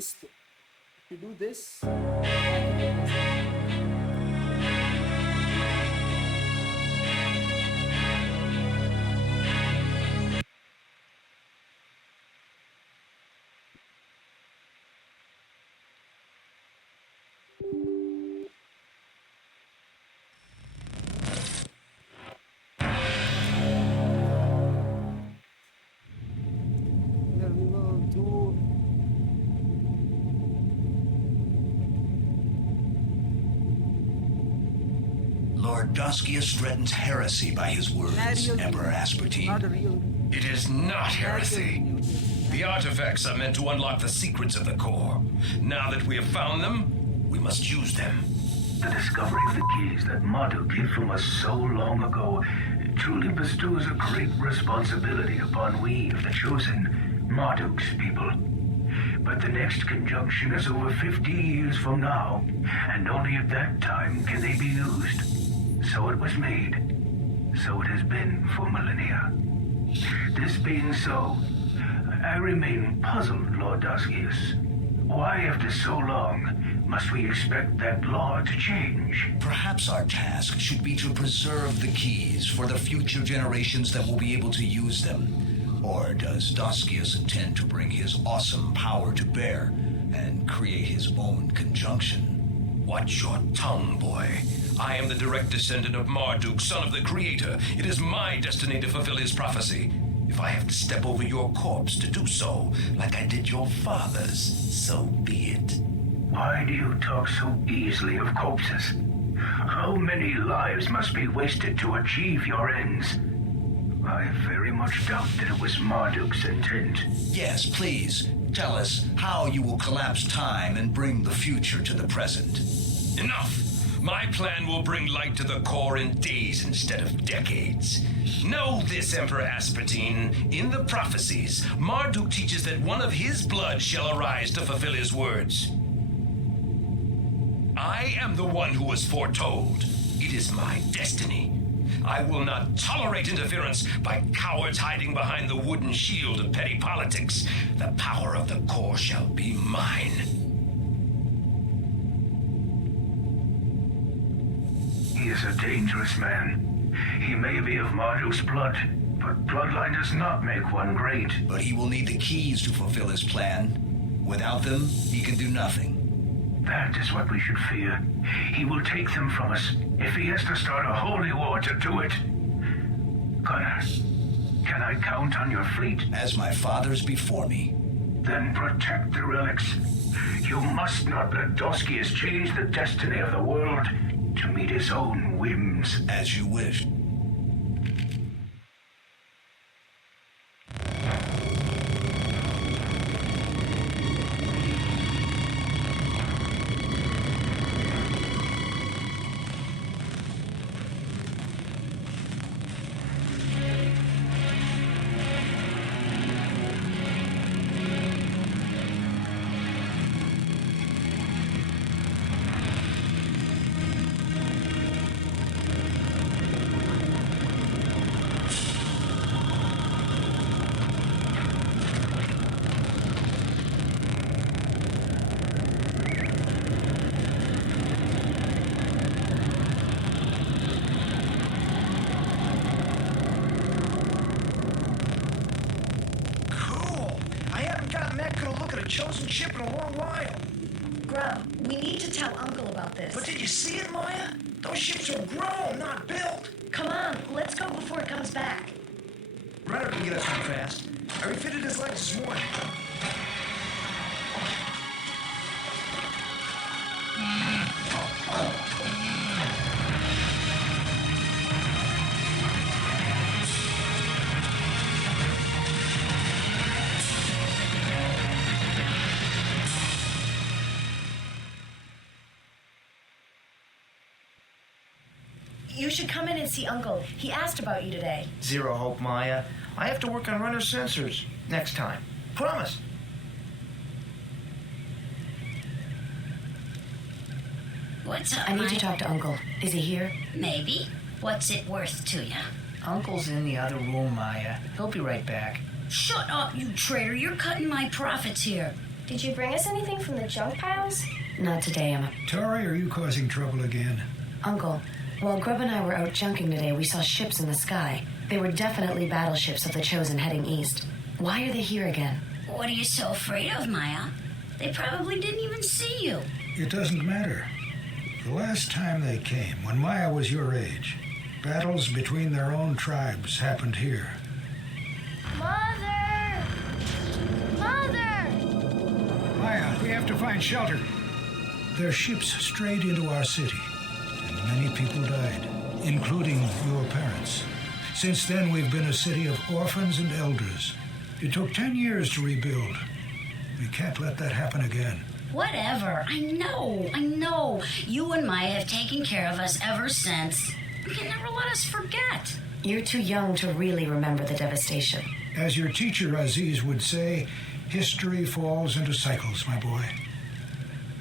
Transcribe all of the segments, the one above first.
this, if you do this, then we will do. Lord Doskius threatens heresy by his words, Emperor Not a Aspartine. real. It is not heresy. The artifacts are meant to unlock the secrets of the core. Now that we have found them, we must use them. The discovery of the keys that Marduk hid from us so long ago truly bestows a great responsibility upon we of the chosen, Marduk's people. But the next conjunction is over 50 years from now, and only at that time can they be used. So it was made. So it has been for millennia. This being so, I remain puzzled, Lord Doskius. Why, after so long, must we expect that law to change? Perhaps our task should be to preserve the keys for the future generations that will be able to use them. Or does Doskius intend to bring his awesome power to bear and create his own conjunction? Watch your tongue, boy. I am the direct descendant of Marduk, son of the Creator. It is my destiny to fulfill his prophecy. If I have to step over your corpse to do so, like I did your father's, so be it. Why do you talk so easily of corpses? How many lives must be wasted to achieve your ends? I very much doubt that it was Marduk's intent. Yes, please. Tell us how you will collapse time and bring the future to the present. Enough! My plan will bring light to the core in days instead of decades. Know this, Emperor Aspartine. In the prophecies, Marduk teaches that one of his blood shall arise to fulfill his words. I am the one who was foretold. It is my destiny. I will not tolerate interference by cowards hiding behind the wooden shield of petty politics. The power of the core shall be mine. He is a dangerous man. He may be of Marduk's blood, but bloodline does not make one great. But he will need the keys to fulfill his plan. Without them, he can do nothing. That is what we should fear. He will take them from us if he has to start a holy war to do it. Connor, can I count on your fleet? As my fathers before me. Then protect the relics. You must not let Doskius change the destiny of the world to meet his own whims. As you wish. Chosen ship in a long while. Grub, we need to tell Uncle about this. But did you see it, Maya? Those ships were grown, not built. Come on, let's go before it comes back. Ryder can get us home fast. I refitted his legs this morning. You should come in and see Uncle. He asked about you today. Zero hope, Maya. I have to work on runner sensors. Next time. Promise. What's up, I need Mike? to talk to Uncle. Is he here? Maybe. What's it worth to you? Uncle's in the other room, Maya. He'll be right back. Shut up, you traitor. You're cutting my profits here. Did you bring us anything from the junk piles? Not today, Emma. Tori, are you causing trouble again? Uncle, while Grub and I were out junking today, we saw ships in the sky. They were definitely battleships of the Chosen heading east. Why are they here again? What are you so afraid of, Maya? They probably didn't even see you. It doesn't matter. The last time they came, when Maya was your age, battles between their own tribes happened here. Mother! Mother! Maya, we have to find shelter. Their ships strayed into our city, and many people died, including your parents. Since then, we've been a city of orphans and elders. It took 10 years to rebuild. We can't let that happen again. Whatever. I know. You and Maya have taken care of us ever since. You can never let us forget. You're too young to really remember the devastation. As your teacher Aziz would say, history falls into cycles, my boy.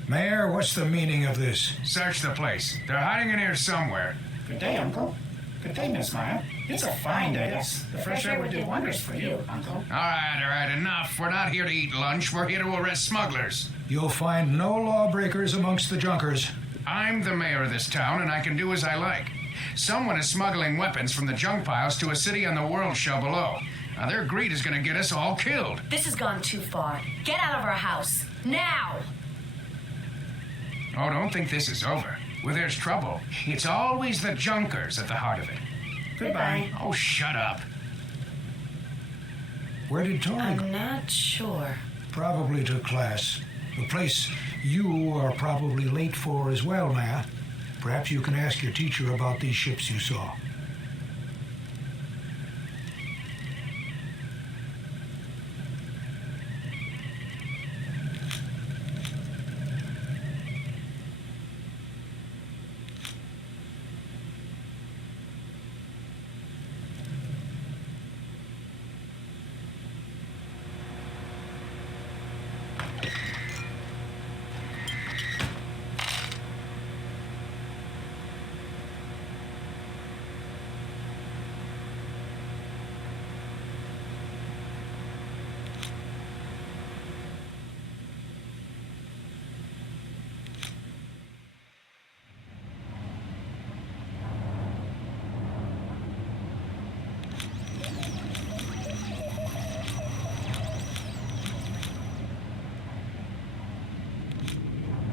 Mayor, what's the meaning of this? Search the place. They're hiding in here somewhere. Good day, Uncle. Good day, Miss Maya. It's a fine day. The fresh air would do wonders for you, Uncle. All right, enough. We're not here to eat lunch. We're here to arrest smugglers. You'll find no lawbreakers amongst the junkers. I'm the mayor of this town, and I can do as I like. Someone is smuggling weapons from the junk piles to a city on the world shell below. Now, their greed is going to get us all killed. This has gone too far. Get out of our house. Now! Oh, don't think this is over. Where there's trouble, it's always the junkers at the heart of it. Goodbye. Oh, shut up. Where did Tori go? I'm not sure. Probably to class. A place you are probably late for as well, Maya. Perhaps you can ask your teacher about these ships you saw.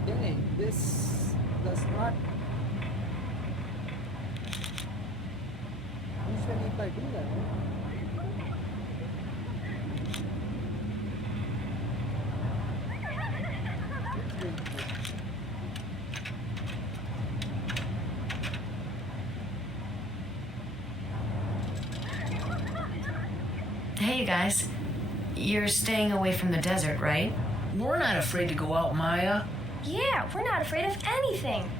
Okay, this does not. Usually, if I do that, it's going to work. Hey, you guys. You're staying away from the desert, right? We're not afraid to go out, Maya. Yeah, we're not afraid of anything.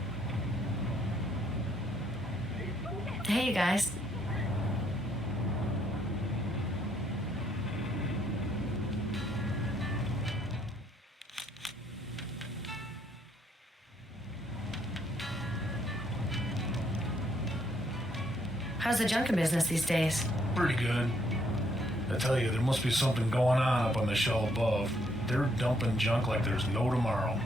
Hey, you guys. How's the junking business these days? Pretty good. I tell you, there must be something going on up on the shell above. They're dumping junk like there's no tomorrow.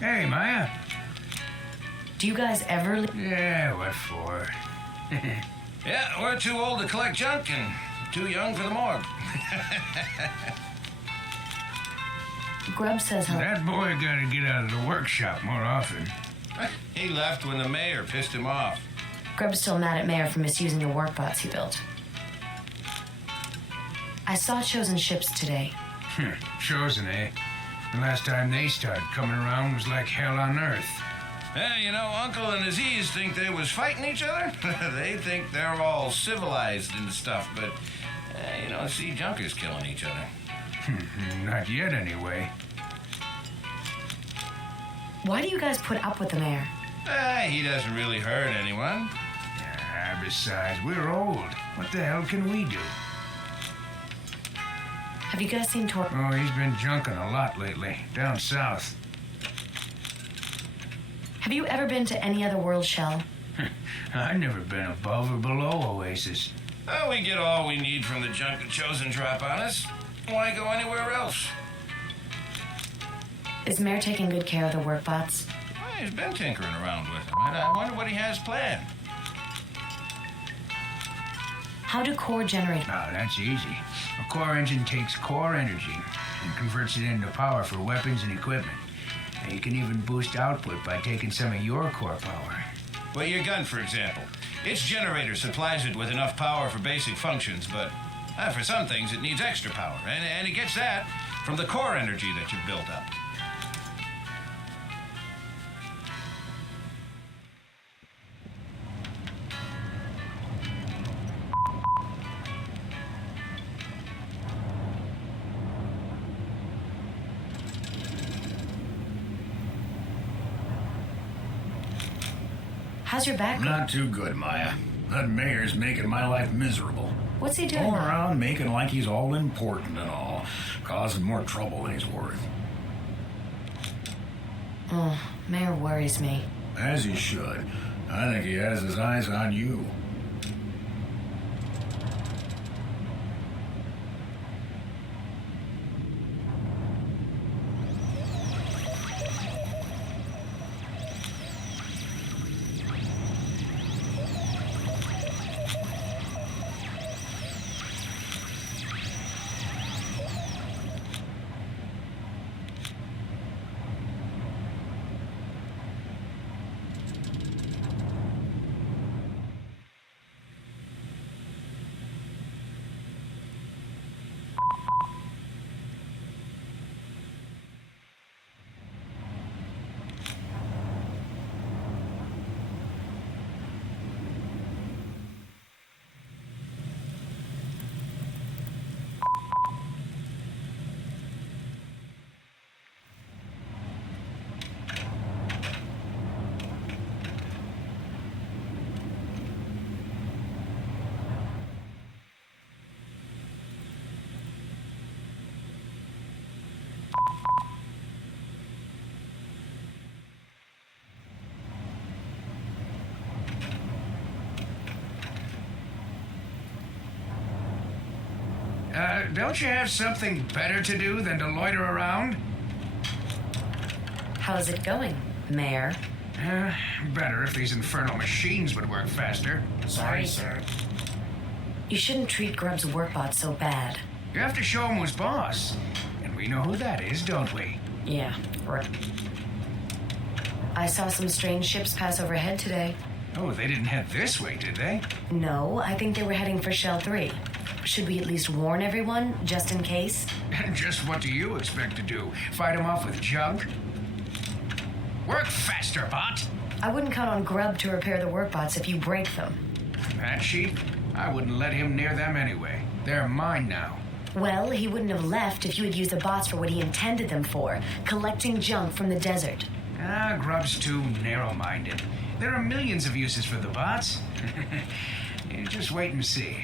Hey, Maya. Do you guys ever... Yeah, what for? Yeah, we're too old to collect junk and too young for the morgue. Grub says how... That boy gotta get out of the workshop more often. He left when the mayor pissed him off. Grub's still mad at Mayor for misusing the work bots he built. I saw Chosen ships today. Chosen, eh? The last time they started coming around was like hell on earth. Yeah, you know, Uncle and Aziz think they was fighting each other. They think they're all civilized and stuff, but, you know, see junkers killing each other. Not yet, anyway. Why do you guys put up with the mayor? He doesn't really hurt anyone. Besides, we're old. What the hell can we do? Have you guys seen Tor... Oh, he's been junking a lot lately, down south. Have you ever been to any other world shell? I've never been above or below Oasis. Well, we get all we need from the junk the Chosen drop on us. Why go anywhere else? Is Mayor taking good care of the work bots? Well, he's been tinkering around with them. I wonder what he has planned. How do core generate? Oh, that's easy. A core engine takes core energy and converts it into power for weapons and equipment. And you can even boost output by taking some of your core power. Well, your gun, for example. Its generator supplies it with enough power for basic functions, but for some things it needs extra power. And it gets that from the core energy that you've built up. How's your back? Not too good, Maya. That mayor's making my life miserable. What's he doing? Going around making like he's all important and all, causing more trouble than he's worth. Oh, Mayor worries me. As he should. I think he has his eyes on you. Don't you have something better to do than to loiter around? How's it going, Mayor? Better if these infernal machines would work faster. Sorry, sir. You shouldn't treat Grub's work bot so bad. You have to show him who's boss. And we know who that is, don't we? Yeah, right. I saw some strange ships pass overhead today. Oh, they didn't head this way, did they? No, I think they were heading for Shell 3. Should we at least warn everyone, just in case? And just what do you expect to do? Fight them off with junk? Work faster, bot! I wouldn't count on Grub to repair the work bots if you break them. That sheep? I wouldn't let him near them anyway. They're mine now. Well, he wouldn't have left if you had used the bots for what he intended them for, collecting junk from the desert. Grub's too narrow-minded. There are millions of uses for the bots. You just wait and see.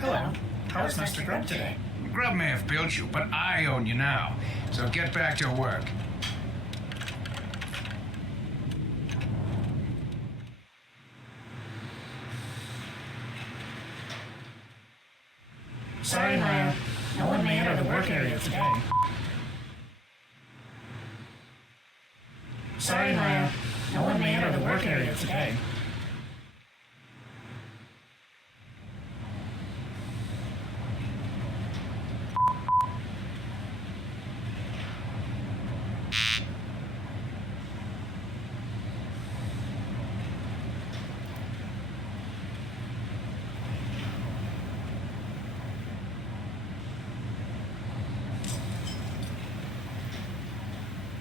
Hello. How's Mr. Grub today? Grub may have built you, but I own you now. So get back to work. Sorry, Maya. No one may enter the work area today. Sorry, Maya. No one may enter the work area today.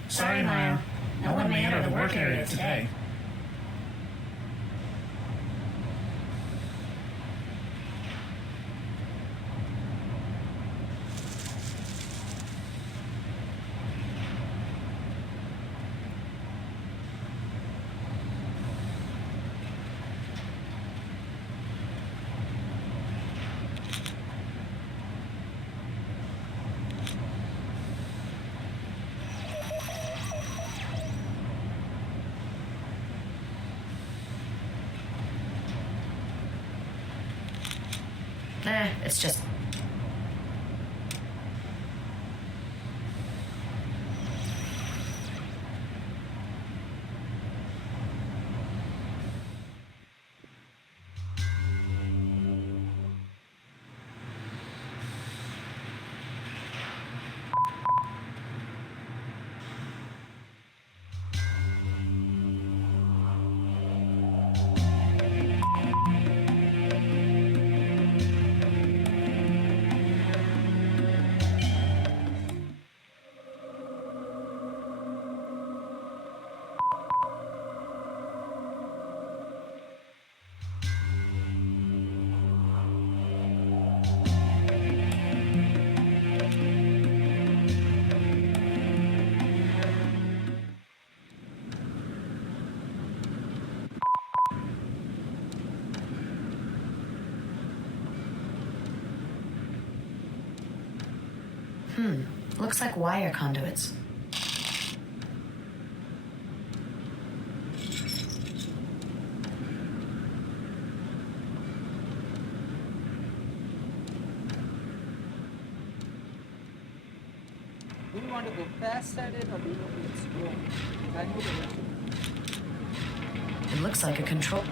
Sorry, Maya. No one may enter the work area today. It's just... Looks like wire conduits. Do you want to go fast at it or do you want to explore? I know the direction. It looks like a control...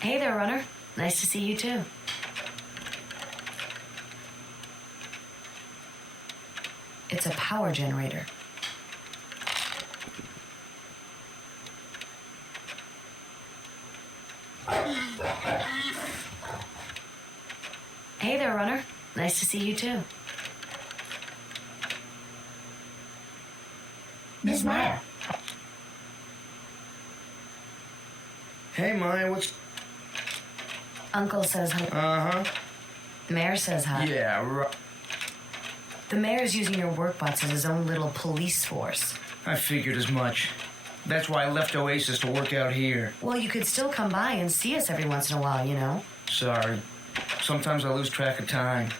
Hey there, runner. Nice to see you too. It's a power generator. Hey there, runner. Nice to see you too. Miss Maya. Hey, Maya, what's... Uncle says hi. Uh-huh. Mayor says hi. Yeah, right. The mayor's using your work bots as his own little police force. I figured as much. That's why I left Oasis to work out here. Well, you could still come by and see us every once in a while, you know? Sorry. Sometimes I lose track of time.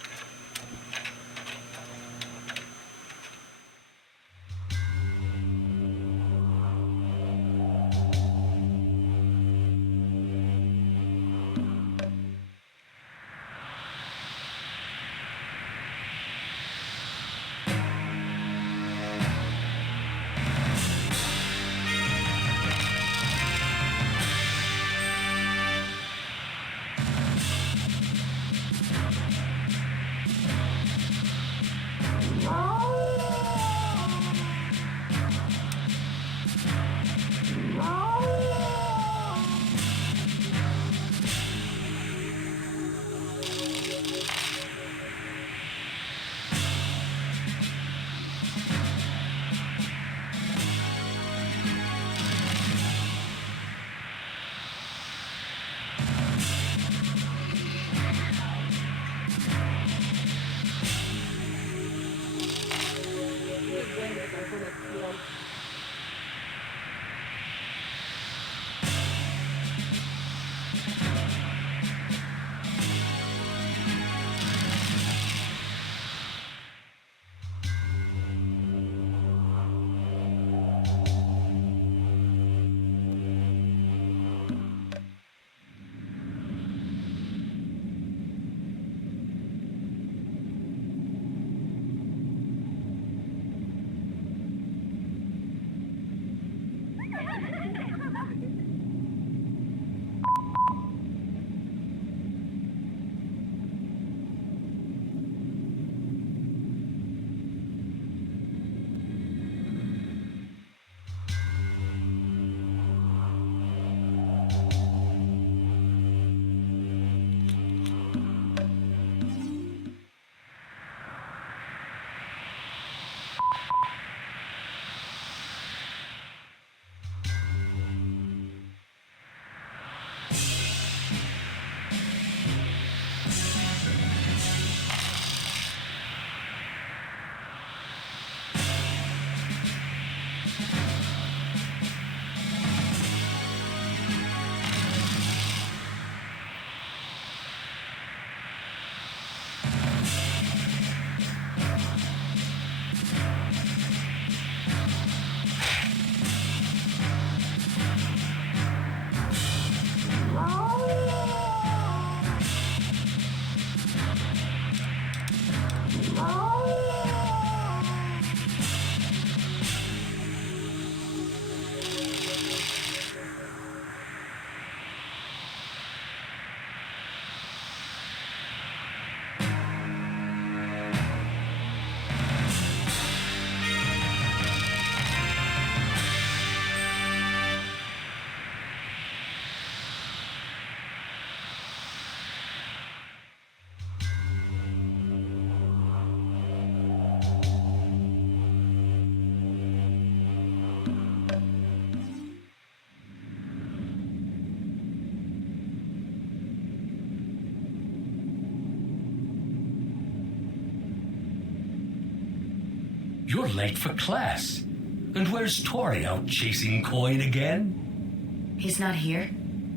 You're late for class. And where's Tori, out chasing coin again? He's not here?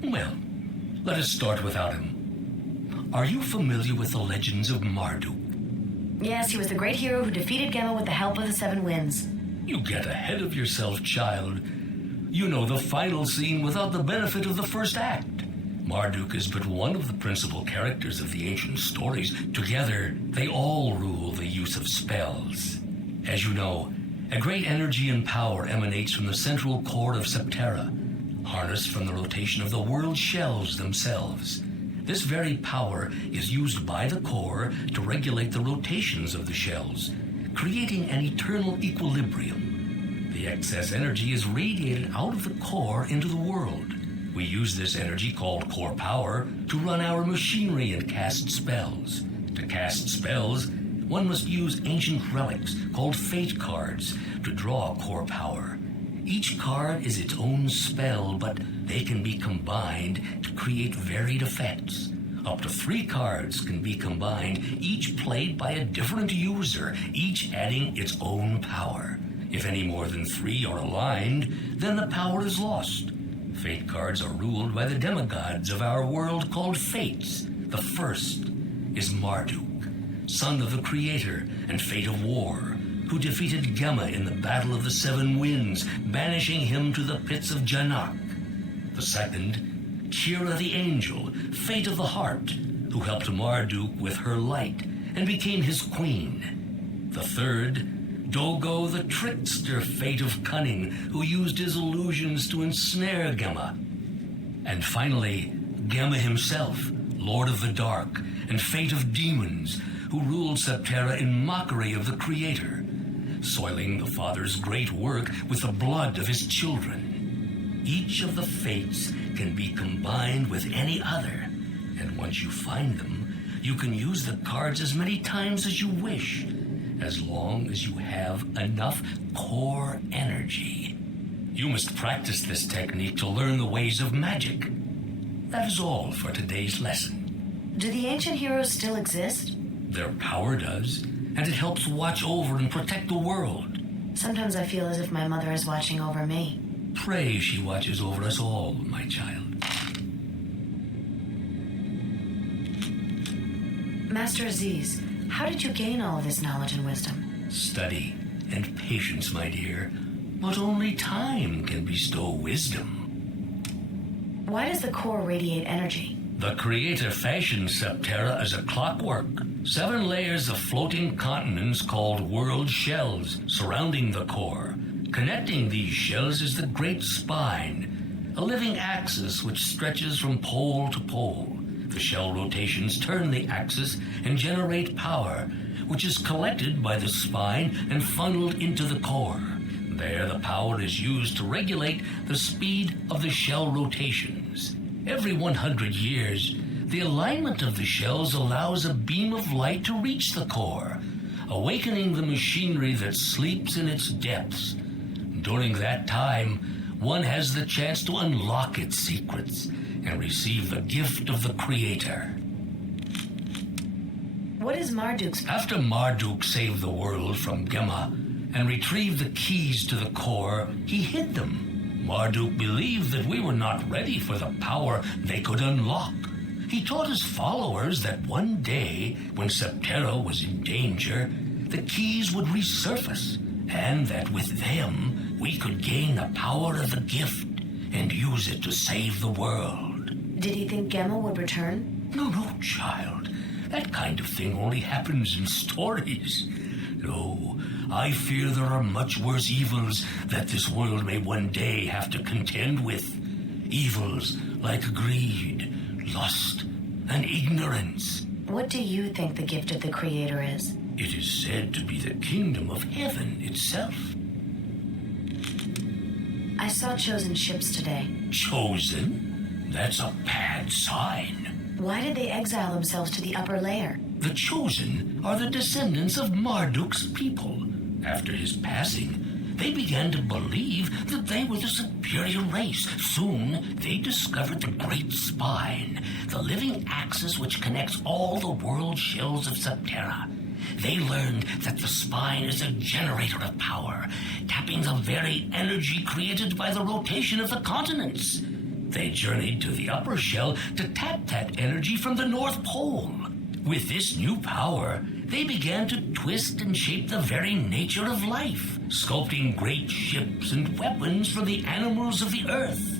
Well, let us start without him. Are you familiar with the legends of Marduk? Yes, he was the great hero who defeated Gemma with the help of the Seven Winds. You get ahead of yourself, child. You know the final scene without the benefit of the first act. Marduk is but one of the principal characters of the ancient stories. Together, they all rule the use of spells. As you know, a great energy and power emanates from the central core of Septerra, harnessed from the rotation of the world shells themselves. This very power is used by the core to regulate the rotations of the shells, creating an eternal equilibrium. The excess energy is radiated out of the core into the world. We use this energy, called core power, to run our machinery and cast spells. To cast spells, one must use ancient relics called fate cards to draw core power. Each card is its own spell, but they can be combined to create varied effects. Up to 3 cards can be combined, each played by a different user, each adding its own power. If any more than 3 are aligned, then the power is lost. Fate cards are ruled by the demigods of our world called Fates. The first is Marduk, son of the Creator and Fate of War, who defeated Gemma in the Battle of the Seven Winds, banishing him to the pits of Janak. The second, Kira the Angel, Fate of the Heart, who helped Marduk with her light and became his queen. The third, Dogo the Trickster, Fate of Cunning, who used his illusions to ensnare Gemma. And finally, Gemma himself, Lord of the Dark and Fate of Demons, who ruled Septerra in mockery of the Creator, soiling the Father's great work with the blood of his children. Each of the fates can be combined with any other, and once you find them, you can use the cards as many times as you wish, as long as you have enough core energy. You must practice this technique to learn the ways of magic. That is all for today's lesson. Do the ancient heroes still exist? Their power does, and it helps watch over and protect the world. Sometimes I feel as if my mother is watching over me. Pray she watches over us all, my child. Master Aziz, how did you gain all of this knowledge and wisdom? Study and patience, my dear. But only time can bestow wisdom. Why does the core radiate energy? The Creator fashioned Septerra as a clockwork. 7 layers of floating continents called world shells surrounding the core. Connecting these shells is the Great Spine, a living axis which stretches from pole to pole. The shell rotations turn the axis and generate power, which is collected by the spine and funneled into the core. There, the power is used to regulate the speed of the shell rotations. Every 100 years, the alignment of the shells allows a beam of light to reach the core, awakening the machinery that sleeps in its depths. During that time, one has the chance to unlock its secrets and receive the gift of the Creator. What is Marduk's... After Marduk saved the world from Gemma and retrieved the keys to the core, he hid them. Marduk believed that we were not ready for the power they could unlock. He taught his followers that one day, when Septerra was in danger, the keys would resurface, and that with them, we could gain the power of the gift and use it to save the world. Did he think Gemma would return? No, child. That kind of thing only happens in stories. No, I fear there are much worse evils that this world may one day have to contend with. Evils like greed, lust, and ignorance. What do you think the gift of the Creator is? It is said to be the kingdom of heaven itself. I saw chosen ships today. Chosen? That's a bad sign. Why did they exile themselves to the upper layer? The chosen are the descendants of Marduk's people. After his passing, they began to believe that they were the superior race. Soon, they discovered the Great Spine, the living axis which connects all the world shells of Septerra. they learned that the spine is a generator of power, tapping the very energy created by the rotation of the continents. They journeyed to the upper shell to tap that energy from the North Pole. With this new power, they began to twist and shape the very nature of life, sculpting great ships and weapons for the animals of the earth.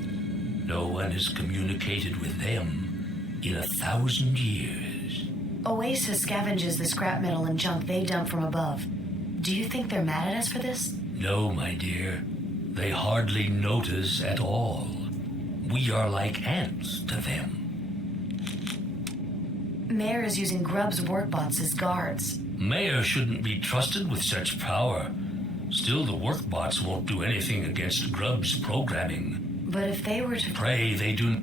No one has communicated with them in 1,000 years. Oasis scavenges the scrap metal and junk they dump from above. Do you think they're mad at us for this? No, my dear. They hardly notice at all. We are like ants to them. Mayor is using Grubb's workbots as guards. Mayor shouldn't be trusted with such power. Still, the workbots won't do anything against Grubb's programming. But if they were to... Pray they do...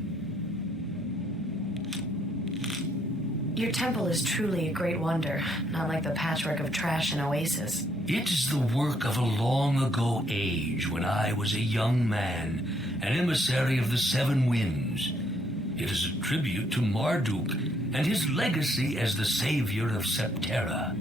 Your temple is truly a great wonder, not like the patchwork of trash in Oasis. It is the work of a long-ago age when I was a young man, an emissary of the Seven Winds. It is a tribute to Marduk and his legacy as the savior of Septerra.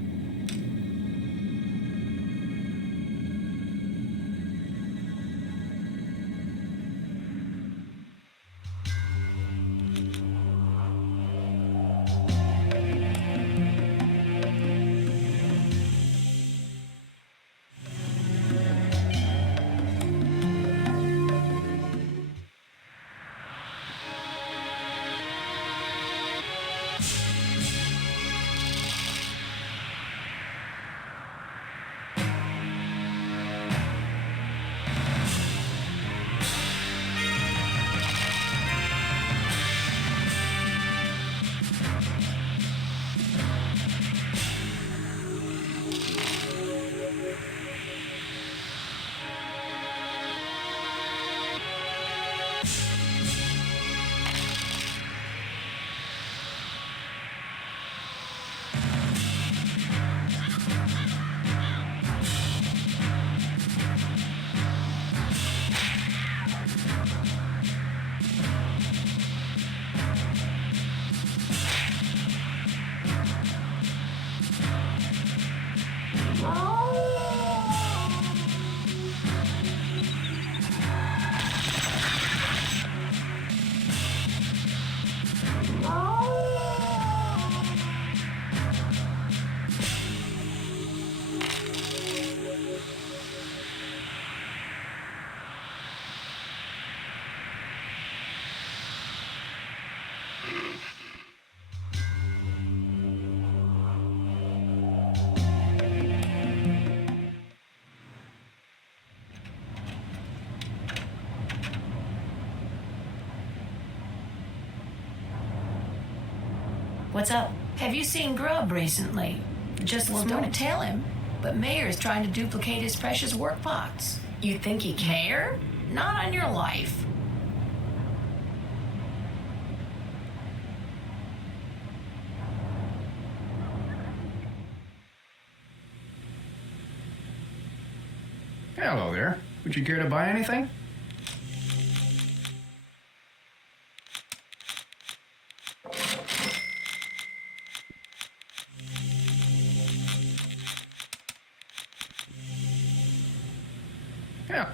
What's up? Have you seen Grubb recently? Just Well, this morning. don't tell him. But Mayor's trying to duplicate his precious workbots. You think he can? Mayor? Not on your life. Hello there. Would you care to buy anything? Yeah.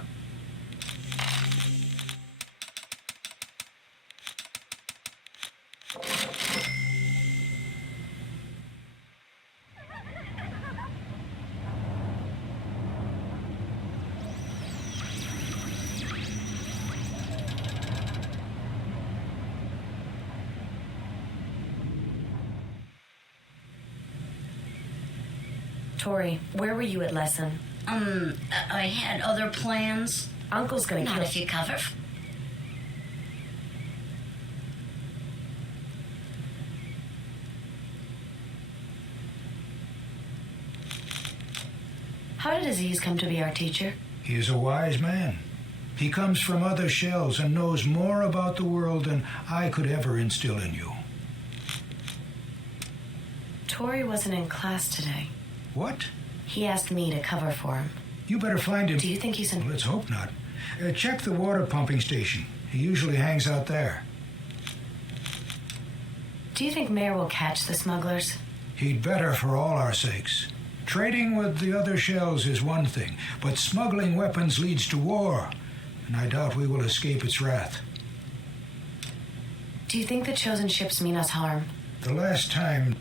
Tori, where were you at lesson? I had other plans. Uncle's gonna Not kill... if you cover. How did Aziz come to be our teacher? He is a wise man. He comes from other shells and knows more about the world than I could ever instill in you. Tori wasn't in class today. What? He asked me to cover for him. You better find him. Do you think he's in... Let's hope not. Check the water pumping station. He usually hangs out there. Do you think Mayor will catch the smugglers? He'd better for all our sakes. Trading with the other shells is one thing, but smuggling weapons leads to war, and I doubt we will escape its wrath. Do you think the chosen ships mean us harm? The last time...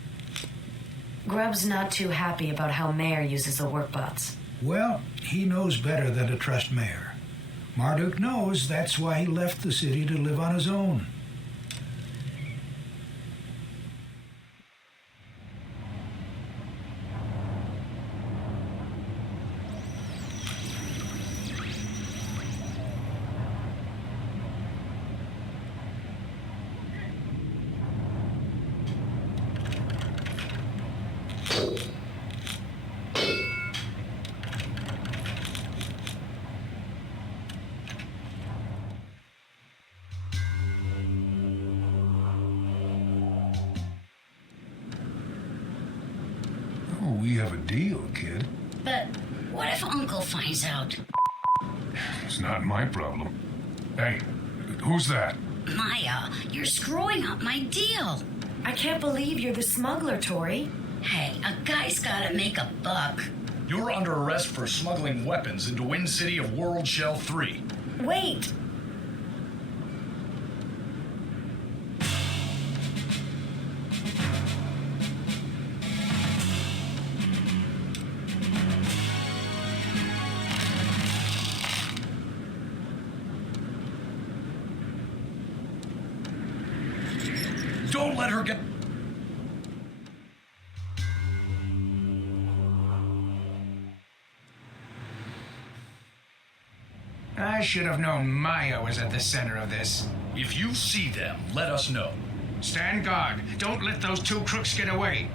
Grub's not too happy about how Mayor uses the workbots. Well, he knows better than to trust Mayor. Marduk knows that's why he left the city to live on his own. Oh, we have a deal, kid. But what if Uncle finds out? It's not my problem. Hey, who's that? Maya, you're screwing up my deal. I can't believe you're the smuggler, Tori. Hey, a guy's gotta make a buck. You're under arrest for smuggling weapons into Wind City of World Shell 3. Wait! Don't let her get... I should have known Maya was at the center of this. If you see them, let us know. Stand guard. Don't let those two crooks get away.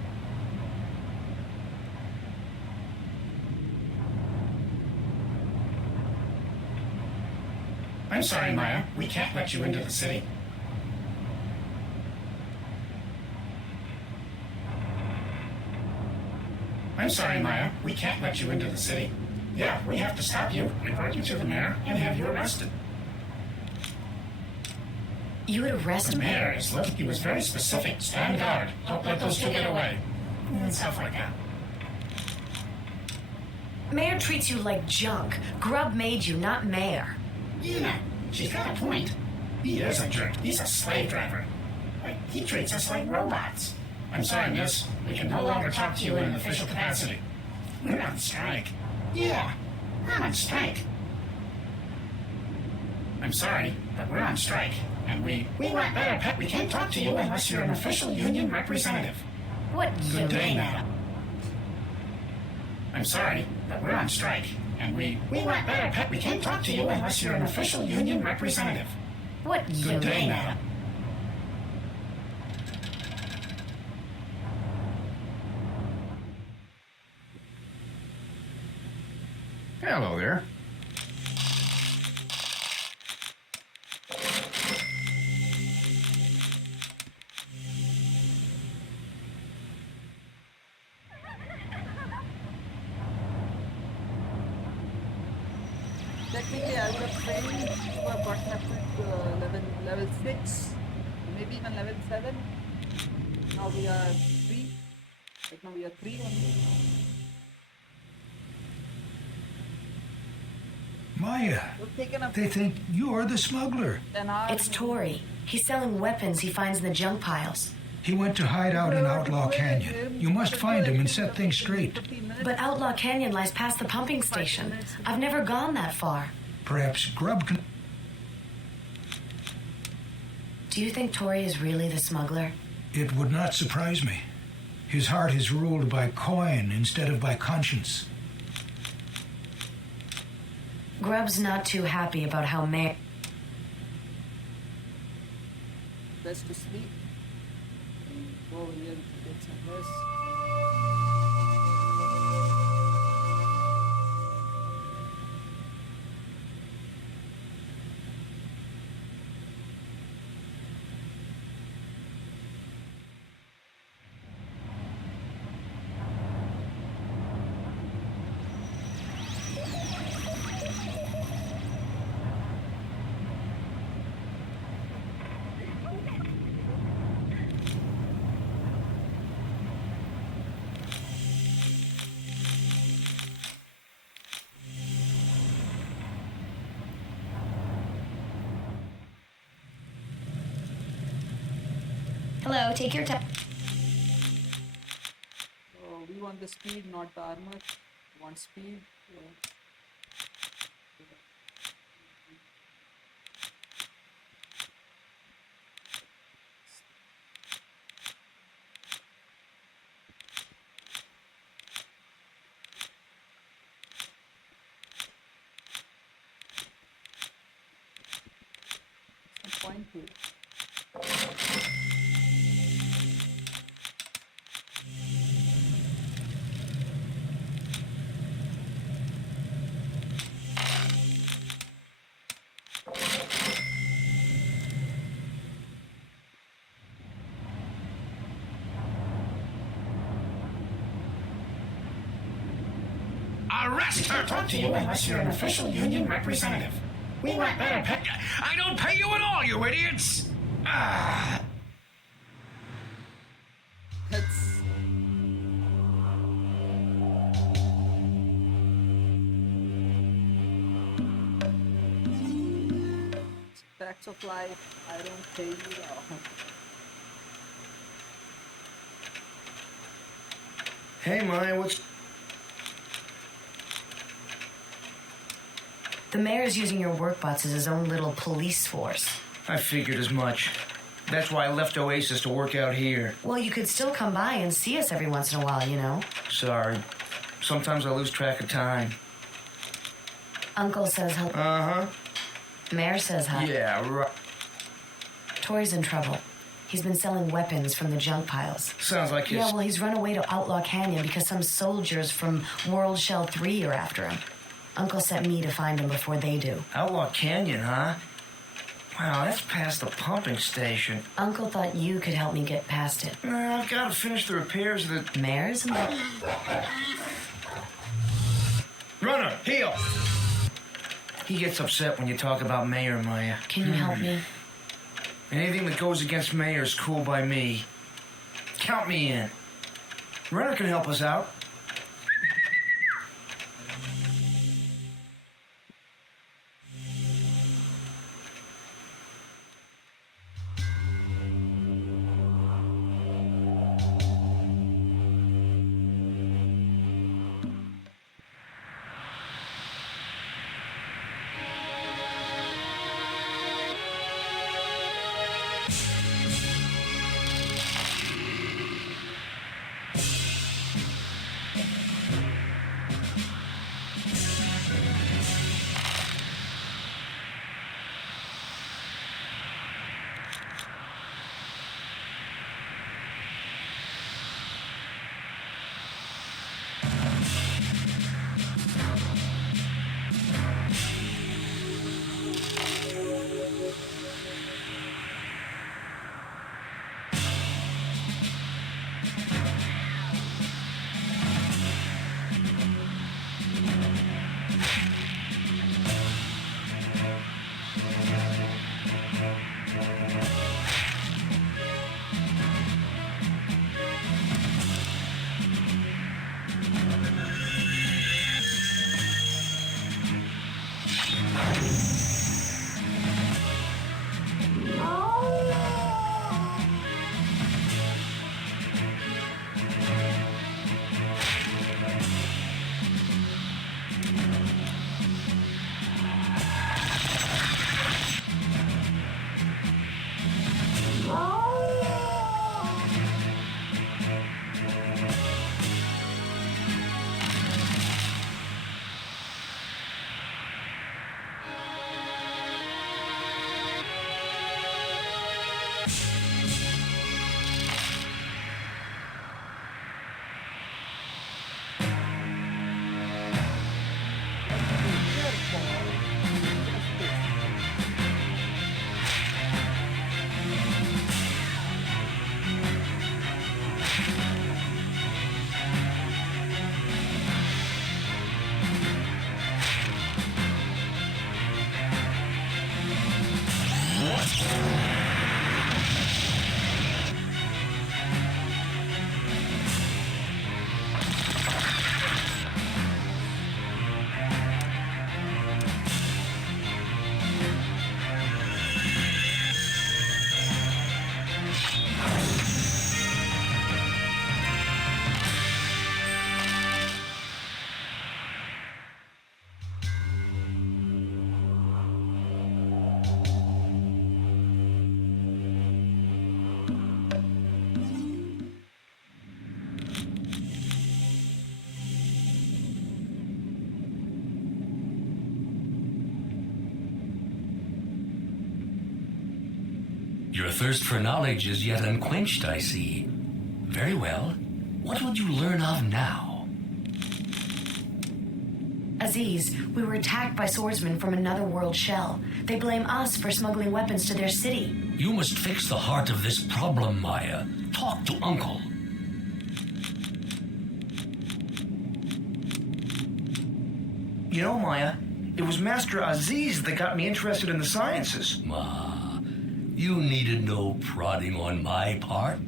I'm sorry, Maya. We can't let you into the city. I'm sorry, Maya. We can't let you into the city. Yeah, we have to stop you, report you to the mayor, and have you arrested. You would arrest The him? mayor is looking. He was very specific. Stand guard. Don't let those two get away. And stuff like that. Mayor treats you like junk. Grub made you, not Mayor. Yeah, she's got a point. He is a jerk. He's a slave driver. He treats us like robots. I'm sorry, miss. We can no longer talk to you in an official capacity. We're on strike. Yeah, we're on strike. I'm sorry, but we're on strike. And we want better pet. We can't talk to you unless you're an official union representative. What Good day, madam. I'm sorry, but we're on strike. And we want better pet. We can't talk to you unless you're an official union representative. What Good day, madam. Hello there. Technically, I would have trained to have gotten up to level 6, maybe even level 7. Now we are 3. Right now we are 3 only. Maya, they think you're the smuggler. It's Tori. He's selling weapons he finds in the junk piles. He went to hide out in Outlaw Canyon. You must find him and set things straight. But Outlaw Canyon lies past the pumping station. I've never gone that far. Perhaps Grub can... Do you think Tori is really the smuggler? It would not surprise me. His heart is ruled by coin instead of by conscience. Grub's not too happy about how Mayor... Best to sleep. Go over here to get some rest. Hello, take your time. So we want the speed, not the armor. We want speed. Some point to it. Arrest her! Talk to you unless you're an official union representative. We want better pay. I don't pay you at all, you idiots! Ah. That's facts of life. I don't pay you at all. Hey, Maya, what's... The mayor's using your work bots as his own little police force. I figured as much. That's why I left Oasis to work out here. Well, you could still come by and see us every once in a while, you know? Sorry. Sometimes I lose track of time. Uncle says hello. Uh-huh. Mayor says hi. Yeah, right. Tori's in trouble. He's been selling weapons from the junk piles. Sounds like his... Yeah, well, he's run away to Outlaw Canyon because some soldiers from World Shell 3 are after him. Uncle sent me to find him before they do. Outlaw Canyon, huh? Wow, that's past the pumping station. Uncle thought you could help me get past it. I've got to finish the repairs of the... Mayor's? Runner, heel! He gets upset when you talk about Mayor, Maya. Can you help me? Anything that goes against Mayor is cool by me. Count me in. Runner can help us out. Your thirst for knowledge is yet unquenched, I see. Very well. What would you learn of now? Aziz, we were attacked by swordsmen from another world shell. They blame us for smuggling weapons to their city. You must fix the heart of this problem, Maya. Talk to Uncle. You know, Maya, it was Master Aziz that got me interested in the sciences. Ma, you needed no prodding on my part.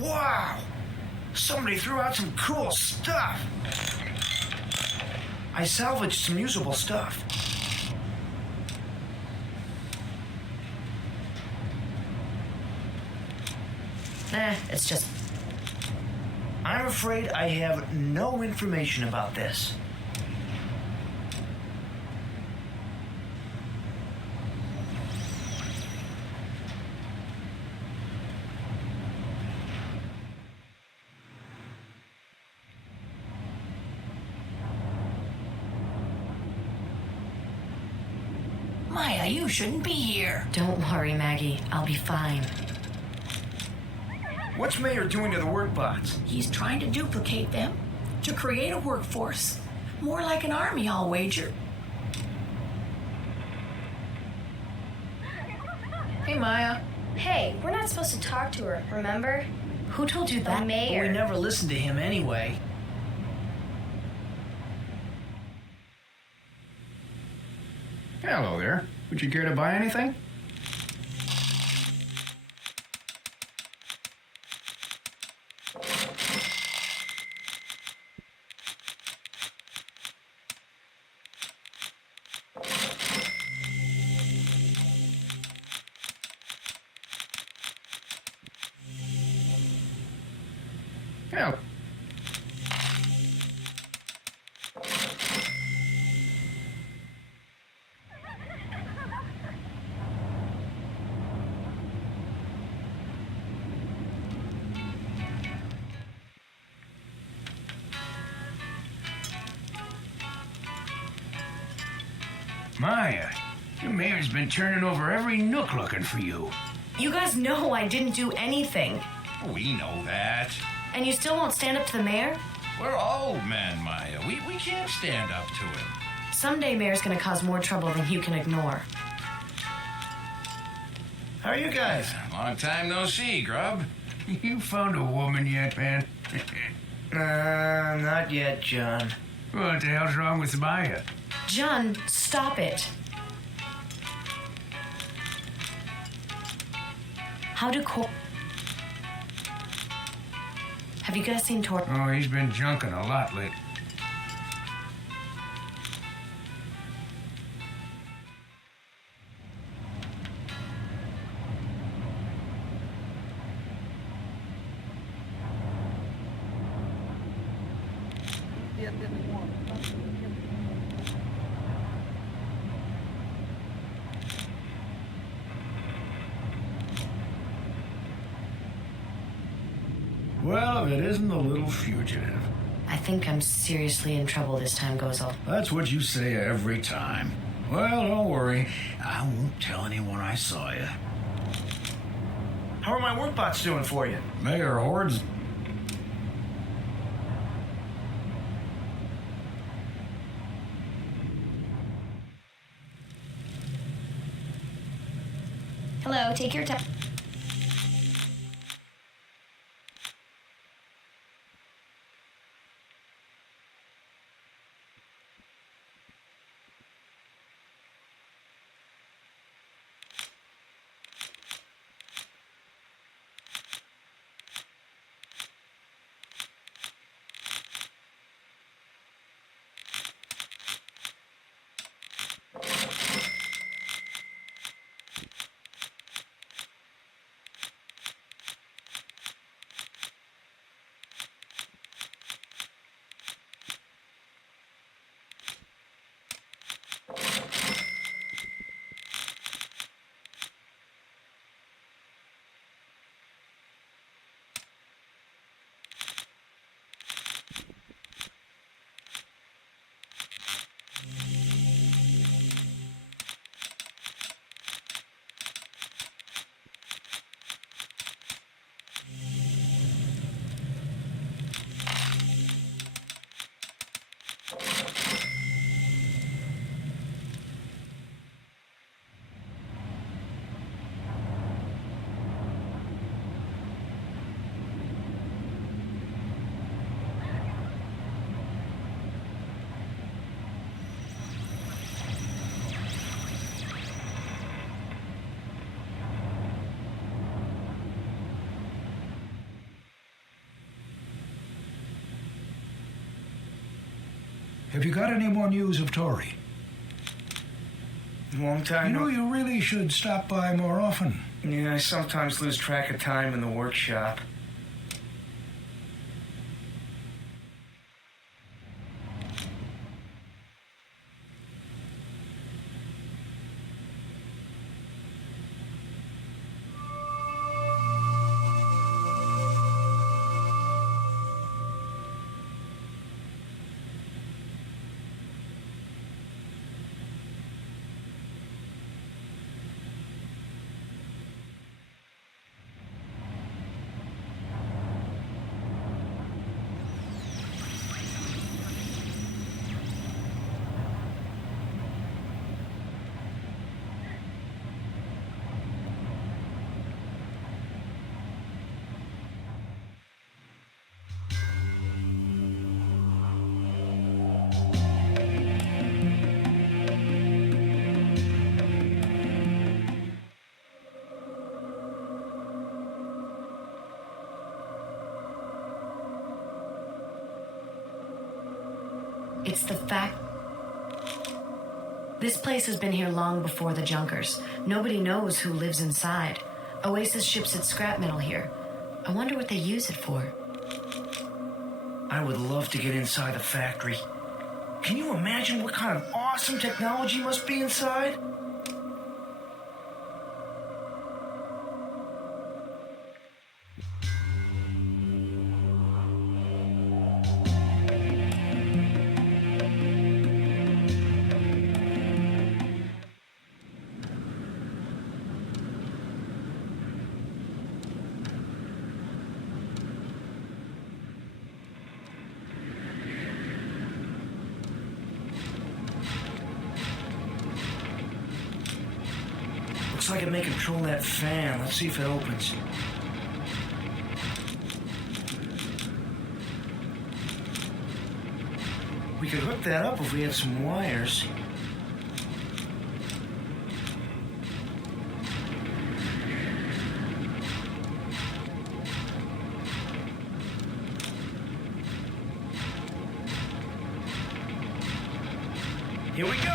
Wow! Somebody threw out some cool stuff. I salvaged some usable stuff. It's just... I'm afraid I have no information about this. Maya, you shouldn't be here. Don't worry, Maggie. I'll be fine. What's Mayor doing to the work bots? He's trying to duplicate them to create a workforce. More like an army, I'll wager. Hey, Maya. Hey, we're not supposed to talk to her, remember? Who told you that? The mayor. We never listened to him anyway. Hello there. Would you care to buy anything? Yeah. Maya, your mayor's been turning over every nook looking for you. You guys know I didn't do anything. We know that. And you still won't stand up to the mayor? We're old men, Maya. We can't stand up to him. Someday Mayor's gonna cause more trouble than you can ignore. How are you guys? Long time no see, Grub. You found a woman yet, man? Not yet, John. What the hell's wrong with Maya? John, stop it. How do Have you guys seen Tor? Oh, he's been junking a lot lately. Well, if it isn't the little fugitive. I think I'm seriously in trouble this time, Gozel. That's what you say every time. Well, don't worry. I won't tell anyone I saw you. How are my work bots doing for you? Mayor Horde's... Hello, take your time. Have you got any more news of Tori? Long time. You know, you really should stop by more often. Yeah, I sometimes lose track of time in the workshop. It's the fact... This place has been here long before the Junkers. Nobody knows who lives inside. Oasis ships its scrap metal here. I wonder what they use it for. I would love to get inside the factory. Can you imagine what kind of awesome technology must be inside? Looks like it may control that fan. Let's see if it opens. We could hook that up if we had some wires. Here we go!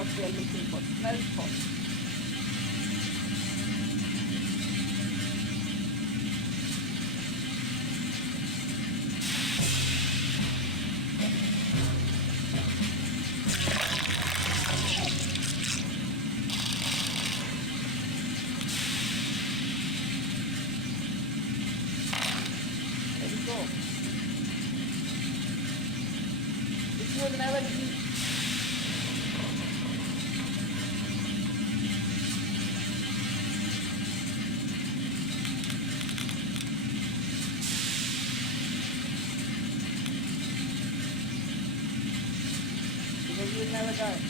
what we are looking for. Smell for. There we go. This will never be. Because you will never die.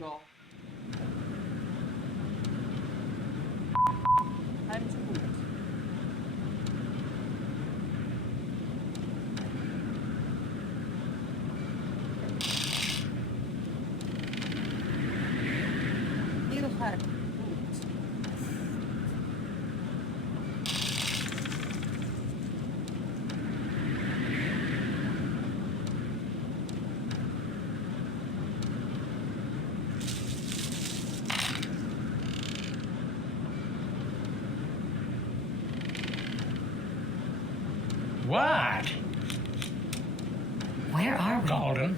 Go. Time to boot. Heal hack. Boot. What? Where are we? Golden.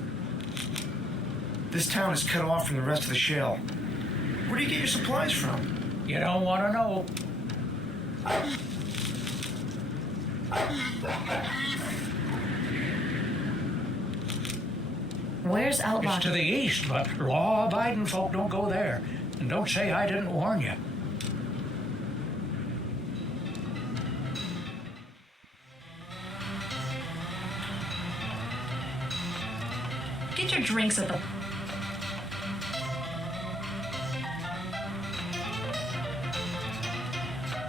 This town is cut off from the rest of the shell. Where do you get your supplies from? You don't want to know. Where's Outlaw? It's to the east, but law-abiding folk don't go there. And don't say I didn't warn you. Get your drinks at the...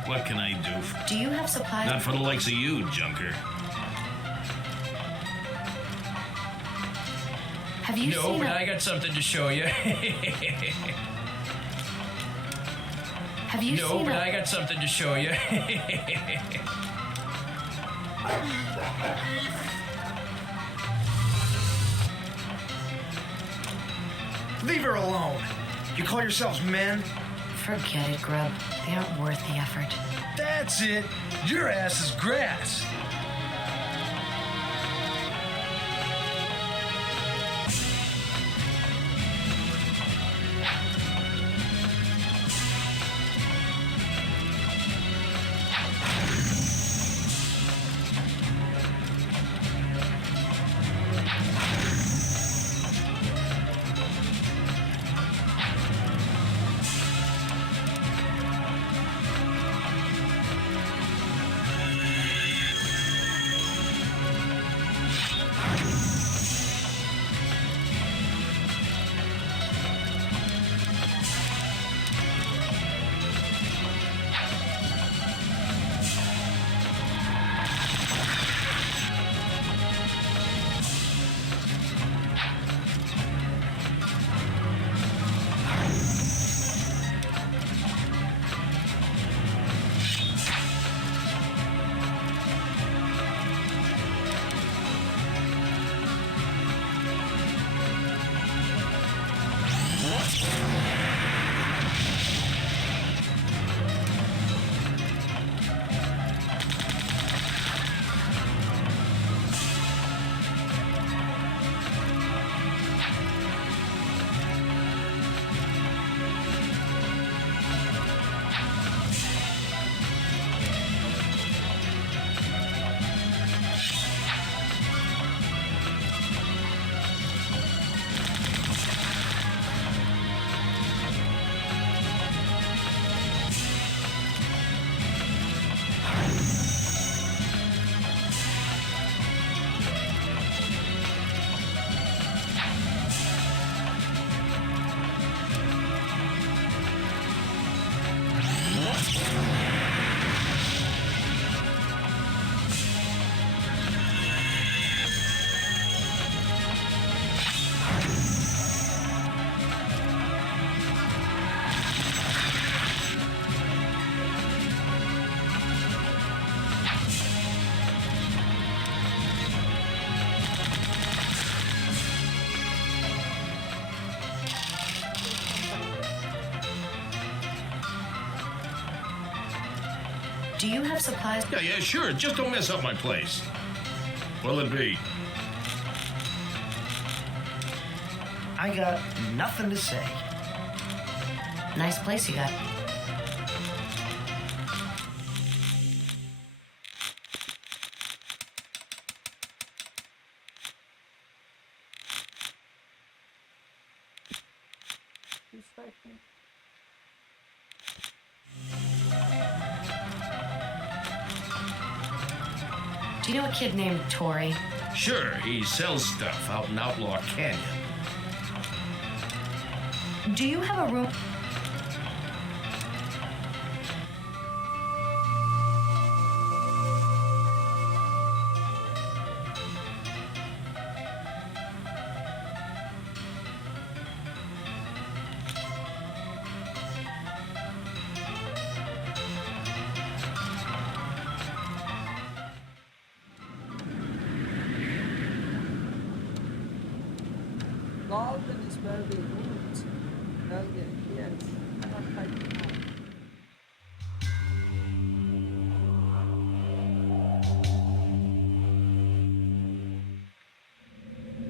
What can I do? Do you have supplies? Not for the likes of you, junker. Have Have you No, seen but a... I got something to show you. Have you No, seen but a... I got something to show you. Leave her alone. You call yourselves men? Forget it, Grub. They aren't worth the effort. That's it. Your ass is grass. Do you have supplies? Yeah, sure. Just don't mess up my place. What'll it be? I got nothing to say. Nice place you got. Do you know a kid named Tori? Sure, he sells stuff out in Outlaw Canyon. Do you have a room? Golden is where we moved. Golden, yes. I'm not fighting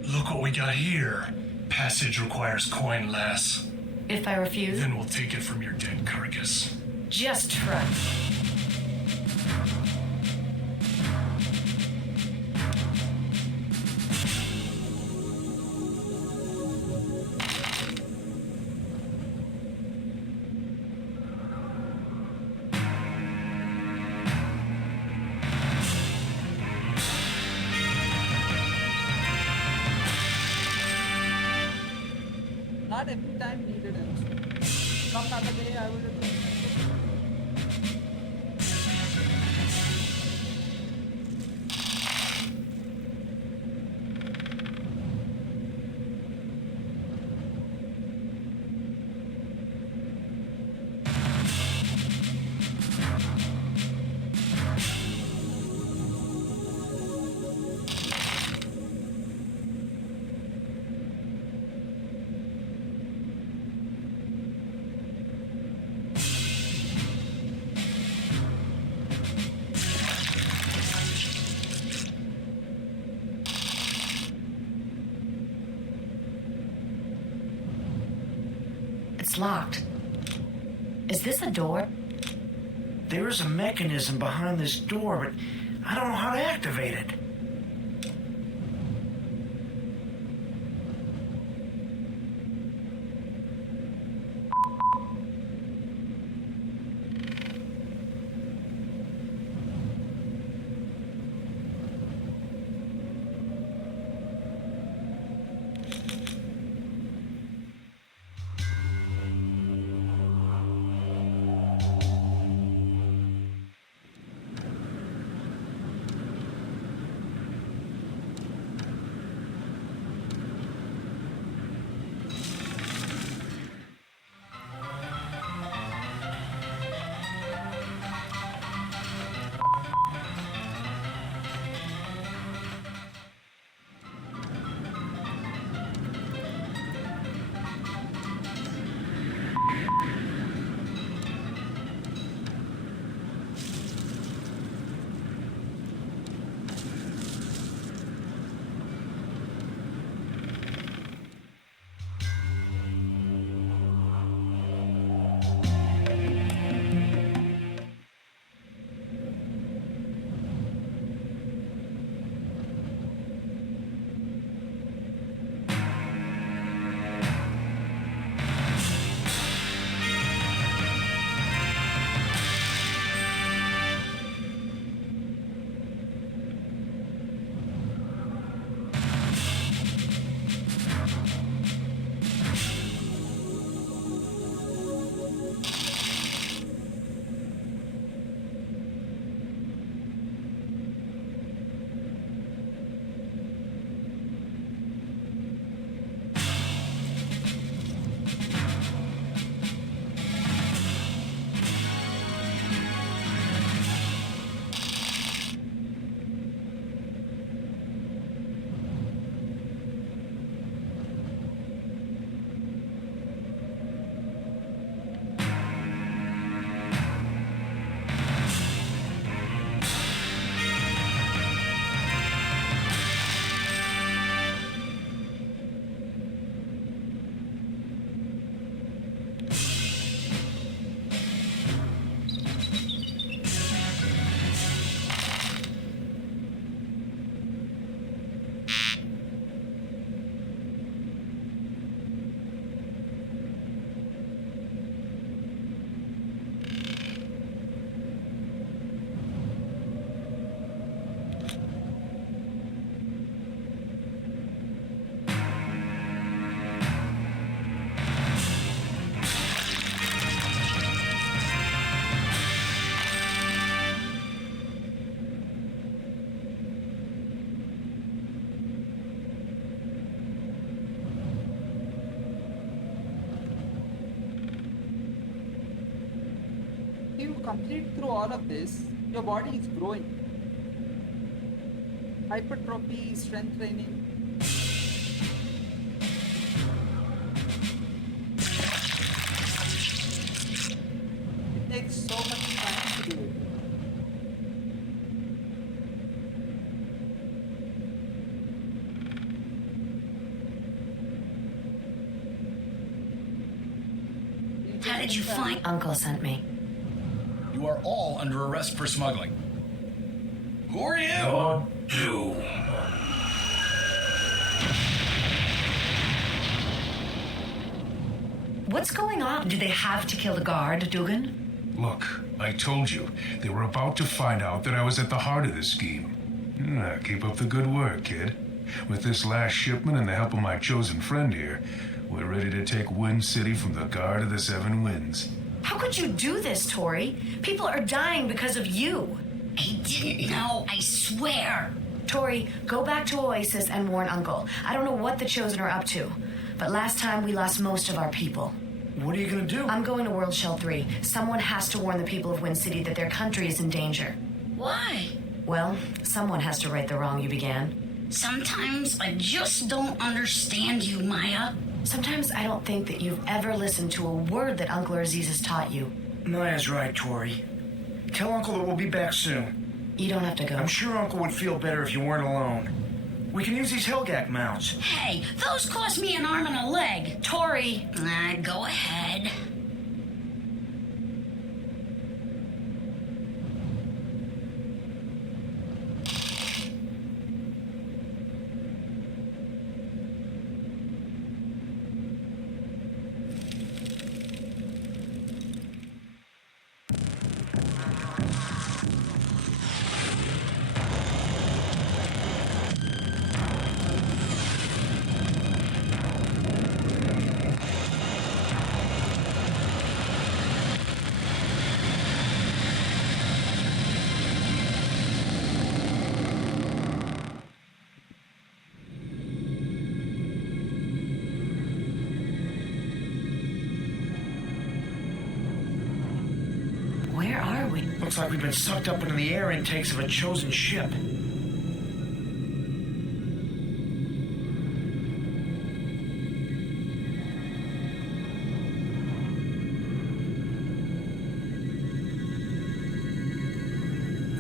now. Look what we got here. Passage requires coin less. If I refuse? Then we'll take it from your dead carcass. Just try. Not every time needed it. Some other day I would have done It's locked. Is this a door? There is a mechanism behind this door, but I don't know how to activate it. If you complete through all of this, your body is growing. Hypertrophy, strength training. It takes so much time to do it. How did you find? Uncle sent me. You are all under arrest for smuggling. Who are you? Your doom. What's going on? Did they have to kill the guard, Dugan? Look, I told you, they were about to find out that I was at the heart of this scheme. Keep up the good work, kid. With this last shipment and the help of my chosen friend here, we're ready to take Wind City from the Guard of the Seven Winds. How could you do this, Tori? People are dying because of you. I didn't know, I swear. Tori, go back to Oasis and warn Uncle. I don't know what the Chosen are up to, but last time we lost most of our people. What are you gonna do? I'm going to World Shell 3. Someone has to warn the people of Wind City that their country is in danger. Why? Well, someone has to right the wrong you began. Sometimes I just don't understand you, Maya. Sometimes I don't think that you've ever listened to a word that Uncle Aziz has taught you. Maya's right, Tori. Tell Uncle that we'll be back soon. You don't have to go. I'm sure Uncle would feel better if you weren't alone. We can use these Hellgak mounts. Hey, those cost me an arm and a leg. Tori! Go ahead. Where are we? Looks like we've been sucked up into the air intakes of a chosen ship.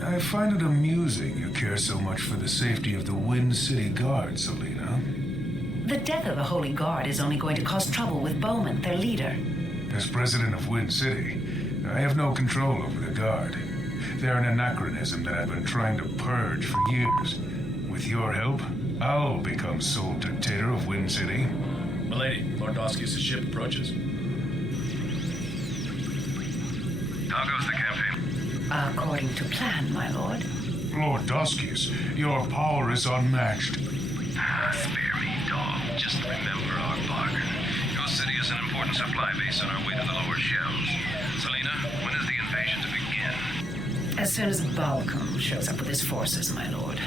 I find it amusing you care so much for the safety of the Wind City Guard, Selena. The death of the Holy Guard is only going to cause trouble with Bowman, their leader. As president of Wind City, I have no control over the Guard. They're an anachronism that I've been trying to purge for years. With your help, I'll become sole dictator of Wind City. Milady, Lord Doskius' ship approaches. How goes the campaign? According to plan, my lord. Lord Doskius, your power is unmatched. Spare me, dog. Just remember our bargain. Your city is an important supply base on our way to the lower shelves. Selena, when is the invasion to begin? As soon as Balcom shows up with his forces, my lord.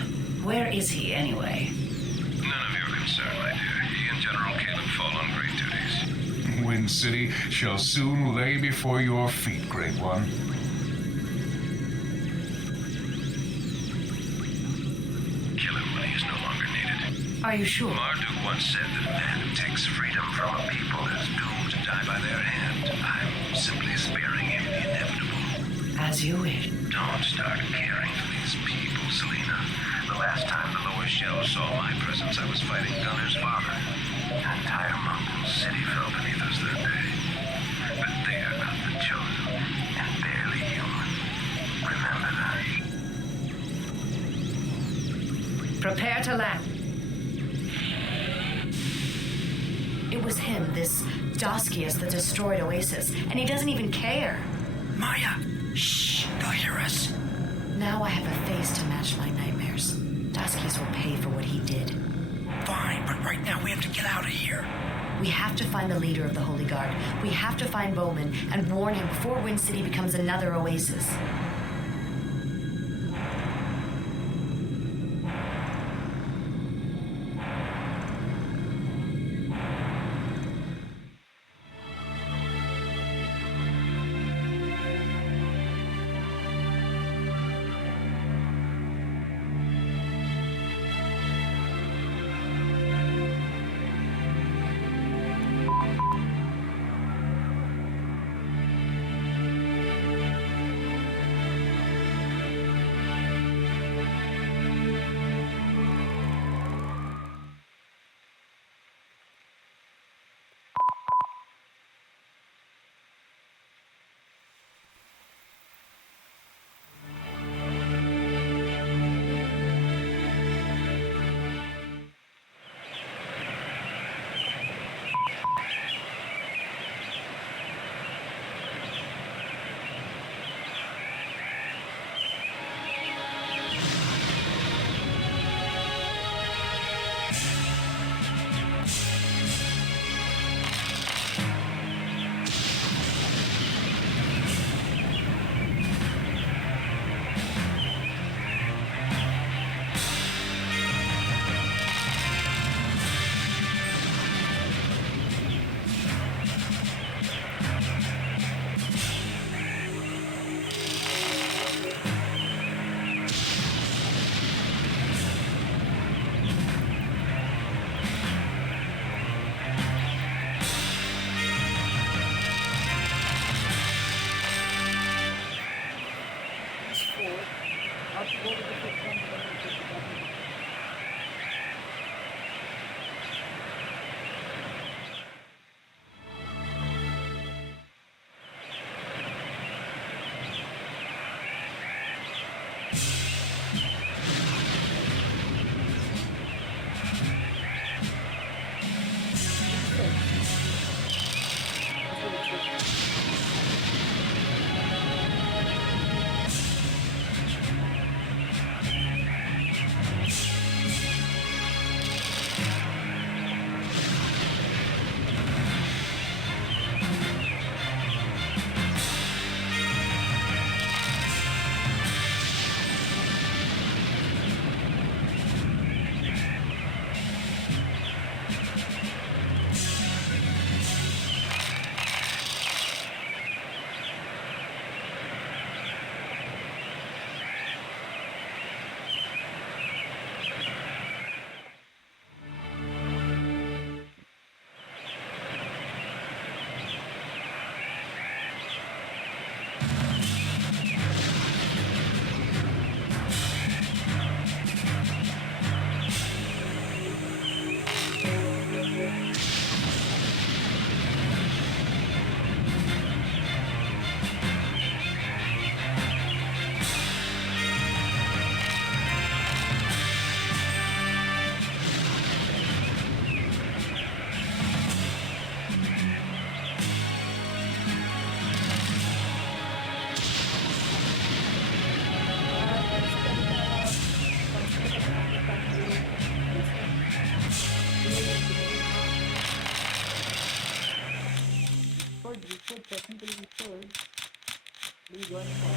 Where is he, anyway? None of your concern, my dear. He and General Caleb fall on great duties. Wind City shall soon lay before your feet, Great One. Kill him when he is no longer needed. Are you sure? Marduk once said that a man who takes freedom from a people is doomed to die by their hand. I'm simply sparing him the inevitable. As you wish. Don't start caring for these people, Selena. The last time the lower shell saw my presence, I was fighting Gunner's father. An entire Mongol city fell beneath us that day. But they are not the chosen, and barely human. Remember that. Prepare to land. It was him, this Doskius, that destroyed Oasis, and he doesn't even care. Maya! Shh! Don't hear us. Now I have a face to match my nightmares. Doskius will pay for what he did. Fine, but right now we have to get out of here. We have to find the leader of the Holy Guard. We have to find Bowman and warn him before Wind City becomes another Oasis. are you going for?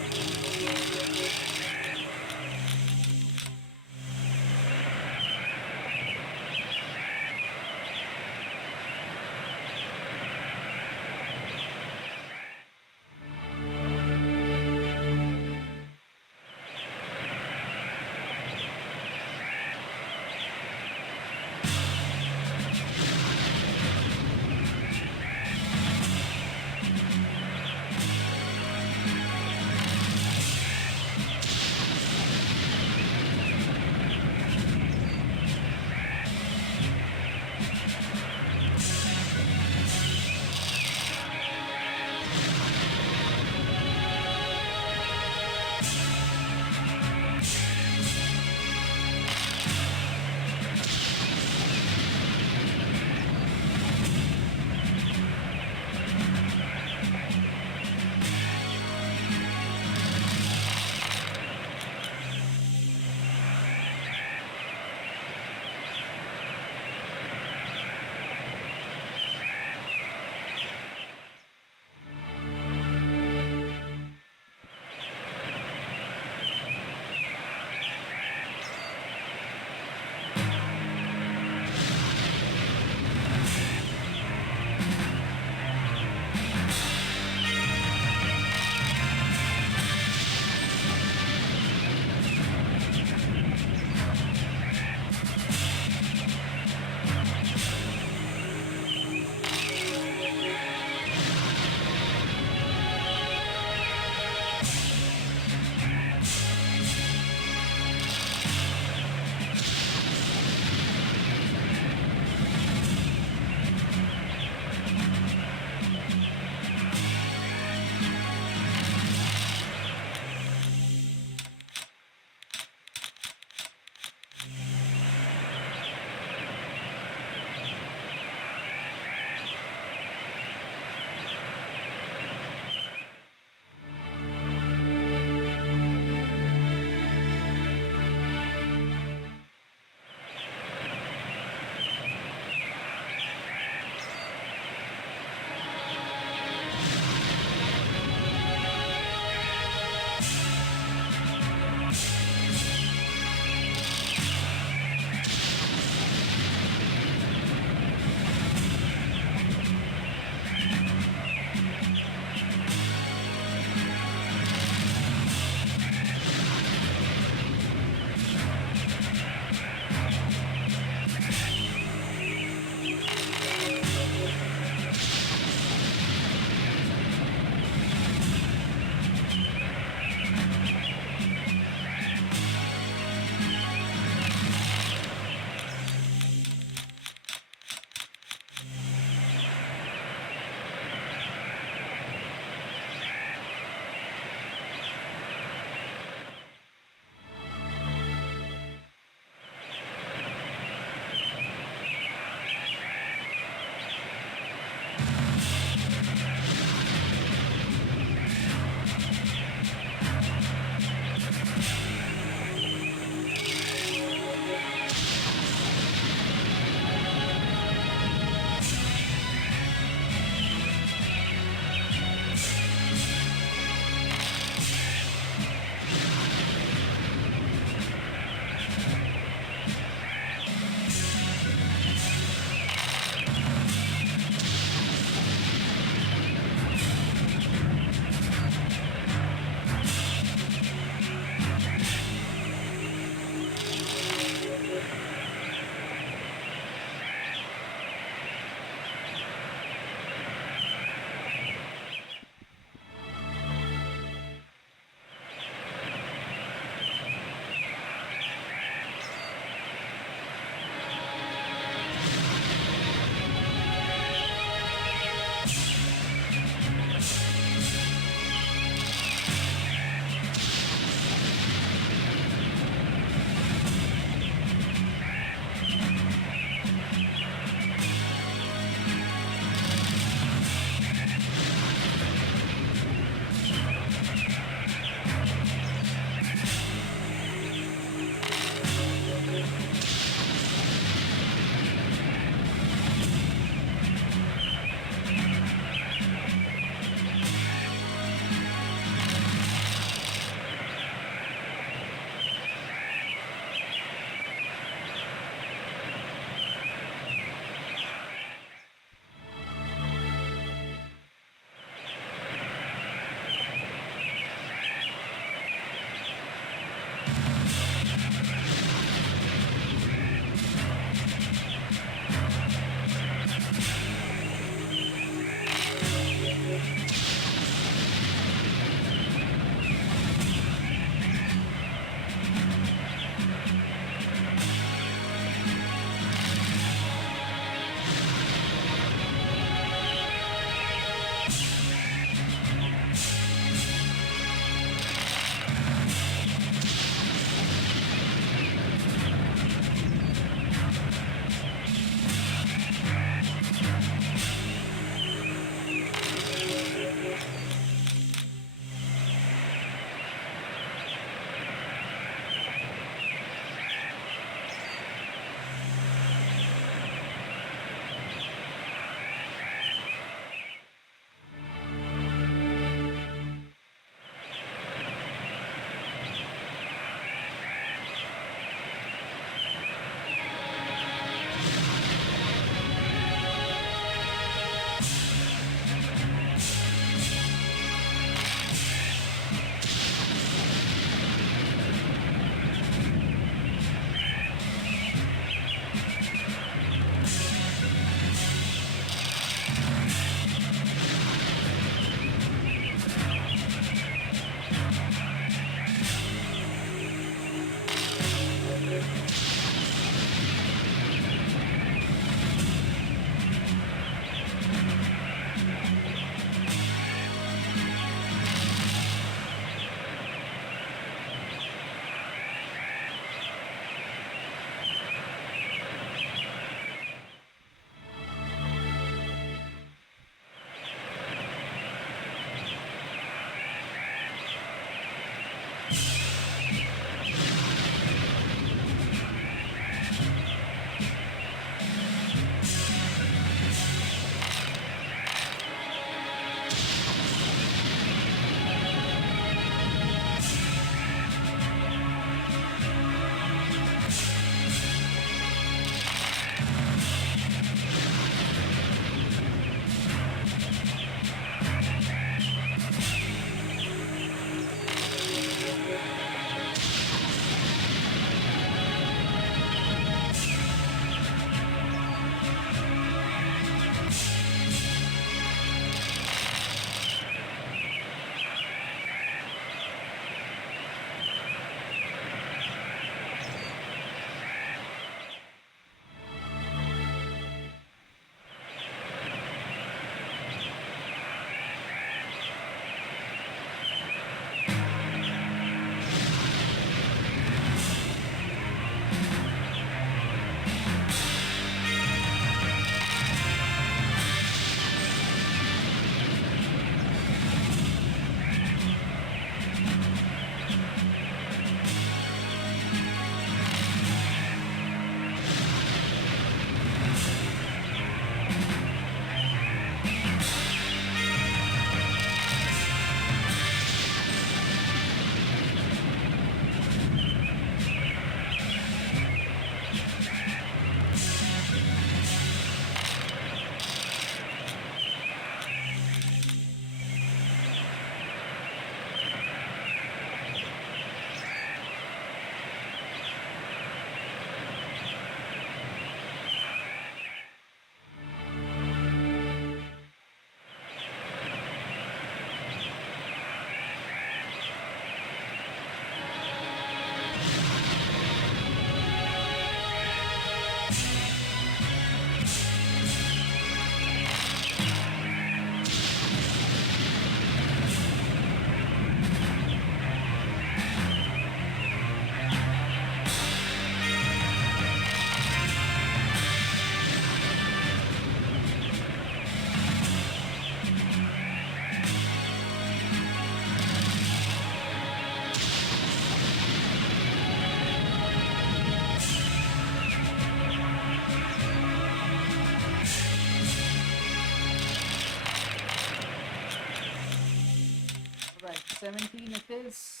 17 it is.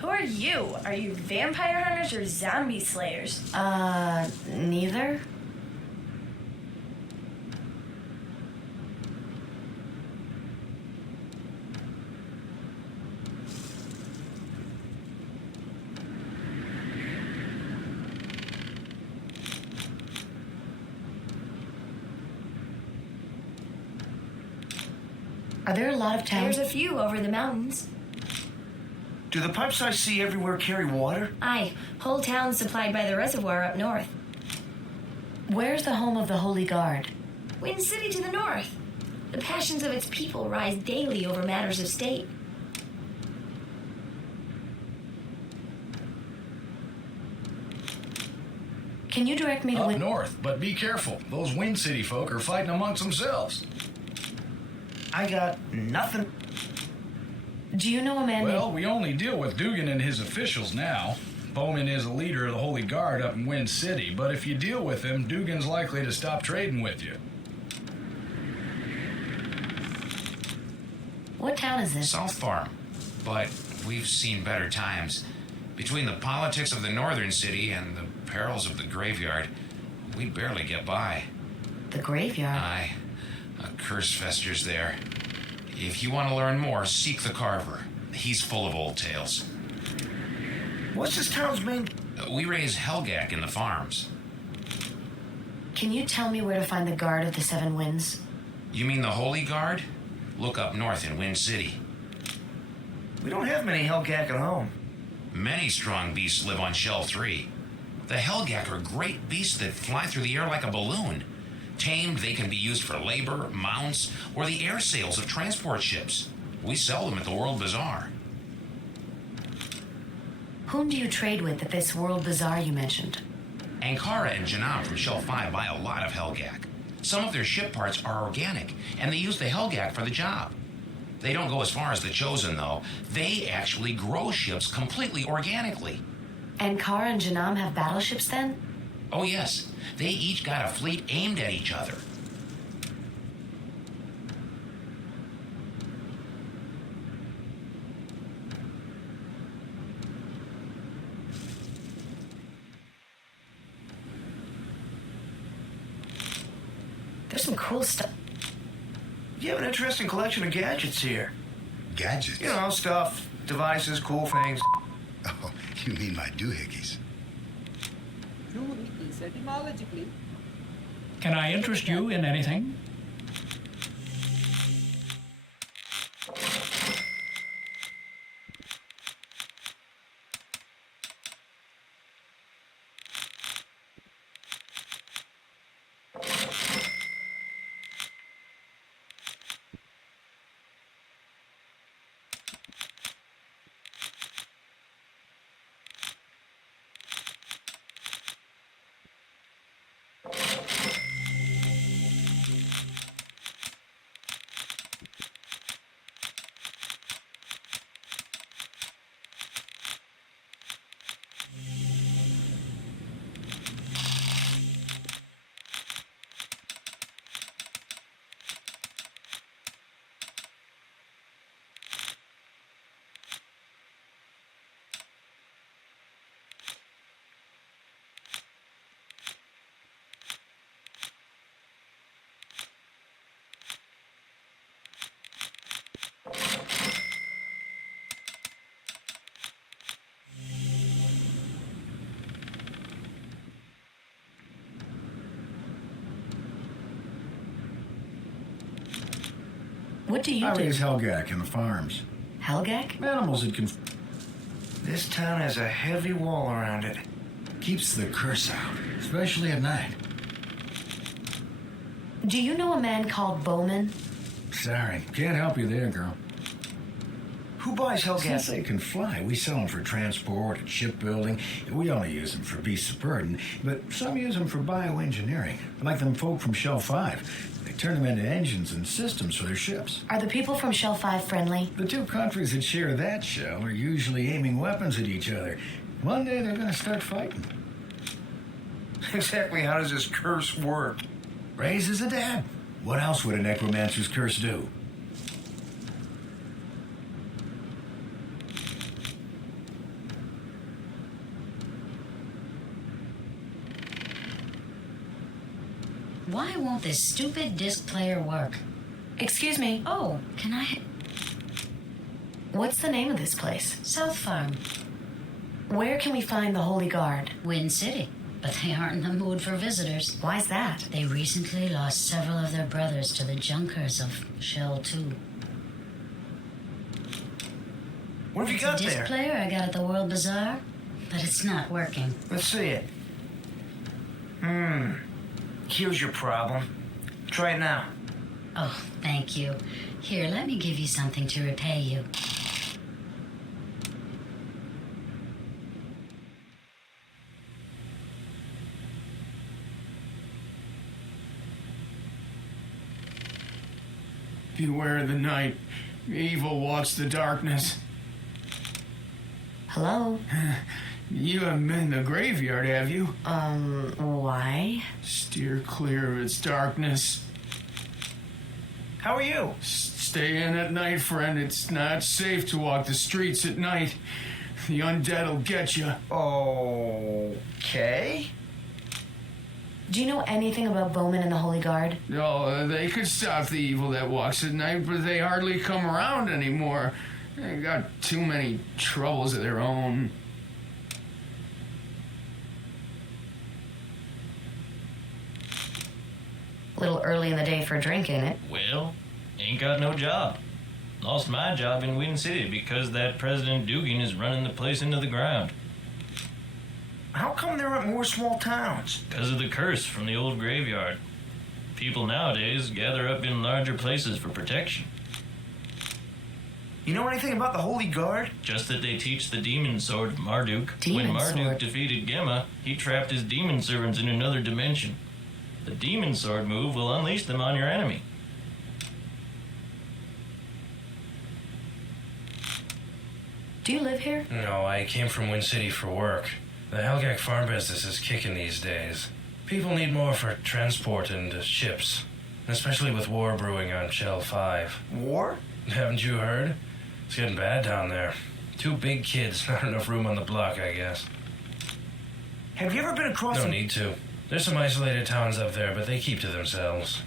Who are you? Are you vampire hunters or zombie slayers? Neither? Are there a lot of towns? There's a few over the mountains. Do the pipes I see everywhere carry water? Aye, whole towns supplied by the reservoir up north. Where's the home of the Holy Guard? Wind City to the north. The passions of its people rise daily over matters of state. Can you direct me to Up north, but be careful. Those Wind City folk are fighting amongst themselves. I got nothing. Do you know a man Well, we only deal with Dugan and his officials now. Bowman is a leader of the Holy Guard up in Wind City, but if you deal with him, Dugan's likely to stop trading with you. What town is this? South Farm. But we've seen better times. Between the politics of the northern city and the perils of the graveyard, we barely get by. The graveyard? Aye. A curse festers there. If you want to learn more, seek the Carver. He's full of old tales. What's this town's main... We raise Helgak in the farms. Can you tell me where to find the Guard of the Seven Winds? You mean the Holy Guard? Look up north in Wind City. We don't have many Helgak at home. Many strong beasts live on Shell 3. The Helgak are great beasts that fly through the air like a balloon. Tamed, they can be used for labor, mounts, or the air sails of transport ships. We sell them at the World Bazaar. Whom do you trade with at this World Bazaar you mentioned? Ankara and Janam from Shell 5 buy a lot of Helgak. Some of their ship parts are organic, and they use the Helgak for the job. They don't go as far as the Chosen, though. They actually grow ships completely organically. Ankara and Janam have battleships then? Oh, yes. They each got a fleet aimed at each other. There's some cool stuff. You have an interesting collection of gadgets here. Gadgets? You know, stuff, devices, cool things. Oh, you mean my doohickeys? Doohickeys, etymologically. Can I interest you in anything? What do you I do? raise Helgak in the farms. Helgak? Animals that can... This town has a heavy wall around it. Keeps the curse out, especially at night. Do you know a man called Bowman? Sorry, can't help you there, girl. Who buys Helgak? Since they can fly, we sell them for transport and shipbuilding. We only use them for beasts of burden, but some use them for bioengineering, like them folk from Shell 5. They turn them into engines and systems for their ships. Are the people from Shell 5 friendly? The two countries that share that shell are usually aiming weapons at each other. One day they're gonna start fighting. Exactly how does this curse work? Raises a dad. What else would a necromancer's curse do? Why won't this stupid disc player work? Excuse me. Oh, can I... What's the name of this place? South Farm. Where can we find the Holy Guard? Wind City. But they aren't in the mood for visitors. Why's that? They recently lost several of their brothers to the junkers of Shell 2. What have you got It's a disc there? player I got at the World Bazaar, but it's not working. Let's see it. Here's your problem. Try it now. Oh, thank you. Here, let me give you something to repay you. Beware the night. Evil walks the darkness. Hello? You haven't been in the graveyard, have you? Why? Steer clear of its darkness. How are you? Stay in at night, friend. It's not safe to walk the streets at night. The undead'll get you. Okay. Do you know anything about Bowman and the Holy Guard? No, they could stop the evil that walks at night, but they hardly come around anymore. They got too many troubles of their own. A little early in the day for drinking it. Well, ain't got no job. Lost my job in Wind City because that President Dugan is running the place into the ground. How come there aren't more small towns? Because of the curse from the old graveyard. People nowadays gather up in larger places for protection. You know anything about the Holy Guard? Just that they teach the demon sword of Marduk. Demon when Marduk sword? defeated Gemma, he trapped his demon servants in another dimension. The demon sword move will unleash them on your enemy. Do you live here? No, I came from Wind City for work. The Helgak farm business is kicking these days. People need more for transport and ships, especially with war brewing on Shell 5. War? Haven't you heard? It's getting bad down there. 2 big kids, not enough room on the block, I guess. Have you ever been across... Don't need to. There's some isolated towns up there, but they keep to themselves.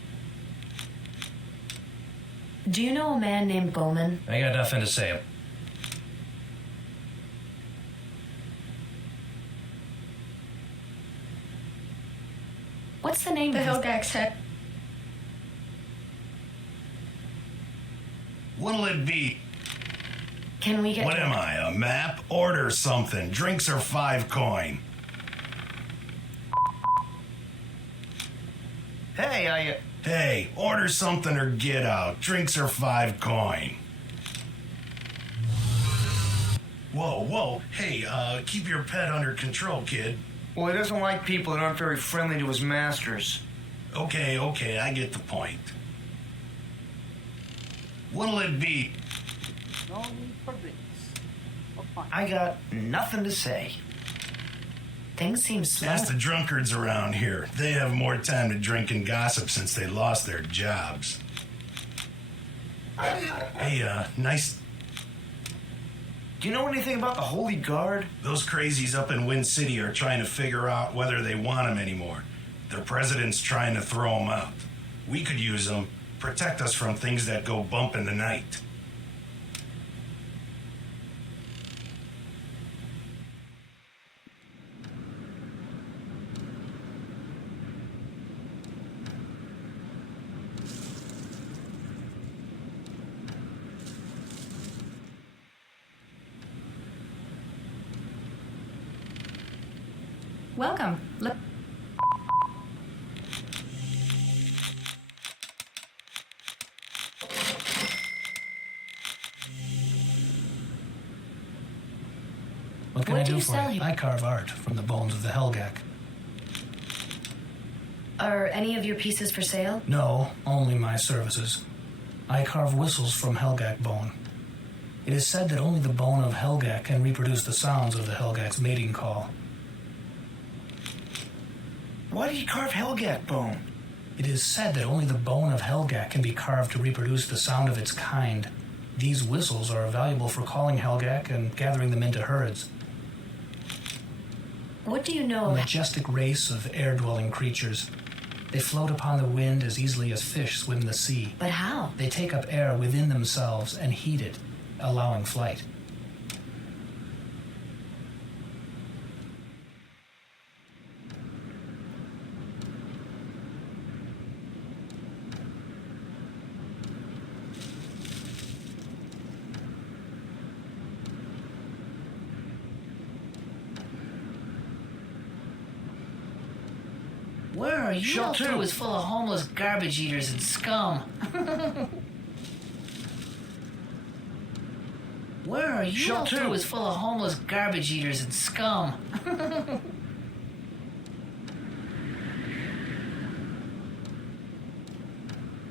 Do you know a man named Bowman? I got nothing to say. What's the name The of this? Helgak's head. What'll it be? Can we get... What am I, a map? Order something. Drinks are 5 coin. Hey, Hey, order something or get out. Drinks are 5 coin. Whoa. Hey, keep your pet under control, kid. Well, he doesn't like people that aren't very friendly to his masters. Okay, I get the point. What'll it be? No need for drinks. Oh, fine. I got nothing to say. Things seem slow. Ask the drunkards around here. They have more time to drink and gossip since they lost their jobs. Hey, nice... Do you know anything about the Holy Guard? Those crazies up in Wind City are trying to figure out whether they want them anymore. Their president's trying to throw them out. We could use them, protect us from things that go bump in the night. Welcome. What can What I do do you for sell you? here? I carve art from the bones of the Helgak. Are any of your pieces for sale? No, only my services. I carve whistles from Helgak bone. It is said that only the bone of Helgak can reproduce the sounds of the Helgak's mating call. Why do you carve Helgak bone? It is said that only the bone of Helgak can be carved to reproduce the sound of its kind. These whistles are valuable for calling Helgak and gathering them into herds. What do you know A of... majestic race of air-dwelling creatures. They float upon the wind as easily as fish swim the sea. But how? They take up air within themselves and heat it, allowing flight. Where are you? Shell two. is full of homeless garbage eaters and scum. Where are you? Shell two. is full of homeless garbage eaters and scum.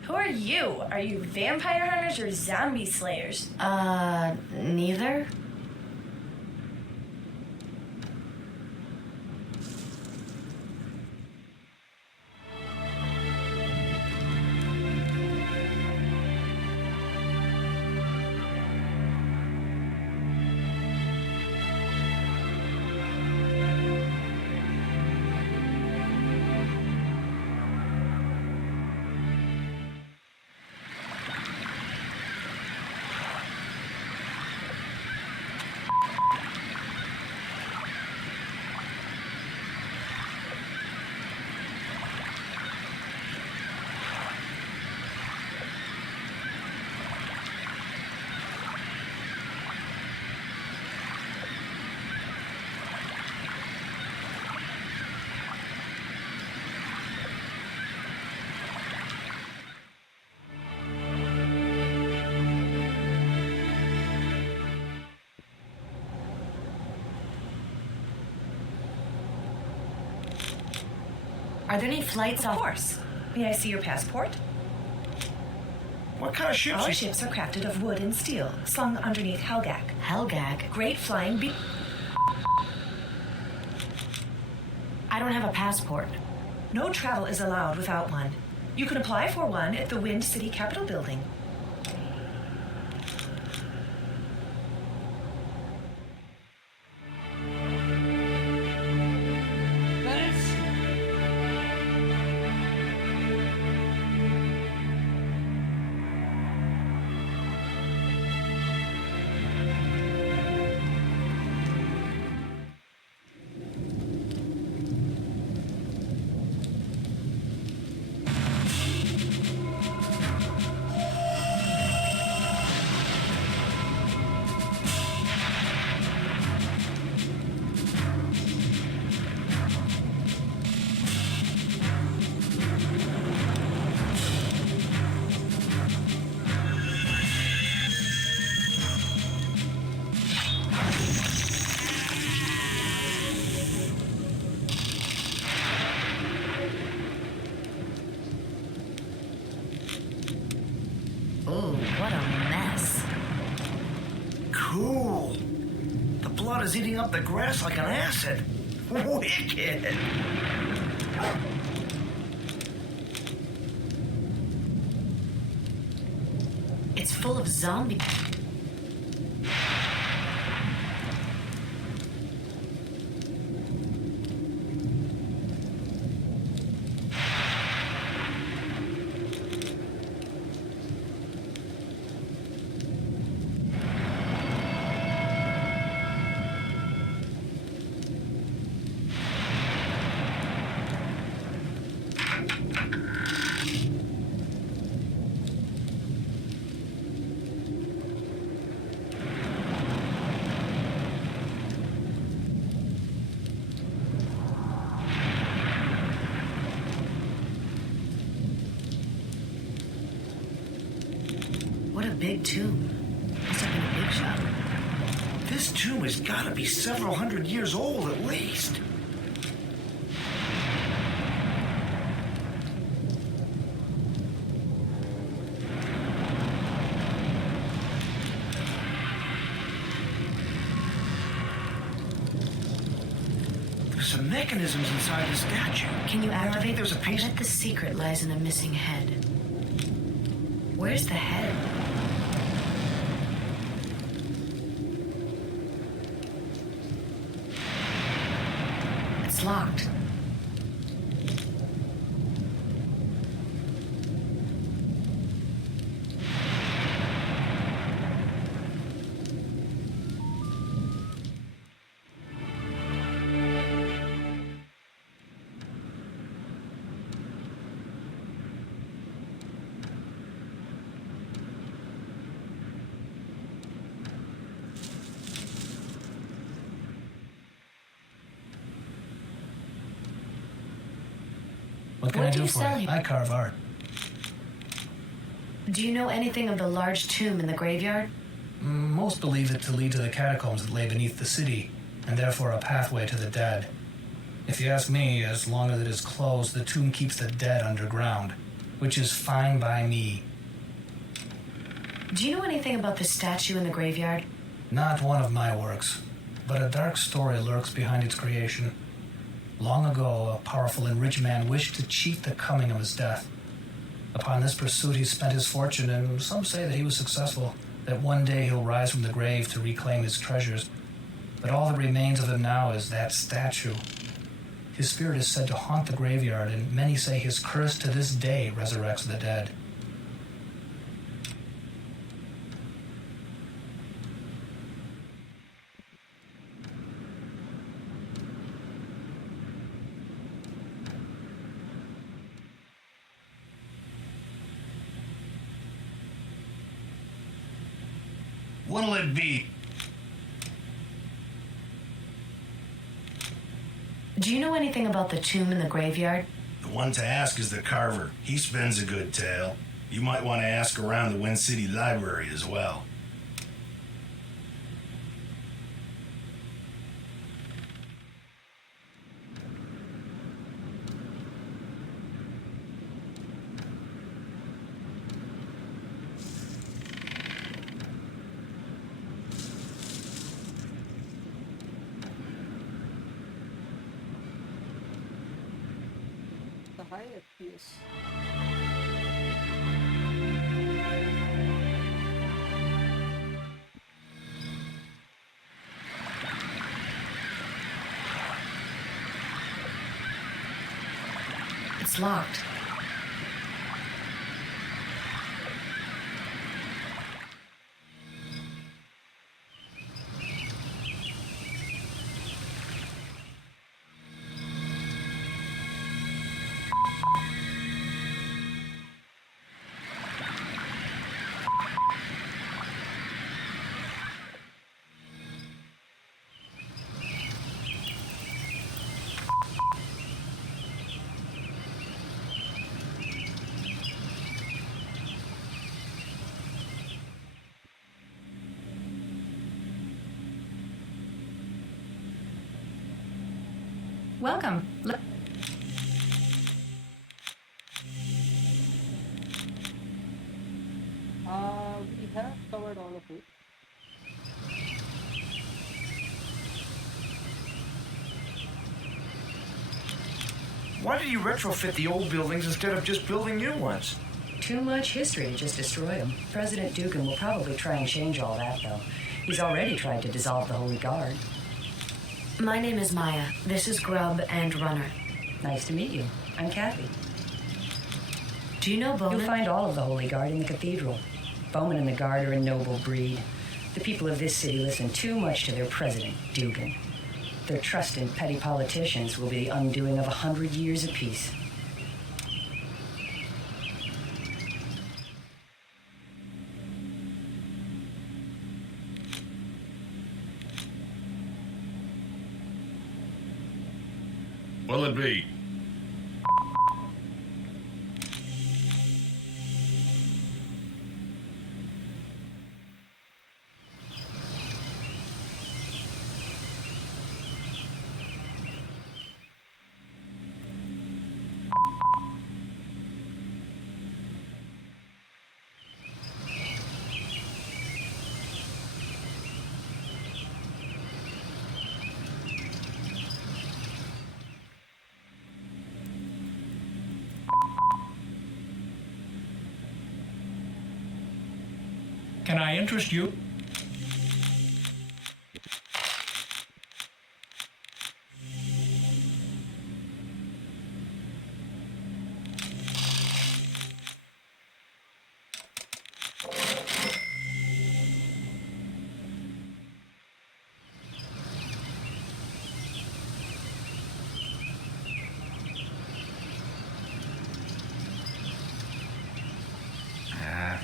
Who are you? Are you vampire hunters or zombie slayers? Neither? Are there any flights off? Of course. May I see your passport? What kind of ships? Our ships are crafted of wood and steel, slung underneath Helgak. Helgak? Great flying be... I don't have a passport. No travel is allowed without one. You can apply for one at the Wind City Capitol building. Ooh, what a mess. Cool. The blood is eating up the grass like an acid. Wicked. It's full of zombie... big tomb. Must have been a big shock. This tomb has got to be several hundred years old at least. There's some mechanisms inside the statue. Can you activate? I think there's a piece. I bet the secret lies in a missing head. Where's the head? It's locked. What can I do for you? I carve art. Do you know anything of the large tomb in the graveyard? Most believe it to lead to the catacombs that lay beneath the city, and therefore a pathway to the dead. If you ask me, as long as it is closed, the tomb keeps the dead underground, which is fine by me. Do you know anything about the statue in the graveyard? Not one of my works, but a dark story lurks behind its creation. Long ago, a powerful and rich man wished to cheat the coming of his death. Upon this pursuit, he spent his fortune, and some say that he was successful, that one day he'll rise from the grave to reclaim his treasures. But all that remains of him now is that statue. His spirit is said to haunt the graveyard, and many say his curse to this day resurrects the dead. What'll it be? Do you know anything about the tomb in the graveyard? The one to ask is the carver. He spins a good tale. You might want to ask around the Wind City Library as well. The high FPS. It's locked. Welcome. We have covered all of it. Why did you retrofit the old buildings instead of just building new ones? Too much history to just destroy them. President Dugan will probably try and change all that, though. He's already tried to dissolve the Holy Guard. My name is Maya. This is Grub and Runner. Nice to meet you. I'm Kathy. Do you know Bowman? You'll find all of the Holy Guard in the cathedral. Bowman and the Guard are a noble breed. The people of this city listen too much to their president, Dugan. Their trust in petty politicians will be the undoing of 100 years of peace. What'll it be? Can I interest you?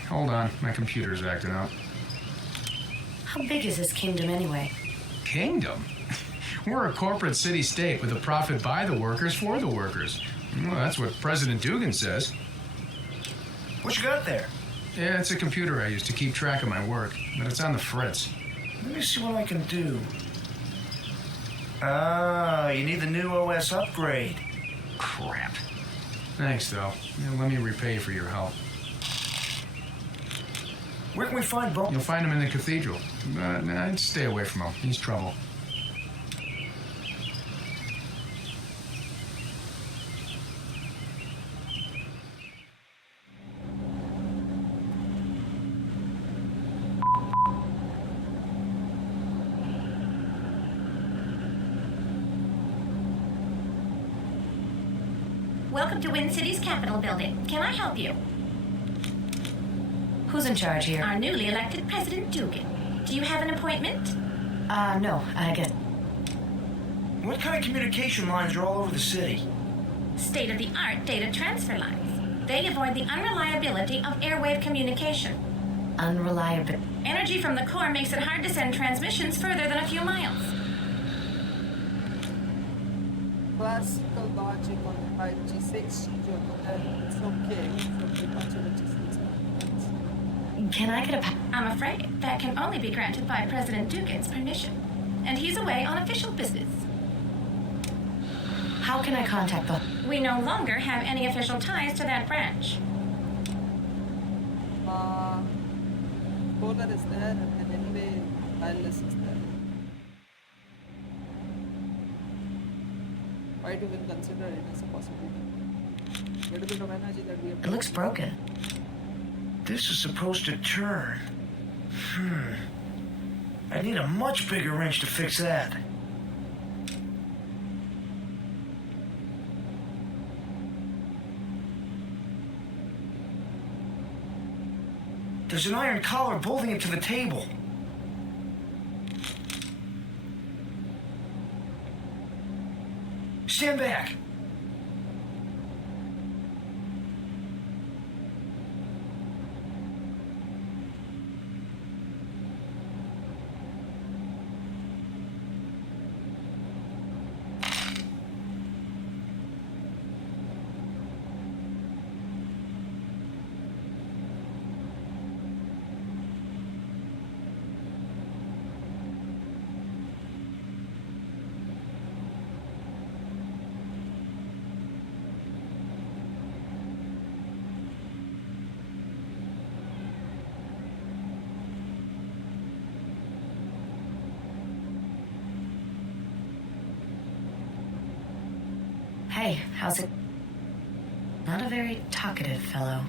Hold on, my computer's acting up. How big is this kingdom anyway? Kingdom? We're a corporate city-state with a profit by the workers for the workers. Well, that's what President Dugan says. What you got there? Yeah, it's a computer I use to keep track of my work, but it's on the fritz. Let me see what I can do. Ah, you need the new OS upgrade. Crap. Thanks, though. Yeah, let me repay you for your help. Where can we find Bo? You'll find him in the cathedral. But I'd stay away from him. He's trouble. Welcome to Wind City's Capitol building. Can I help you? Who's in charge here? Our newly elected President Dugan. Do you have an appointment? No, I guess. What kind of communication lines are all over the city? State-of-the-art data transfer lines. They avoid the unreliability of airwave communication. Unreliable. Energy from the core makes it hard to send transmissions further than a few miles. Classical logic on the 5G 6G model. It's okay. It's okay. Much of it is Can I get a... I'm afraid that can only be granted by President Dugan's permission. And he's away on official business. How can I contact the... We no longer have any official ties to that branch. Polar is there, and anyway, wireless is there. Why do we consider it as a possibility? Little bit of energy that we have. It looks broken. This is supposed to turn. I need a much bigger wrench to fix that. There's an iron collar bolting it to the table. Stand back. Hey, how's it? Not a very talkative fellow.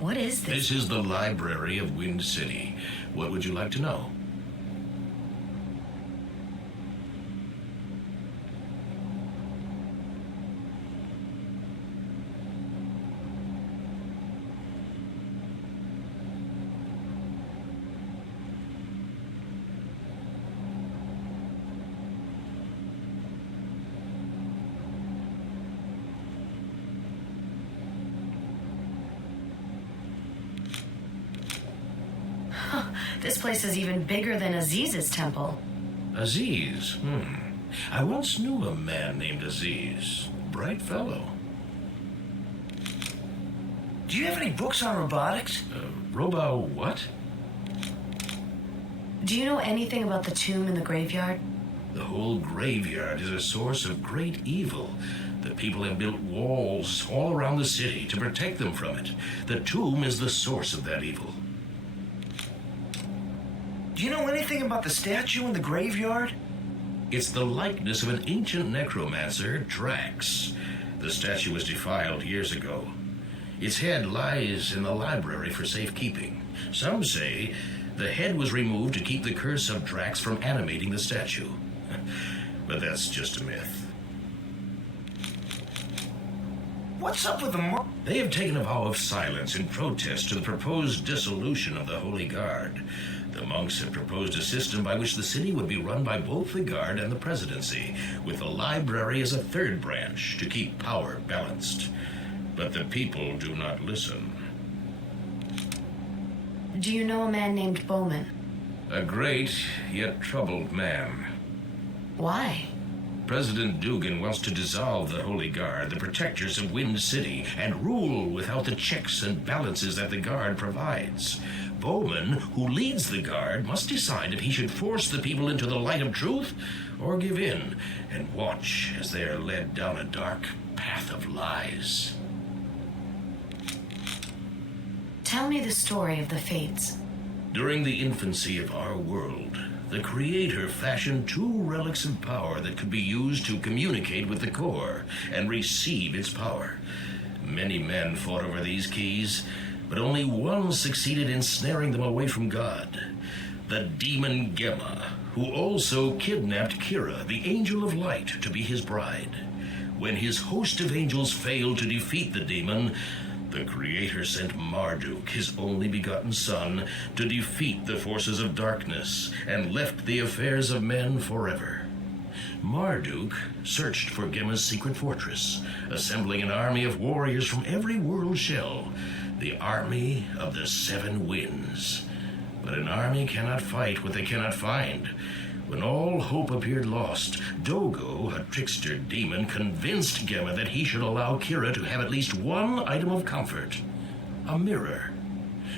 What is this? This is the library of Wind City. What would you like to know? This place is even bigger than Aziz's temple. Aziz? I once knew a man named Aziz. Bright fellow. Do you have any books on robotics? What? Do you know anything about the tomb in the graveyard? The whole graveyard is a source of great evil. The people have built walls all around the city to protect them from it. The tomb is the source of that evil. Do you know anything about the statue in the graveyard? It's the likeness of an ancient necromancer, Drax. The statue was defiled years ago. Its head lies in the library for safekeeping. Some say the head was removed to keep the curse of Drax from animating the statue. But that's just a myth. What's up with the They have taken a vow of silence in protest to the proposed dissolution of the Holy Guard. The monks have proposed a system by which the city would be run by both the Guard and the Presidency, with the library as a third branch to keep power balanced. But the people do not listen. Do you know a man named Bowman? A great, yet troubled man. Why? President Dugan wants to dissolve the Holy Guard, the protectors of Wind City, and rule without the checks and balances that the Guard provides. Bowman, who leads the Guard, must decide if he should force the people into the light of truth or give in and watch as they are led down a dark path of lies. Tell me the story of the Fates. During the infancy of our world, the Creator fashioned two relics of power that could be used to communicate with the core and receive its power. Many men fought over these keys, but only one succeeded in snaring them away from God. The demon Gemma, who also kidnapped Kira, the angel of light, to be his bride. When his host of angels failed to defeat the demon, the Creator sent Marduk, his only begotten son, to defeat the forces of darkness and left the affairs of men forever. Marduk searched for Gemma's secret fortress, assembling an army of warriors from every world shell, the army of the seven winds. But an army cannot fight what they cannot find. When all hope appeared lost, Dogo, a trickster demon, convinced Gemma that he should allow Kira to have at least one item of comfort, a mirror.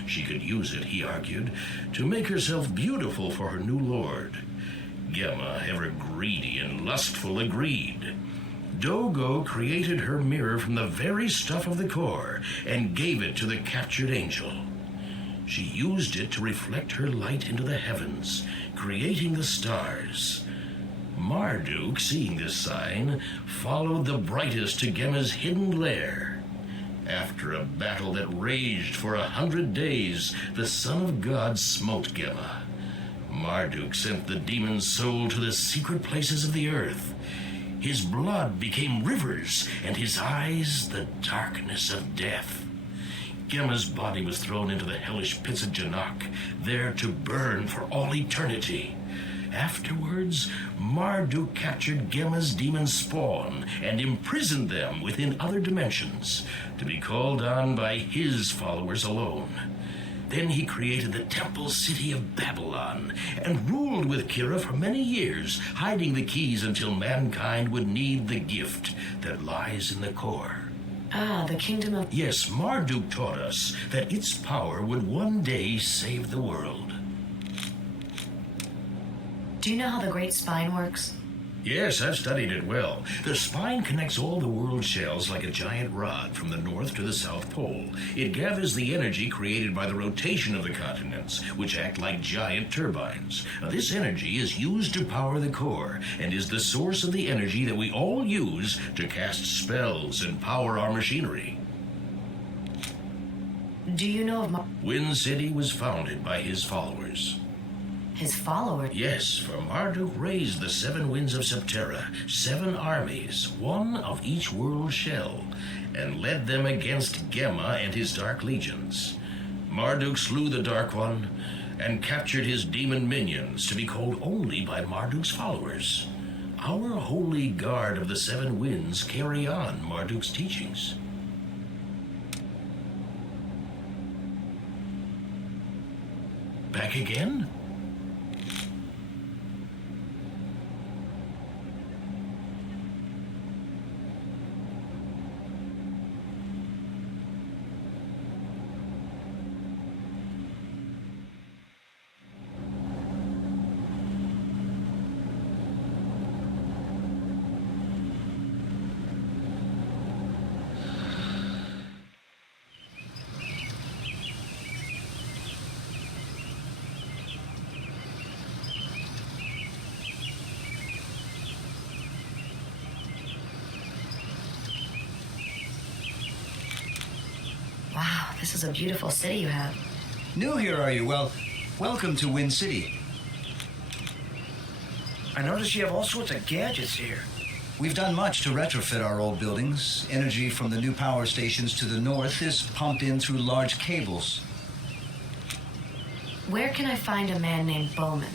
She could use it, he argued, to make herself beautiful for her new lord. Gemma, ever greedy and lustful, agreed. Dogo created her mirror from the very stuff of the core and gave it to the captured angel. She used it to reflect her light into the heavens, creating the stars. Marduk, seeing this sign, followed the brightest to Gemma's hidden lair. After a battle that raged for 100 days, the Son of God smote Gemma. Marduk sent the demon's soul to the secret places of the earth. His blood became rivers, and his eyes the darkness of death. Gemma's body was thrown into the hellish pits of Janak, there to burn for all eternity. Afterwards, Marduk captured Gemma's demon spawn and imprisoned them within other dimensions, to be called on by his followers alone. Then he created the temple city of Babylon and ruled with Kira for many years, hiding the keys until mankind would need the gift that lies in the core. Ah, the kingdom of... Yes, Marduk taught us that its power would one day save the world. Do you know how the Great Spine works? Yes, I've studied it well. The spine connects all the world shells like a giant rod from the North to the South Pole. It gathers the energy created by the rotation of the continents, which act like giant turbines. Now, this energy is used to power the core and is the source of the energy that we all use to cast spells and power our machinery. Do you know of Wind City was founded by his followers. his followers? Yes, for Marduk raised the 7 winds of Septerra, 7 armies, 1 of each world shell, and led them against Gemma and his dark legions. Marduk slew the Dark One and captured his demon minions to be called only by Marduk's followers. Our holy guard of the 7 winds carry on Marduk's teachings. Back again? Wow, this is a beautiful city you have. New here, are you? Well, welcome to Wind City. I notice you have all sorts of gadgets here. We've done much to retrofit our old buildings. Energy from the new power stations to the north is pumped in through large cables. Where can I find a man named Bowman?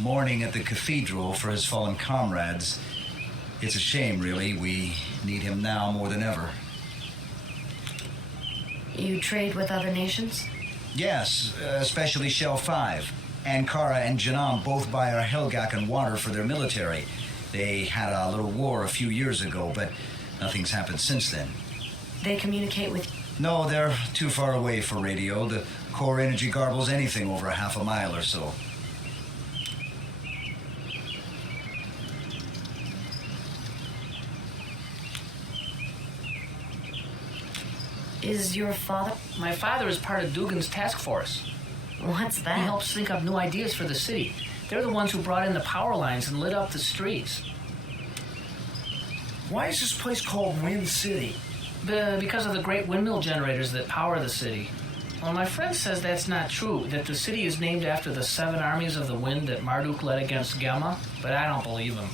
Mourning at the cathedral for his fallen comrades. It's a shame, really. We need him now more than ever. You trade with other nations? Yes, especially Shell 5. Ankara and Janam both buy our Helgak and water for their military. They had a little war a few years ago, but nothing's happened since then. They communicate with... No, they're too far away for radio. The core energy garbles anything over a half a mile or so. Is your father... My father is part of Dugan's task force. What's that? He helps think up new ideas for the city. They're the ones who brought in the power lines and lit up the streets. Why is this place called Wind City? Because of the great windmill generators that power the city. Well, my friend says that's not true, that the city is named after the 7 armies of the wind that Marduk led against Gemma, but I don't believe him.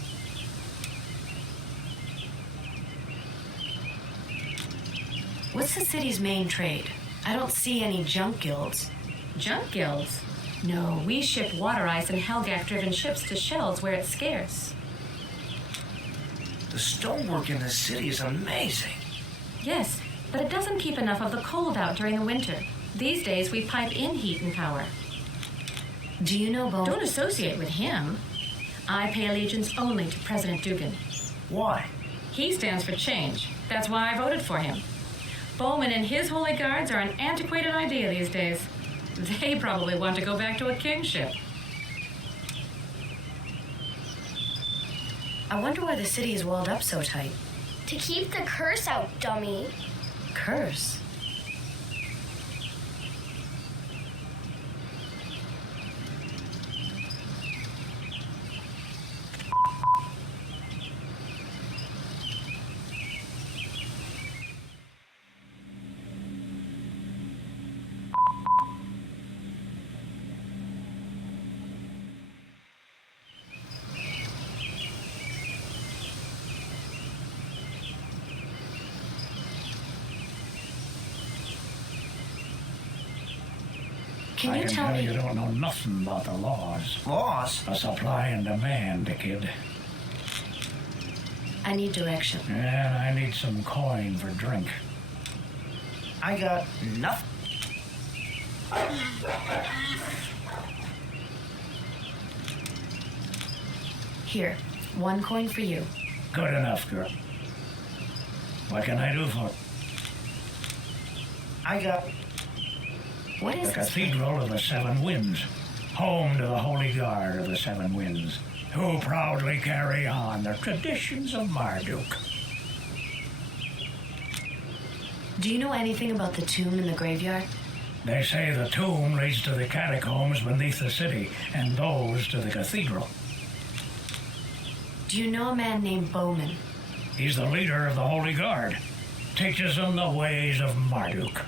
What's the city's main trade? I don't see any junk guilds. Junk guilds? No, we ship water ice and Helgak-driven ships to shells where it's scarce. The stonework in this city is amazing. Yes, but it doesn't keep enough of the cold out during the winter. These days, we pipe in heat and power. Do you know Bowman? Don't associate with him. I pay allegiance only to President Dugan. Why? He stands for change. That's why I voted for him. Bowman and his holy guards are an antiquated idea these days. They probably want to go back to a kingship. I wonder why the city is walled up so tight. To keep the curse out, dummy. Curse? Can you tell me? You don't know nothing about the laws. Laws? A supply and demand, kid. I need direction. And I need some coin for drink. I got nothing. Here, 1 coin for you. Good enough, girl. What can I do for it? I got... What is the this? Cathedral of the 7 Winds, home to the Holy Guard of the 7 Winds, who proudly carry on the traditions of Marduk. Do you know anything about the tomb in the graveyard? They say the tomb leads to the catacombs beneath the city, and those to the cathedral. Do you know a man named Bowman? He's the leader of the Holy Guard. Teaches them the ways of Marduk.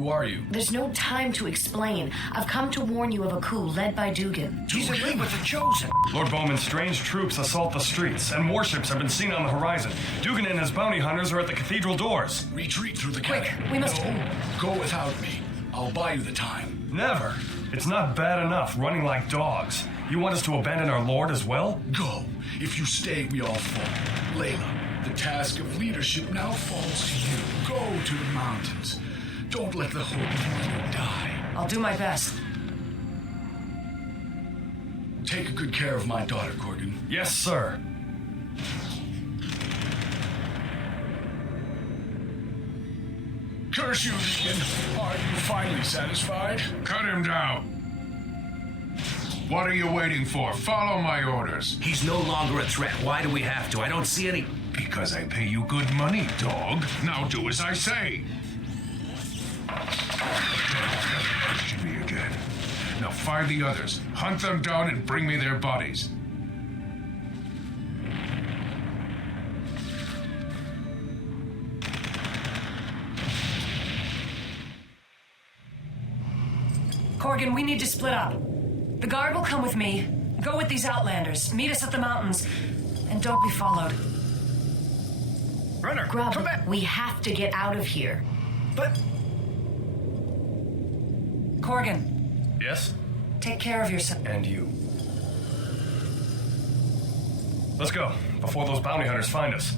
Who are you? There's no time to explain. I've come to warn you of a coup led by Dugan. He's in league with the Chosen. Lord Bowman's strange troops assault the streets, and warships have been seen on the horizon. Dugan and his bounty hunters are at the cathedral doors. Retreat through the Quick, we must... No, go without me. I'll buy you the time. Never. It's not bad enough running like dogs. You want us to abandon our lord as well? Go. If you stay, we all fall. Layla, the task of leadership now falls to you. Go to the mountains. Don't let the hope of you die. I'll do my best. Take good care of my daughter, Corgan. Yes, sir. Curse you, Deacon. Are you finally satisfied? Cut him down. What are you waiting for? Follow my orders. He's no longer a threat. Why do we have to? I don't see any... Because I pay you good money, dog. Now do as I say. Jimmy again. Now find the others. Hunt them down and bring me their bodies. Corgan, we need to split up. The guard will come with me. Go with these outlanders. Meet us at the mountains. And don't be followed. Runner, Grub, come back. we have to get out of here. But... Corgan, Yes? take care of yourself. And you. Let's go, before those bounty hunters find us.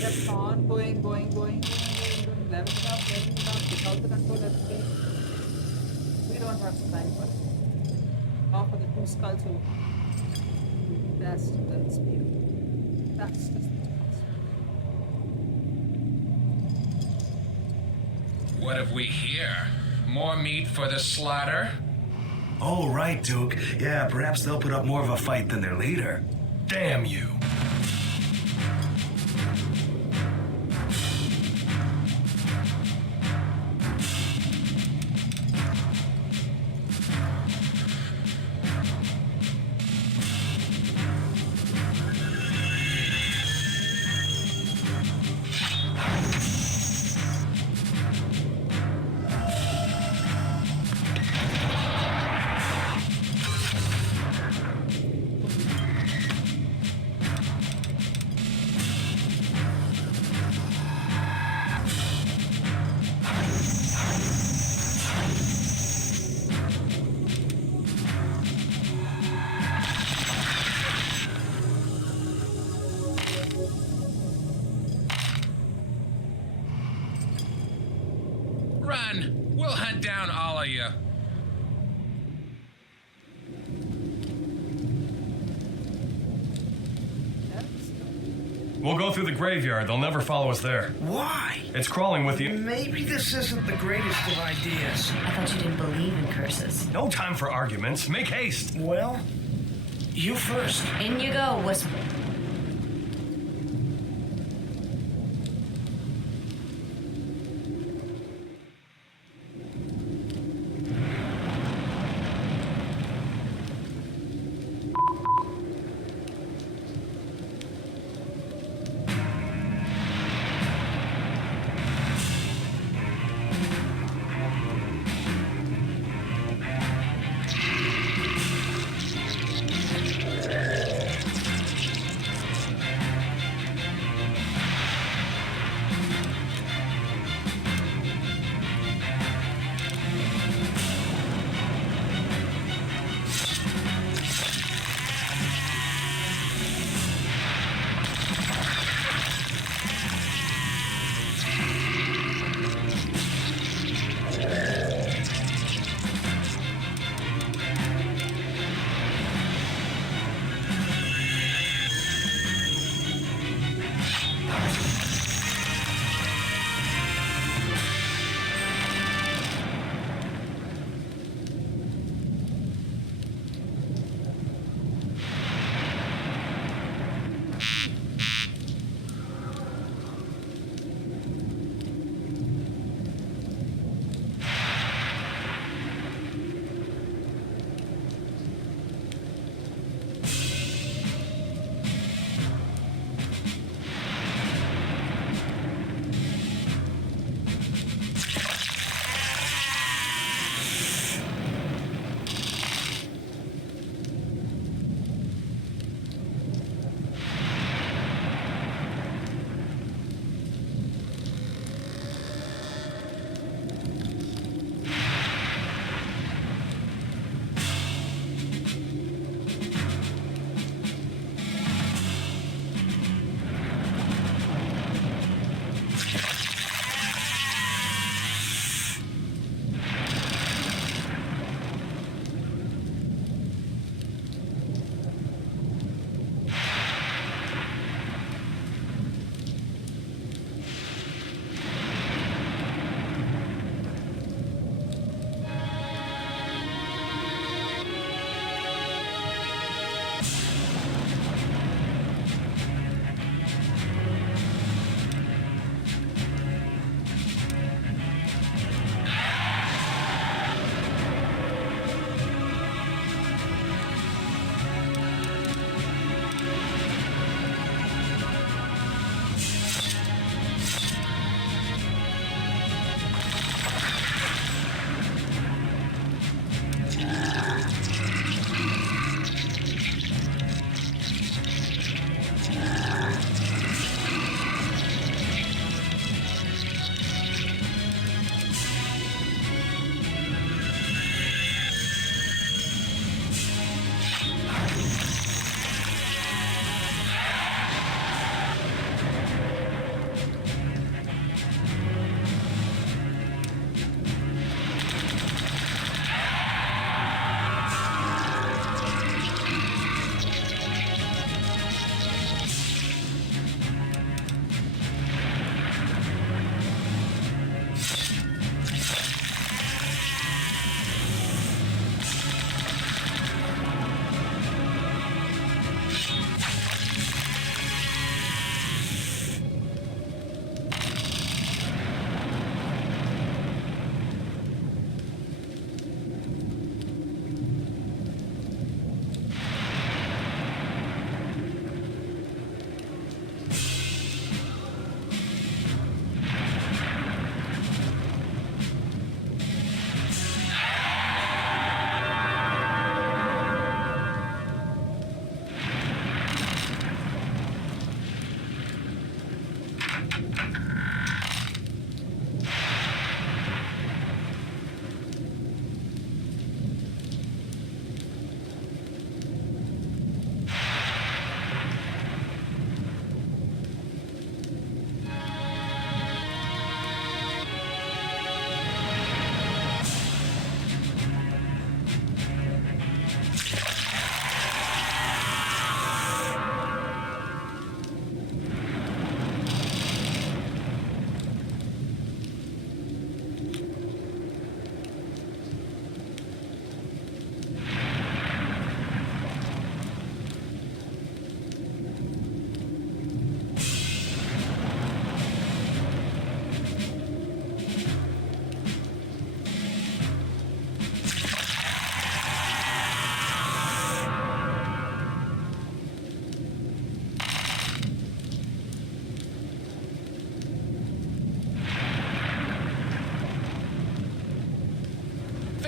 Kept on going, leveling up without the control everything. don't have time for it. All for the two skulls who best than speed. That's just What have we here? More meat for the slaughter? Oh, right, Duke. Yeah, perhaps they'll put up more of a fight than their leader. Damn you. Run! We'll hunt down all of you. We'll go through the graveyard. They'll never follow us there. Why? It's crawling with you. Maybe this isn't the greatest of ideas. I thought you didn't believe in curses. No time for arguments. Make haste. Well, you first. In you go, Wisp.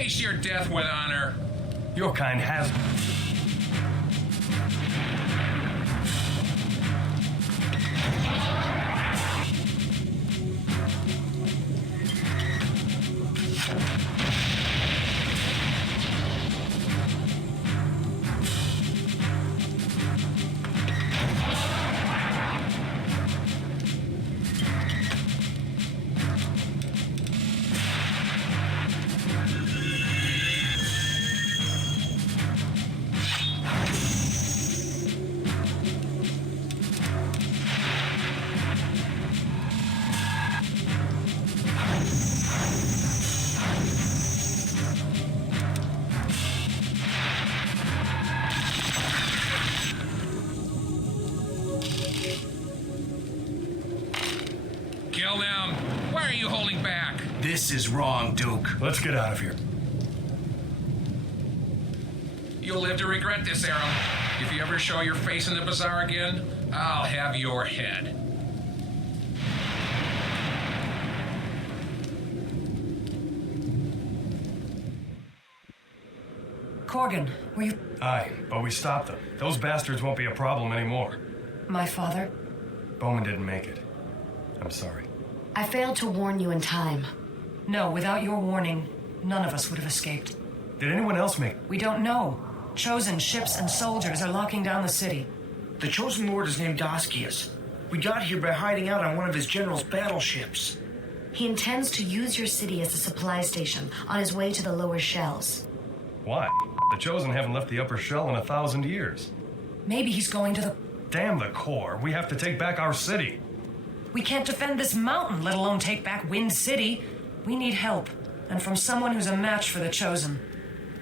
Face your death with honor. Your kind has. Kill them. Why are you holding back? This is wrong, Duke. Let's get out of here. You'll live to regret this, Aram. If you ever show your face in the bazaar again, I'll have your head. Corgan, were you... Aye, but we stopped them. Those bastards won't be a problem anymore. My father? Bowman didn't make it. I'm sorry. I failed to warn you in time. No, without your warning, none of us would have escaped. Did anyone else make... We don't know. Chosen ships and soldiers are locking down the city. The Chosen Lord is named Doskius. We got here by hiding out on one of his general's battleships. He intends to use your city as a supply station on his way to the lower shells. Why? The Chosen haven't left the upper shell in 1,000 years. Maybe he's going to the... Damn the core. We have to take back our city. We can't defend this mountain, let alone take back Wind City. We need help, and from someone who's a match for the Chosen.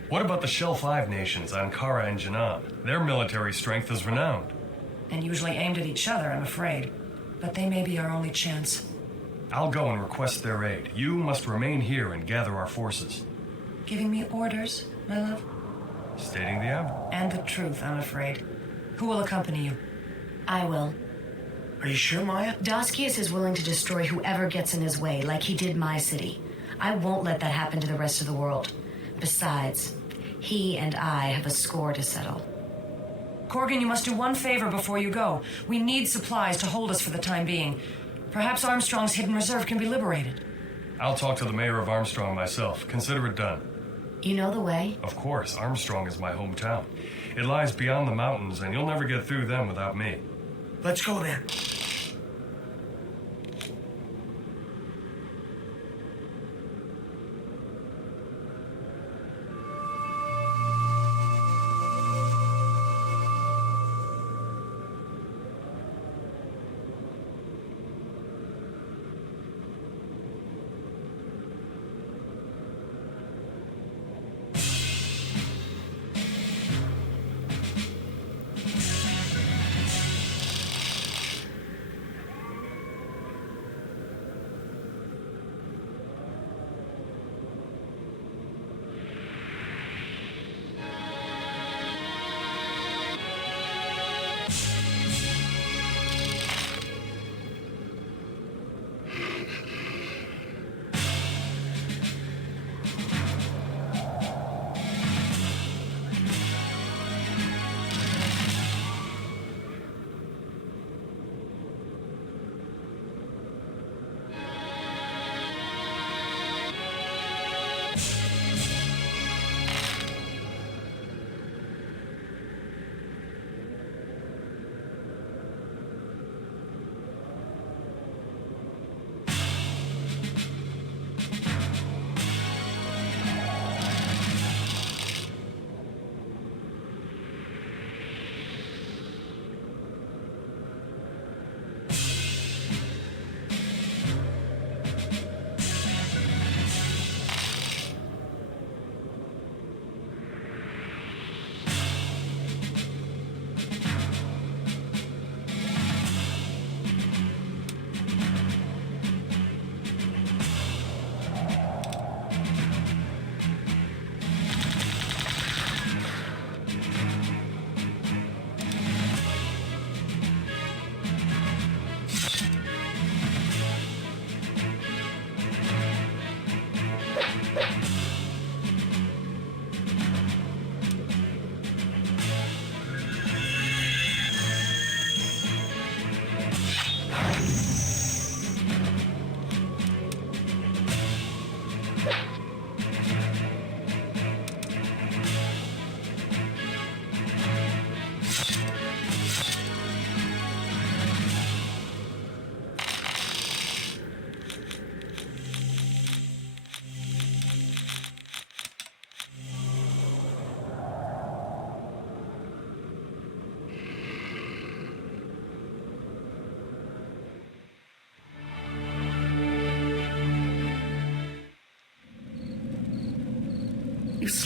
What about the Shell 5 nations, Ankara and Janam? Their military strength is renowned. And usually aimed at each other, I'm afraid. But they may be our only chance. I'll go and request their aid. You must remain here and gather our forces. Giving me orders, my love? Stating the obvious. And the truth, I'm afraid. Who will accompany you? I will. Are you sure, Maya? Doskius is willing to destroy whoever gets in his way, like he did my city. I won't let that happen to the rest of the world. Besides, he and I have a score to settle. Corgan, you must do one favor before you go. We need supplies to hold us for the time being. Perhaps Armstrong's hidden reserve can be liberated. I'll talk to the mayor of Armstrong myself. Consider it done. You know the way? Of course, Armstrong is my hometown. It lies beyond the mountains, and you'll never get through them without me. Let's go then.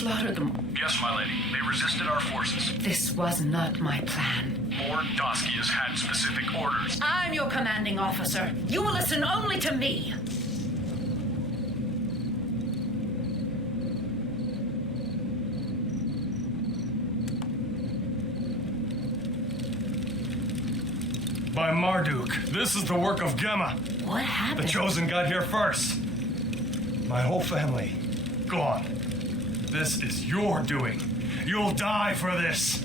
slaughter them. Yes, my lady. They resisted our forces. This was not my plan. Lord Dosky has had specific orders. I'm your commanding officer. You will listen only to me. By Marduk, this is the work of Gemma. What happened? The Chosen got here first. My whole family, gone. This is your doing. You'll die for this.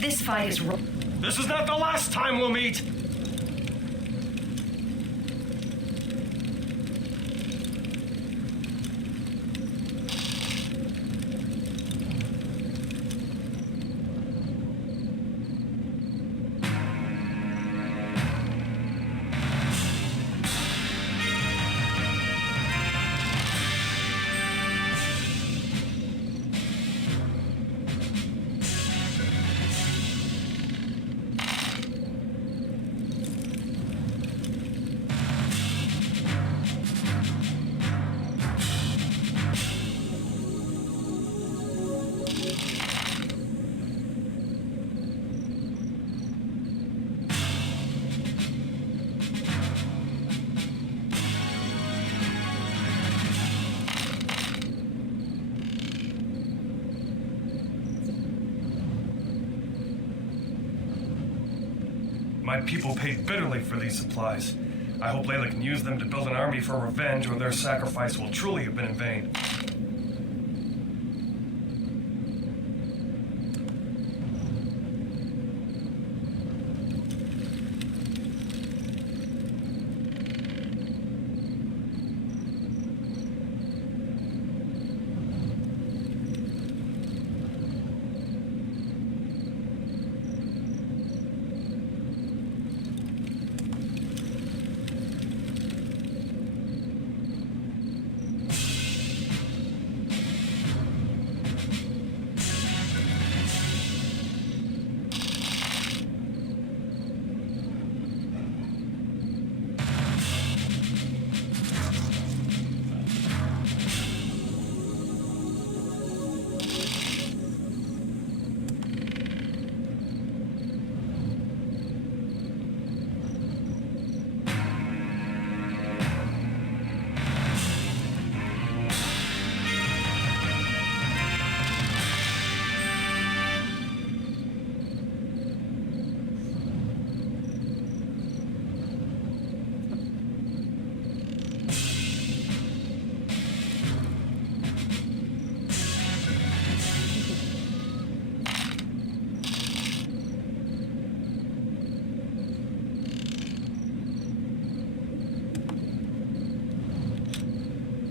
This fight is wrong. This is not the last time we'll meet. My people paid bitterly for these supplies. I hope Layla can use them to build an army for revenge, or their sacrifice will truly have been in vain.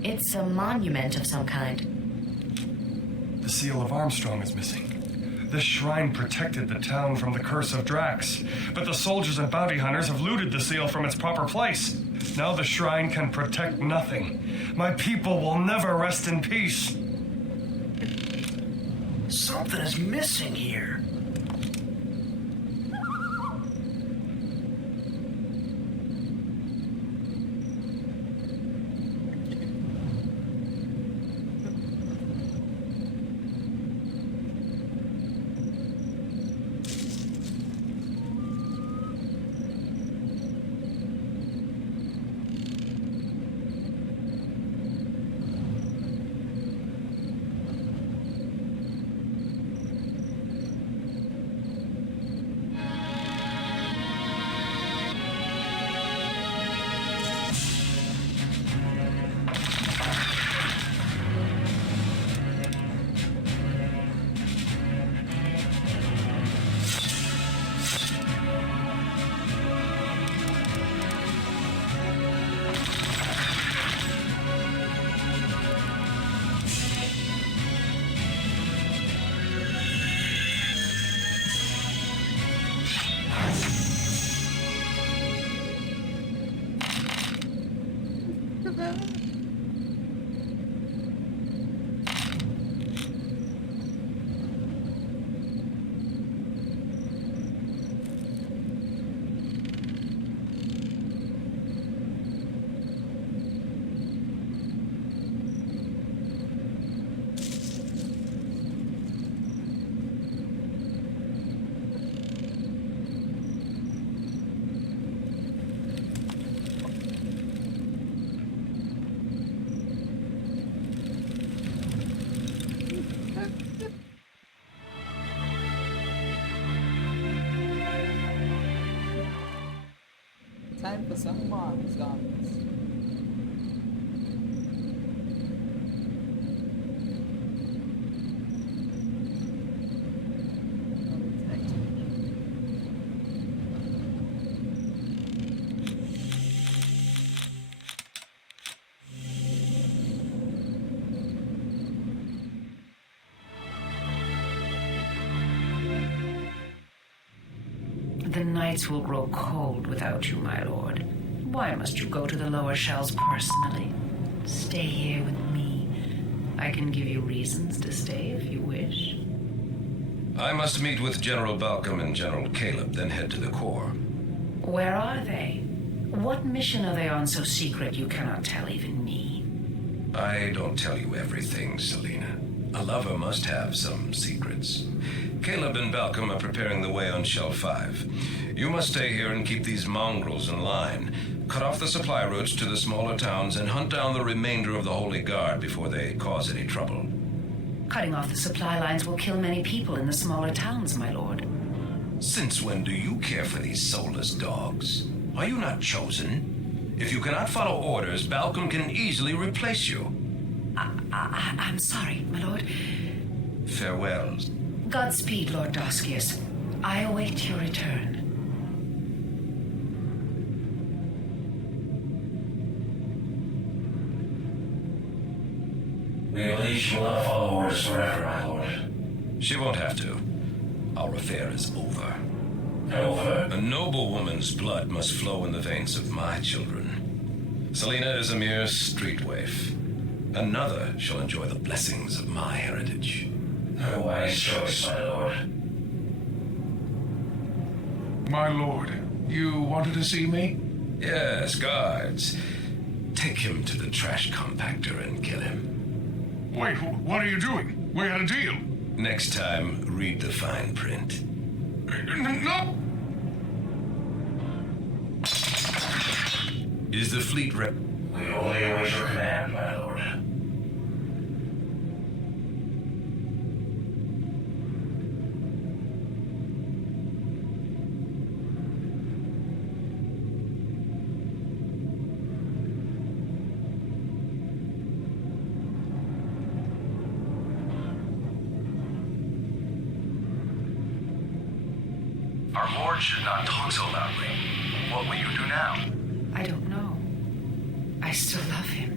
It's a monument of some kind. The seal of Armstrong is missing. This shrine protected the town from the curse of Drax, but the soldiers and bounty hunters have looted the seal from its proper place. Now the shrine can protect nothing. My people will never rest in peace. Something is missing here. Time for some more zombies. The nights will grow cold without you, my lord. Why must you go to the lower shells personally? Stay here with me. I can give you reasons to stay if you wish. I must meet with General Balcom and General Caleb, then head to the Corps. Where are they? What mission are they on so secret you cannot tell even me? I don't tell you everything, Selena. A lover must have some secrets. Caleb and Balcom are preparing the way on Shell 5. You must stay here and keep these mongrels in line. Cut off the supply routes to the smaller towns and hunt down the remainder of the Holy Guard before they cause any trouble. Cutting off the supply lines will kill many people in the smaller towns, my lord. Since when do you care for these soulless dogs? Are you not chosen? If you cannot follow orders, Balcom can easily replace you. I'm sorry, my lord. Farewell. Godspeed, Lord Doskius. I await your return. She will not follow orders forever, my lord. She won't have to. Our affair is over. Over? A noble woman's blood must flow in the veins of my children. Selena is a mere street waif. Another shall enjoy the blessings of my heritage. A wise choice, my lord. My lord, you wanted to see me? Yes, guards. Take him to the trash compactor and kill him. Wait, what are you doing? We had a deal. Next time, read the fine print. No! Is the fleet We only await your command, my lord. Our lord should not talk so loudly. What will you do now? I don't know. I still love him.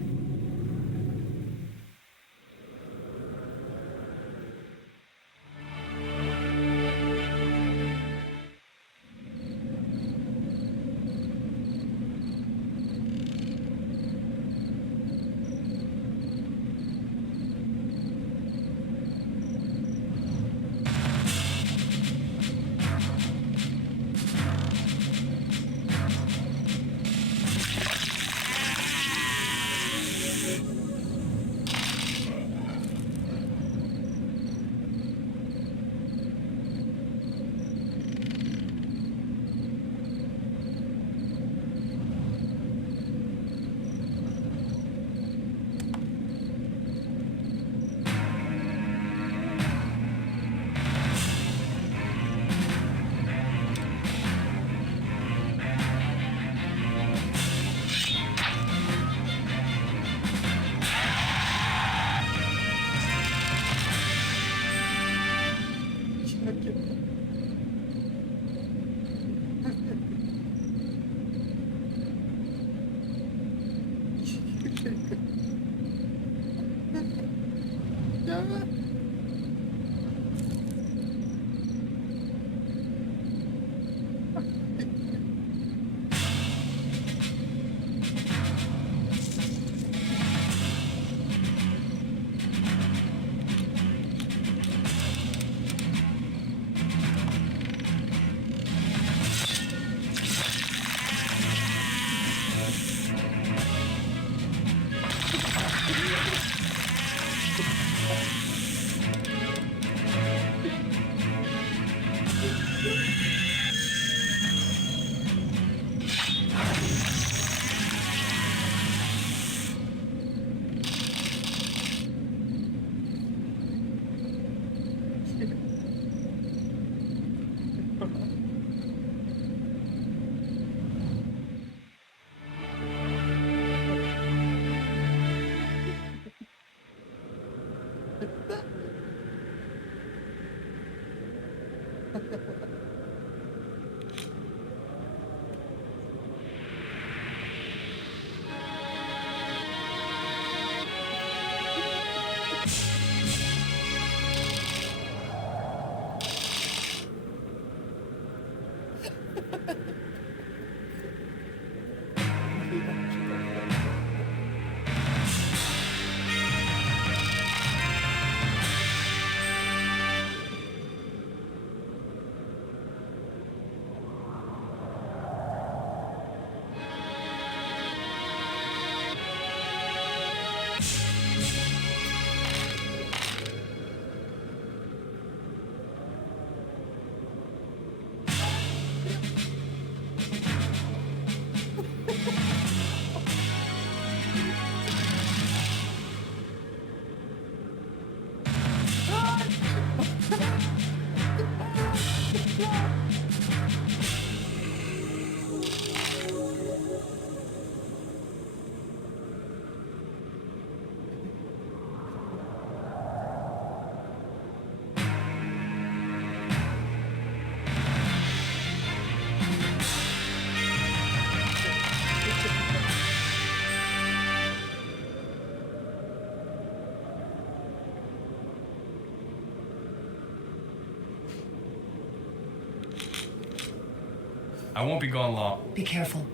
I won't be gone long. Be careful.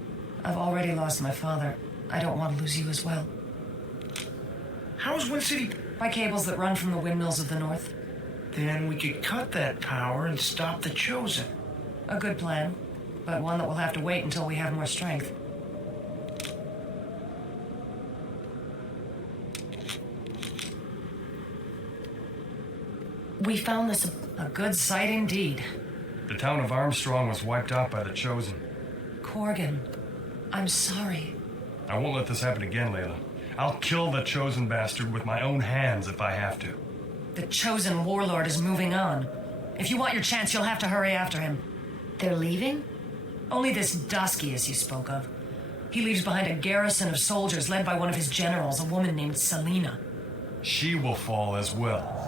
I've already lost my father. I don't want to lose you as well. How's Wind City? By cables that run from the windmills of the north. Then we could cut that power and stop the Chosen. A good plan, but one that will have to wait until we have more strength. We found this a good sight indeed. The town of Armstrong was wiped out by the Chosen. Corgan, I'm sorry. I won't let this happen again, Layla. I'll kill the Chosen bastard with my own hands if I have to. The Chosen warlord is moving on. If you want your chance, you'll have to hurry after him. They're leaving? Only this Daskius you spoke of. He leaves behind a garrison of soldiers led by one of his generals, a woman named Selena. She will fall as well.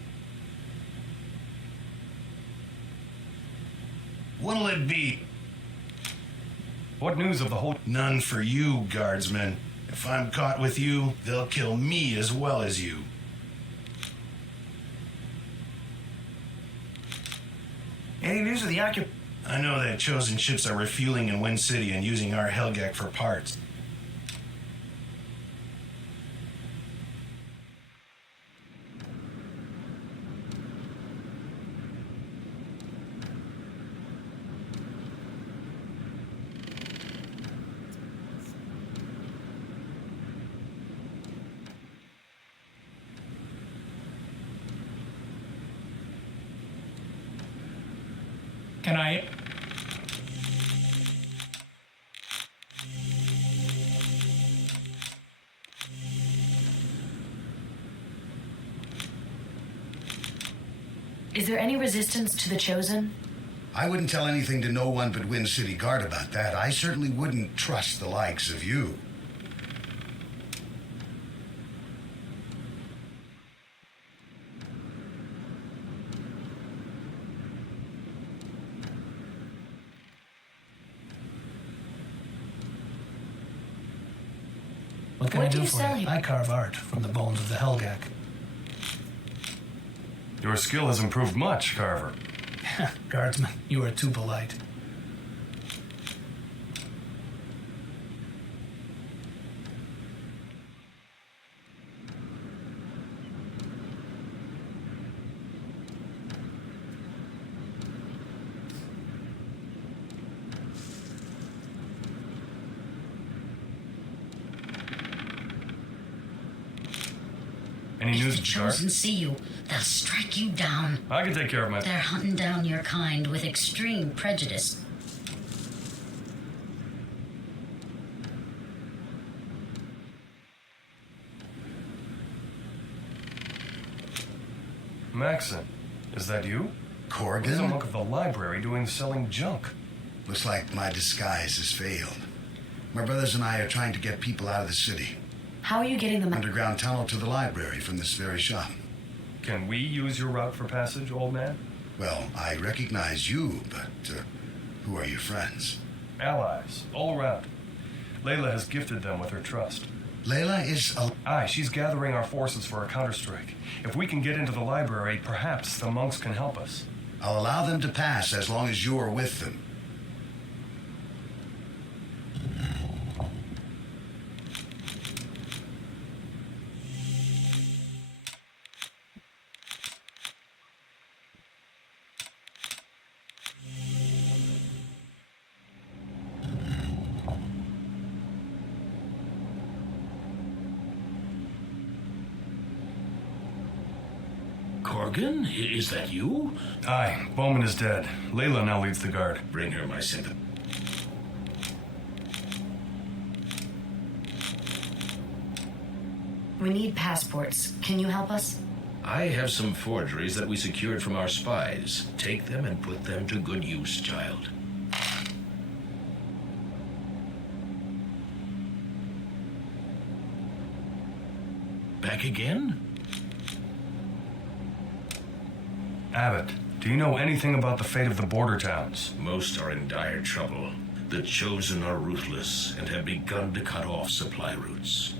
What'll it be? What news of the whole... None for you, guardsmen. If I'm caught with you, they'll kill me as well as you. Any news of the I know that chosen ships are refueling in Wind City and using our Helgak for parts. Can I... Is there any resistance to the Chosen? I wouldn't tell anything to no one but Wind City Guard about that. I certainly wouldn't trust the likes of you. What can What I do do you for sell you? here? I carve art from the bones of the Helgak. Your skill has improved much, Carver. Guardsman, you are too polite. Any news If of the the guard? Chosen see you, they'll strike you down. I can take care of They're hunting down your kind with extreme prejudice. Maxon, is that you? Corrigan? There's a monk of the library doing selling junk. Looks like my disguise has failed. My brothers and I are trying to get people out of the city. How are you getting them? Underground tunnel to the library from this very shop. Can we use your route for passage, old man? Well, I recognize you, but who are your friends? Allies, all around. Layla has gifted them with her trust. Layla is a... Aye, she's gathering our forces for a counterstrike. If we can get into the library, perhaps the monks can help us. I'll allow them to pass as long as you are with them. Corgan, is that you? Aye, Bowman is dead. Layla now leads the guard. Bring her my sympathy. We need passports. Can you help us? I have some forgeries that we secured from our spies. Take them and put them to good use, child. Back again? Abbott, do you know anything about the fate of the border towns? Most are in dire trouble. The Chosen are ruthless and have begun to cut off supply routes.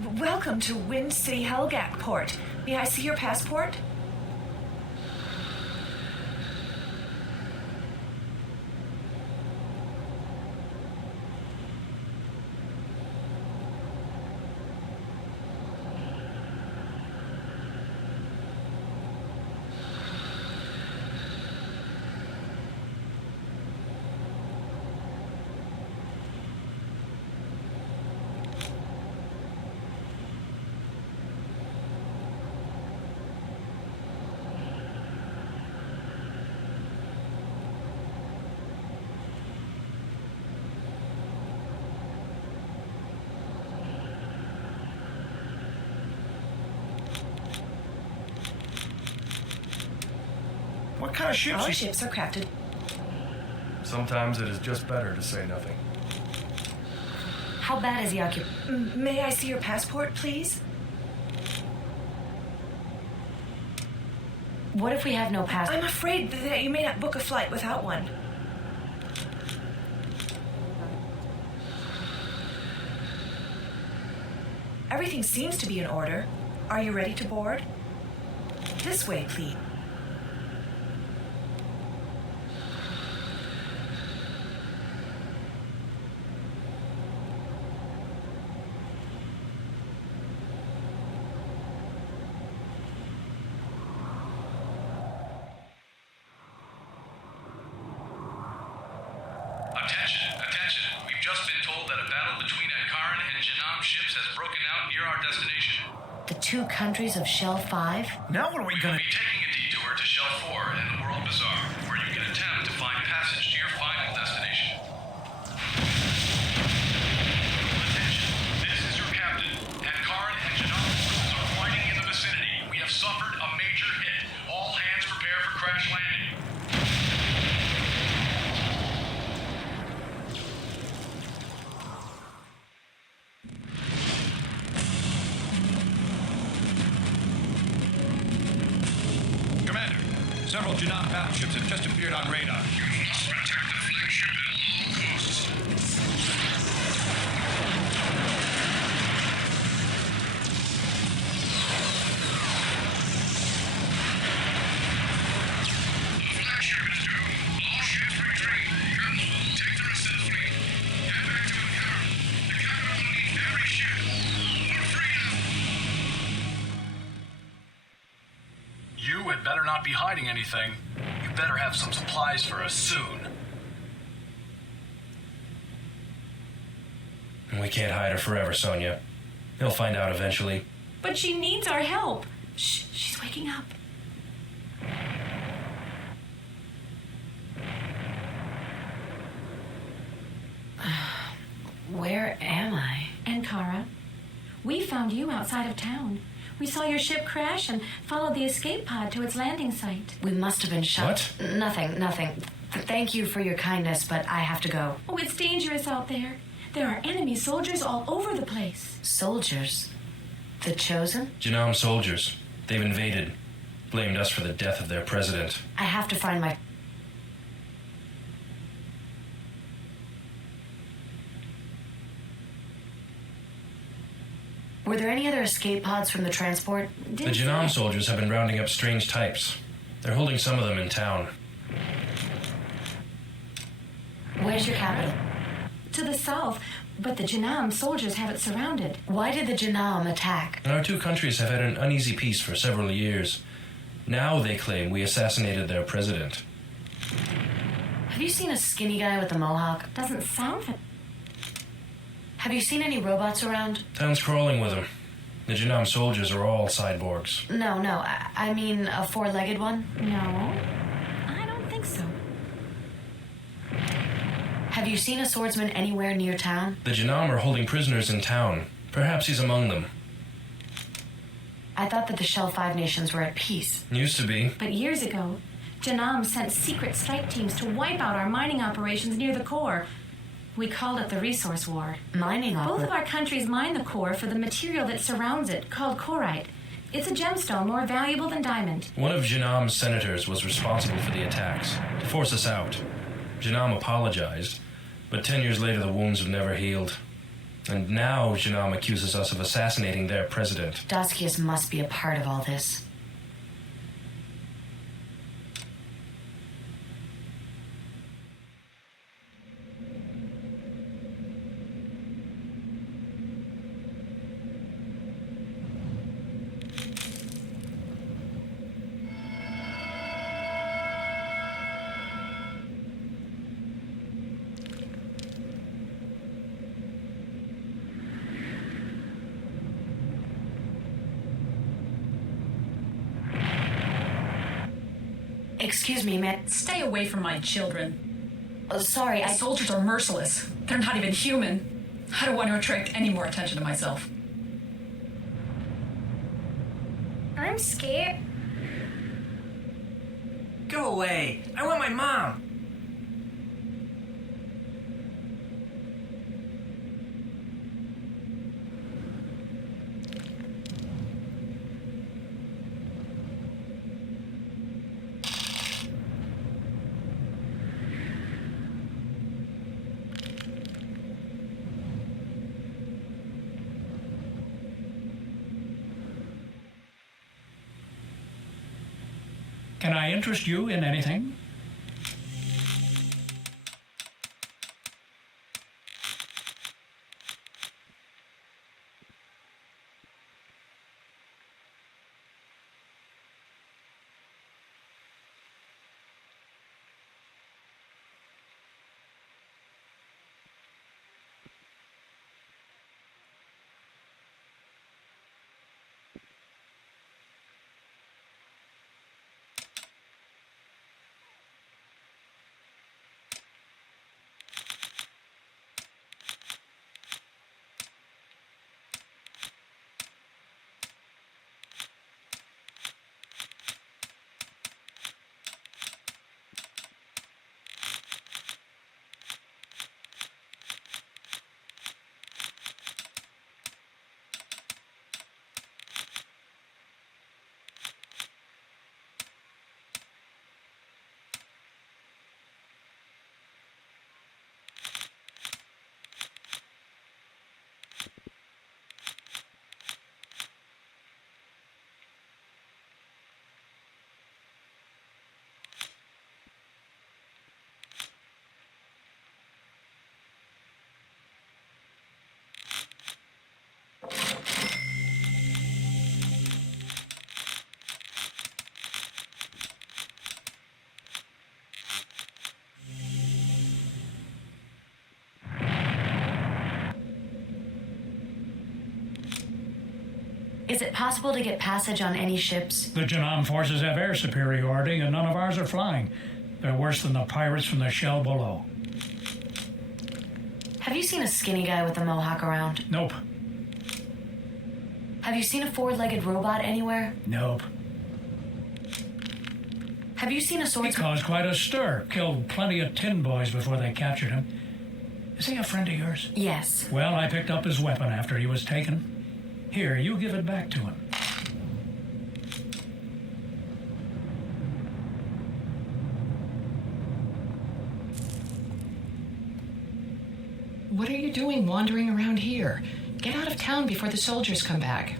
Welcome to Wind City Helgak Port. May I see your passport? What kind of ships? Our ships are crafted. Sometimes it is just better to say nothing. How bad is the occupation? May I see your passport, please? What if we have no passport? I'm afraid that you may not book a flight without one. Everything seems to be in order. Are you ready to board? This way, please. Attention. We've just been told that a battle between Ankaran and Janam ships has broken out near our destination. The two countries of Shell 5? Now what are we gonna... We'll be taking a detour to Shell 4 and the World Bazaar, where you can attempt to find passage to your final destination. Attention. This is your captain. Ankaran and Janam forces are fighting in the vicinity. We have suffered a major hit. All hands prepare for crash landing. Several Janam battleships have just appeared on radar. You must protect the flagship at all costs. The flagship is doomed. All ships retreat. Colonel, take the rest of the fleet. Head back to Ankara. The capital will need every ship. We're free now. You had better not be hiding anything. You better have some supplies for us soon. We can't hide her forever, Sonia. He'll find out eventually. But she needs our help. Shh, she's waking up. Where am I? Ankara, we found you outside of town. We saw your ship crash and followed the escape pod to its landing site. We must have been shot. What? Nothing. Thank you for your kindness, but I have to go. Oh, it's dangerous out there. There are enemy soldiers all over the place. Soldiers? The Chosen? Janam soldiers. They've invaded. Blamed us for the death of their president. I have to find my... Were there any other escape pods from the transport? The Janam soldiers have been rounding up strange types. They're holding some of them in town. Where's your capital? To the south, but the Janam soldiers have it surrounded. Why did the Janam attack? Our two countries have had an uneasy peace for several years. Now they claim we assassinated their president. Have you seen a skinny guy with a mohawk? Doesn't sound it. Have you seen any robots around? Town's crawling with them. The Janam soldiers are all cyborgs. No, I mean a four-legged one? No, I don't think so. Have you seen a swordsman anywhere near town? The Janam are holding prisoners in town. Perhaps he's among them. I thought that the Shell 5 nations were at peace. Used to be. But years ago, Janam sent secret strike teams to wipe out our mining operations near the core. We called it the Resource War. Both of our countries mine the core for the material that surrounds it, called corite. It's a gemstone more valuable than diamond. One of Janam's senators was responsible for the attacks, to force us out. Janam apologized, but 10 years later the wounds have never healed. And now Janam accuses us of assassinating their president. Daskius must be a part of all this. Excuse me, ma'am. Stay away from my children. Oh, sorry, The soldiers are merciless. They're not even human. I don't want to attract any more attention to myself. I'm scared. Go away. I want my mom. Can I interest you in anything? Is it possible to get passage on any ships? The Janam forces have air superiority, and none of ours are flying. They're worse than the pirates from the shell below. Have you seen a skinny guy with a mohawk around? Nope. Have you seen a four-legged robot anywhere? Nope. Have you seen a He swordsman? caused quite a stir. Killed plenty of tin boys before they captured him. Is he a friend of yours? Yes. Well, I picked up his weapon after he was taken. Here, you give it back to him. What are you doing wandering around here? Get out of town before the soldiers come back.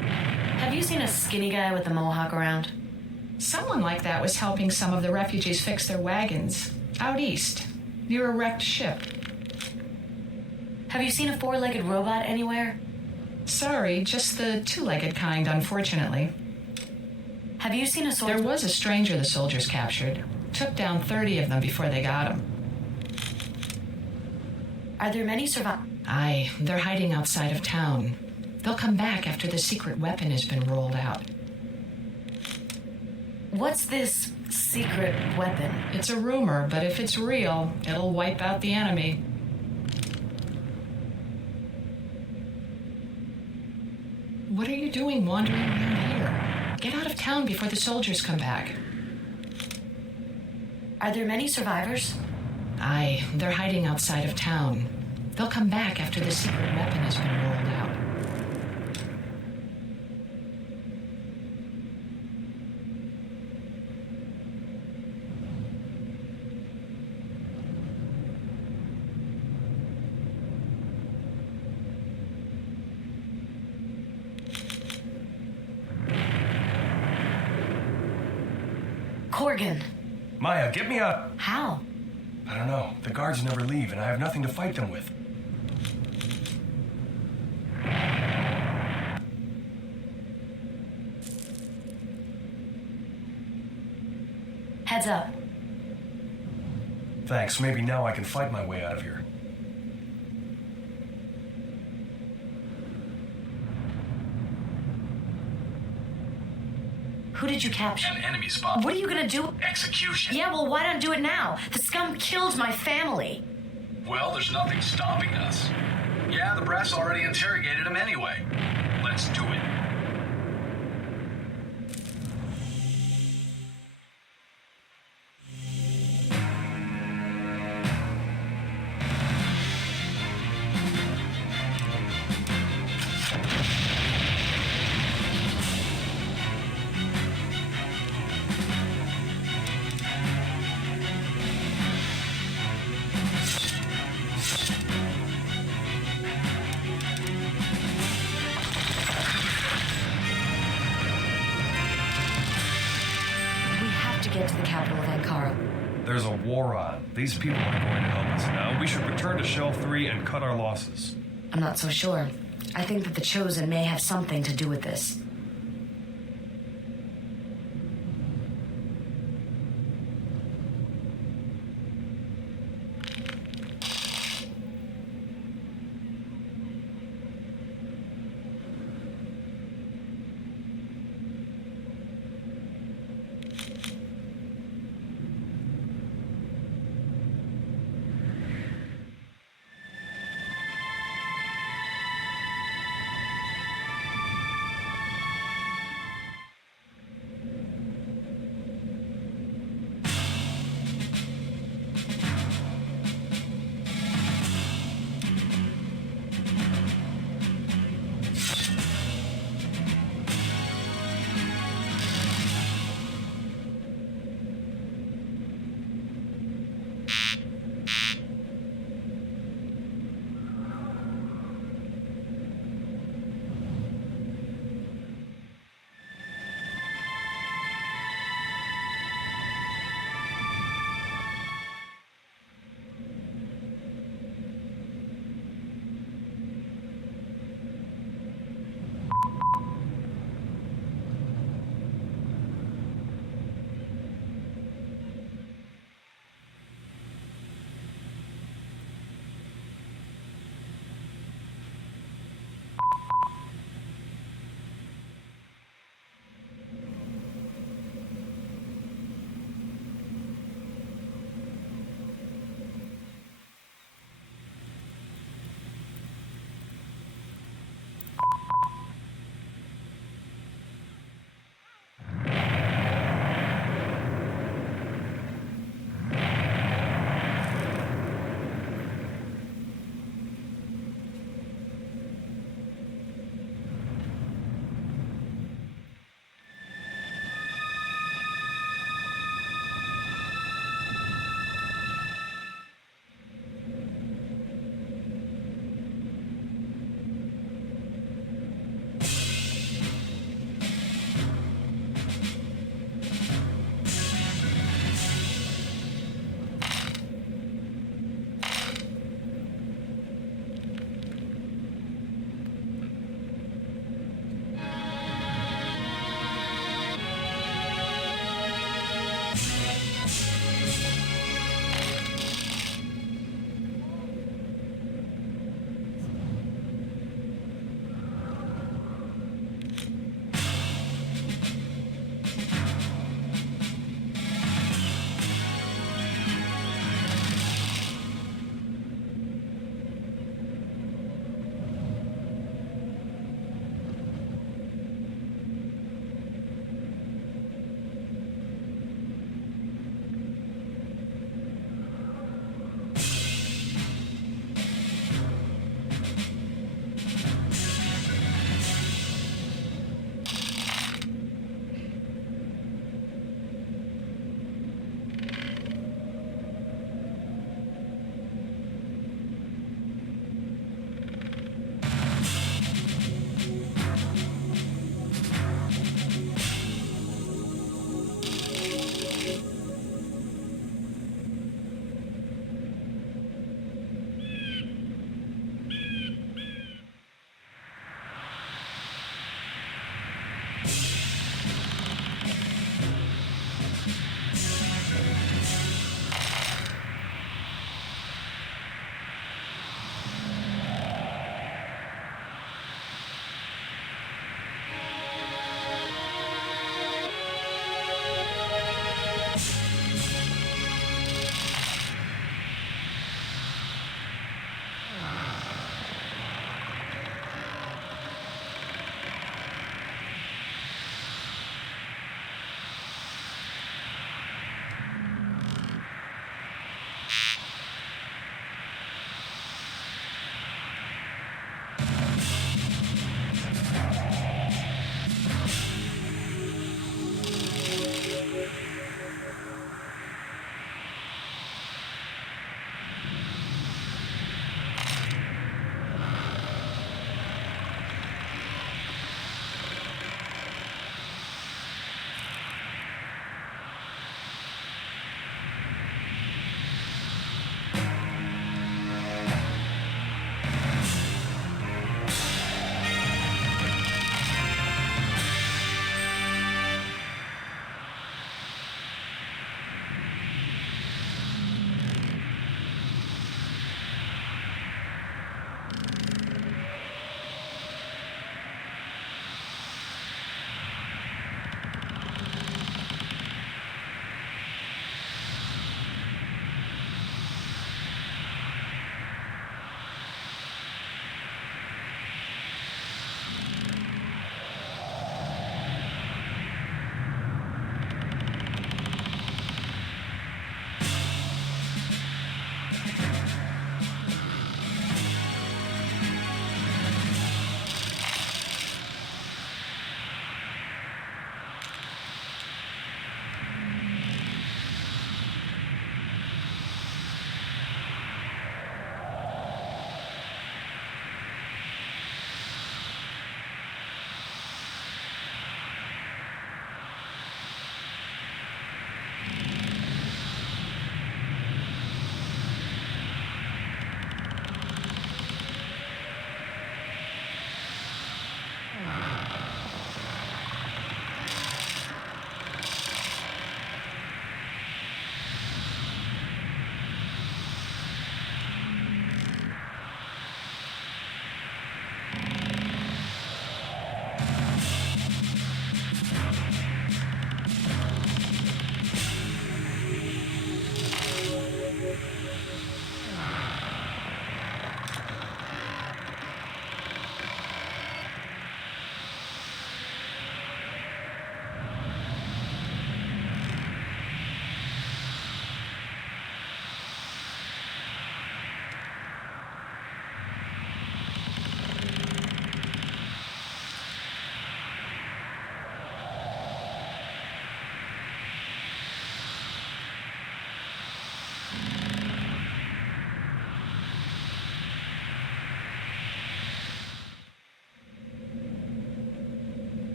Have you seen a skinny guy with a mohawk around? Someone like that was helping some of the refugees fix their wagons out east, near a wrecked ship. Have you seen a four-legged robot anywhere? Sorry, just the two-legged kind, unfortunately. Have you seen a swordsman? There was a stranger the soldiers captured. Took down 30 of them before they got him. Are there many survivors? Aye, they're hiding outside of town. They'll come back after the secret weapon has been rolled out. What's this secret weapon? It's a rumor, but if it's real, it'll wipe out the enemy. What are you doing wandering around here? Get out of town before the soldiers come back. Are there many survivors? Aye, they're hiding outside of town. They'll come back after the secret weapon has been rolled out. Gorgon. Maya, get me a... How? I don't know. The guards never leave, and I have nothing to fight them with. Heads up. Thanks. Maybe now I can fight my way out of here. Who did you capture? An enemy spot. What are you gonna do? Execution. Yeah, well, why not do it now? The scum killed my family. Well, there's nothing stopping us. Yeah, the brass already interrogated him anyway. Let's do it. Get to the capital of Ankara. There's a war on. These people are going to help us now. We should return to Shell 3 and cut our losses. I'm not so sure. I think that the Chosen may have something to do with this.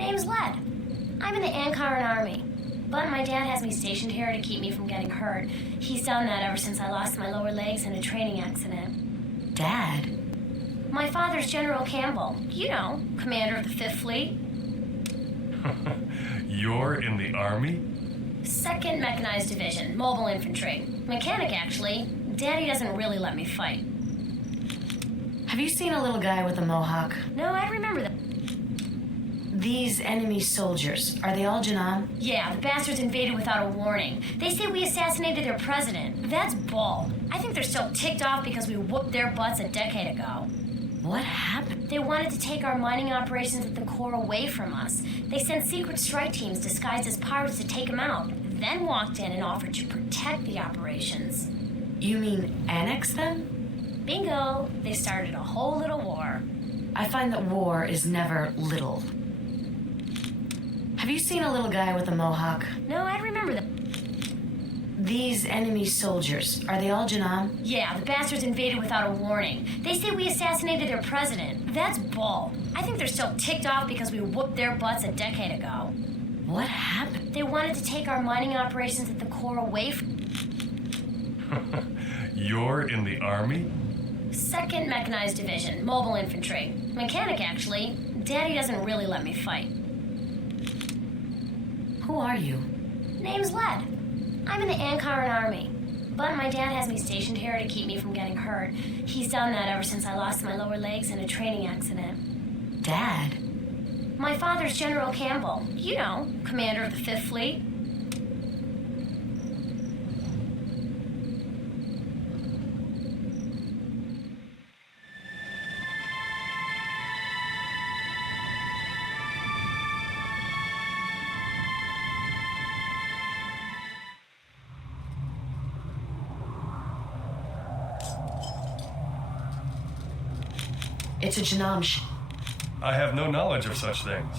Name's Led. I'm in the Ankaran Army. But my dad has me stationed here to keep me from getting hurt. He's done that ever since I lost my lower legs in a training accident. Dad? My father's General Campbell. You know, commander of the 5th Fleet. You're in the Army? 2nd Mechanized Division, mobile infantry. Mechanic, actually. Daddy doesn't really let me fight. Have you seen a little guy with a mohawk? No, I remember that. These enemy soldiers, are they all Janam? Yeah, the bastards invaded without a warning. They say we assassinated their president. That's bull. I think they're still ticked off because we whooped their butts a decade ago. What happened? They wanted to take our mining operations at the core away from us. They sent secret strike teams disguised as pirates to take them out, then walked in and offered to protect the operations. You mean annex them? Bingo! They started a whole little war. I find that war is never little. Have you seen a little guy with a mohawk? No, I remember that. These enemy soldiers, are they all Janam? Yeah, the bastards invaded without a warning. They say we assassinated their president. That's bull. I think they're still ticked off because we whooped their butts a decade ago. What happened? They wanted to take our mining operations at the core away from... You're in the Army? 2nd Mechanized Division, mobile infantry. Mechanic, actually. Daddy doesn't really let me fight. Who are you? Name's Led. I'm in the Ankaran Army. But my dad has me stationed here to keep me from getting hurt. He's done that ever since I lost my lower legs in a training accident. Dad? My father's General Campbell. You know, commander of the 5th Fleet. It's a Janam I have no knowledge of such things.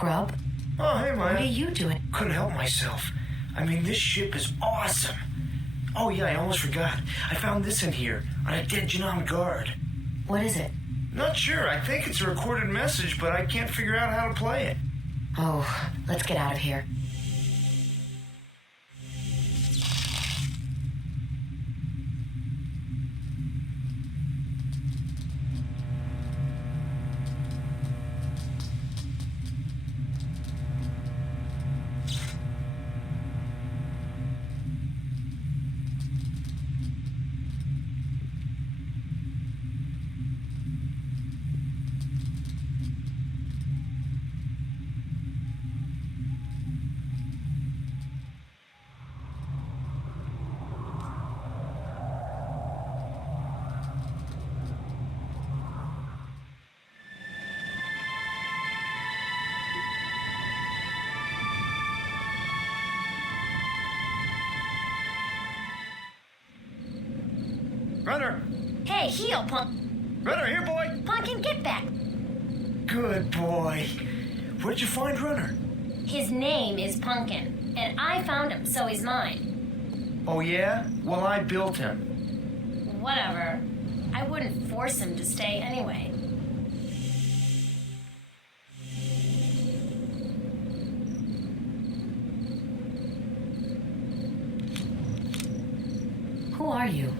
Grub? Oh, hey, Maya. What are you doing? Couldn't help myself. I mean, this ship is awesome. Oh, yeah, I almost forgot. I found this in here, on a dead Janam guard. What is it? Not sure. I think it's a recorded message, but I can't figure out how to play it. Oh, let's get out of here. Runner! Hey, heel, punk. Runner, here, boy! Pumpkin, get back. Good boy. Where'd you find Runner? His name is Pumpkin, and I found him, so he's mine. Oh, yeah? Well, I built him. Whatever. I wouldn't force him to stay anyway. Who are you?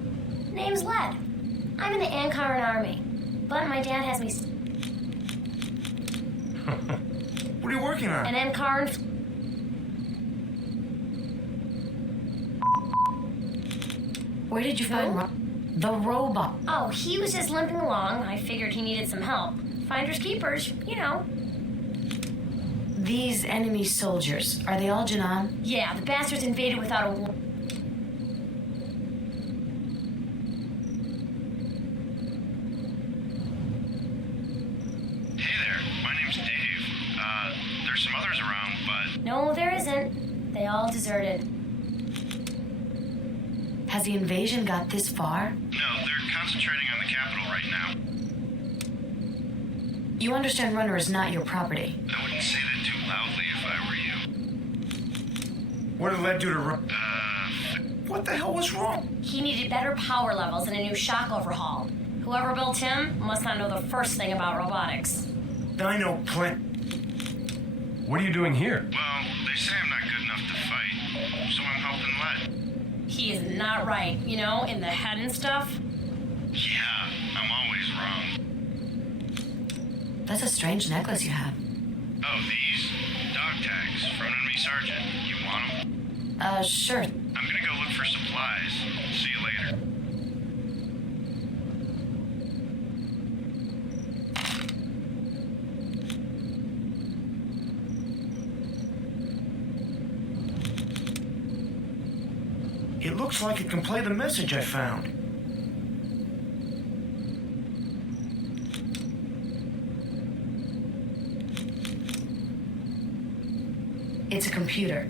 Name's Led. I'm in the Ankaran army, but my dad has me What are you working on? an Ankaran. Where did you find the robot? Oh, he was just limping along. I figured he needed some help. Finders keepers, you know. These enemy soldiers, are they all Janam? Yeah, the bastards invaded without a war. Hey there, my name's Dave. There's some others around, but... No, there isn't. They all deserted. Has the invasion got this far? No, they're concentrating on the capital right now. You understand Runner is not your property. I wouldn't say that too loudly if I were you. What did Led do to Runner? What the hell was wrong? He needed better power levels and a new shock overhaul. Whoever built him must not know the first thing about robotics. I know Clint. What are you doing here? Well, they say I'm not good enough to fight, so I'm helping Led. He is not right, you know, in the head and stuff. Yeah, I'm always wrong. That's a strange necklace you have. Oh, these? Dog tags from an enemy sergeant. You want them? Sure. I'm gonna go look for supplies. See you later. It looks like it can play the message I found. It's a computer.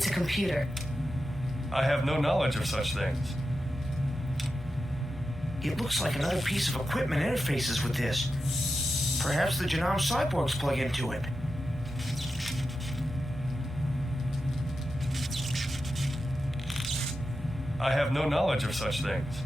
It's a computer. I have no knowledge of such things. It looks like another piece of equipment interfaces with this. Perhaps the Genome cyborgs plug into it. I have no knowledge of such things.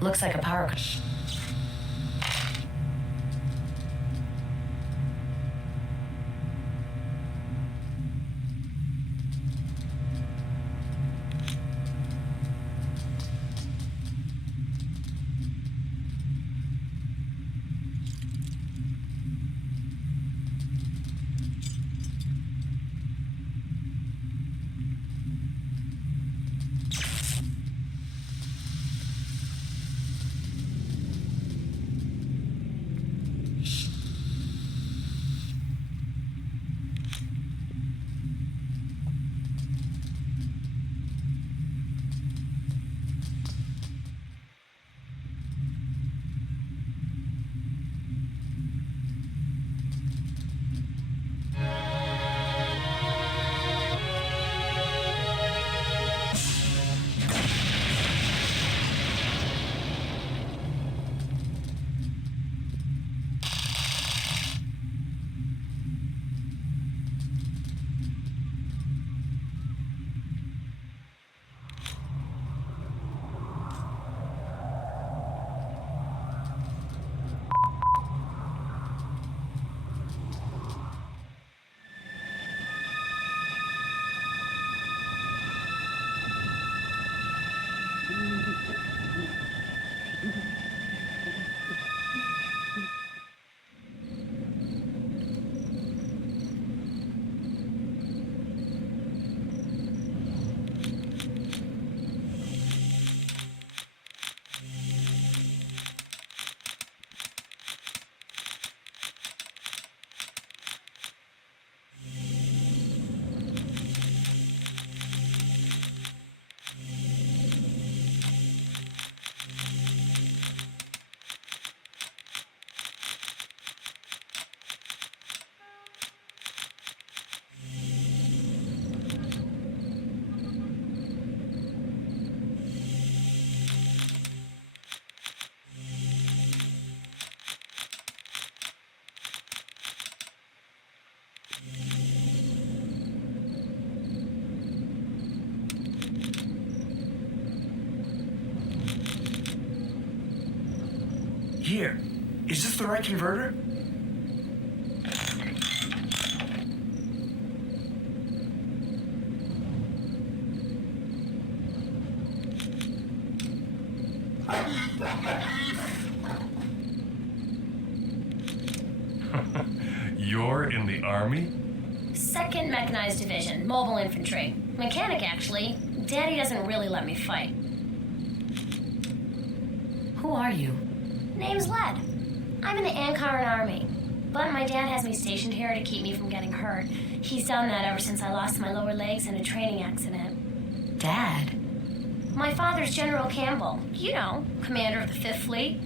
Looks like a power. Here, is this the right converter? You're in the Army? 2nd Mechanized Division, Mobile Infantry. Mechanic, actually. Daddy doesn't really let me fight. Who are you? Name's Led. I'm in the Ankaran Army. But my dad has me stationed here to keep me from getting hurt. He's done that ever since I lost my lower legs in a training accident. Dad? My father's General Campbell. You know, commander of the 5th Fleet.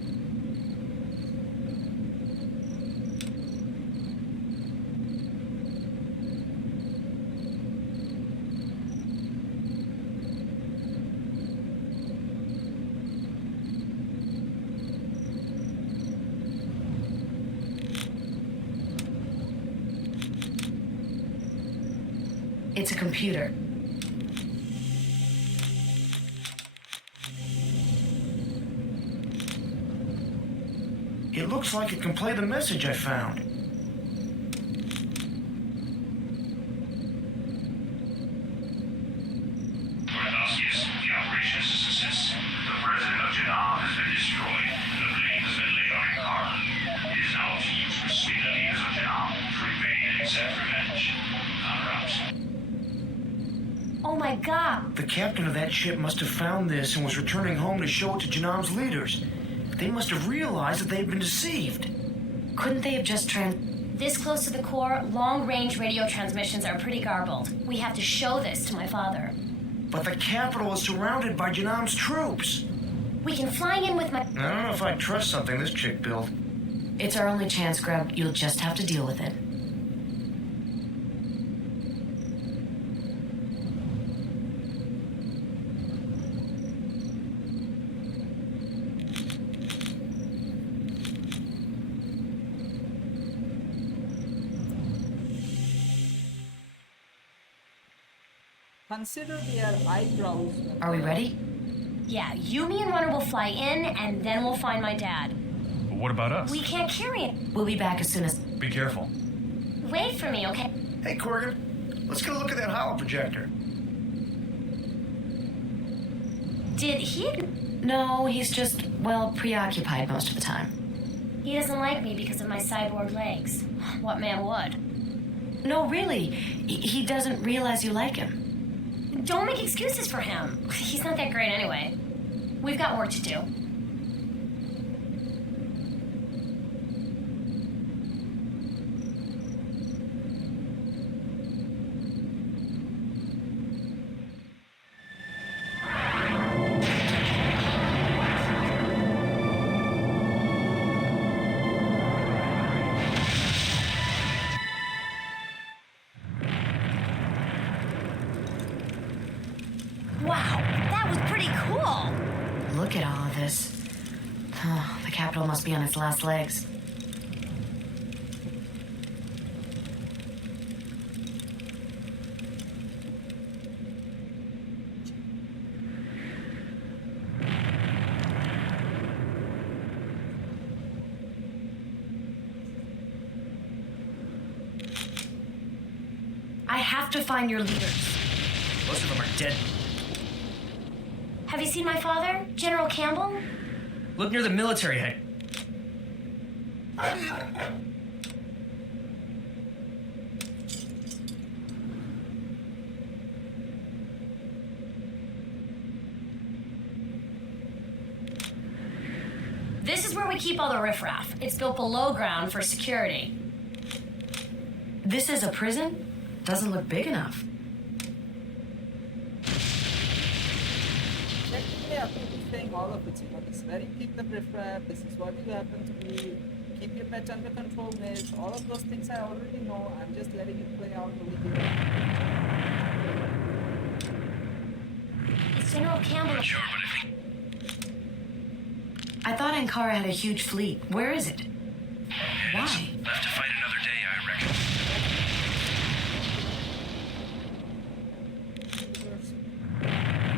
It's a computer. It looks like it can play the message I found. The captain of that ship must have found this and was returning home to show it to Janam's leaders. They must have realized that they'd been deceived. Couldn't they have just This close to the core, long-range radio transmissions are pretty garbled. We have to show this to my father. But the capital is surrounded by Janam's troops. We can fly in with my... I don't know if I trust something this chick built. It's our only chance, Grub. You'll just have to deal with it. Consider their eyebrows. Are we ready? Yeah, you, me, and Runner will fly in, and then we'll find my dad. What about us? We can't carry it. We'll be back as soon as... Be careful. Wait for me, okay? Hey, Corrigan, let's get a look at that holo projector. Did he... No, he's just, well, preoccupied most of the time. He doesn't like me because of my cyborg legs. What man would? No, really. He doesn't realize you like him. Don't make excuses for him. He's not that great anyway. We've got work to do. Wow, that was pretty cool. Look at all of this. Oh, the capital must be on its last legs. I have to find your leaders. Most of them are dead. Have you seen my father, General Campbell? Look near the military head. This is where we keep all the riffraff. It's built below ground for security. This is a prison? Doesn't look big enough. Technically, I think he's saying all of it. This very keep the riffraff. This is what you happen to be. Keep your pet under control, miss. All of those things I already know. I'm just letting it play out over here. It's General Campbell. Not sure, but I think... I thought Ankara had a huge fleet. Where is it? Why? Left to fight another day, I reckon.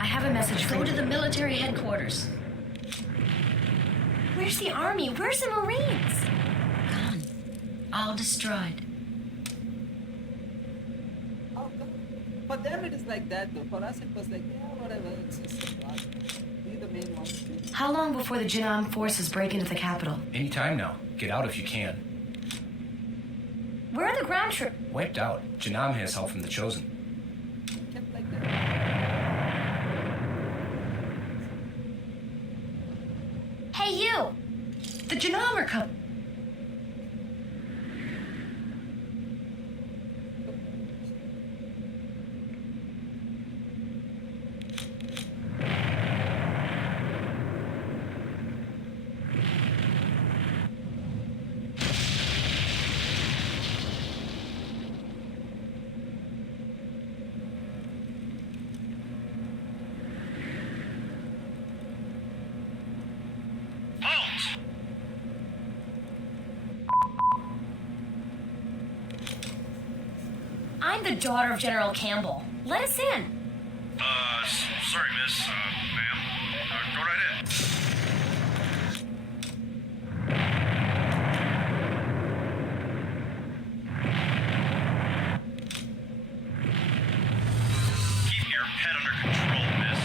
I have a message for you. Go to the military headquarters. Where's the army? Where's the Marines? Gone. All destroyed. Oh, for them it is like that though. For us it was like, yeah, whatever. It's just a plot. We're the main ones. How long before the Janam forces break into the capital? Anytime now. Get out if you can. Where are the ground troops? Wiped out. Janam has help from the Chosen. Kept like that. Hey, you! The Janam are coming. I'm the daughter of General Campbell. Let us in. Sorry, miss, ma'am. Go right in. Keep your head under control, miss.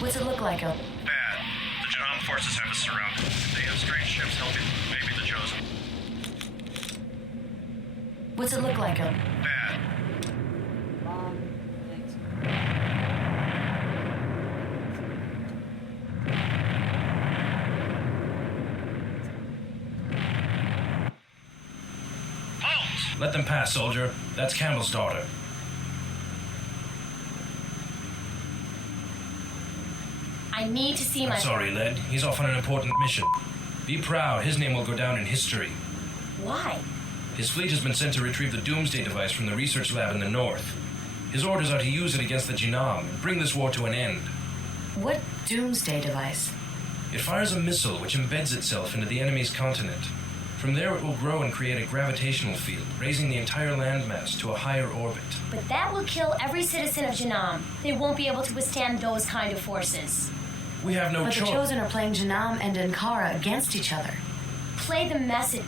What's it look like, Bad. The Janam forces have us surrounded. They have strange ships helping. Maybe the Chosen. What's it look like, Bad. Let them pass, soldier. That's Campbell's daughter. I need to see my... I'm sorry, Led. He's off on an important mission. Be proud. His name will go down in history. Why? His fleet has been sent to retrieve the Doomsday device from the research lab in the north. His orders are to use it against the Genome and bring this war to an end. What Doomsday device? It fires a missile which embeds itself into the enemy's continent. From there it will grow and create a gravitational field, raising the entire landmass to a higher orbit. But that will kill every citizen of Genome. They won't be able to withstand those kind of forces. We have no choice. But the choice. Chosen are playing Genome and Ankara against each other. Play the message.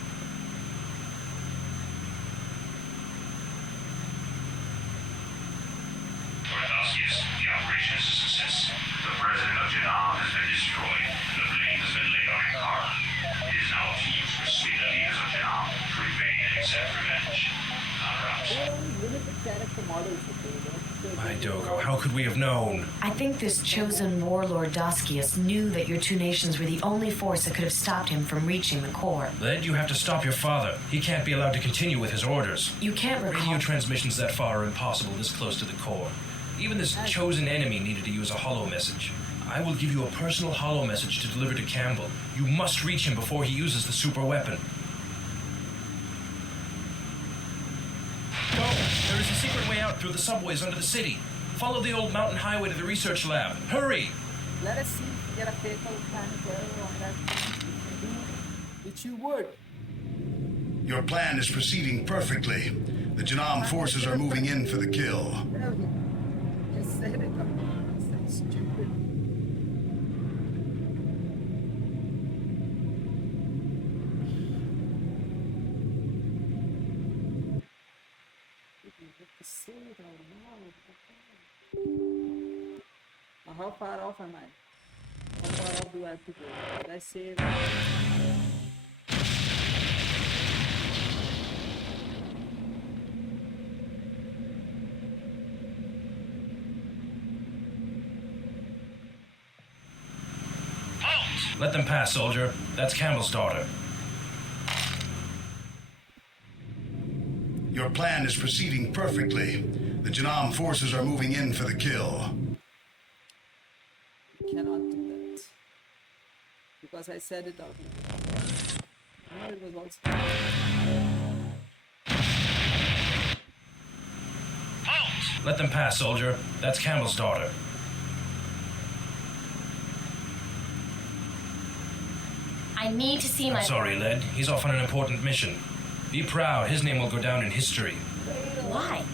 The operation is a success. The president of Genome has been destroyed, and the blame has been laid on Ankara. It is now up to you to persuade the leaders of Genome to remain and accept revenge. My Dogo, how could we have known? I think this chosen warlord Doskius knew that your two nations were the only force that could have stopped him from reaching the core. Led, you have to stop your father. He can't be allowed to continue with his orders. You can't recall... Radio transmissions that far are impossible this close to the core. Even this chosen enemy needed to use a holo message. I will give you a personal holo message to deliver to Campbell. You must reach him before he uses the super weapon. Go! There is a secret way out through the subways under the city. Follow the old mountain highway to the research lab. Hurry! Let us see if we get a fatal panic level on that which you would. Your plan is proceeding perfectly. The Genome forces are moving in for the kill. Just said it. That's stupid. How far off am I? How far off do I have to go? Did I save? Let them pass, soldier. That's Campbell's daughter. Your plan is proceeding perfectly. The Genome forces are moving in for the kill. Cannot do that. Because I said it out loud. No, it was also... Let them pass, soldier. That's Campbell's daughter. I need to see my... I'm sorry, Led. He's off on an important mission. Be proud. His name will go down in history. Why?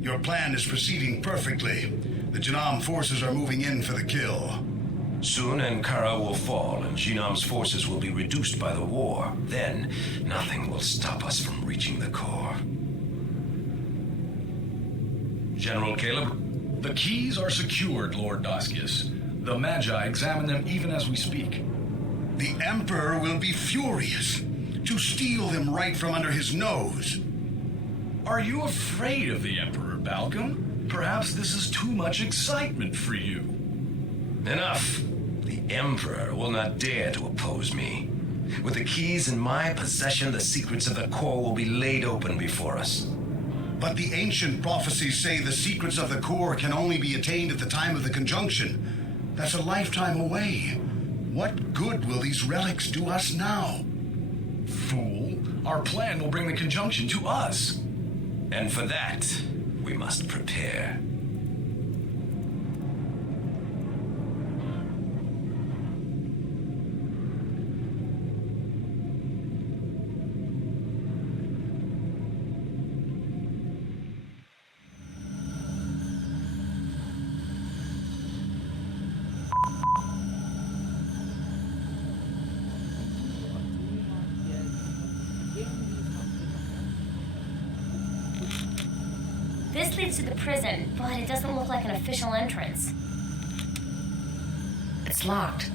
Your plan is proceeding perfectly. The Genome forces are moving in for the kill. Soon Ankara will fall and Genome's forces will be reduced by the war. Then, nothing will stop us from reaching the core. General Caleb? The keys are secured, Lord Doskius. The Magi examine them even as we speak. The Emperor will be furious to steal them right from under his nose. Are you afraid of the Emperor, Balcom? Perhaps this is too much excitement for you. Enough. The Emperor will not dare to oppose me. With the keys in my possession, the secrets of the core will be laid open before us. But the ancient prophecies say the secrets of the core can only be attained at the time of the conjunction. That's a lifetime away. What good will these relics do us now? Fool, our plan will bring the conjunction to us. And for that, we must prepare. This leads to the prison, but it doesn't look like an official entrance. It's locked.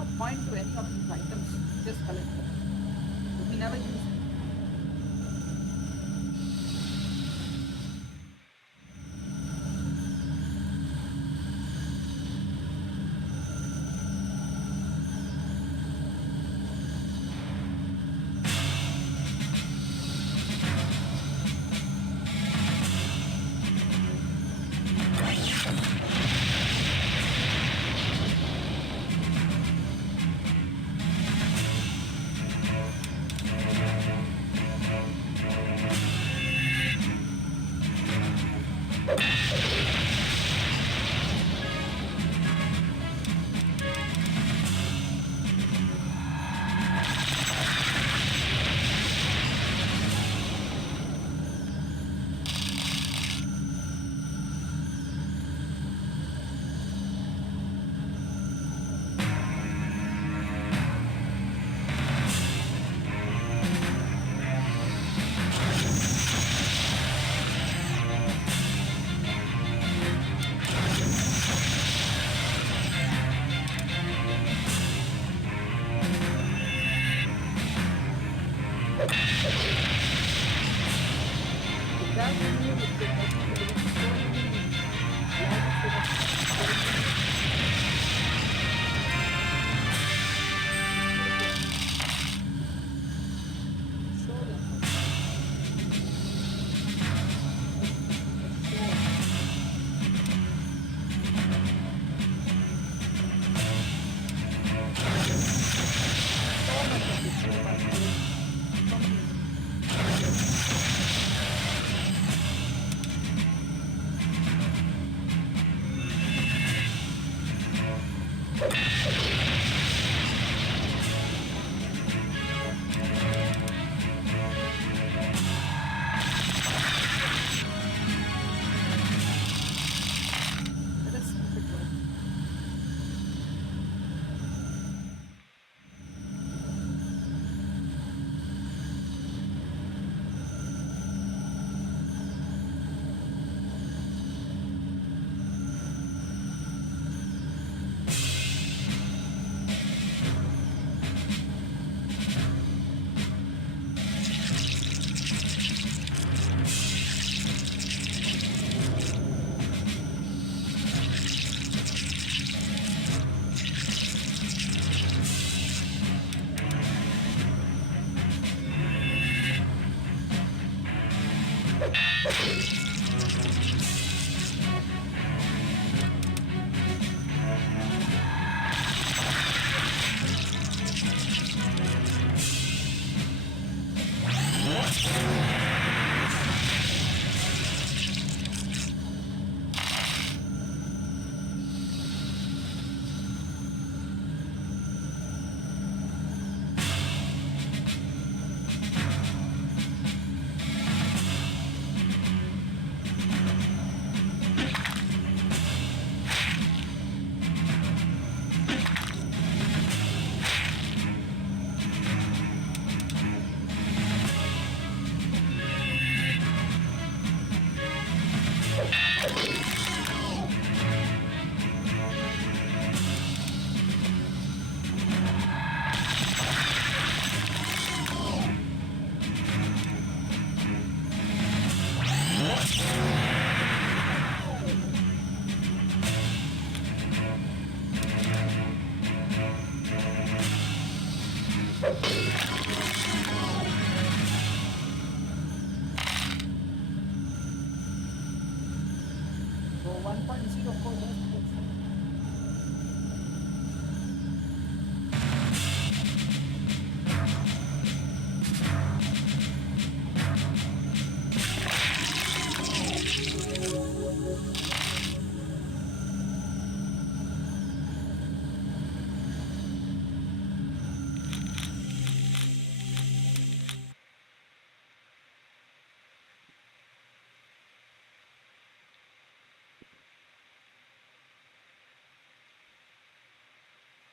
no point to any of these items. Just collect them. But we never use them.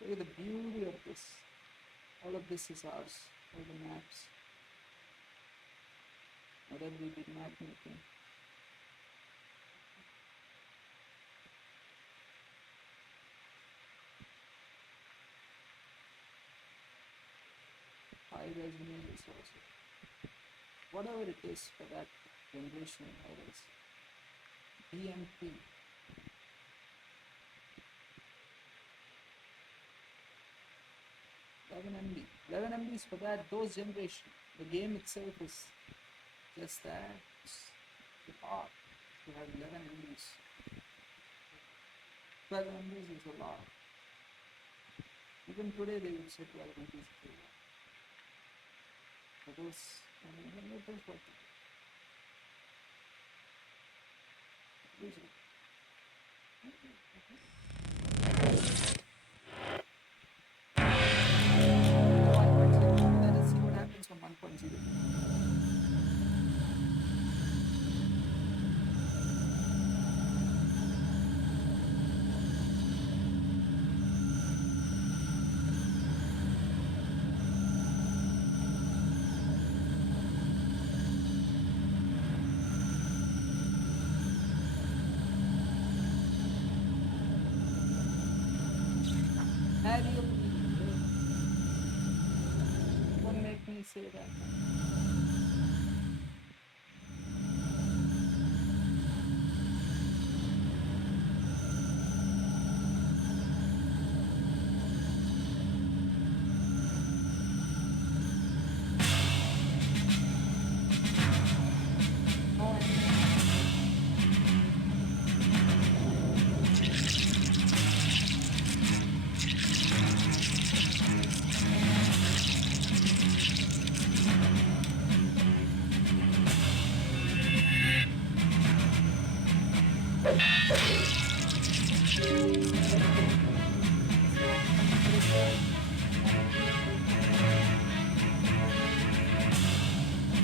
Look at the beauty of this. All of this is ours. All the maps. Whatever we did map making. new resource. Whatever it is for that generation virus. DMP. 11 MB. 11 MB is for that dose generation. The game itself is just that. It's the part to have 11 MBs. 12 MBs is a lot. Even today they would say 12 MBs is a lot. For those, what is what? Let us see what happens on 1.0. Don't make me say that.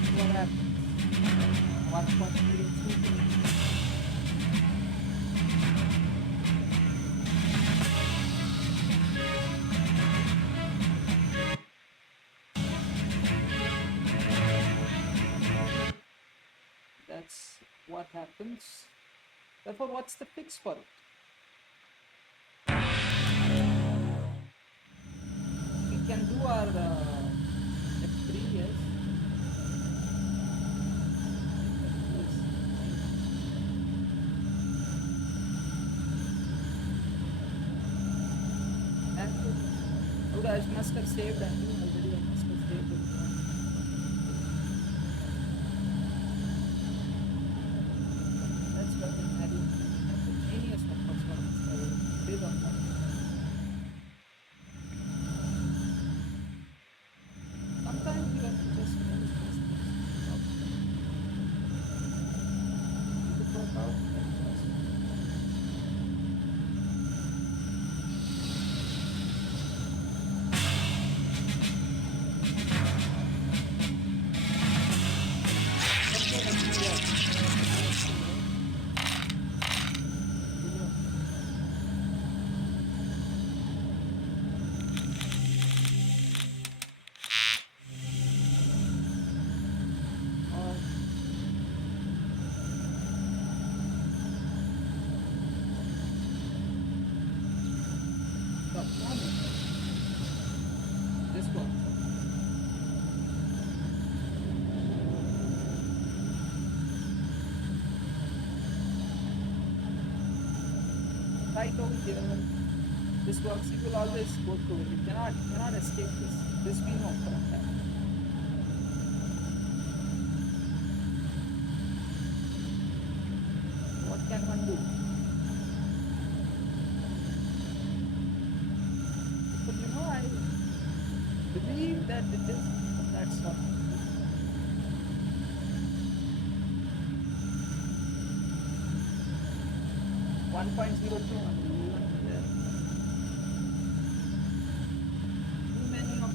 What happened? 1.32. That's what happens. Therefore, what's the fix for it? We can do our F3, yes. And I must have saved that already. I must have saved it. That's what the value. That's a genius of performance. Big on that. Sometimes you have to just notice these things. You could work out like this. This one. Right over here. This works. You will always go through it. You cannot escape this. This we know for a fact. What can one do? But you know, I believe that it is of that sort. 1.02 only, there. Too many of them.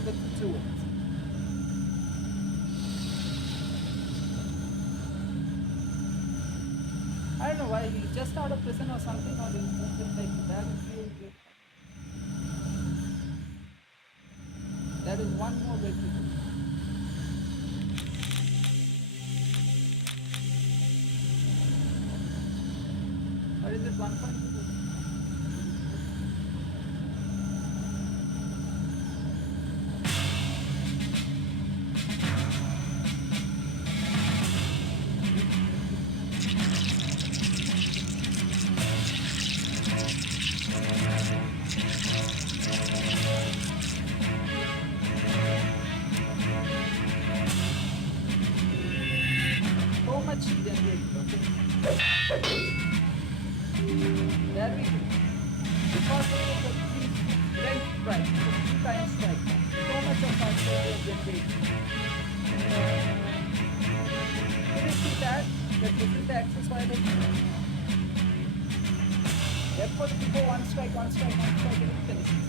able to do it. I don't know why he just out of prison or something, or he's just like battlefield. There is one more way to do. Or is it 1.2? So much generated, okay? There we go. Because of the rent strike, the 3 times strike, so much of our solar generated. Can you see that? That this is the access violation. Therefore, if you go one strike, and it finishes.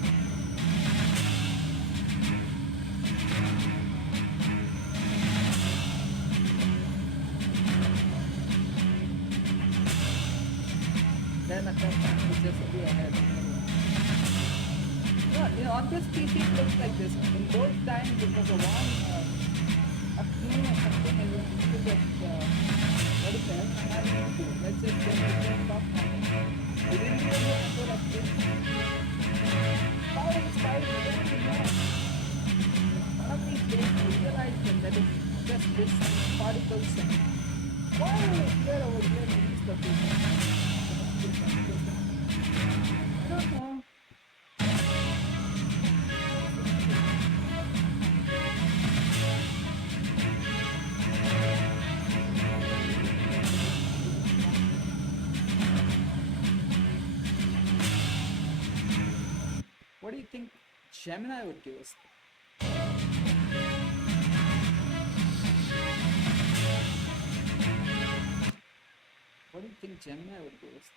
Then at that time, we just be ahead. No, on this PC it looks like this. In those times, it was a a clean or something, and you use that, what is that? Let's just get the top. We didn't even know before that this. Power is fine, we don't even know. One of these days, we realize that it's just this particle thing. Why are we here over here in these locations? I don't know. What do you think Gemini would give us? What do you think Gemini would give us?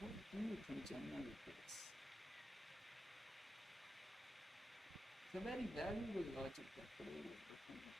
What do you think Gemini would give us? It's a very valuable logic that today is looking at.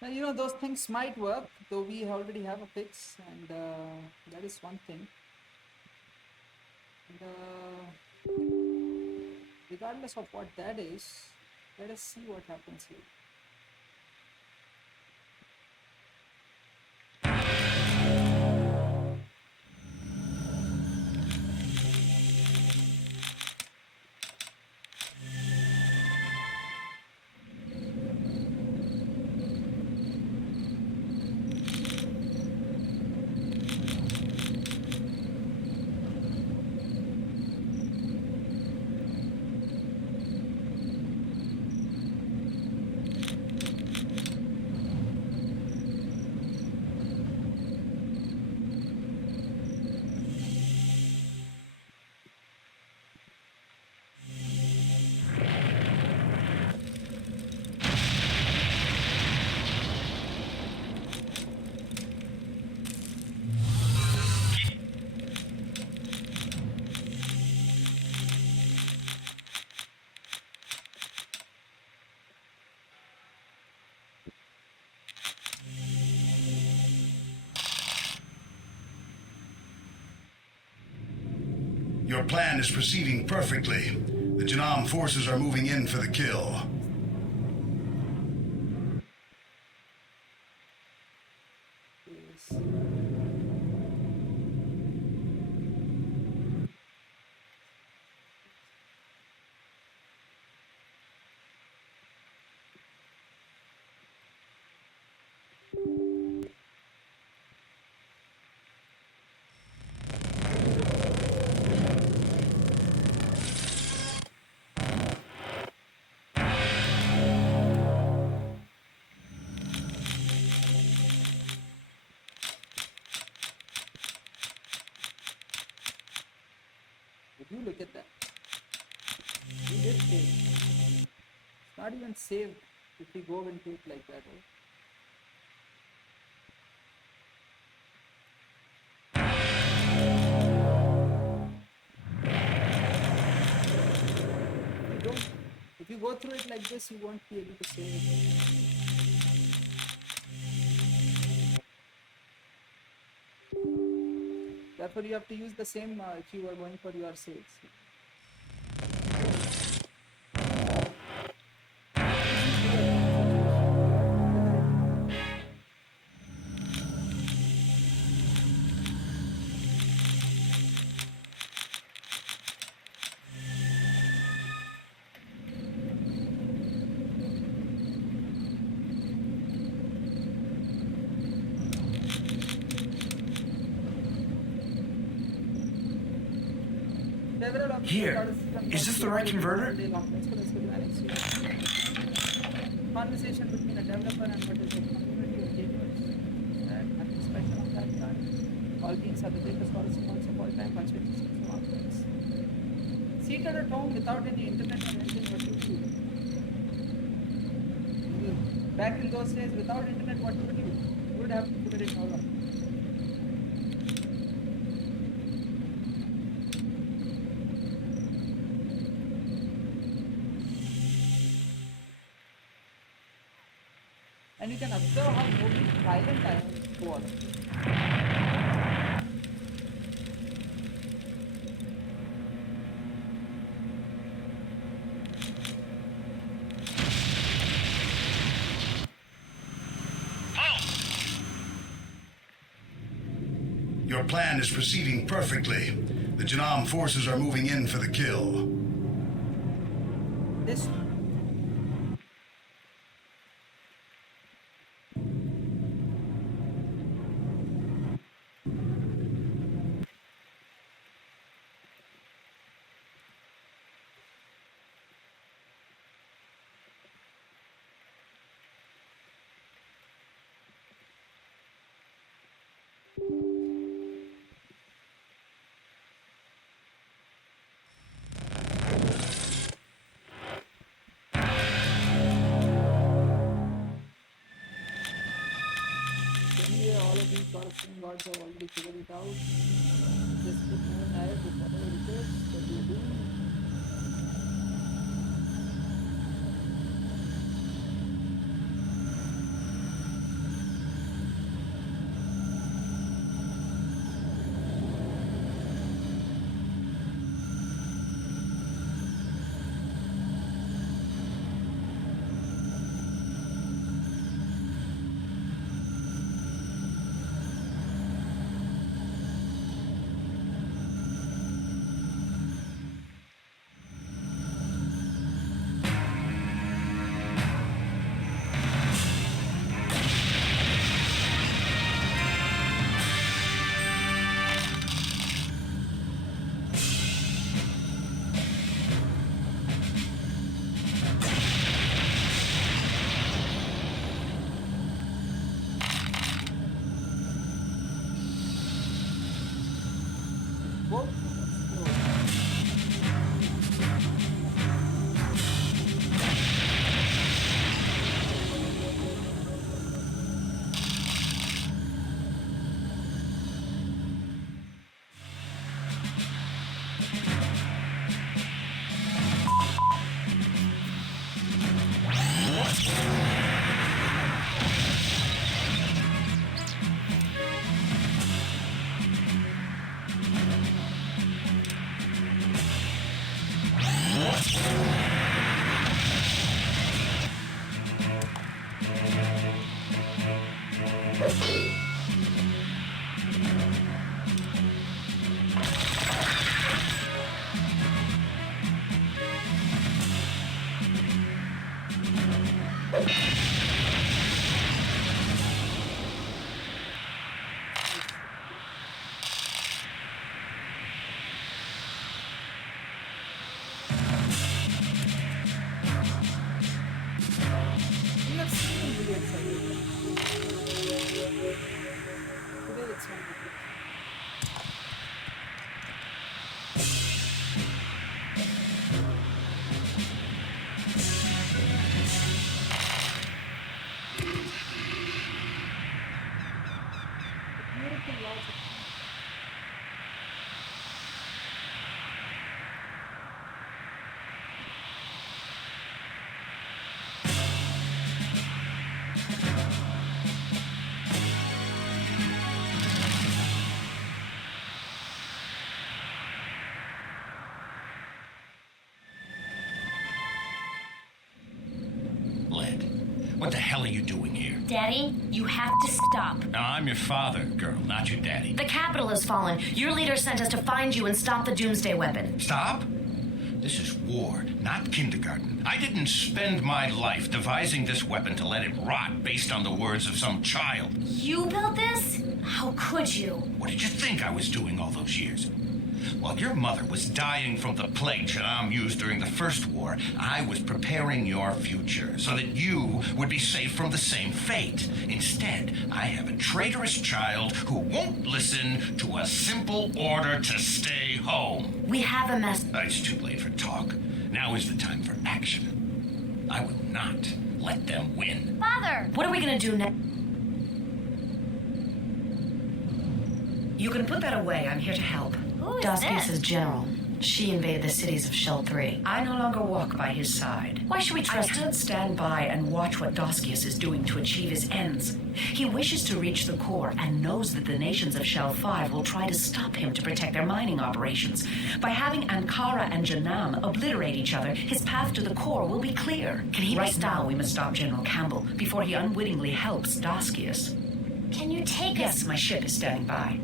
Now, you know, those things might work, though we already have a fix, and that is one thing. And, regardless of what that is, let us see what happens here. Your plan is proceeding perfectly. The Janam forces are moving in for the kill. Would you look at that? We did save. It's not even saved if we go into it like that, right? If you go through it like this, you won't be able to save it. Therefore, you have to use the same if you are going for your saves. Here, is this the right converter? Conversation between a developer and what is a community of gamers. Nothing special on that front. All beings are the greatest correspondents of all time, conscious systems of objects. Seated at home without any internet or anything, what would you do? Back in those days, without internet, what would you do? You would have to figure it all out. And you can observe how moving silent I am was. Your plan is proceeding perfectly. The Janam forces are moving in for the kill. This all of these corresponding gods have already figured it out. Just keep moving ahead with whatever it is that you're doing. We have seen videos of it. Today it's not good. Beautiful logic. Led, what the hell are you doing here? Daddy, you have to stop. Now, I'm your father, girl, not your daddy. The capital has fallen. Your leader sent us to find you and stop the doomsday weapon. Stop? This is war, not kindergarten. I didn't spend my life devising this weapon to let it rot based on the words of some child. You built this? How could you? What did you think I was doing all those years? While your mother was dying from the plague Janam used during the First War, I was preparing your future so that you would be safe from the same fate. Instead, I have a traitorous child who won't listen to a simple order to stay home. We have a mess. It's too late for talk. Now is the time for action. I will not let them win. Father! What are we gonna do next? You can put that away. I'm here to help. Who is Daskius this? is general. She invaded the cities of Shell 3. I no longer walk by his side. Why should we trust I can't stand by and watch what Daskius is doing to achieve his ends. He wishes to reach the core and knows that the nations of Shell 5 will try to stop him to protect their mining operations. By having Ankara and Janam obliterate each other, his path to the core will be clear. Can he be Right stopped? now, we must stop General Campbell before he unwittingly helps Daskius. Can you take Yes, us? my ship is standing by.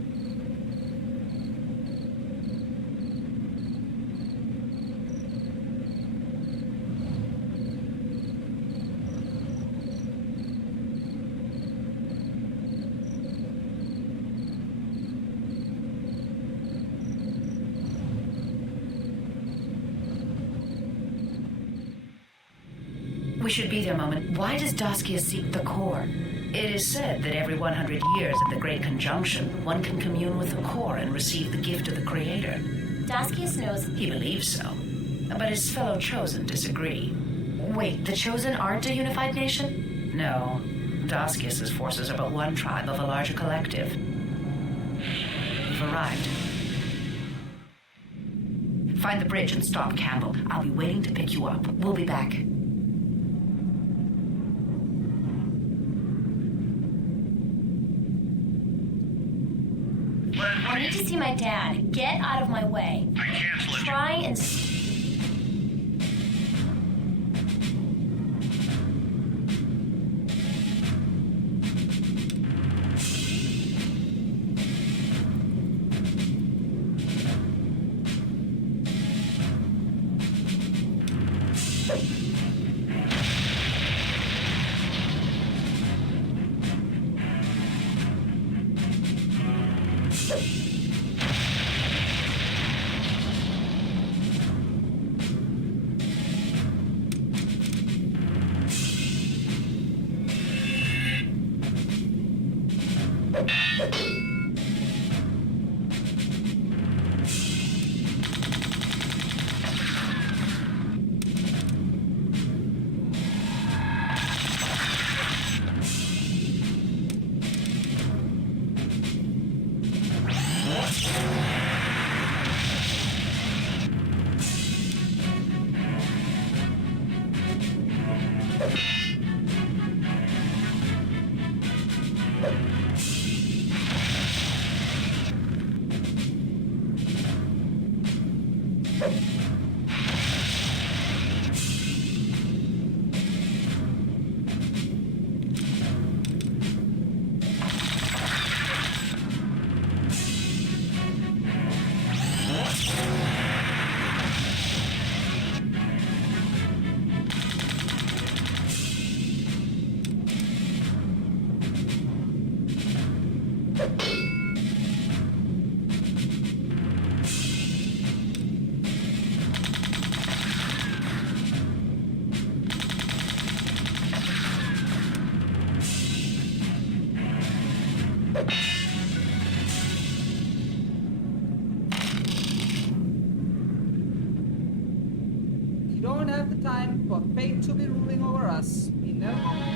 We should be there, Moment. Why does Daskius seek the core? It is said that every 100 years at the Great Conjunction, one can commune with the core and receive the gift of the Creator. Daskius knows. He believes so. But his fellow Chosen disagree. Wait, the Chosen aren't a unified nation? No. Daskius' forces are but one tribe of a larger collective. We've arrived. Find the bridge and stop Campbell. I'll be waiting to pick you up. We'll be back. I need to see my dad. Get out of my way. I can't let Try and... We don't have the time for fate to be ruling over us. We no longer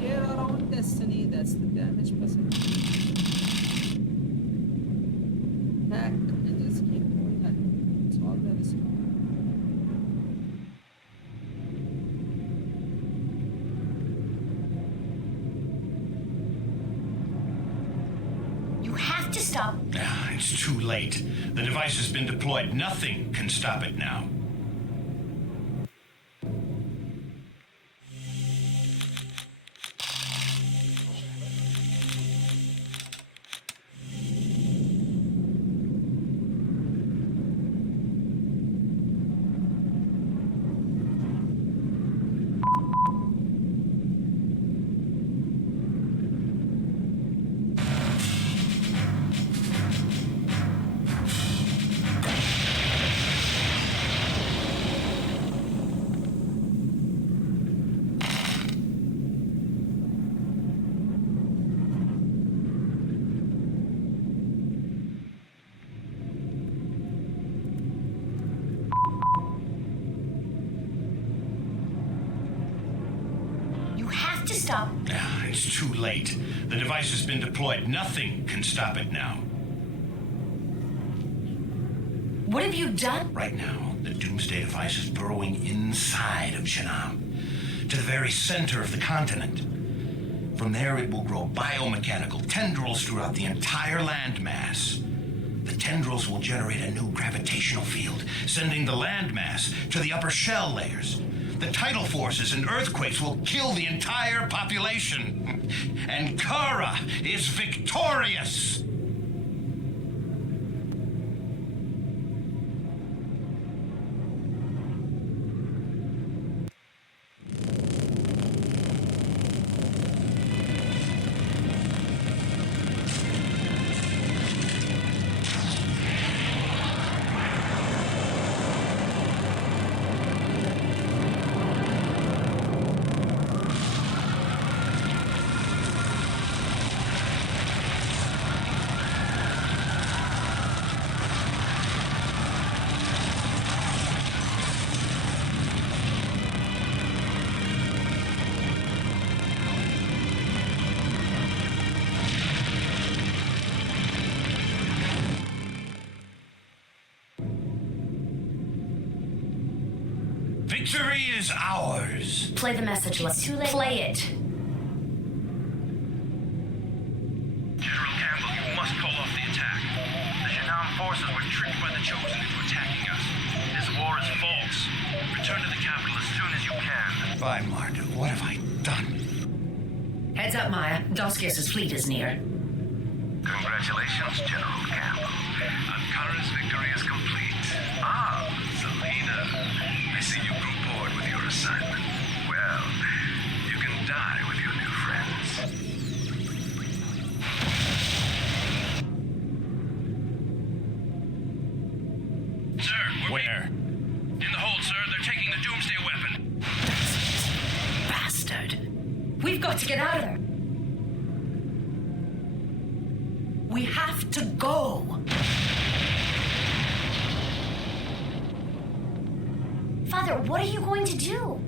create our own destiny. That's the damage percentage. Back and just keep going ahead. That's all that is. You have to stop. Ah, it's too late. The device has been deployed. Nothing can stop it now. You have to stop. Ah, it's too late. The device has been deployed. Nothing can stop it now. What have you done? Right now, the Doomsday device is burrowing inside of Janam, to the very center of the continent. From there, it will grow biomechanical tendrils throughout the entire landmass. The tendrils will generate a new gravitational field, sending the landmass to the upper shell layers. The tidal forces and earthquakes will kill the entire population. And Kara is victorious! Victory is ours. Play the message. It's too late. Play it. General Campbell, you must call off the attack. The Janam forces were tricked by the Chosen into attacking us. This war is false. Return to the capital as soon as you can. Fine, Marta. What have I done? Heads up, Maya. Doskius' fleet is near. Congratulations, General Campbell. Ankara's victory is complete. Ah, Selena. I see you grew bored with your assignment. Well, you can die with your new friends. Sir, Where? In the hold, sir. They're taking the Doomsday weapon. Bastard. We've got to get out of there. We have to go. Father, what are you going to do?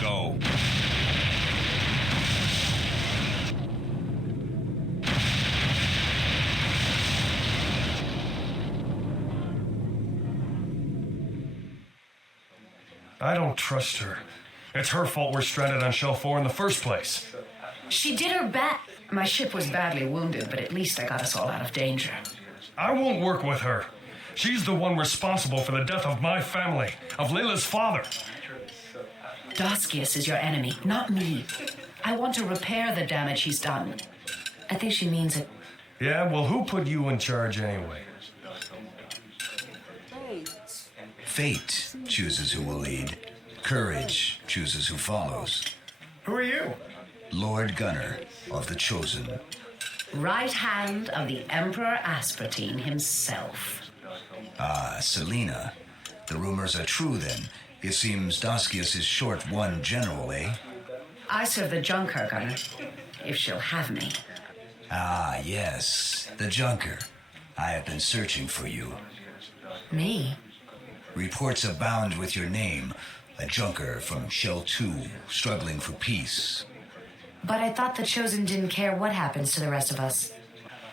Go. I don't trust her. It's her fault we're stranded on Shell 4 in the first place. She did her best. My ship was badly wounded, but at least I got us all out of danger. I won't work with her. She's the one responsible for the death of my family, of Layla's father. Doskius is your enemy, not me. I want to repair the damage he's done. I think she means it. Yeah, well, who put you in charge anyway? Fate chooses who will lead. Courage chooses who follows. Who are you? Lord Gunner of the Chosen. Right hand of the Emperor Aspartine himself. Ah, Selena. The rumors are true then. It seems Daskius is short one general, eh? I serve the Junker, Gunner, if she'll have me. Ah, yes, the Junker. I have been searching for you. Me? Reports abound with your name. A Junker from Shell 2, struggling for peace. But I thought the Chosen didn't care what happens to the rest of us.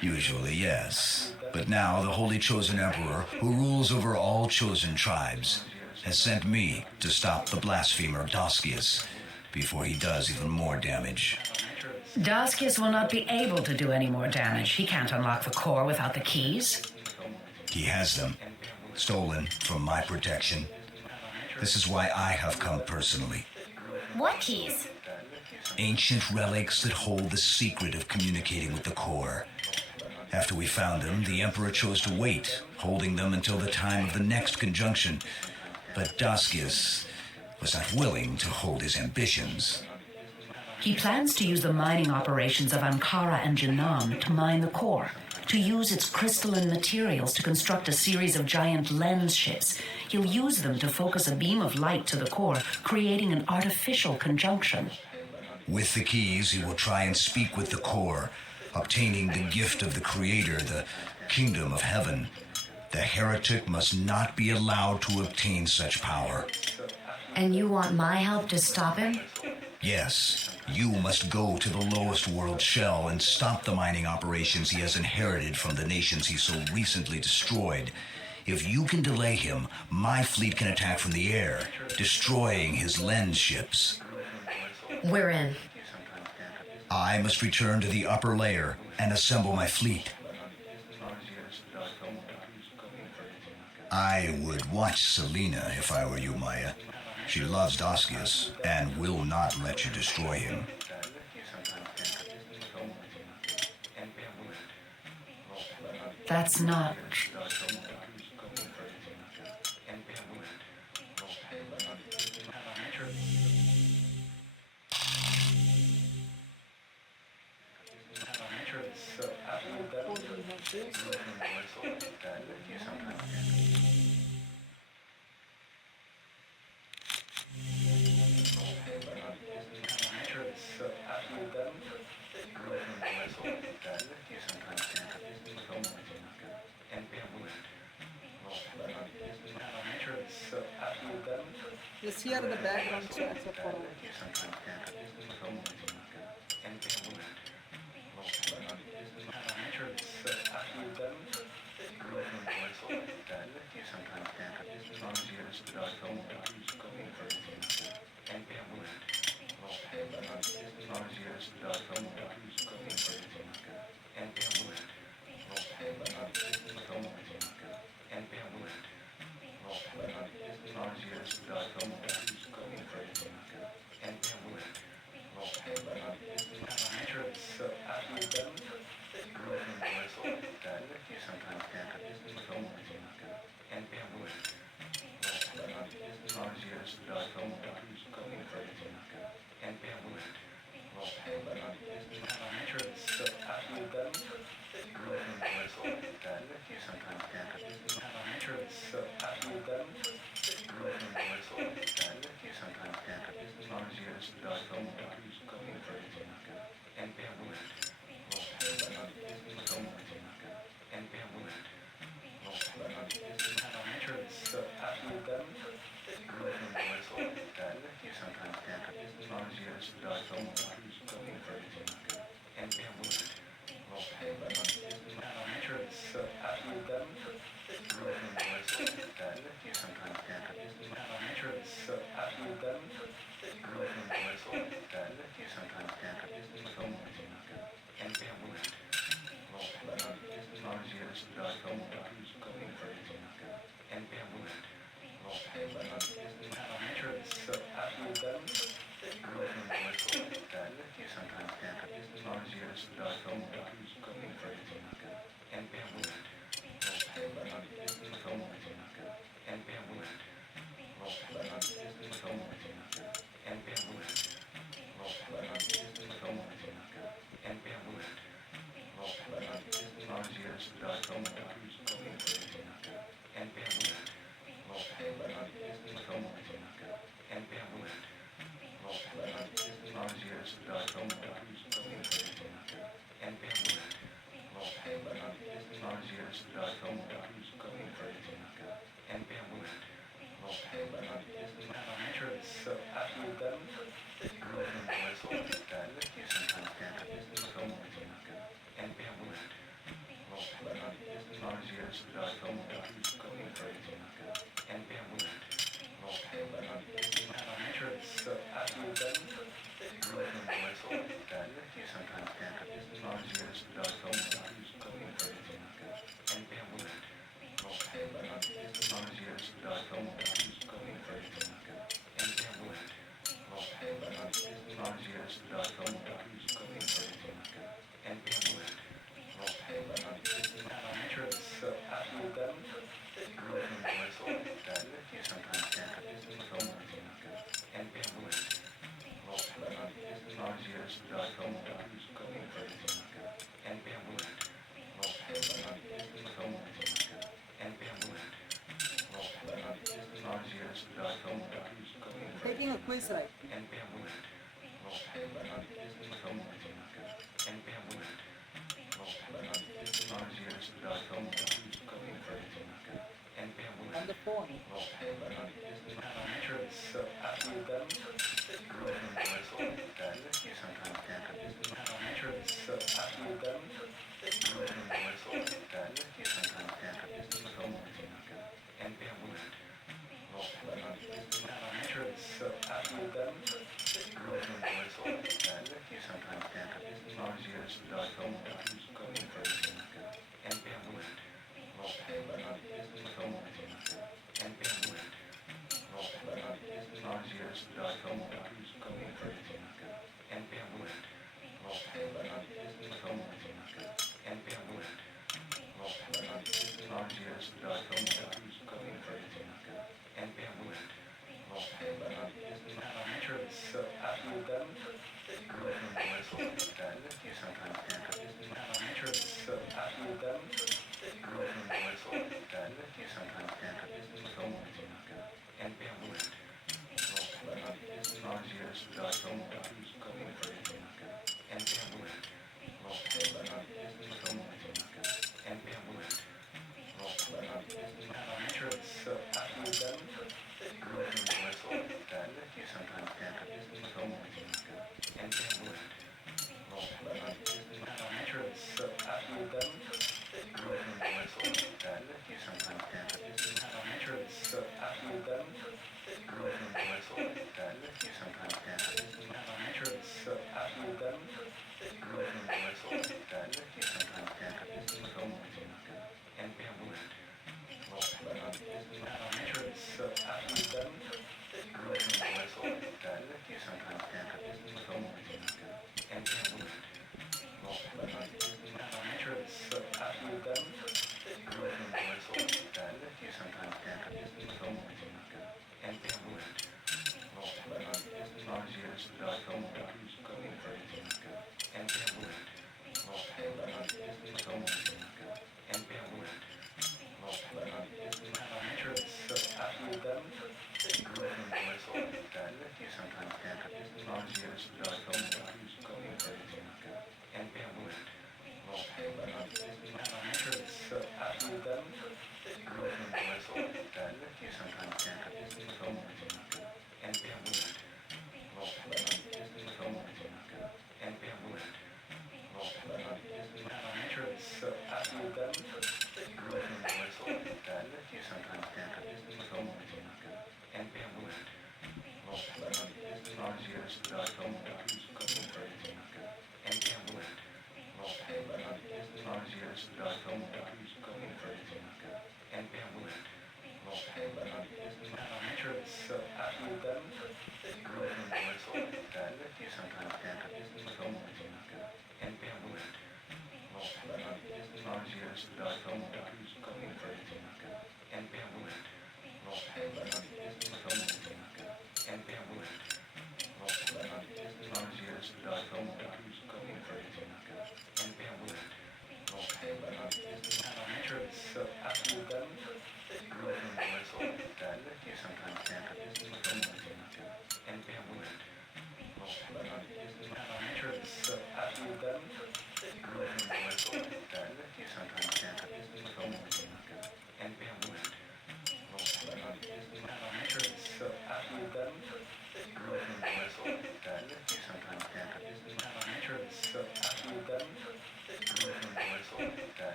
Usually, yes. But now the Holy Chosen Emperor, who rules over all chosen tribes, has sent me to stop the blasphemer Daskius before he does even more damage. Daskius will not be able to do any more damage. He can't unlock the core without the keys. He has them, stolen from my protection. This is why I have come personally. What keys? Ancient relics that hold the secret of communicating with the core. After we found them, the Emperor chose to wait, holding them until the time of the next conjunction. But Daskius was not willing to hold his ambitions. He plans to use the mining operations of Ankara and Janam to mine the core, to use its crystalline materials to construct a series of giant lens ships. He'll use them to focus a beam of light to the core, creating an artificial conjunction. With the keys, he will try and speak with the core, obtaining the gift of the Creator, the kingdom of heaven. The heretic must not be allowed to obtain such power. And you want my help to stop him? Yes, you must go to the lowest world shell and stop the mining operations he has inherited from the nations he so recently destroyed. If you can delay him, my fleet can attack from the air, destroying his lens ships. We're in. I must return to the upper layer and assemble my fleet. I would watch Selena if I were you, Maya. She loves Daskius and will not let you destroy him. That's not... Just hear the background tracks of horror. Taking a quiz right. On the phone.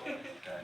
Sometimes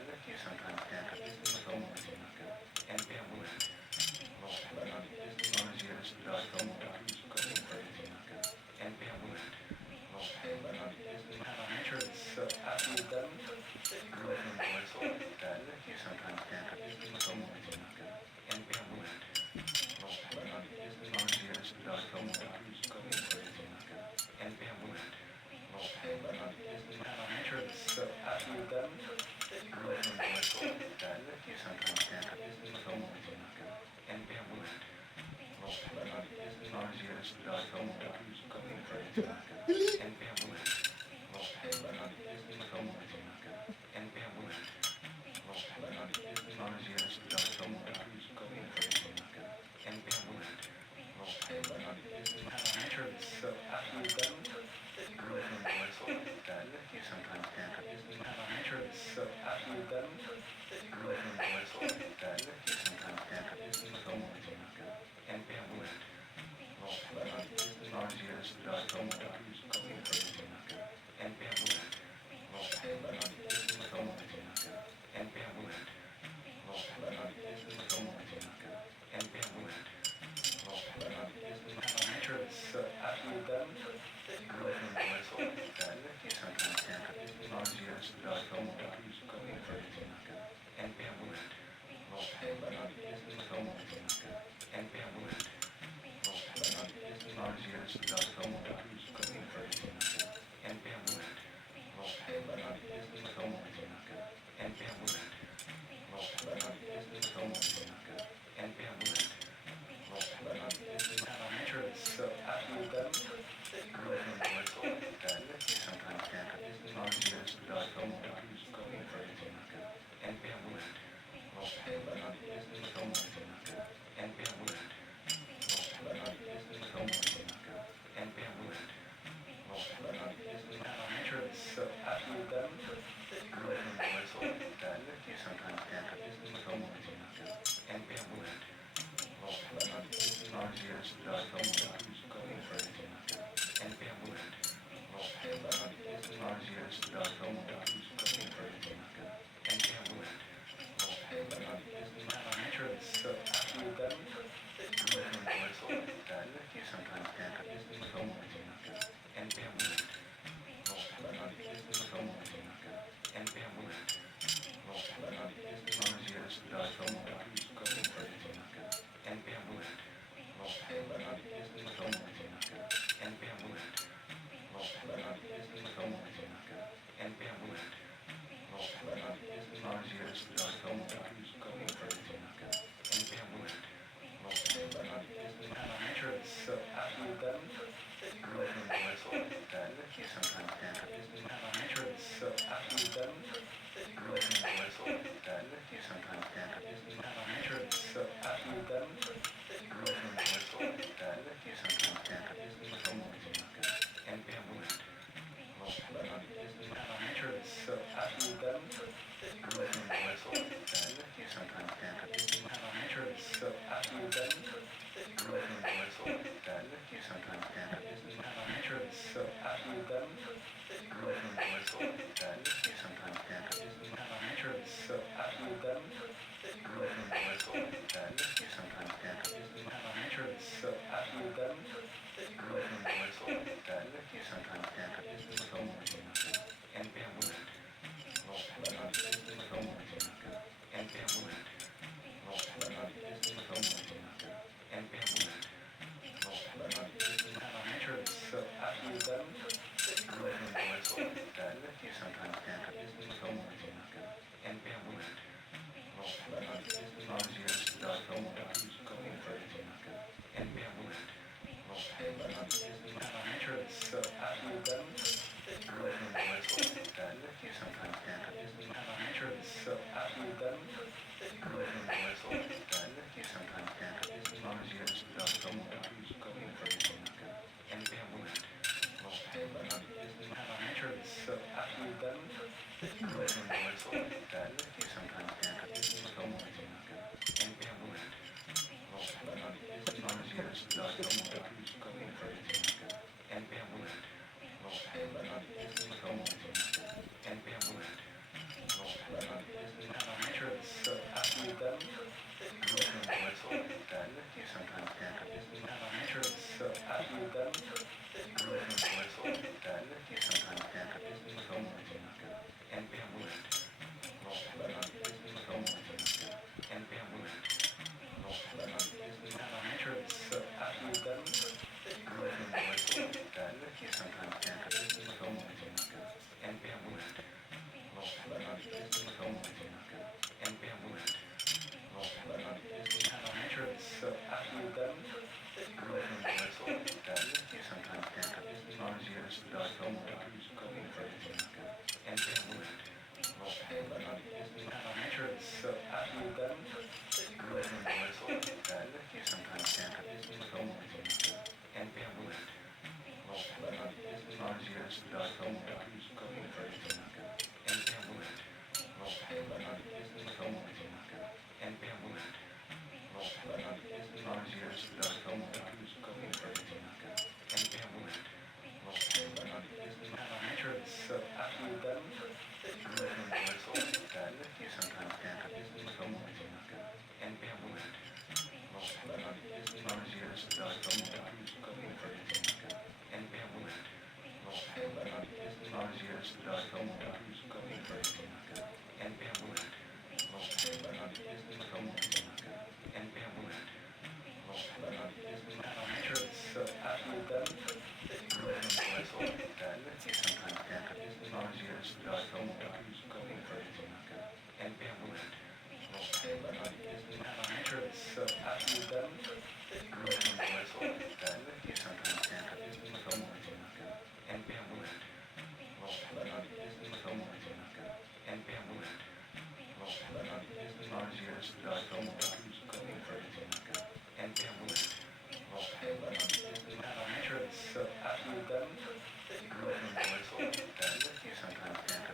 absolutely done. Sometimes can't. Nature is so absolutely done. Sometimes can't. Nature is so absolutely done. Sometimes can't. And nature is so absolutely done. Sometimes can't. And nature is so absolutely done. Sometimes can't. Nature is so absolutely done. Sometimes can't. And nature is so absolutely done. Sometimes can't. Nature is so absolutely done. Sometimes can't. Nature is so absolutely done. Sometimes can't. Nature is so absolutely done. Sometimes can't. Nature is so absolutely done. Sometimes can't. Nature is so absolutely done. Sometimes can't. Nature is so absolutely done. Sometimes can't. Nature is so absolutely done. Sometimes can't.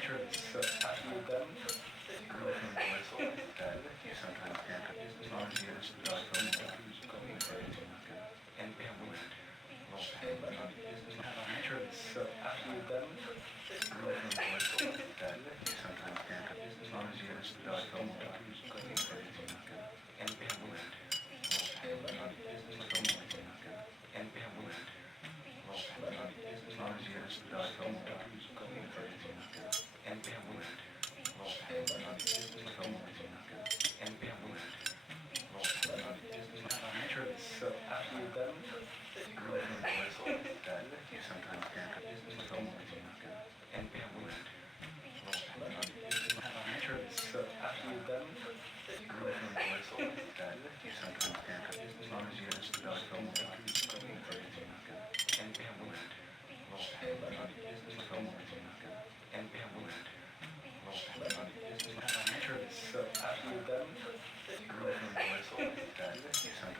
Nature is so absolutely done. Sometimes can't. Nature is so absolutely done. Sometimes can't. Nature is so absolutely done. Sometimes can't. Nature is so absolutely done. Sometimes can't. Nature is so absolutely done. Sometimes can't. Nature is so absolutely done. Sometimes can't. Nature is so absolutely done. Sometimes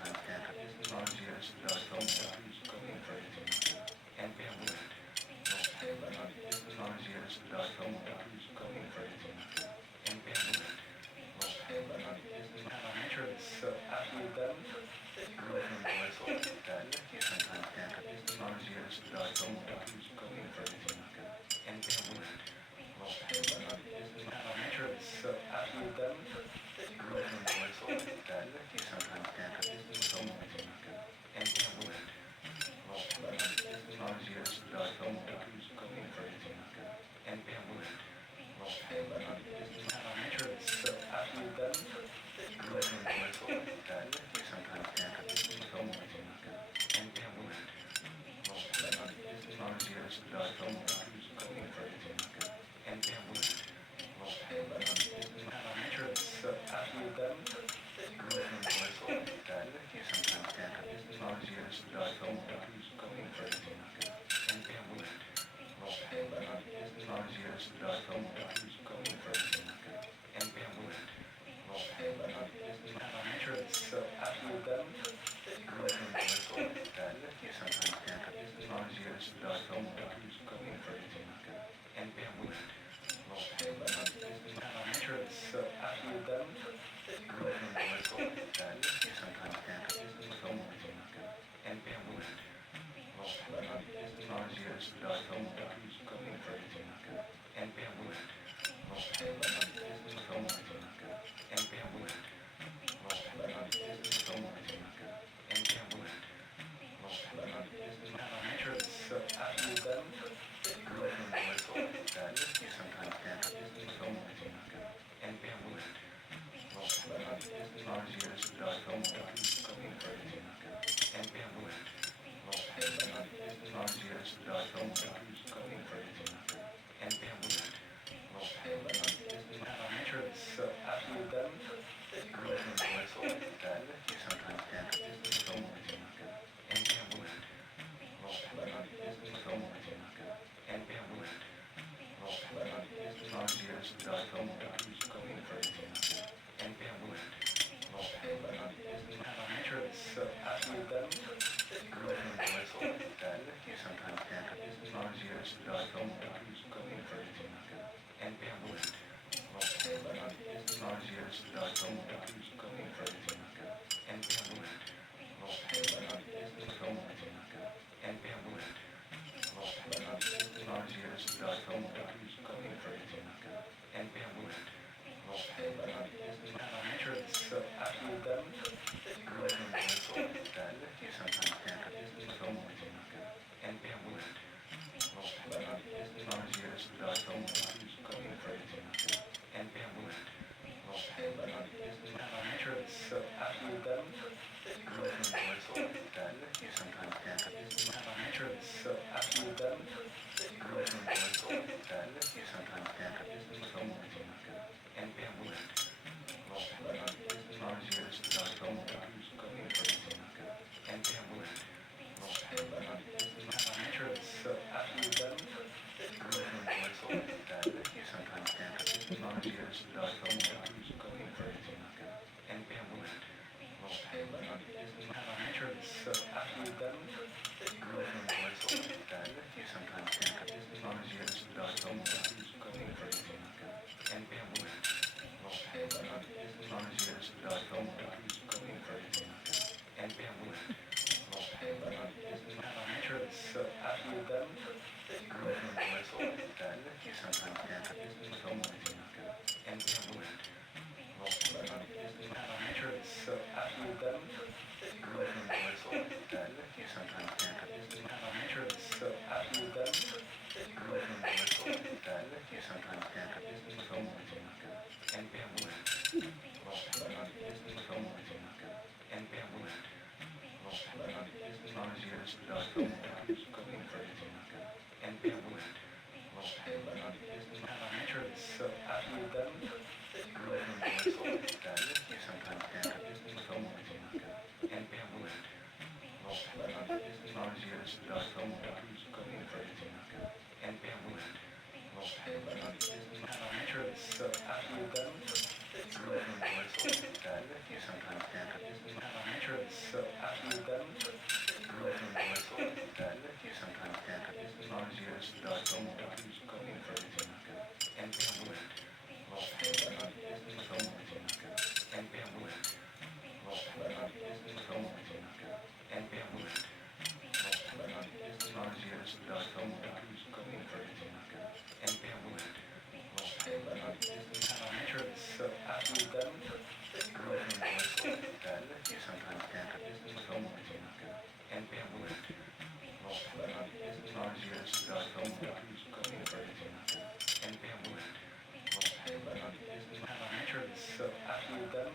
Sometimes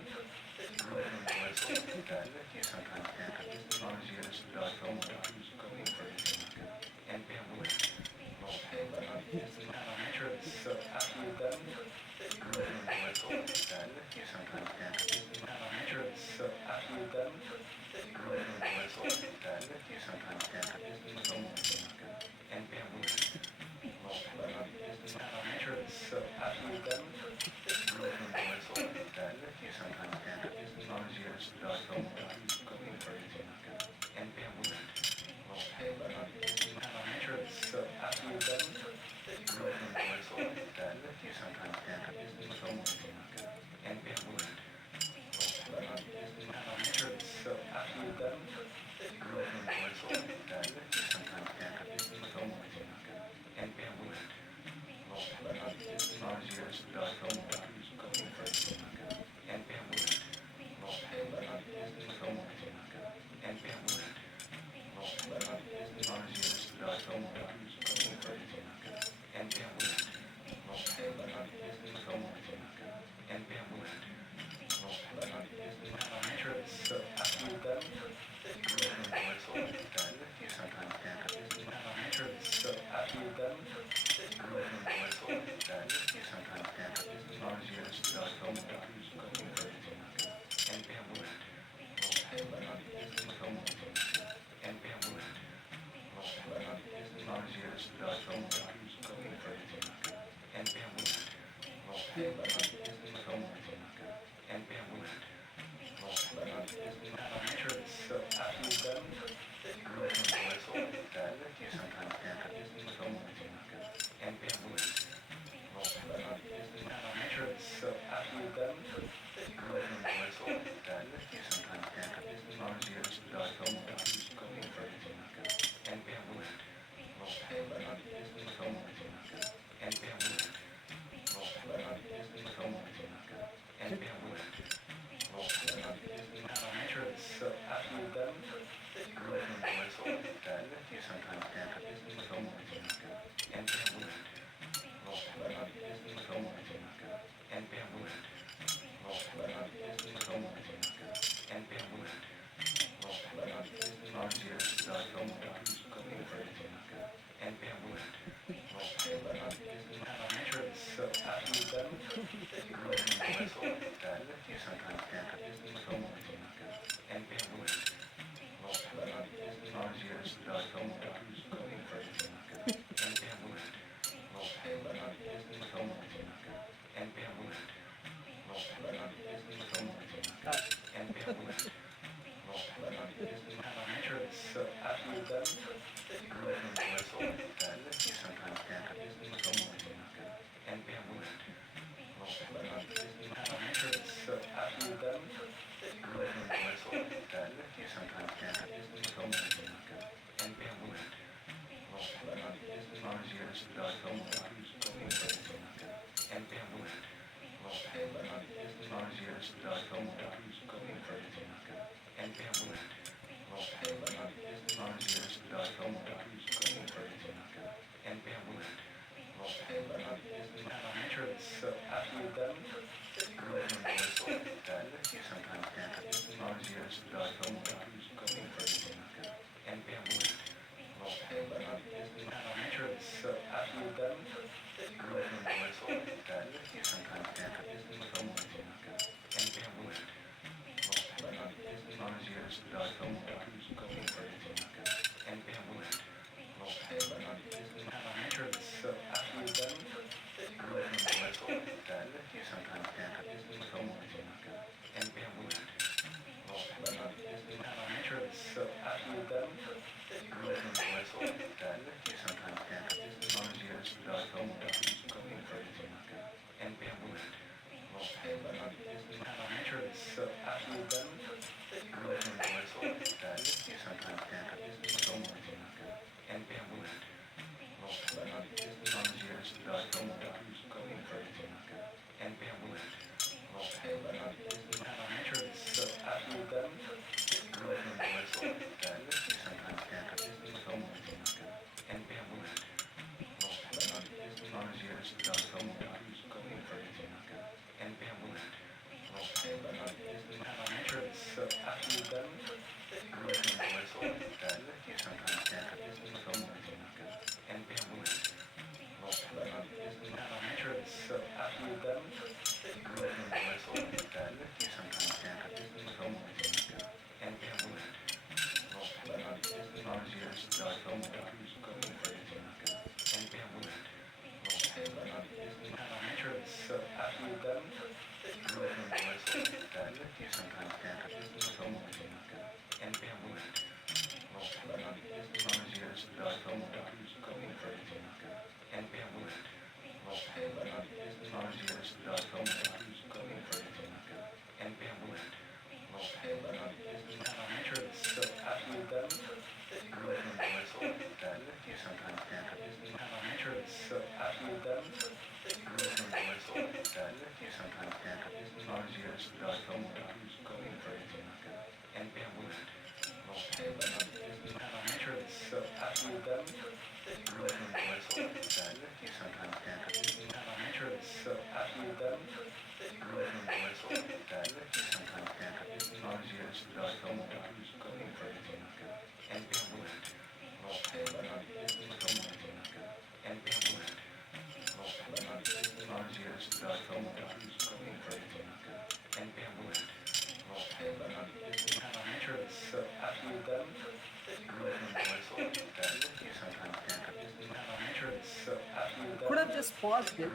Could have just paused it.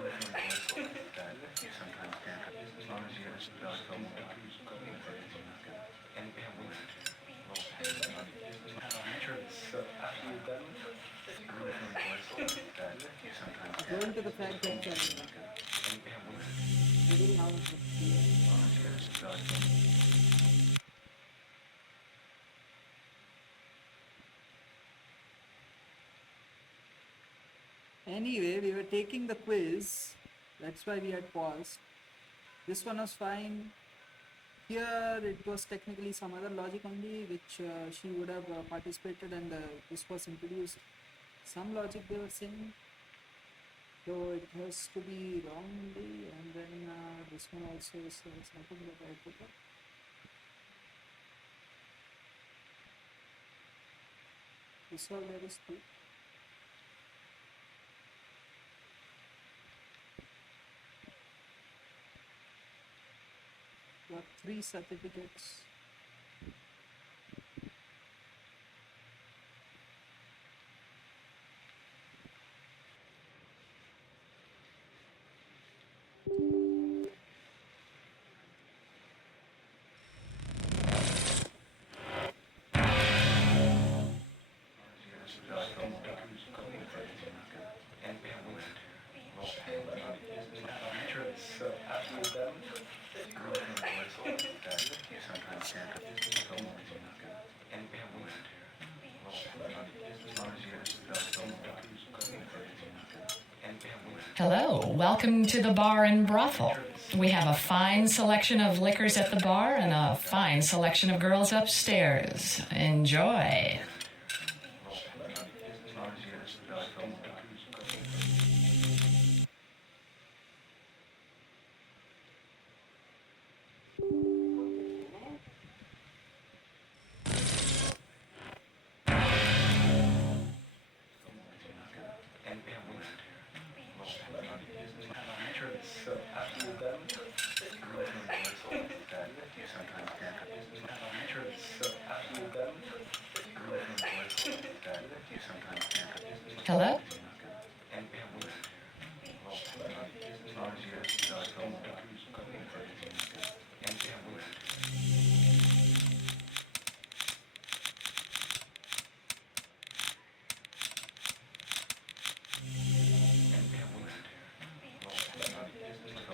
Going to the fact that really now anyway, we were taking the quiz. That's why we had paused. This one was fine. Here it was technically some other logic only, which she would have participated, and this was introduced. Some logic they were saying, so it has to be wrongly, and then this one also is something that I put up. This all there is too. Got 3 certificates. Hello, welcome to the bar and brothel. We have a fine selection of liquors at the bar and a fine selection of girls upstairs. Enjoy. Hello?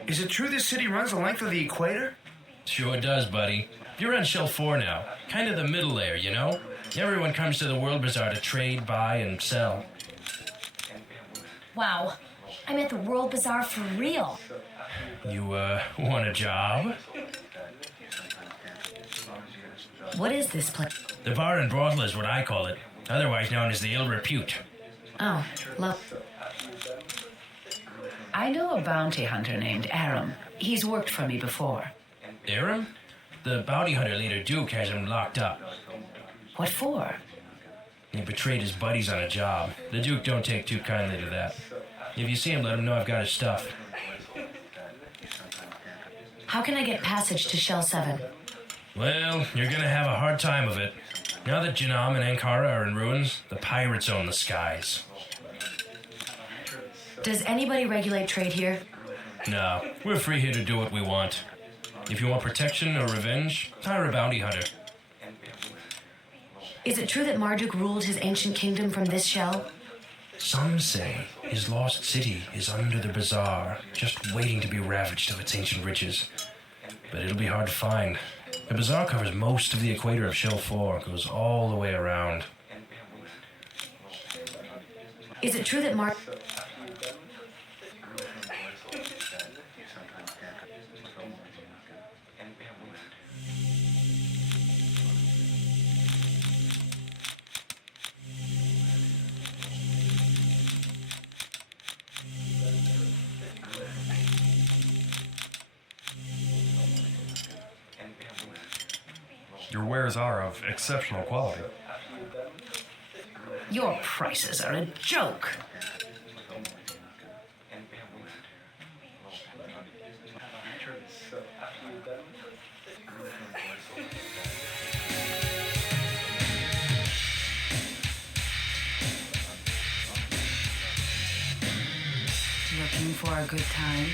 Is it true this city runs the length of the equator? Sure does, buddy. You're on Shell 4 now. Kind of the middle layer, you know? Everyone comes to the World Bazaar to trade, buy, and sell. Wow, I'm at the World Bazaar for real. You, want a job? What is this place? The bar and brothel is what I call it, otherwise known as the Ill Repute. Oh, look. I know a bounty hunter named Aram. He's worked for me before. Aram? The bounty hunter leader Duke has him locked up. What for? He betrayed his buddies on a job. The Duke don't take too kindly to that. If you see him, let him know I've got his stuff. How can I get passage to Shell 7? Well, you're gonna have a hard time of it. Now that Janam and Ankara are in ruins, the pirates own the skies. Does anybody regulate trade here? No, we're free here to do what we want. If you want protection or revenge, hire a bounty hunter. Is it true that Marduk ruled his ancient kingdom from this shell? Some say his lost city is under the bazaar, just waiting to be ravaged of its ancient riches. But it'll be hard to find. The bazaar covers most of the equator of Shell 4, goes all the way around. Is it true that Your wares are of exceptional quality. Your prices are a joke. Looking for a good time?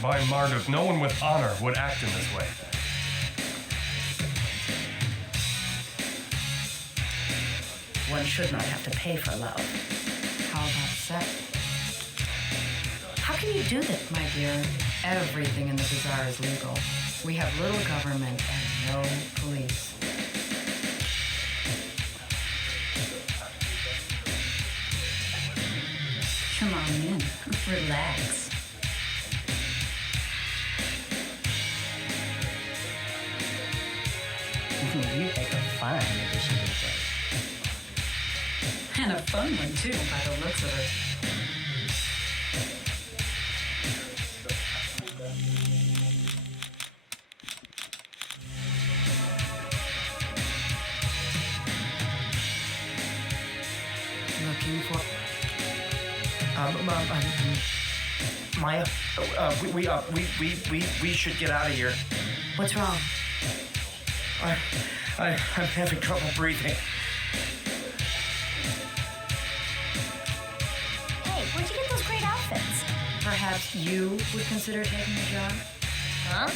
By Marduk, no one with honor would act in this way. One should not have to pay for love. How about sex? How can you do that? My dear, everything in the bazaar is legal. We have little government and no police. Come on in. Relax. You make a fine addition to the place. And a fun one, too, by the looks of it. Looking for... Maya, we should get out of here. What's wrong? I'm having trouble breathing. Hey, where'd you get those great outfits? Perhaps you would consider taking the job? Huh?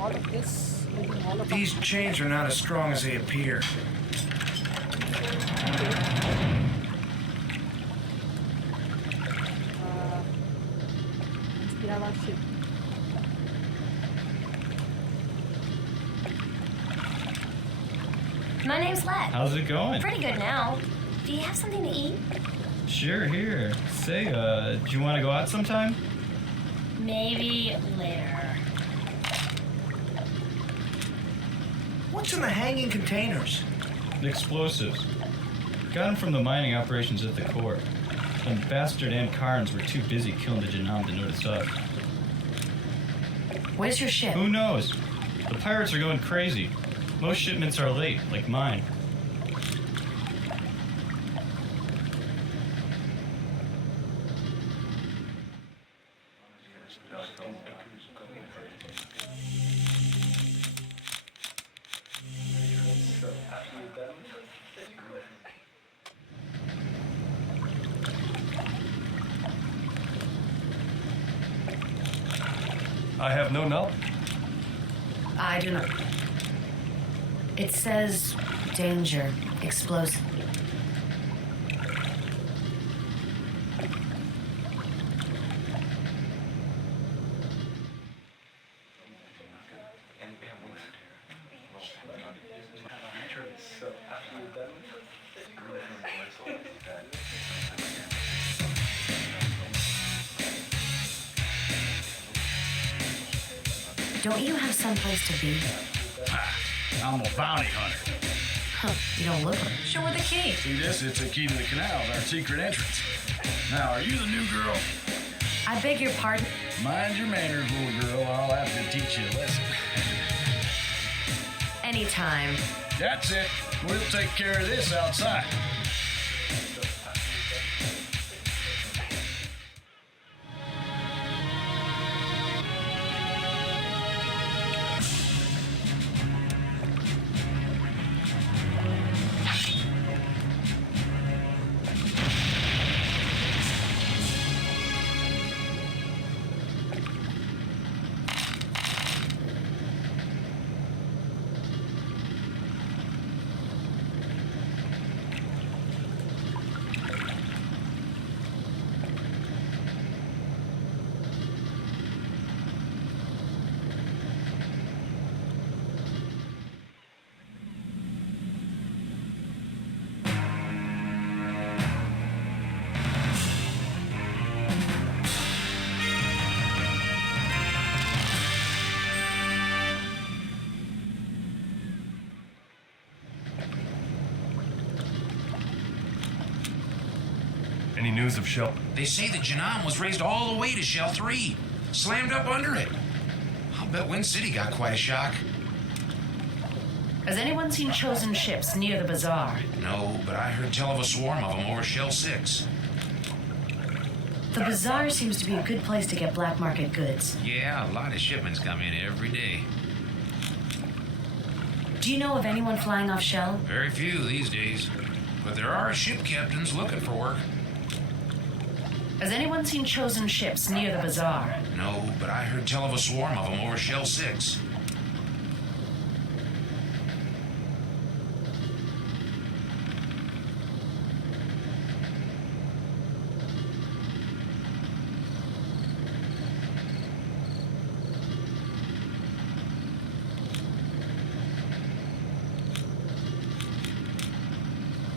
All of this, using all of These chains are not as strong as they appear. we have our ship. My name's Let. How's it going? Pretty good now. Do you have something to eat? Sure, here. Say, do you want to go out sometime? Maybe later. What's in the hanging containers? Explosives. Got them from the mining operations at the core. Them bastard Ankarans were too busy killing the Janam to notice us. Where's your ship? Who knows? The pirates are going crazy. Most shipments are late, like mine. I have no knowledge. I do not. It says danger, explosive. Don't you have someplace to be? I'm a bounty hunter. Huh, you don't look like. Show her the key. See this? It's a key to the canals, our secret entrance. Now, are you the new girl? I beg your pardon? Mind your manners, little girl. I'll have to teach you a lesson. Anytime. That's it. We'll take care of this outside. Any news of Shell? They say the Janam was raised all the way to Shell 3. Slammed up under it. I'll bet Wind City got quite a shock. Has anyone seen chosen ships near the bazaar? No, but I heard tell of a swarm of them over Shell 6. The bazaar seems to be a good place to get black market goods. Yeah, a lot of shipments come in every day. Do you know of anyone flying off Shell? Very few these days. But there are ship captains looking for work. Has anyone seen chosen ships near the bazaar? No, but I heard tell of a swarm of them over Shell 6.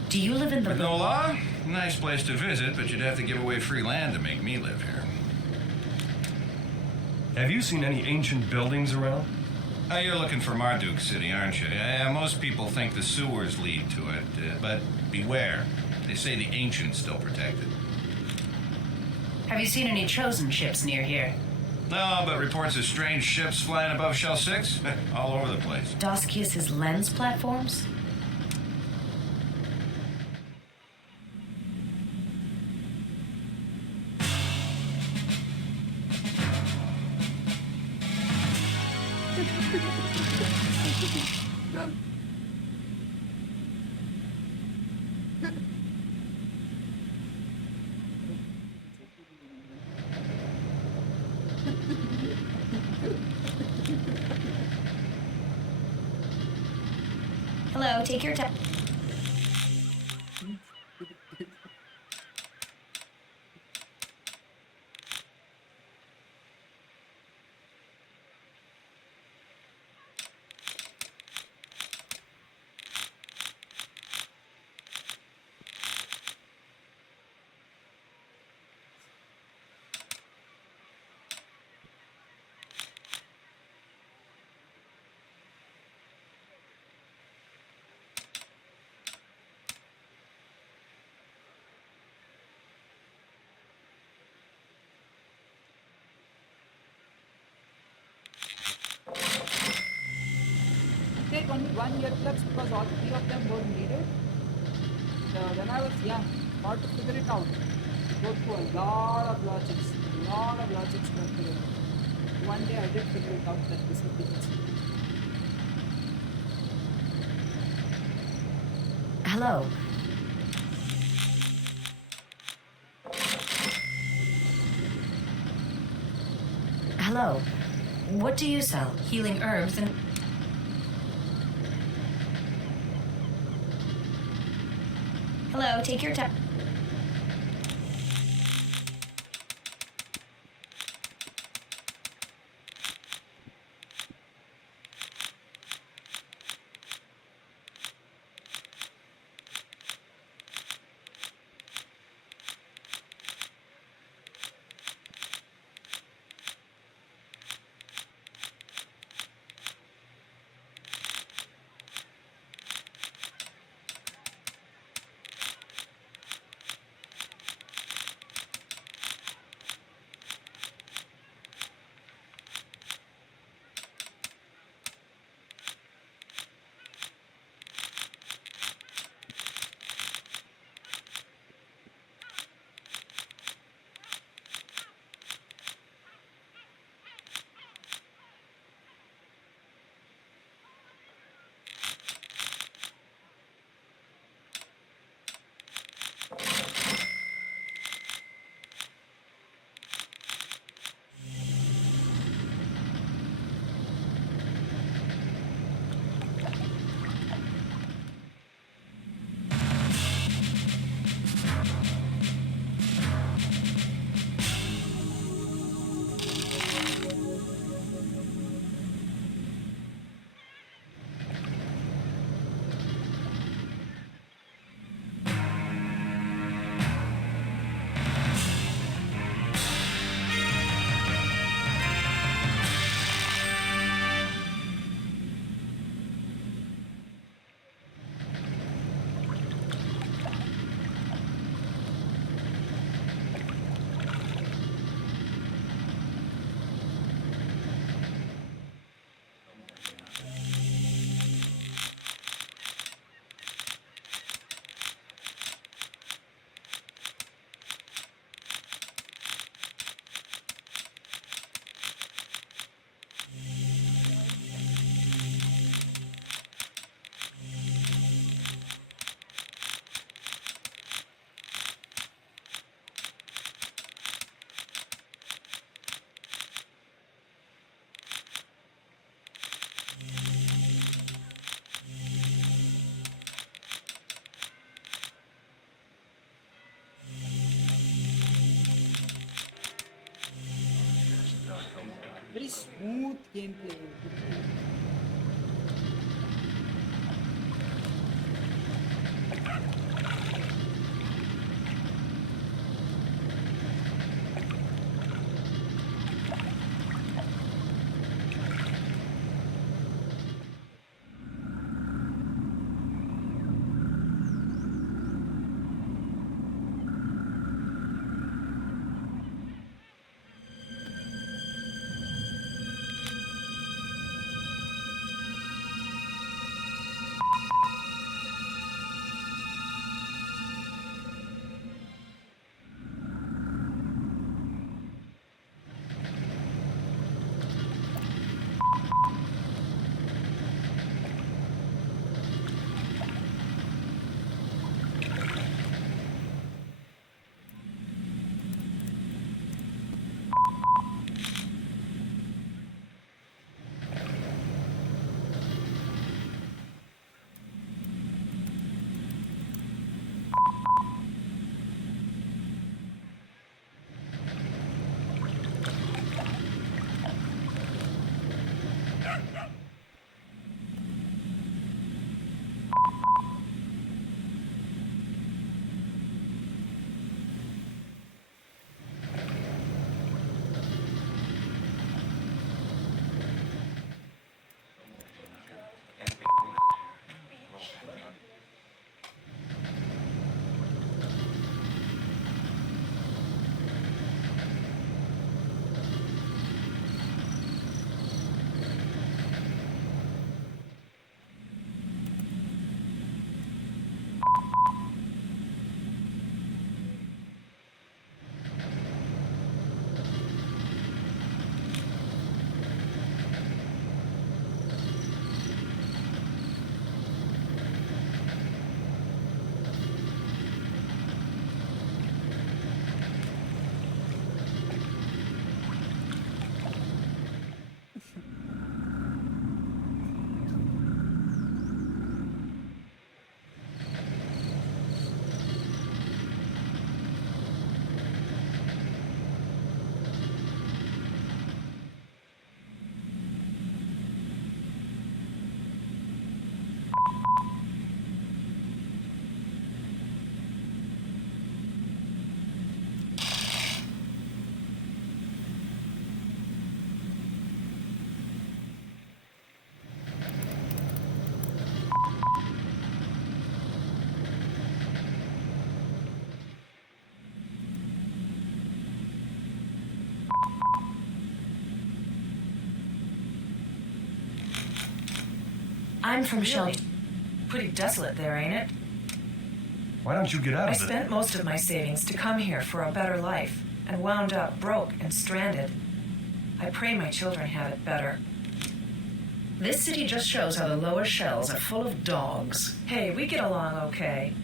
Do you live in the... Manola? Nice place to visit, but you'd have to give away free land to make me live here. Have you seen any ancient buildings around? Oh, you're looking for Marduk City, aren't you? Most people think the sewers lead to it, but beware. They say the ancients still protect it. Have you seen any chosen ships near here? No, but reports of strange ships flying above Shell 6? All over the place. Doskius' lens platforms? Hello, take your time. Take only one earplugs because all three of them were needed. When I was young, hard to figure it out. Go through a lot of logics to figure it out. One day I did figure it out that this is the easy. Hello. Hello. What do you sell? Healing herbs and... Hello, take your time. very smooth gameplay. I'm from Shelby. Pretty desolate there, ain't it? Why don't you get out I of it? spent most of my savings to come here for a better life and wound up broke and stranded. I pray my children have it better. This city just shows how the lower shells are full of dogs. Hey, we get along okay.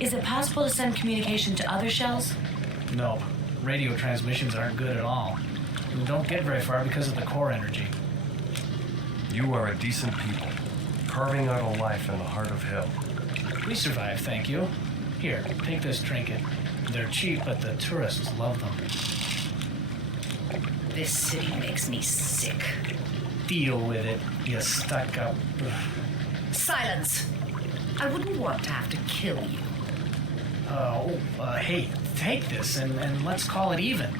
Is it possible to send communication to other shells? Nope. Radio transmissions aren't good at all. We don't get very far because of the core energy. You are a decent people, carving out a life in the heart of hell. We survive, thank you. Here, take this trinket. They're cheap, but the tourists love them. This city makes me sick. Deal with it, you stuck-up... Silence! I wouldn't want to have to kill you. Hey, take this and let's call it even.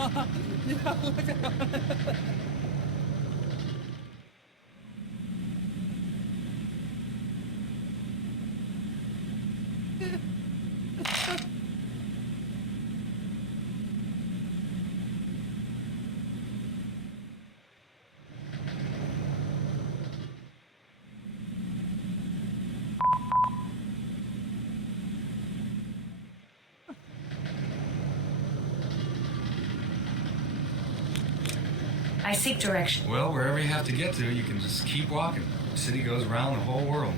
Yeah, look at I seek direction. Well, wherever you have to get to, you can just keep walking. The city goes around the whole world.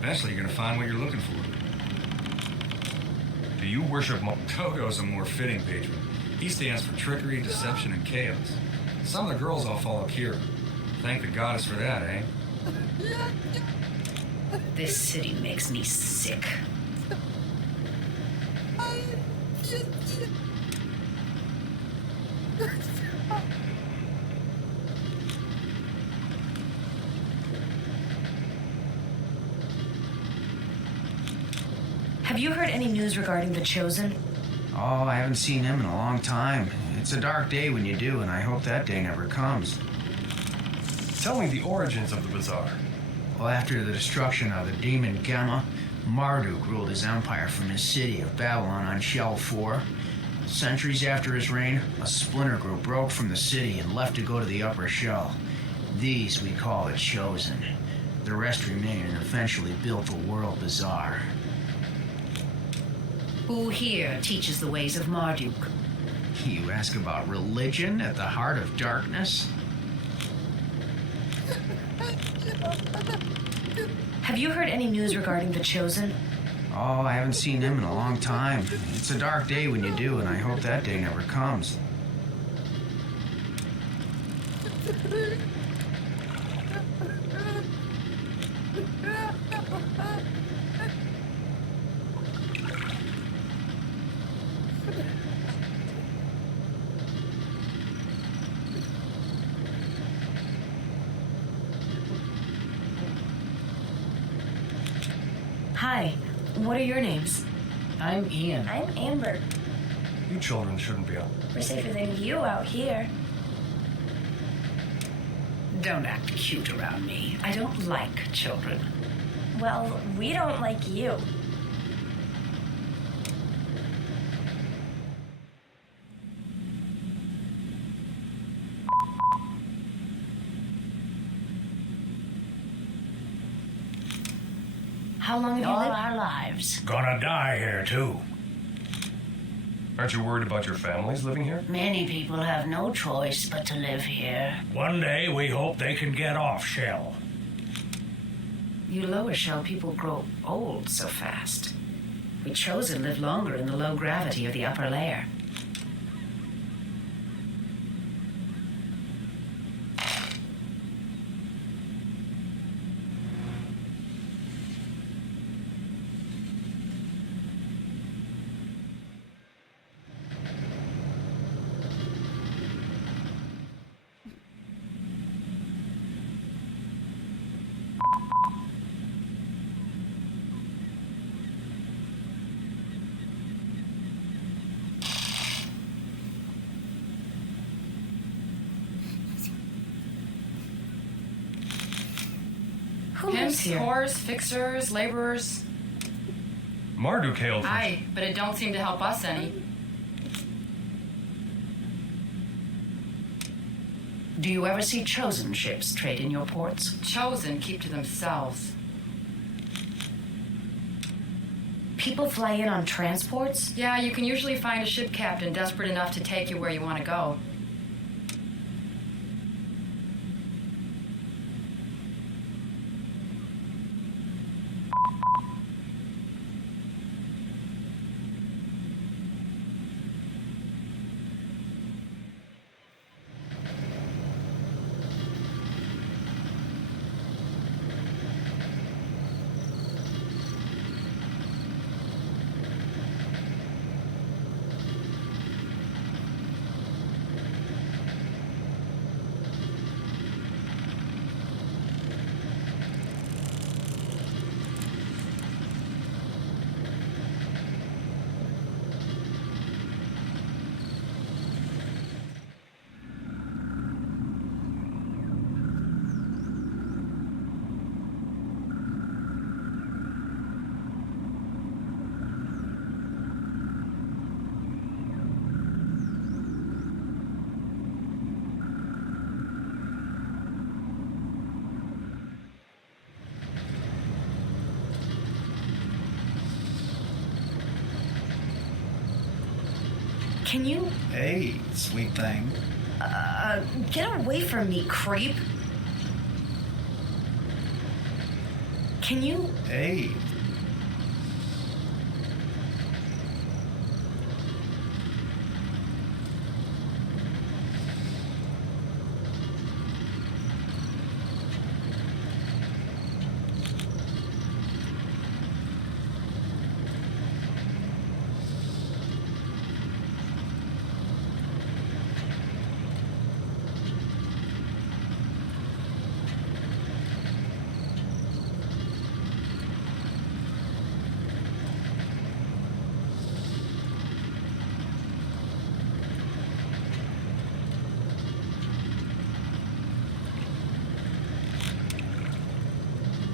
Eventually, you're gonna find what you're looking for. Do you worship Togo's a more fitting patron. He stands for trickery, deception, and chaos. Some of the girls all follow Kira. Thank the goddess for that, eh? This city makes me sick. Have you heard any news regarding the Chosen? Oh, I haven't seen him in a long time. It's a dark day when you do, and I hope that day never comes. Tell me the origins of the bazaar. Well, after the destruction of the demon Gemma, Marduk ruled his empire from his city of Babylon on Shell 4. Centuries after his reign, a splinter group broke from the city and left to go to the upper shell. These we call the Chosen. The rest remained and eventually built the World Bazaar. Who here teaches the ways of Marduk? You ask about religion at the heart of darkness? Have you heard any news regarding the Chosen? Oh, I haven't seen him in a long time. It's a dark day when you do, and I hope that day never comes. Hi, what are your names? I'm Ian. I'm Amber. You children shouldn't be out. We're safer than you out here. Don't act cute around me. I don't like children. Well, we don't like you. How long have you All lived? our lives. Gonna die here, too. Aren't you worried about your families living here? Many people have no choice but to live here. One day we hope they can get off Shell. You lower shell people grow old so fast. We Chosen live longer in the low gravity of the upper layer. Who lives Pimps, here? whores, fixers, laborers. Marduk hailed from... Aye, but it don't seem to help us any. Do you ever see Chosen ships trade in your ports? Chosen keep to themselves. People fly in on transports? Yeah, you can usually find a ship captain desperate enough to take you where you want to go. Can you... Hey, sweet thing. Get away from me, creep. Can you... Hey.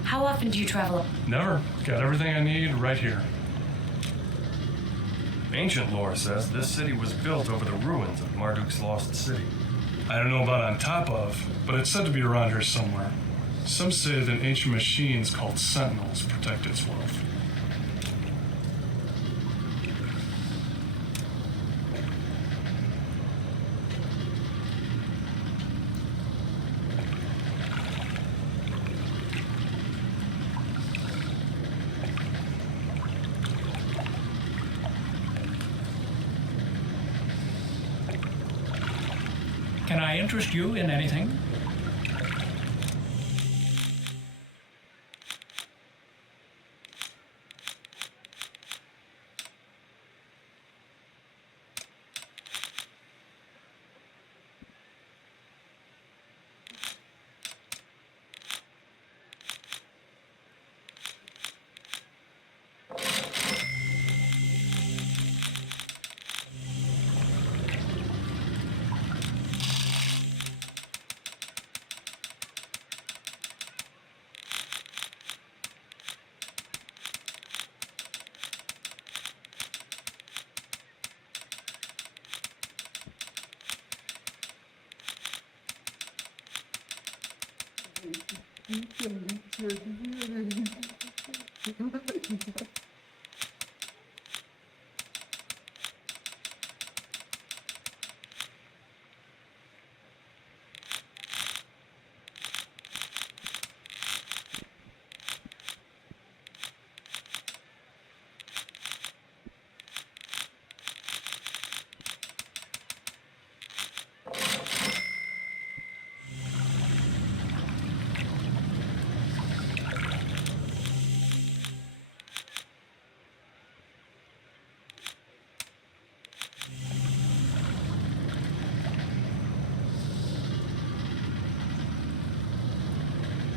How often do you travel? Never. Got everything I need right here. Ancient lore says this city was built over the ruins of Marduk's lost city. I don't know about on top of, but it's said to be around here somewhere. Some say that ancient machines called sentinels protect its wealth. Can I interest you in anything?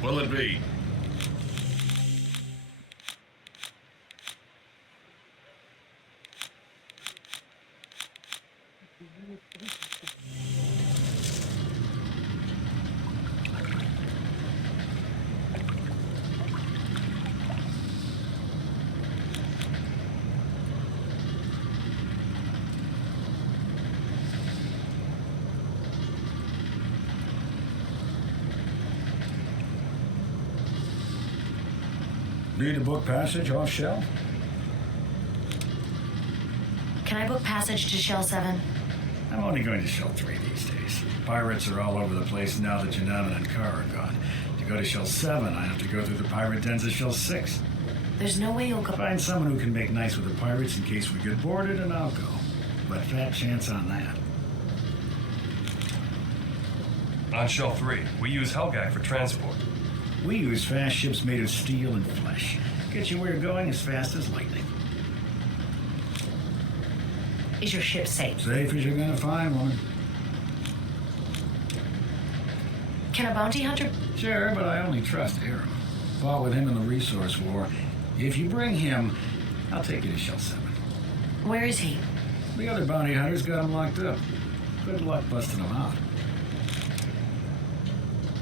What'll it be? Need a book passage off Shell? Can I book passage to Shell 7? I'm only going to Shell 3 these days. Pirates are all over the place now that Janana and Kara are gone. To go to Shell 7, I have to go through the pirate dens of Shell 6. There's no way you'll go... Find someone who can make nice with the pirates in case we get boarded, and I'll go. But fat chance on that. On Shell 3, we use Helgak for transport. We use fast ships made of steel and flesh. Get you where you're going as fast as lightning. Is your ship safe? Safe as you're gonna find one. Can a bounty hunter... Sure, but I only trust Aram. Fought with him in the resource war. If you bring him, I'll take you to Shell 7. Where is he? The other bounty hunters got him locked up. Good luck busting him out.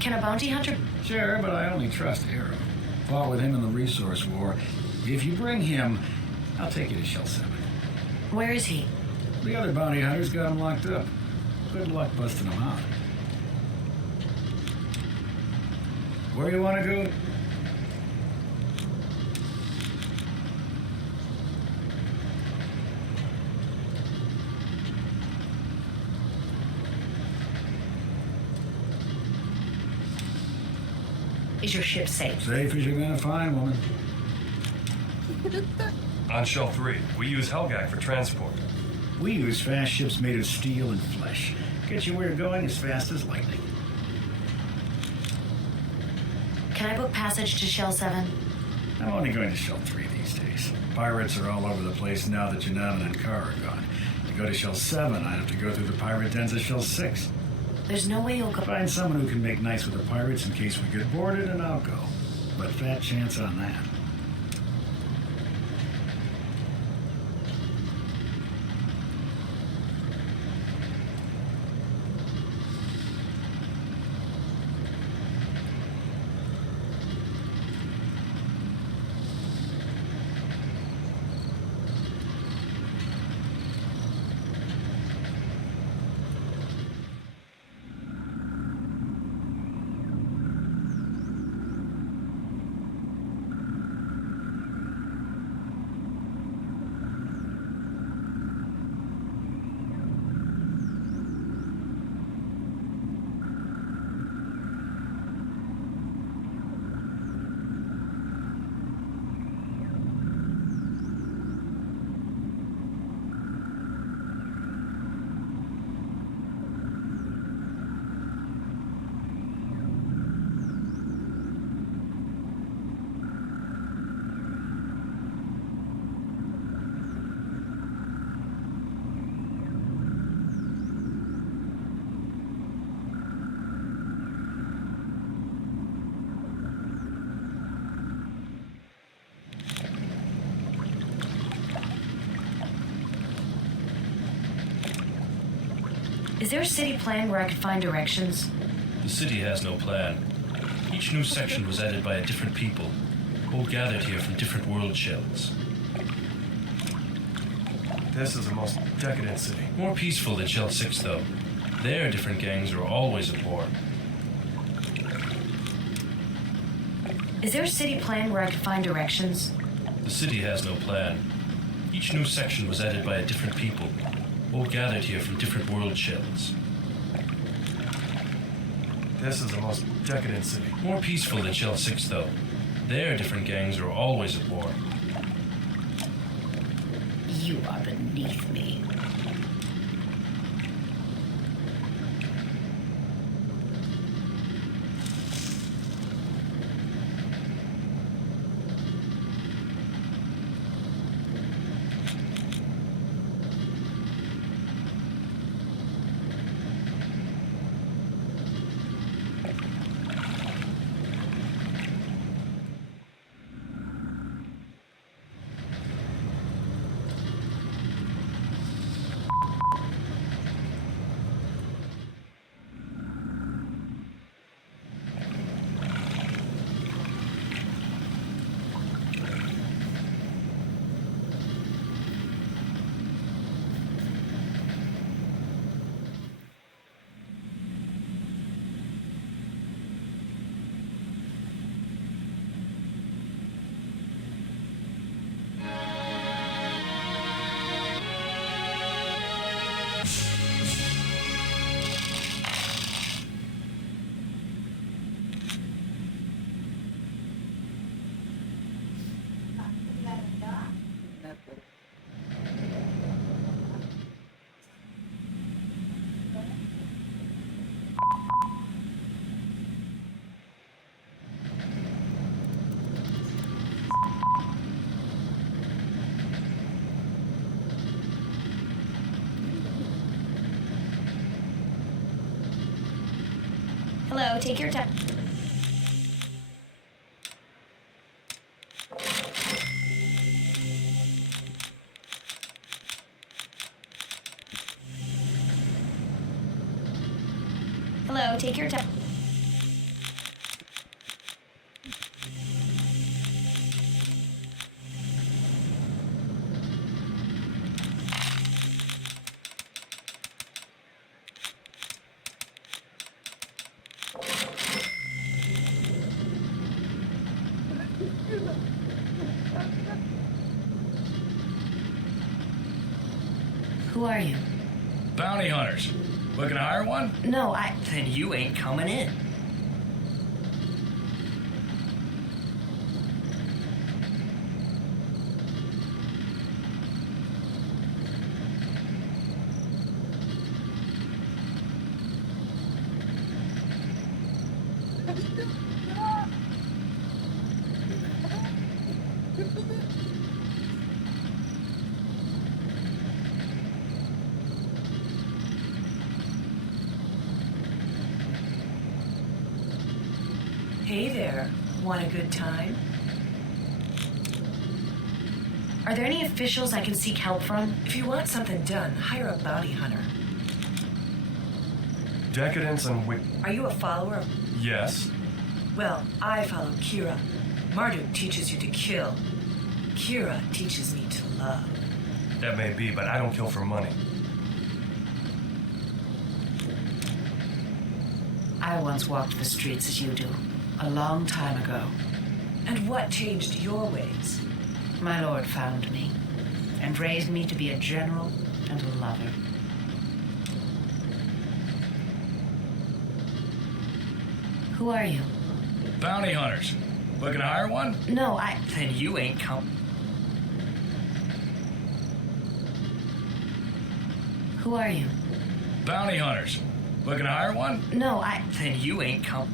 Can a bounty hunter... Sure, but I only trust Aram. Fought with him in the resource war. If you bring him, I'll take you to Shell 7. Where is he? The other bounty hunters got him locked up. Good luck busting him out. Where you want to go? Is your ship safe? Safe as you're gonna find, woman. On Shell 3, we use Helgak for transport. We use fast ships made of steel and flesh. Get you where you're going as fast as lightning. Can I book passage to Shell 7? I'm only going to Shell 3 these days. Pirates are all over the place now that Janaman and Kar are gone. To go to Shell 7, I'd have to go through the pirate dens of Shell 6. There's no way you'll go. Find someone who can make nice with the pirates in case we get boarded, and I'll go. But fat chance on that. Is there a city plan where I could find directions? The city has no plan. Each new section was added by a different people, all gathered here from different world shells. This is the most decadent city. More peaceful than Shell 6, though. Their different gangs are always at war. Is there a city plan where I could find directions? The city has no plan. Each new section was added by a different people, all gathered here from different world shells. This is the most decadent city. More peaceful than Shell 6, though. Their different gangs are always at war. You are beneath me. Hello, take your time. Hello, take your time. Who are you? Bounty hunters. Looking to hire one? No, Then you ain't coming in. Hey there. Want a good time? Are there any officials I can seek help from? If you want something done, hire a bounty hunter. Decadence and Are you a follower of... Yes. Well, I follow Kira. Marduk teaches you to kill. Kira teaches me to love. That may be, but I don't kill for money. I once walked the streets as you do, a long time ago. And what changed your ways? My lord found me and raised me to be a general and a lover. Who are you? Bounty hunters. Looking to hire one? No, Then you ain't come. Who are you? Bounty hunters. Looking to hire one? No, Then you ain't come.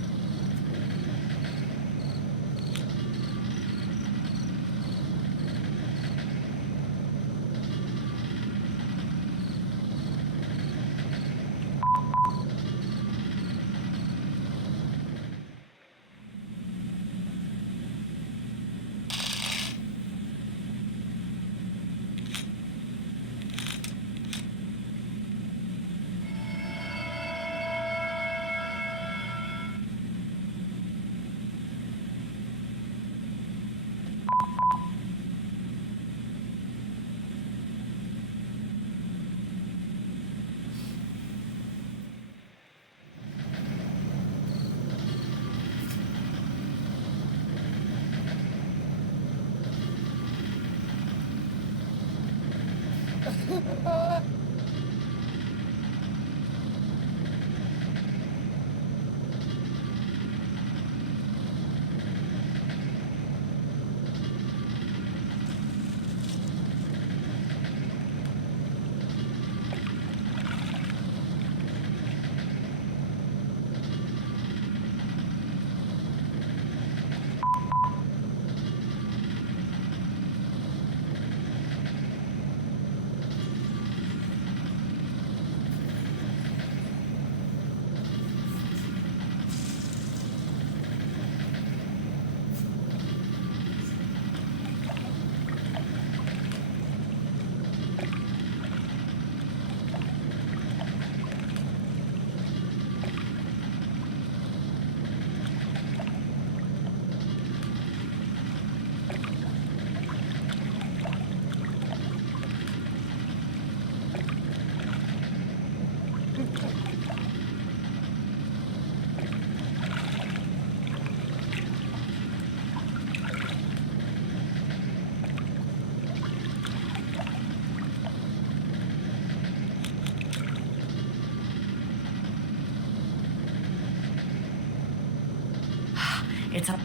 it's a...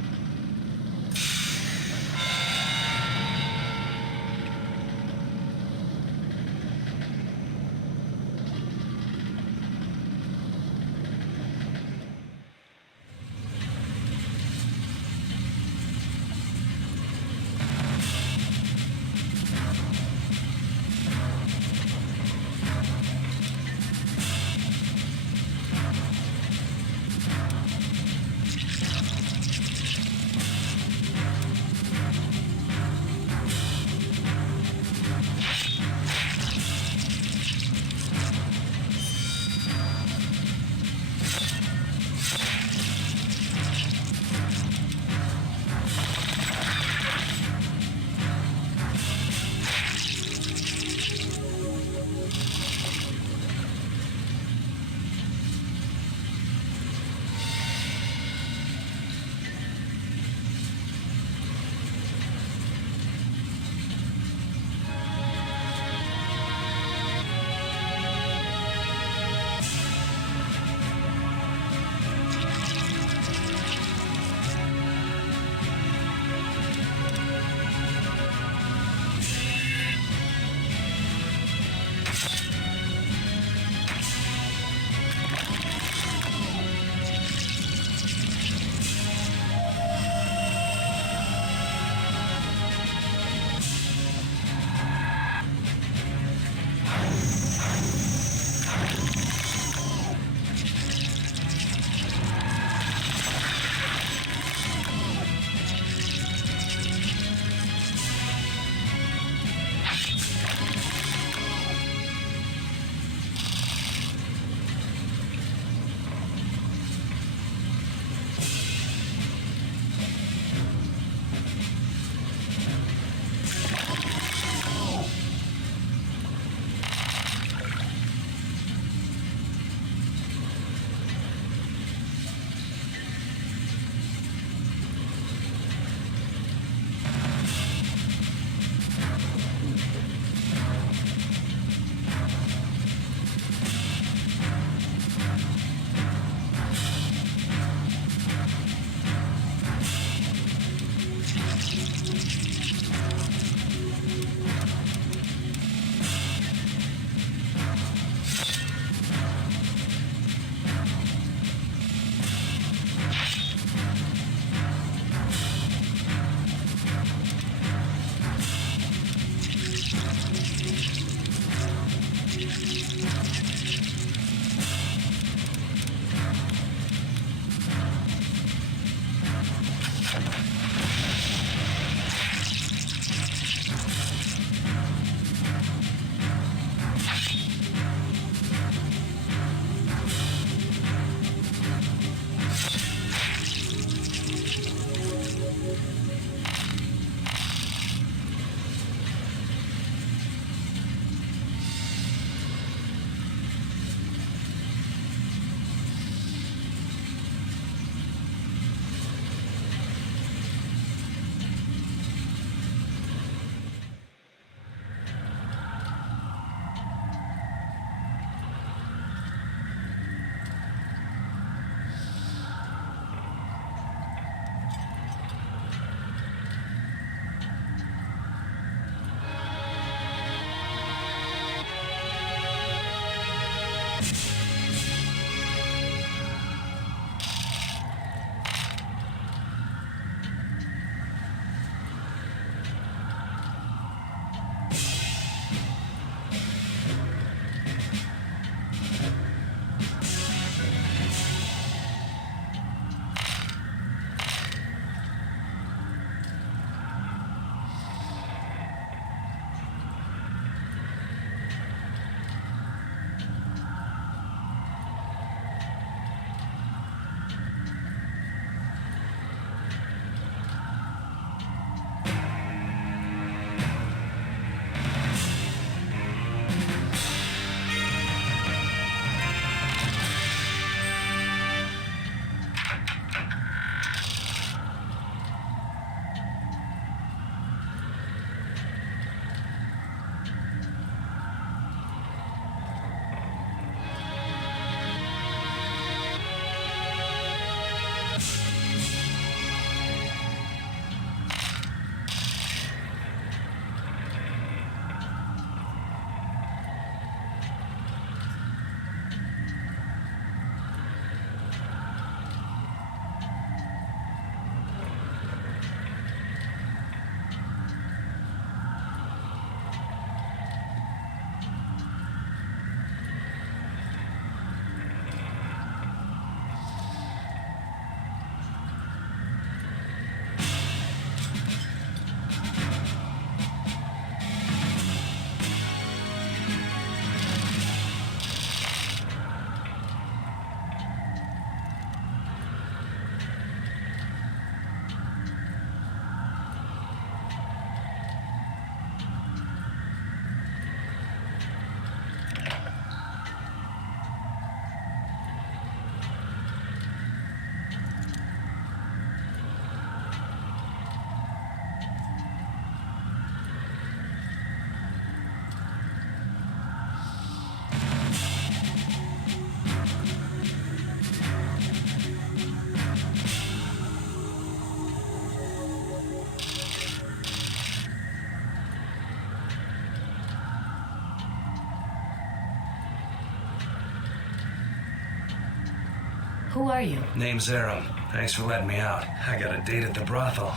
Who are you? Name's Aram. Thanks for letting me out. I got a date at the brothel.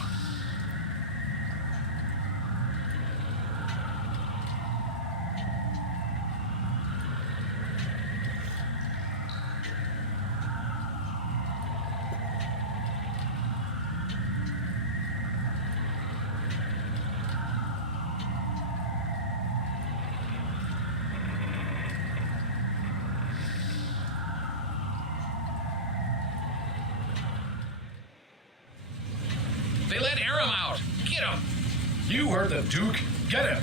They let Aram out. Get him. You heard the Duke. Get him.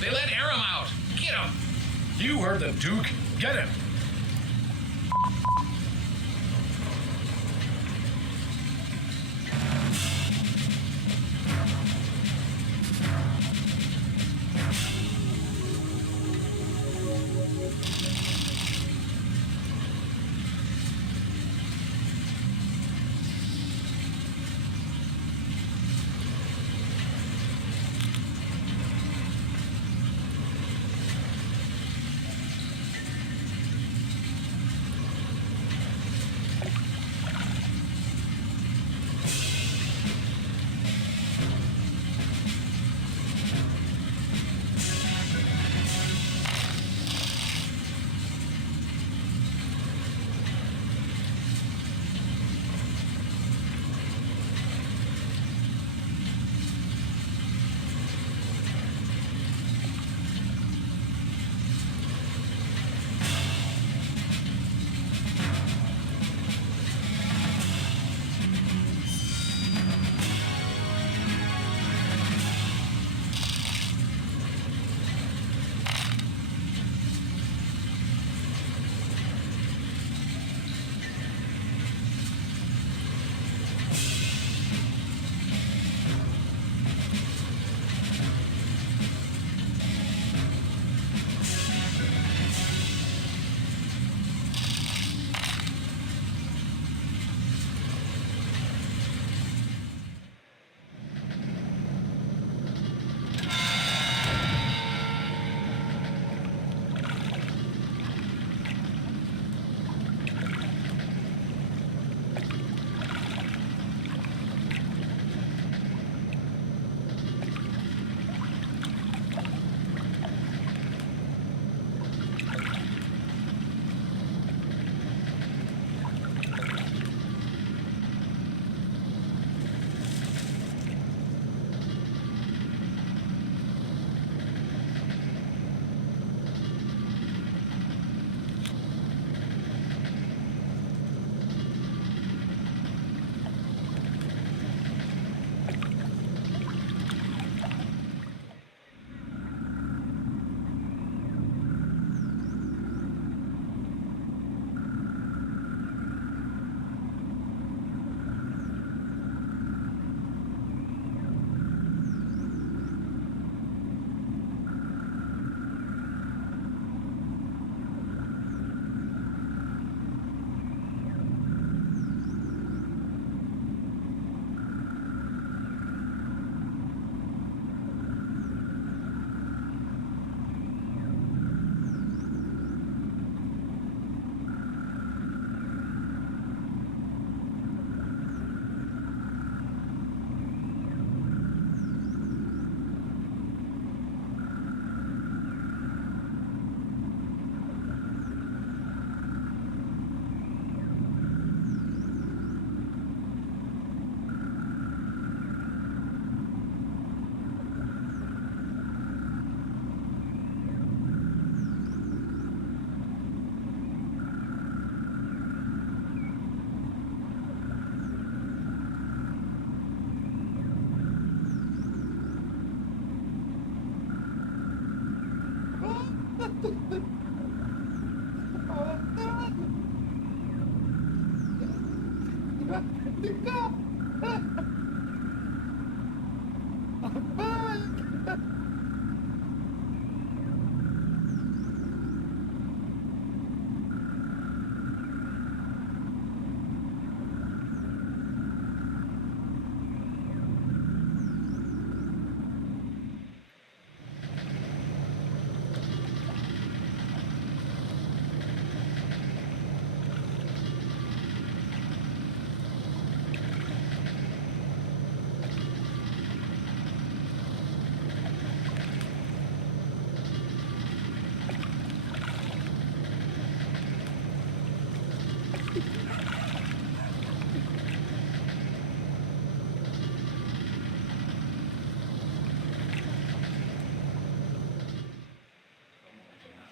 They let Aram out. Get him. You heard the Duke. Get him.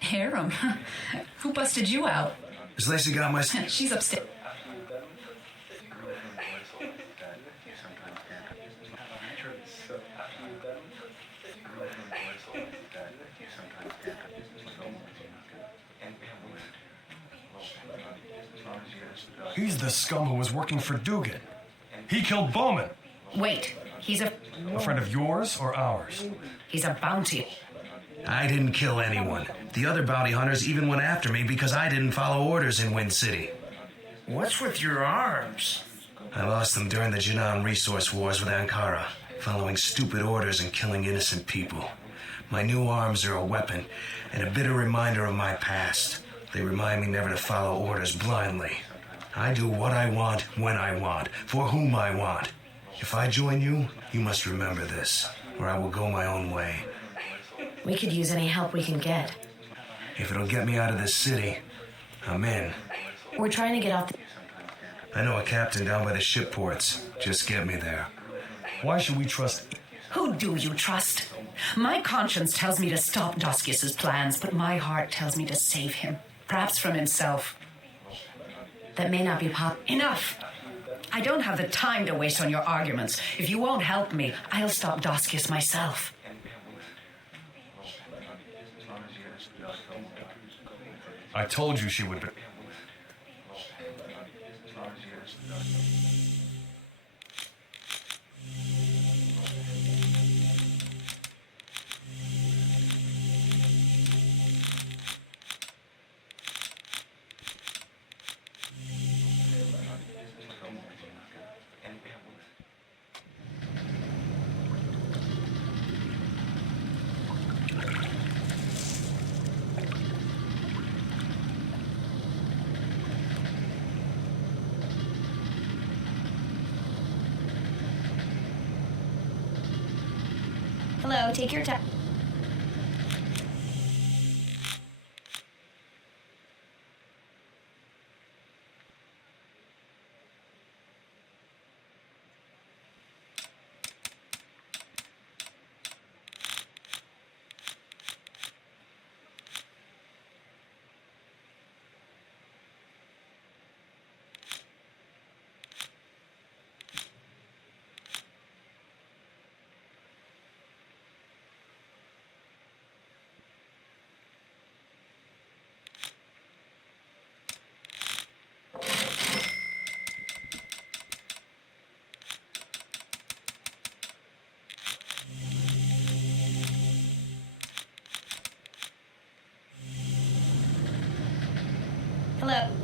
Harem? Who busted you out? Has Lacey got my... She's upstairs. He's the scum who was working for Dugan. He killed Bowman. Wait, he's a friend of yours or ours? He's a bounty. I didn't kill anyone. The other bounty hunters even went after me because I didn't follow orders in Wind City. What's with your arms? I lost them during the Jinan resource wars with Ankara, following stupid orders and killing innocent people. My new arms are a weapon and a bitter reminder of my past. They remind me never to follow orders blindly. I do what I want, when I want, for whom I want. If I join you, you must remember this, or I will go my own way. We could use any help we can get. If it'll get me out of this city, I'm in. We're trying to get off the... I know a captain down by the ship ports. Just get me there. Why should we trust... Who do you trust? My conscience tells me to stop Doskius's plans, but my heart tells me to save him. Perhaps from himself. That may not be Enough! I don't have the time to waste on your arguments. If you won't help me, I'll stop Doskius myself. I told you she would be... Hello, take your time. Hello.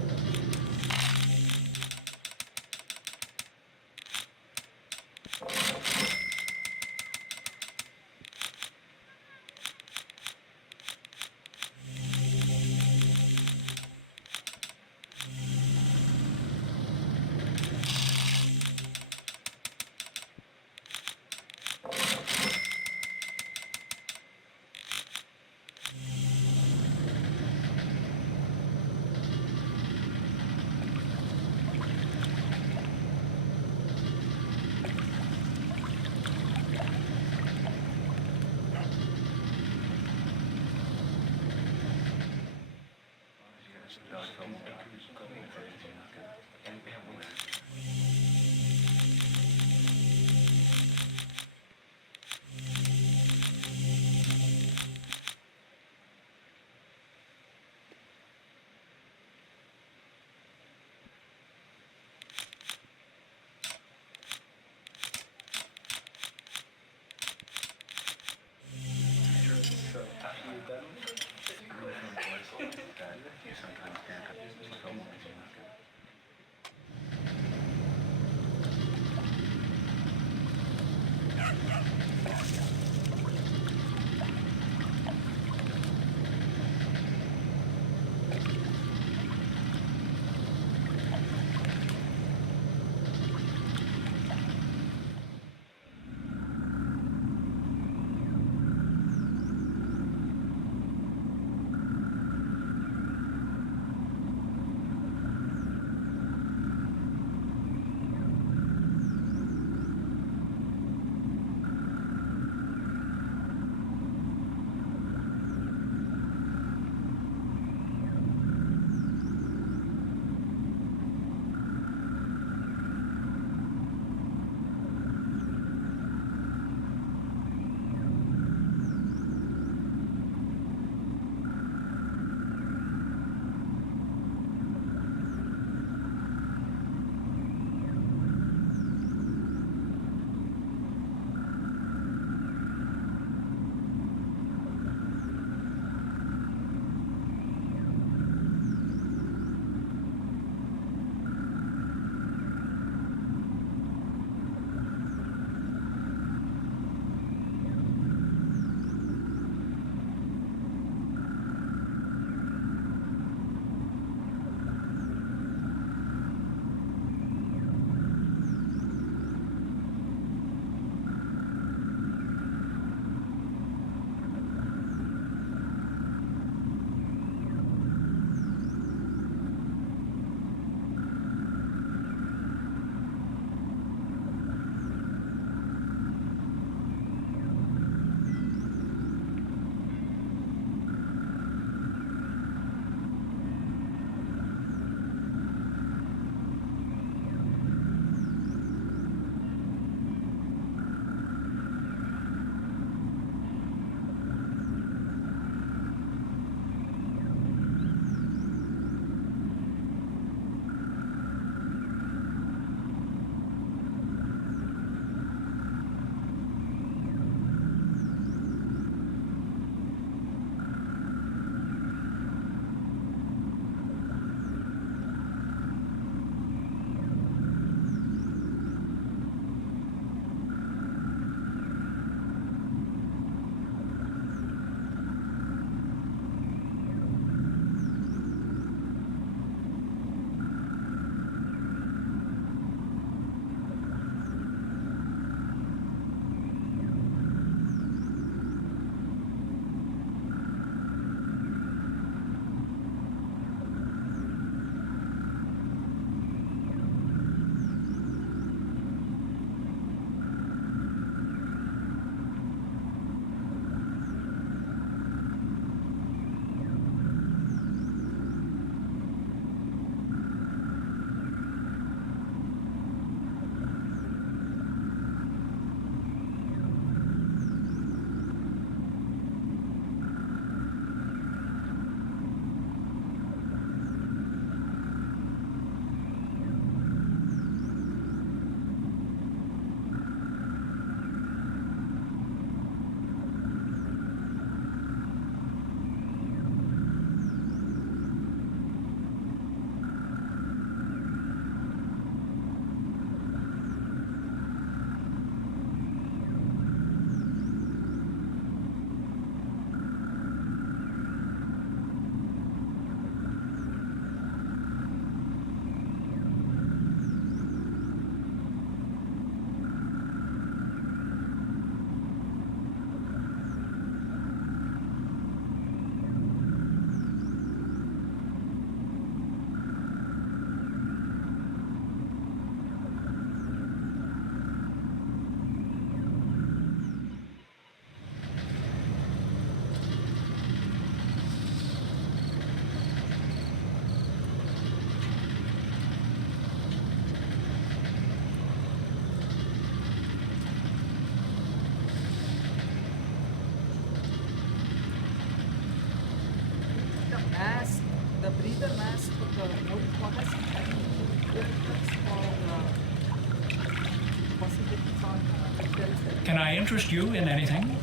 Can I interest you in anything?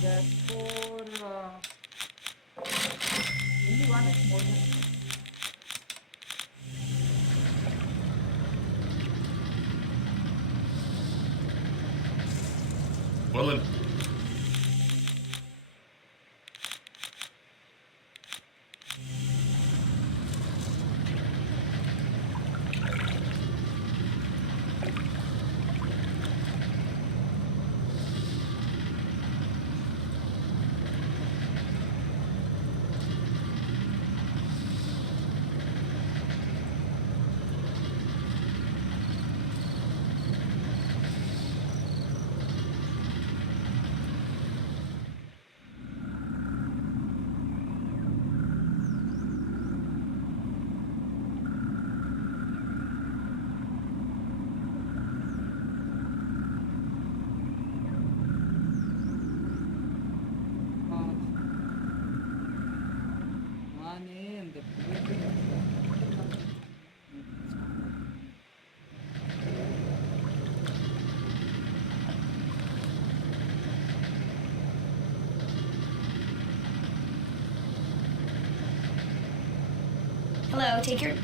Therefore, only one is more than Well, then. Hello, take your...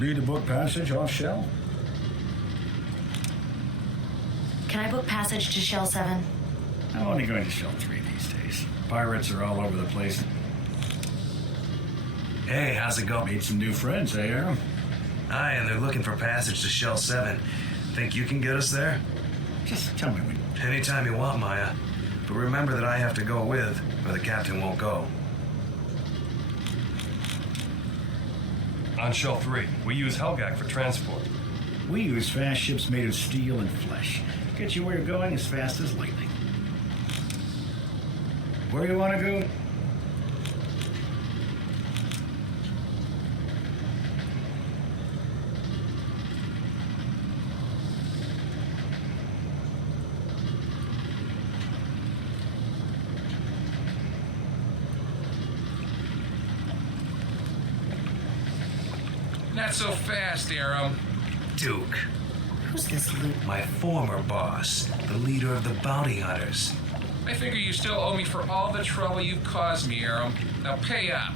Need to book passage off Shell? Can I book passage to Shell 7? I'm only going to Shell 3 these days. Pirates are all over the place. Hey, how's it going? Made some new friends, eh, Aram? Aye, and they're looking for passage to Shell 7. Think you can get us there? Just tell me when. Anytime you want, Maya. But remember that I have to go with, or the captain won't go. On Shell 3, we use Helgak for transport. We use fast ships made of steel and flesh. Get you where you're going as fast as lightning. Where you want to go? Not so fast, Aram. Duke. Who's this Luke? My former boss, the leader of the bounty hunters. I figure you still owe me for all the trouble you've caused me, Aram. Now pay up.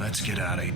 Let's get out of here.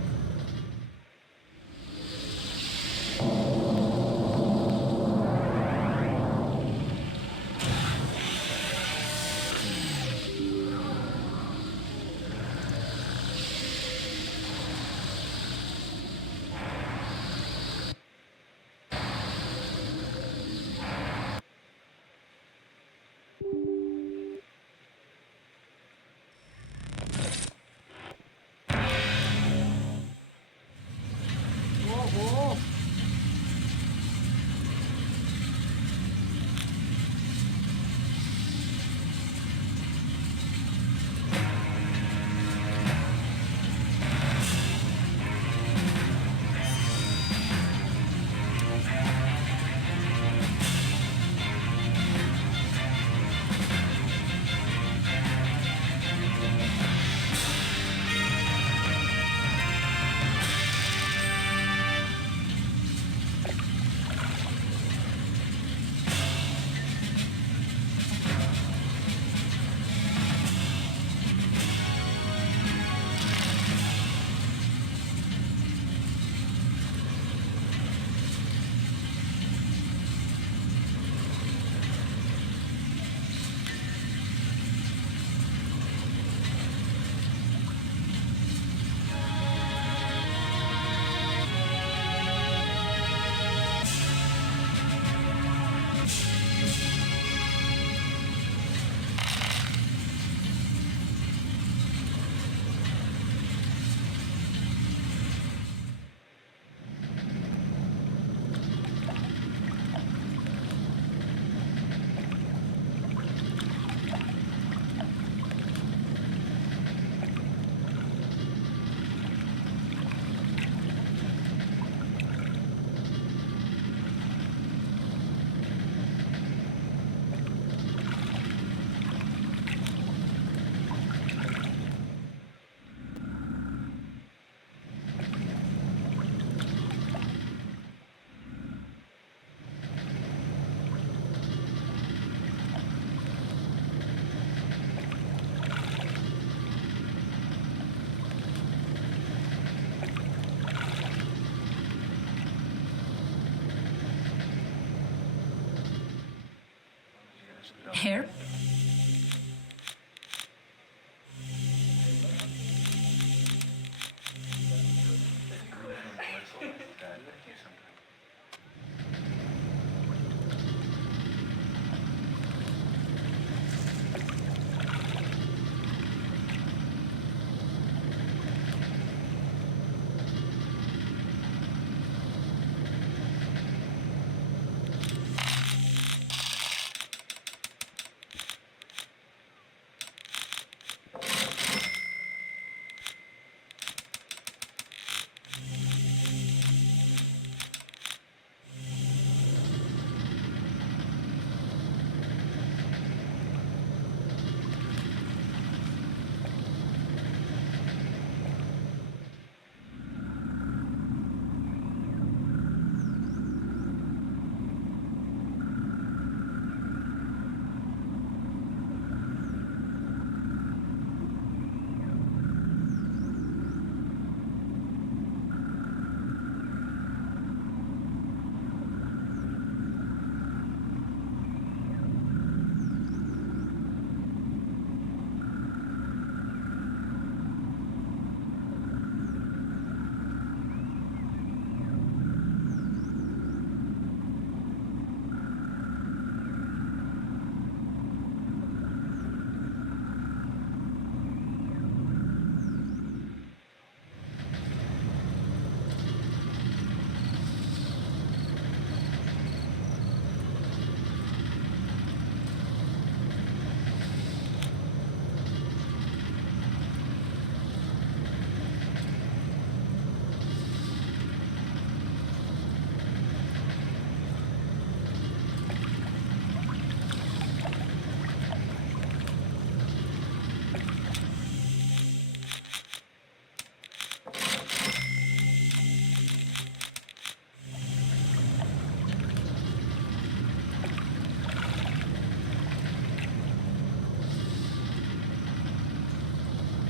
there?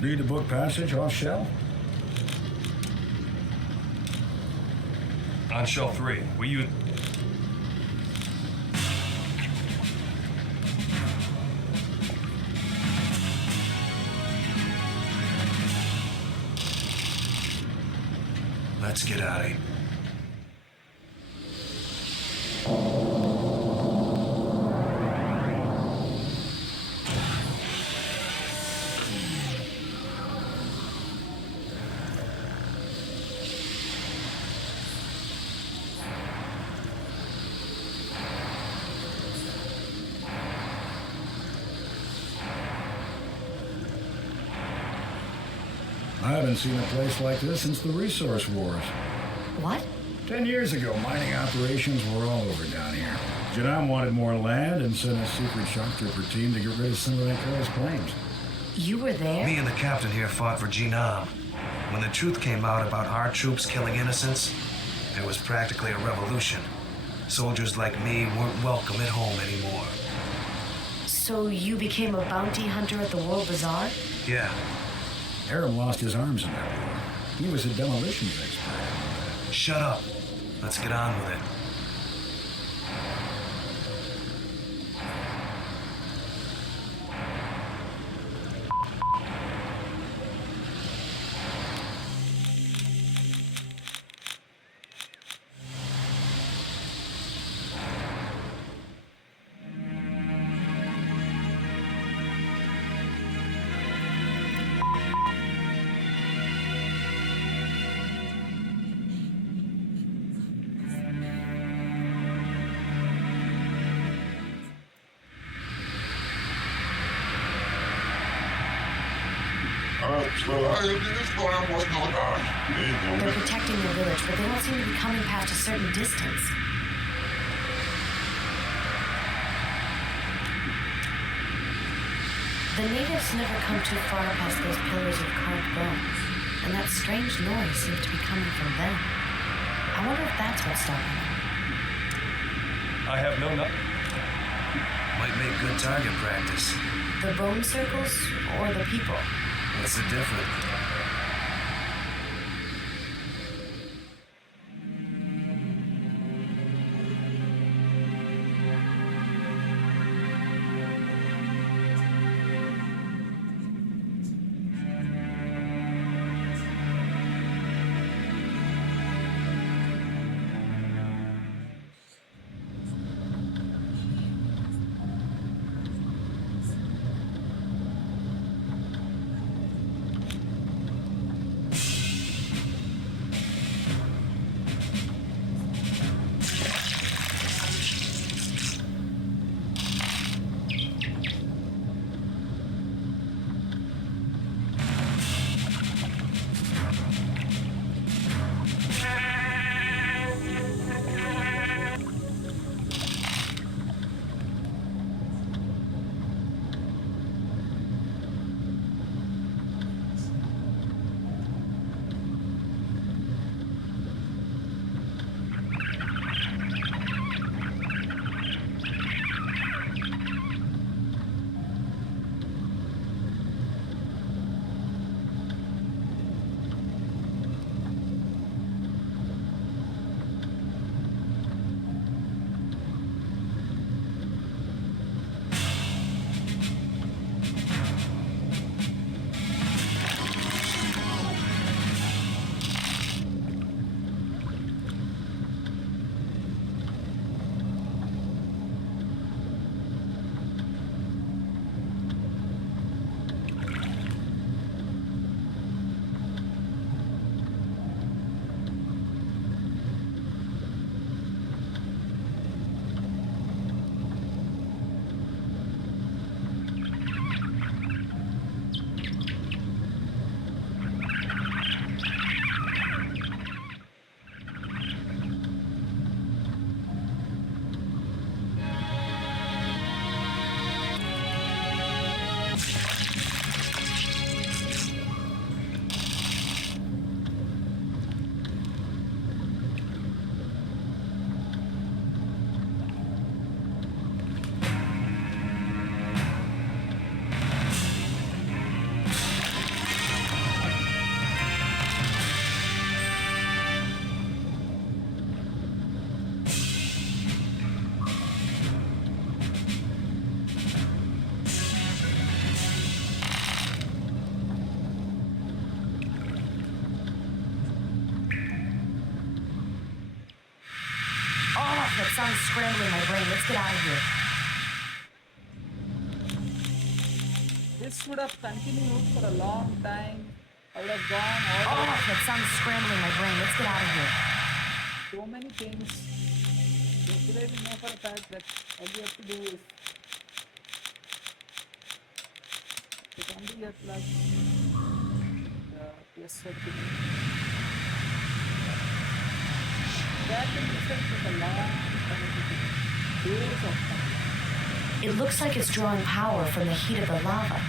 Need to book passage off Shell? On Shell 3, will you... Let's get out of here. I haven't seen a place like this since the Resource Wars. What? 10 years ago, mining operations were all over down here. Janam wanted more land and sent a secret shock trooper team to get rid of some of Ankara's claims. You were there? Me and the captain here fought for Jinam. When the truth came out about our troops killing innocents, there was practically a revolution. Soldiers like me weren't welcome at home anymore. So you became a bounty hunter at the World Bazaar? Yeah. Aram lost his arms in that war. He was a demolitions expert. Shut up. Let's get on with it. They're protecting the village, but they don't seem to be coming past a certain distance. The natives never come too far past those pillars of carved bones, and that strange noise seems to be coming from them. I wonder if that's what's stopping them. I have no... Might make good target practice. The bone circles or the people? What's the difference? off. That sounds scrambling my brain. Let's get out of here. This would have continued for a long time. I would have gone all Oh, that sounds scrambling my brain. Let's get out of here. so many things. Yesterday we know for a fact that all you have to do is to come to your plug. Yes, sir. That in itself took a long time to do. Days of time. It looks like it's drawing power from the heat of the lava.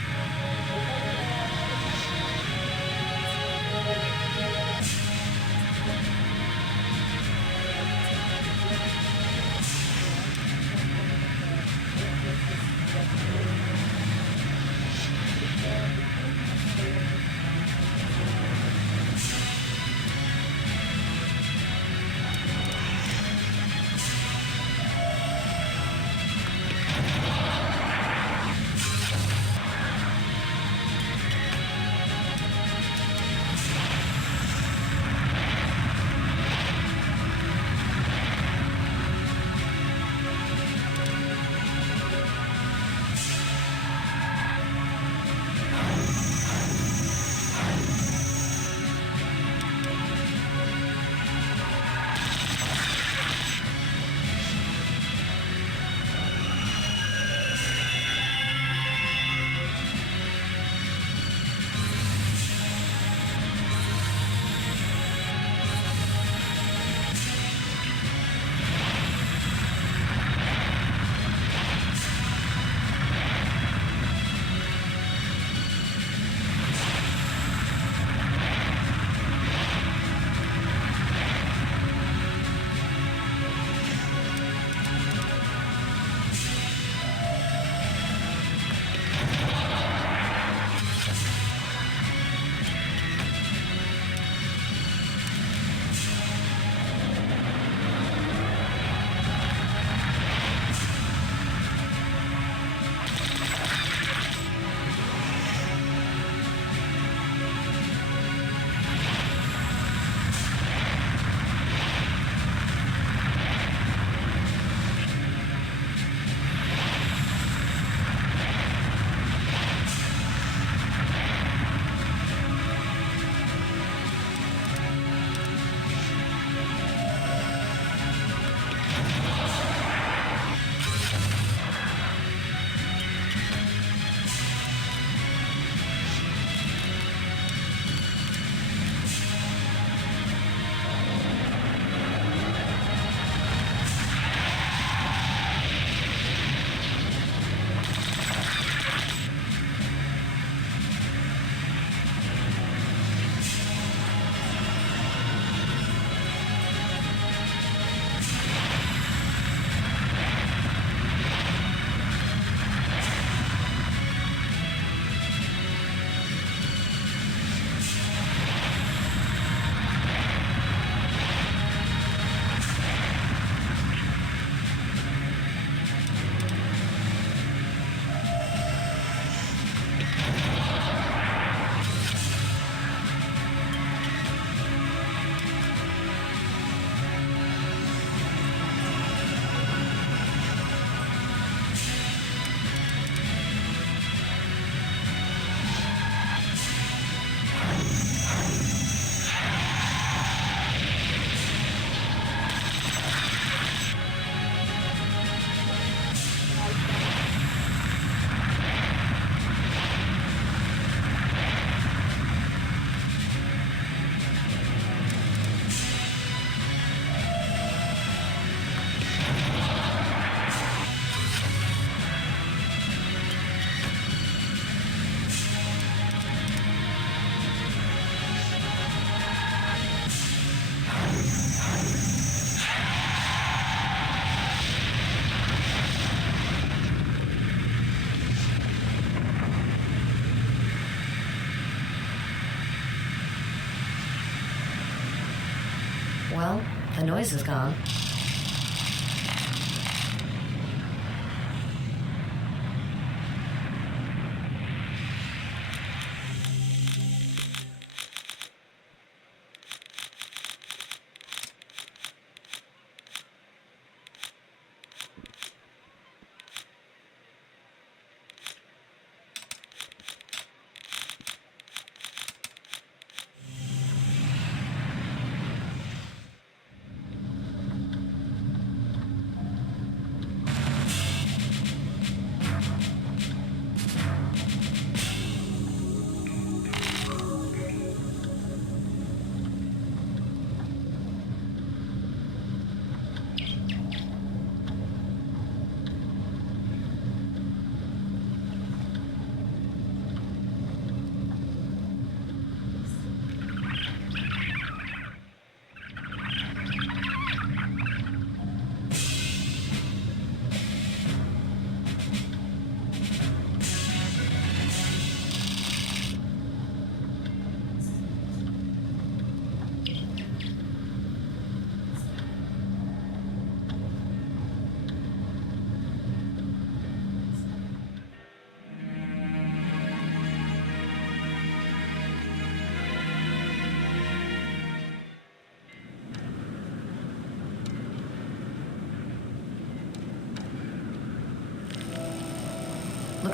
Well, the noise is gone.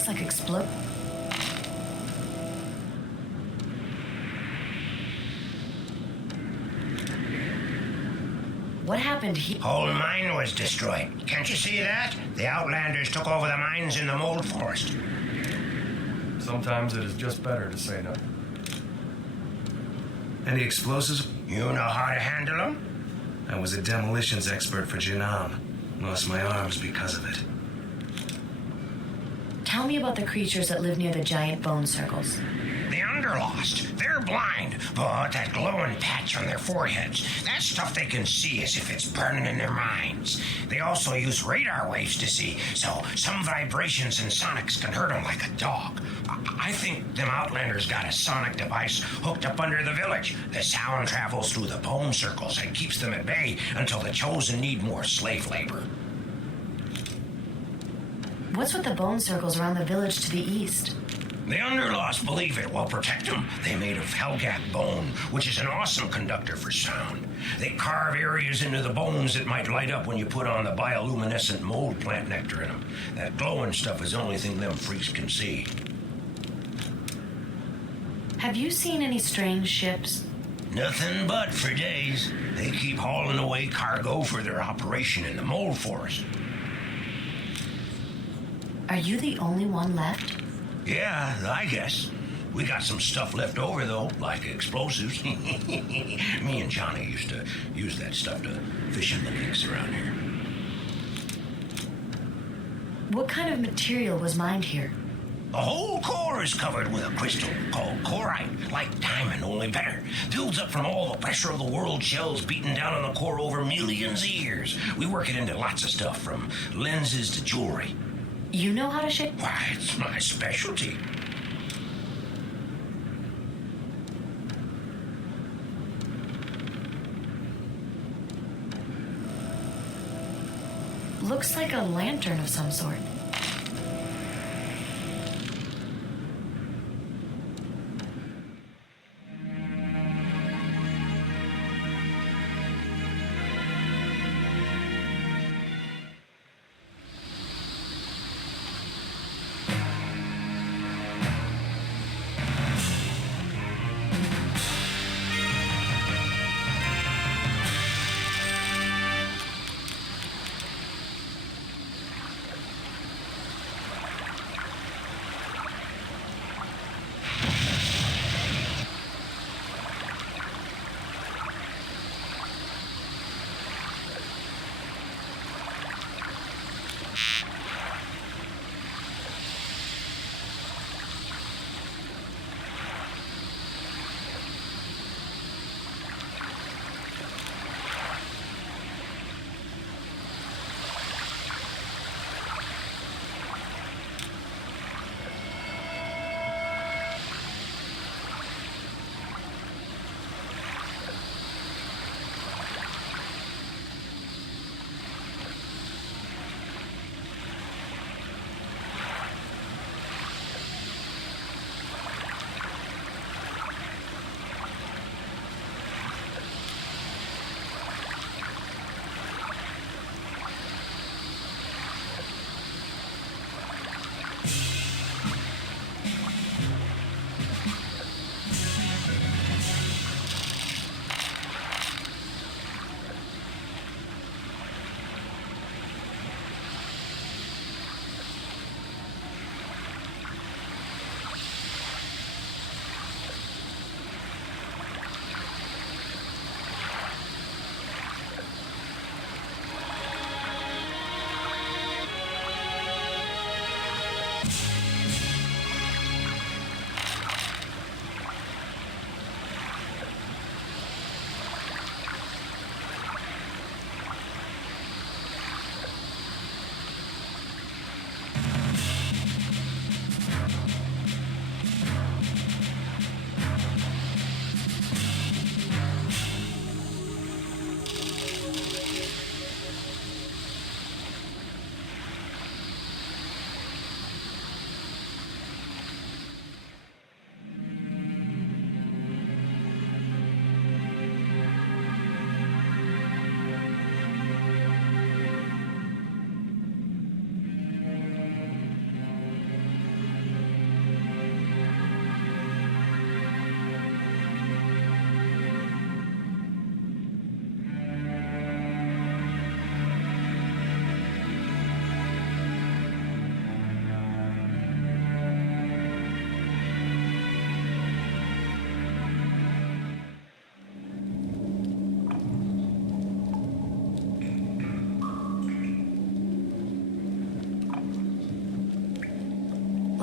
looks like What happened here? Whole mine was destroyed. Can't you see that? The Outlanders took over the mines in the mold forest. Sometimes it is just better to say no. Any explosives? You know how to handle them? I was a demolitions expert for Janam. Lost my arms because of it. Tell me about the creatures that live near the giant bone circles. The Underlost. They're blind, but that glowing patch on their foreheads, that's stuff they can see as if it's burning in their minds. They also use radar waves to see, so some vibrations and sonics can hurt them like a dog. I think them Outlanders got a sonic device hooked up under the village. The sound travels through the bone circles and keeps them at bay until the Chosen need more slave labor. What's with the bone circles around the village to the east? The Underlost believe it will protect them. They're made of Helgap bone, which is an awesome conductor for sound. They carve areas into the bones that might light up when you put on the bioluminescent mold plant nectar in them. That glowing stuff is the only thing them freaks can see. Have you seen any strange ships? Nothing but for days. They keep hauling away cargo for their operation in the mold forest. Are you the only one left? Yeah, I guess. We got some stuff left over, though, like explosives. Me and Johnny used to use that stuff to fish in the lakes around here. What kind of material was mined here? The whole core is covered with a crystal called corite, like diamond, only better. Builds up from all the pressure of the world shells beaten down on the core over millions of years. We work it into lots of stuff, from lenses to jewelry. You know how to shape? Why, it's my specialty. Looks like a lantern of some sort.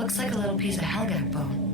Looks like a little piece of Helgak bone.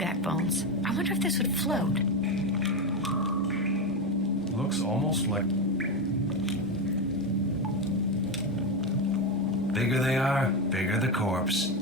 Helgak bones. I wonder if this would float. Looks almost like... Bigger they are, bigger the corpse.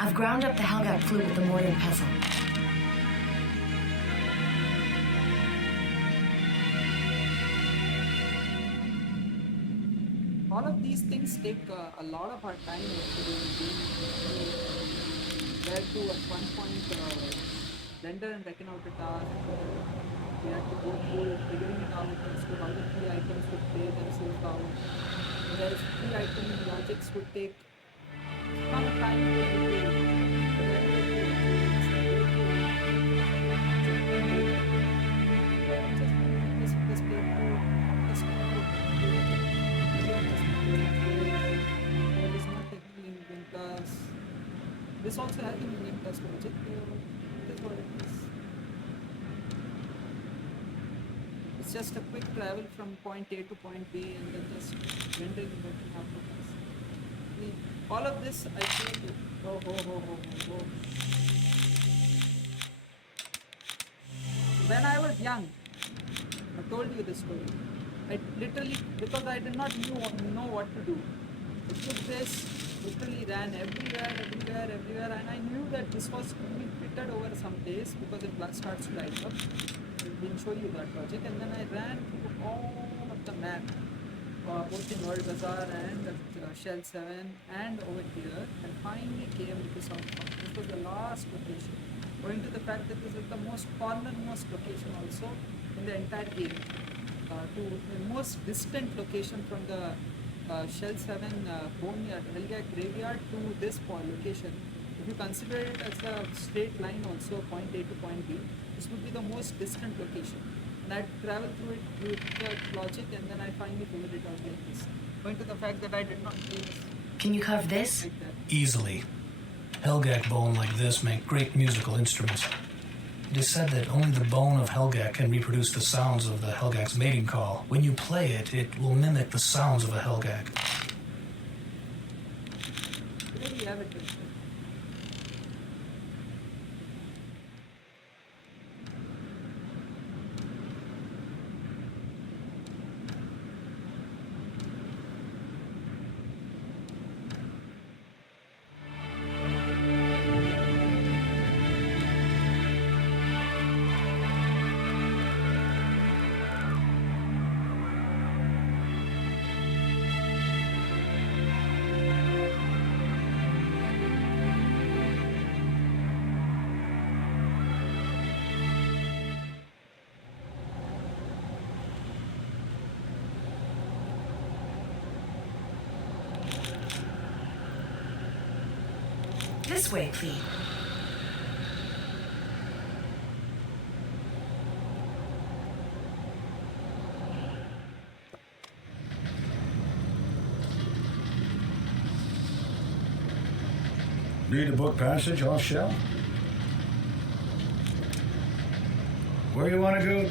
I've ground up the Helgak flute with the mortar and pestle. All of these things take a lot of our time actually in being where to at one point render and reckon out the task. We had to go through figuring it out as to how the key items would play themselves out. Whereas key item logics would take some time to this also has an unique test logic. It is what it is. It's just a quick travel from point A to point B and then just rendering and working afterwards. I mean, all of this I feel. When I was young, I told you this story. I literally, because I did not know what to do, I took this, literally ran everywhere, and I knew that this was to be fitted over some days because it starts to light up. I will show you that logic, and then I ran through all of the map, both in World Bazaar and Shell 7 and over here, and finally came to South Park. This was the last location, owing to the fact that this is the most cornermost location also in the entire game, to the most distant location from the Shell 7 boneyard, Helgak graveyard to this location. If you consider it as a straight line also, point A to point B, this would be the most distant location. And I traveled through it with the logic, and then I finally figured it out like this. Going to the fact that I did not use Can you carve this? like that. Easily. Helgak bone like this make great musical instruments. It is said that only the bone of Helgak can reproduce the sounds of the Helgak's mating call. When you play it, it will mimic the sounds of a Helgak. There you have it. This way, please. Need a book passage off Shell? Where you want to go?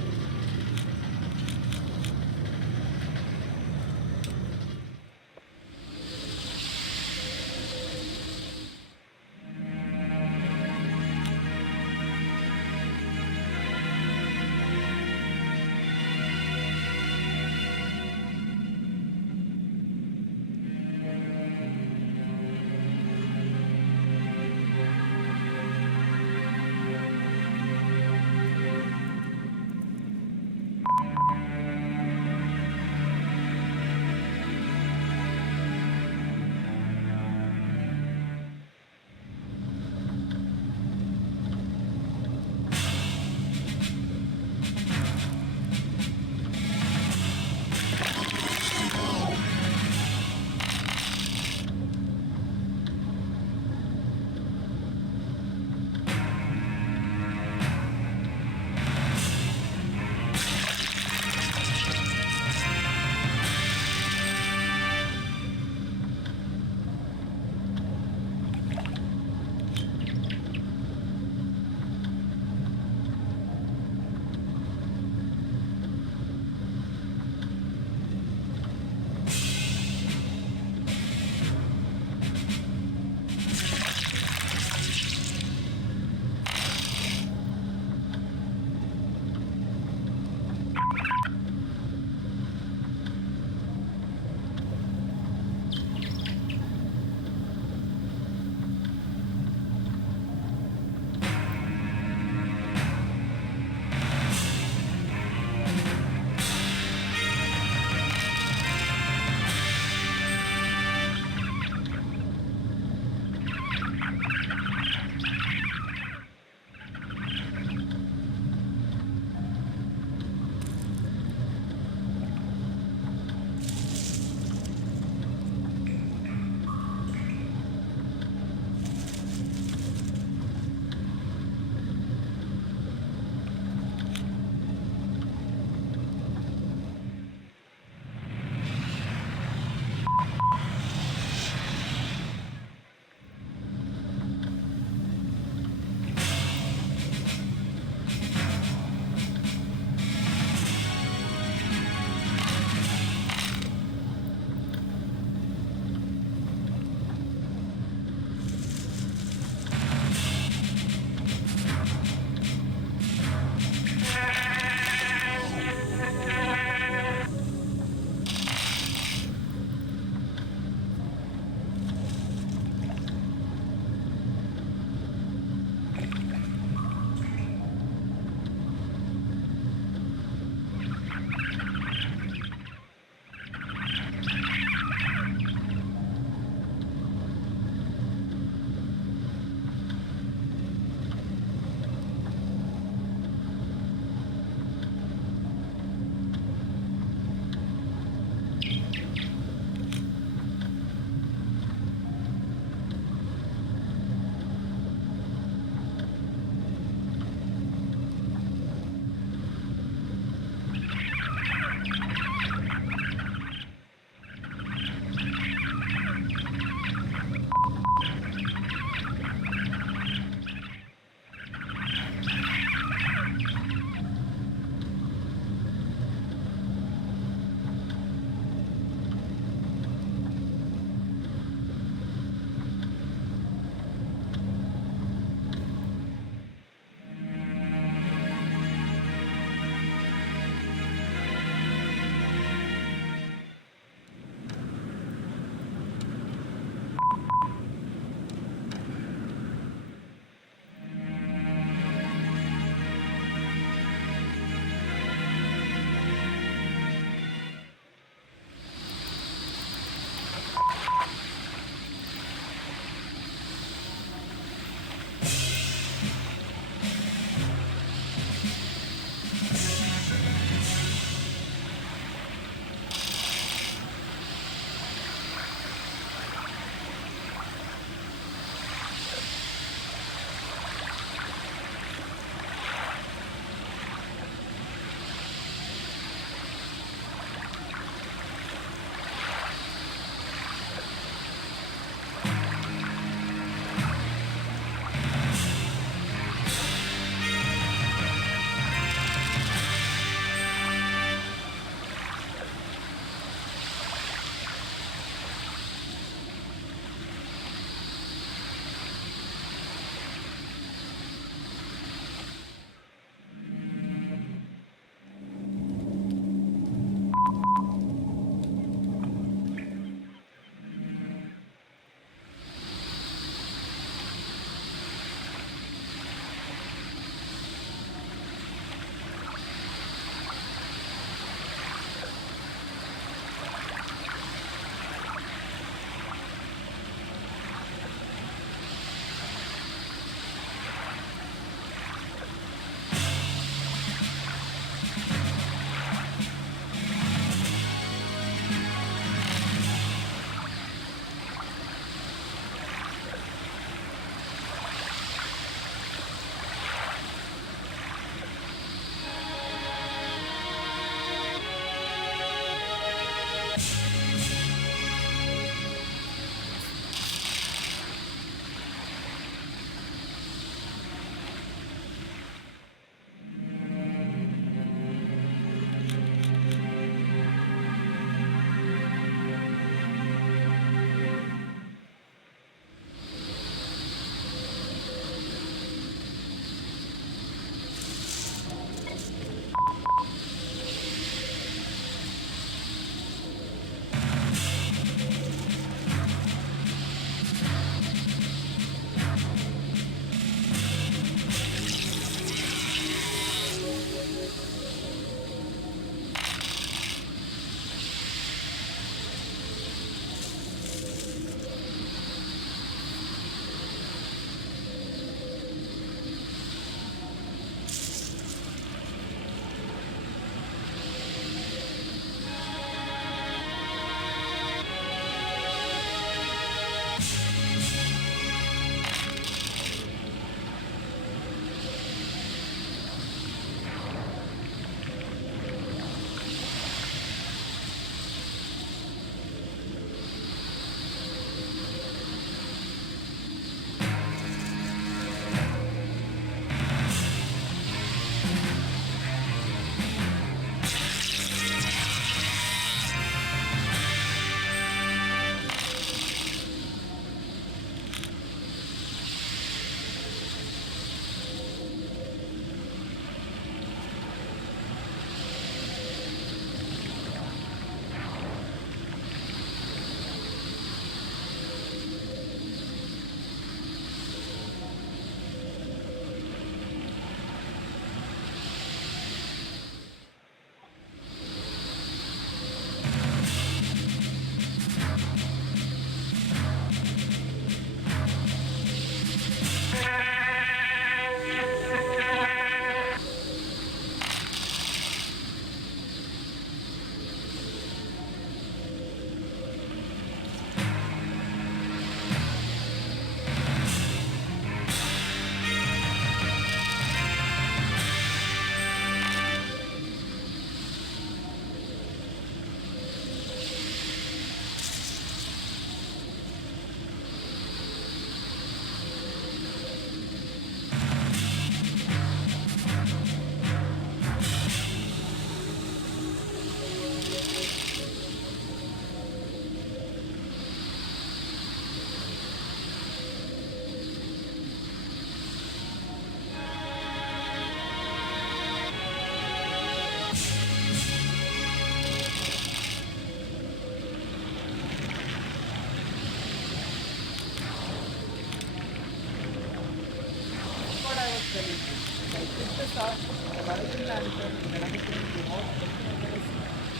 picked this up, the horizon lantern, and I'm going to remote this.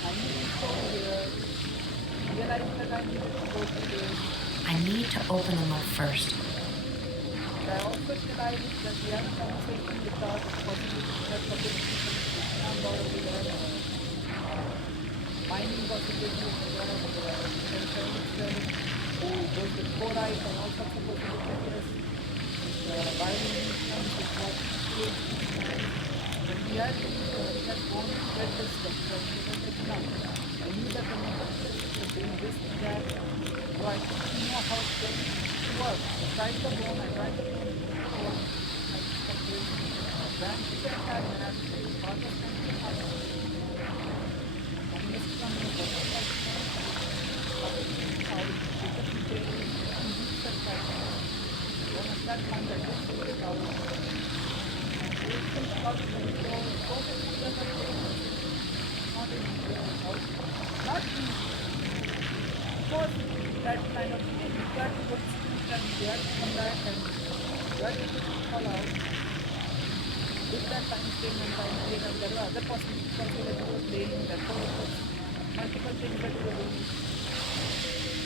I need to go here. Realized that I needed to go to this. I need to open them up first. I also realized that we have a conversation without possibility that I'm already there. Mining possibilities as well as both the chlorite and all sorts of possibilities. Bioemissions is what creates these mines. But we had gone to get this structure, so that it's not. I knew that when I was doing this and that, so I didn't know how to work. I tried the bone, I tried the bone, I branches and had maps, all the things that happened. And this is something that I like to know. How to pick up the data and use that pattern. Then at that time, I just figured it out. It's just about to go, so many other things. Not even figuring out. Not easy. Of course, that kind of thing. You got to go to school and you have to come back and you have to call out. With that time frame and time frame, and there were other possibilities also that you were playing, that there were multiple things that you were doing.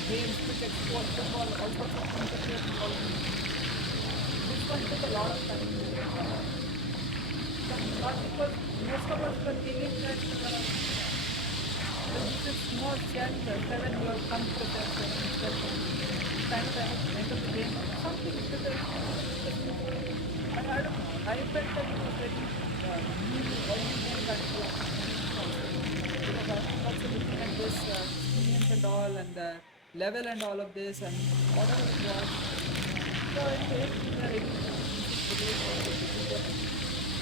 Games, cricket, sport, football, all sorts of things that you were involved in. This one took a lot of time. Not because most of us were thinking that this is small chance, 7 years, come to the 7 kind of end of the game. Something that I don't know. I felt that it was very new, early game that because I was also looking at this experience and all, and the level and all of this, and whatever it was. So anyway, we are able to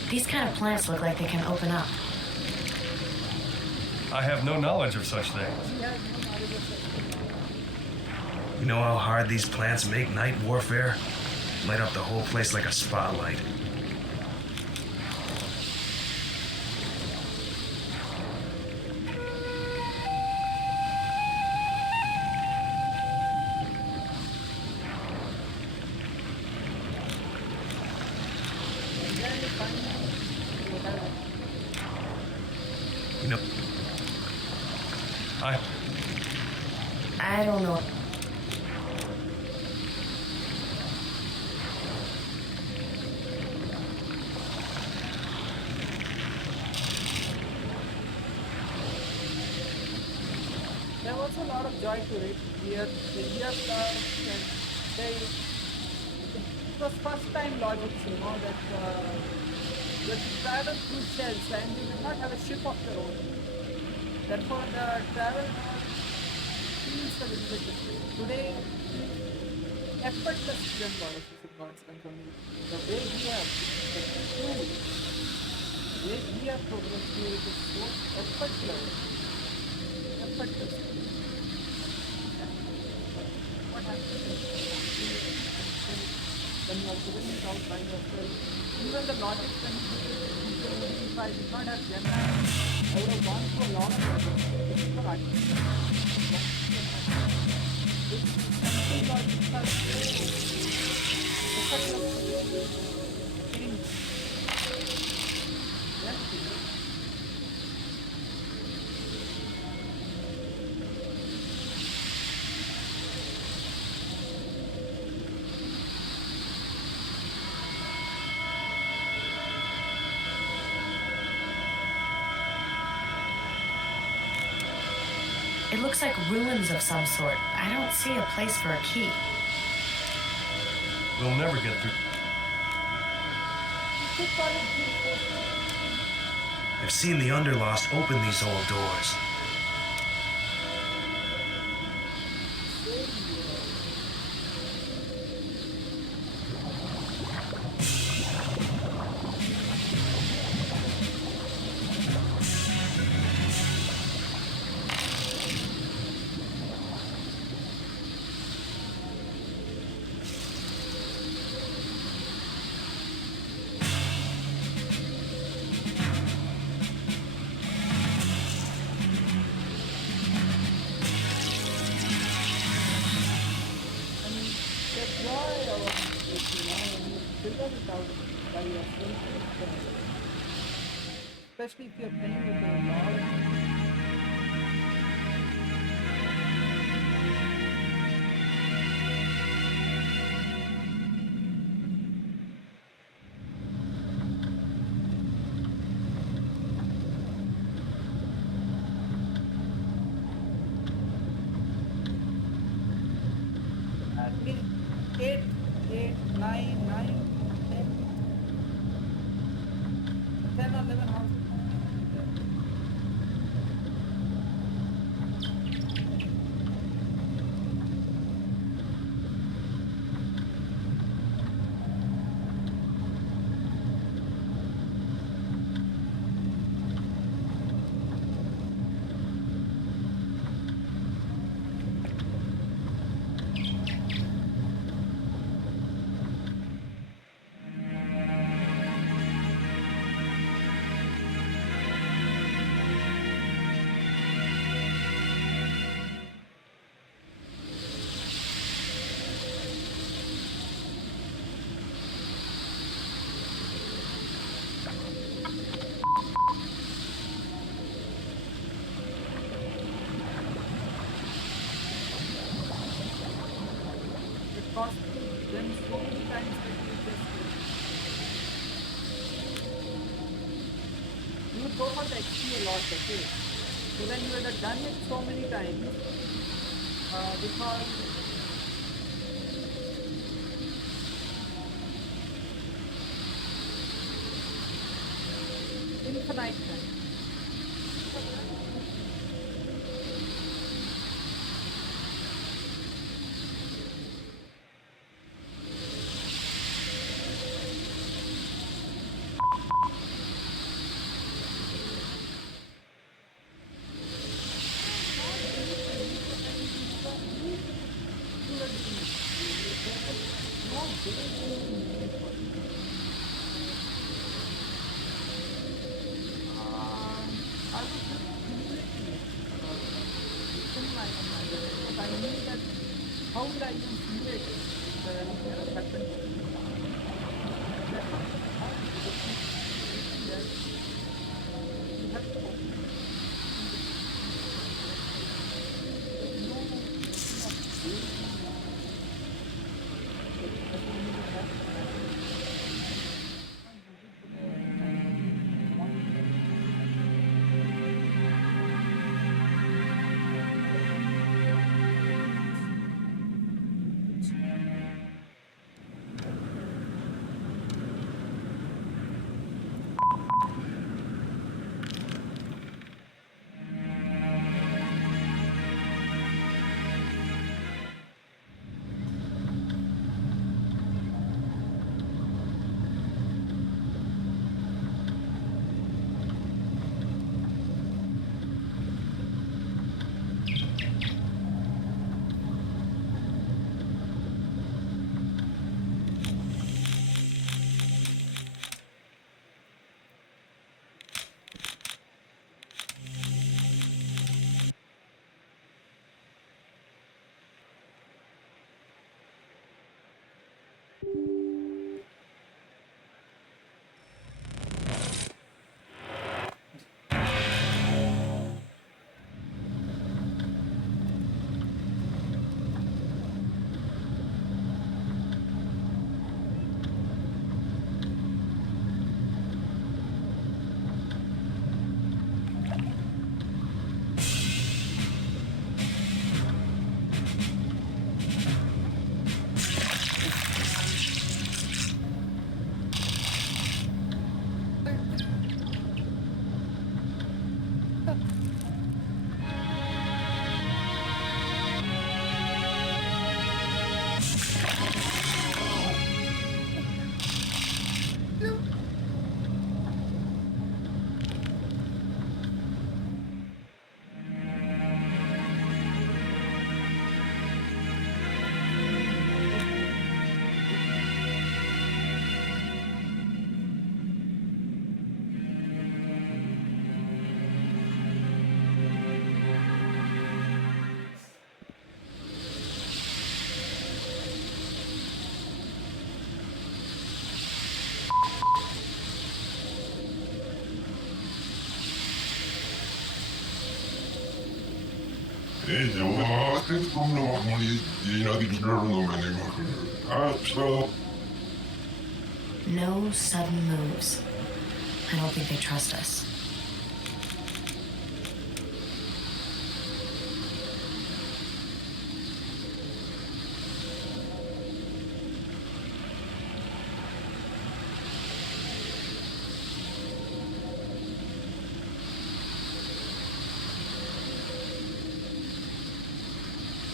These kind of plants look like they can open up. I have no knowledge of such things. You know how hard these plants make night warfare? Light up the whole place like a spotlight. You know, I don't know. There was a lot of joy to it. The year starts and it was first time logics, you know, that you had to travel through shells and you did not have a ship of your own. Therefore, the travel feels a little bit different. Today, effortless student borders is God's control. The way we have progressed through it is so effortless. Effortless. What happens when you are figuring it out by yourself? Even the logic when you do it, if I did not have Gemini, I would have gone through a lot of problems. It's for artists. It's simple logic, but effortless. It looks like ruins of some sort. I don't see a place for a key. We'll never get through. I've seen the Underlost open these old doors. Figure it out. by yourself is best. Especially if you're playing with a lot of at least 8, 8, 9, 9, 10, 10 or 11 houses. It cost them so many times that you would go for the XP a lot, okay? So then you would have done it so many times because infinite time. How would I even simulate it? The weapon. No sudden moves. I don't think they trust us.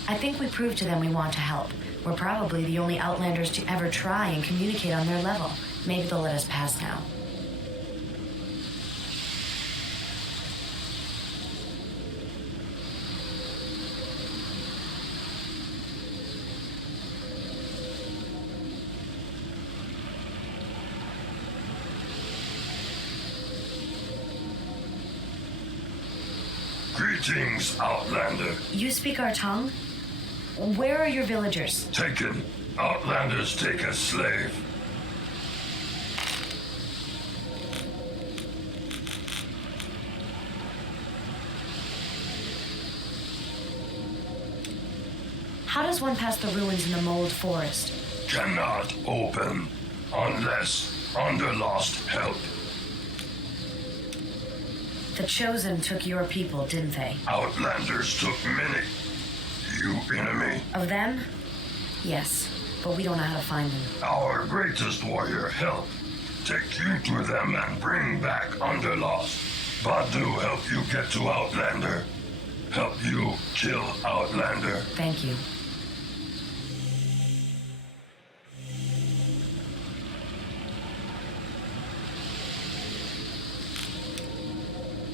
I think we proved to them we want to help. We're probably the only Outlanders to ever try and communicate on their level. Maybe they'll let us pass now. Greetings, Outlander. You speak our tongue? Where are your villagers? Taken. Outlanders take as slave. How does one pass the ruins in the mold forest? Cannot open unless under lost help. The Chosen took your people, didn't they? Outlanders took many. You enemy. Of them? Yes, but we don't know how to find them. Our greatest warrior help. Take you to them and bring back Underlost. Badu help you get to Outlander. Help you kill Outlander. Thank you.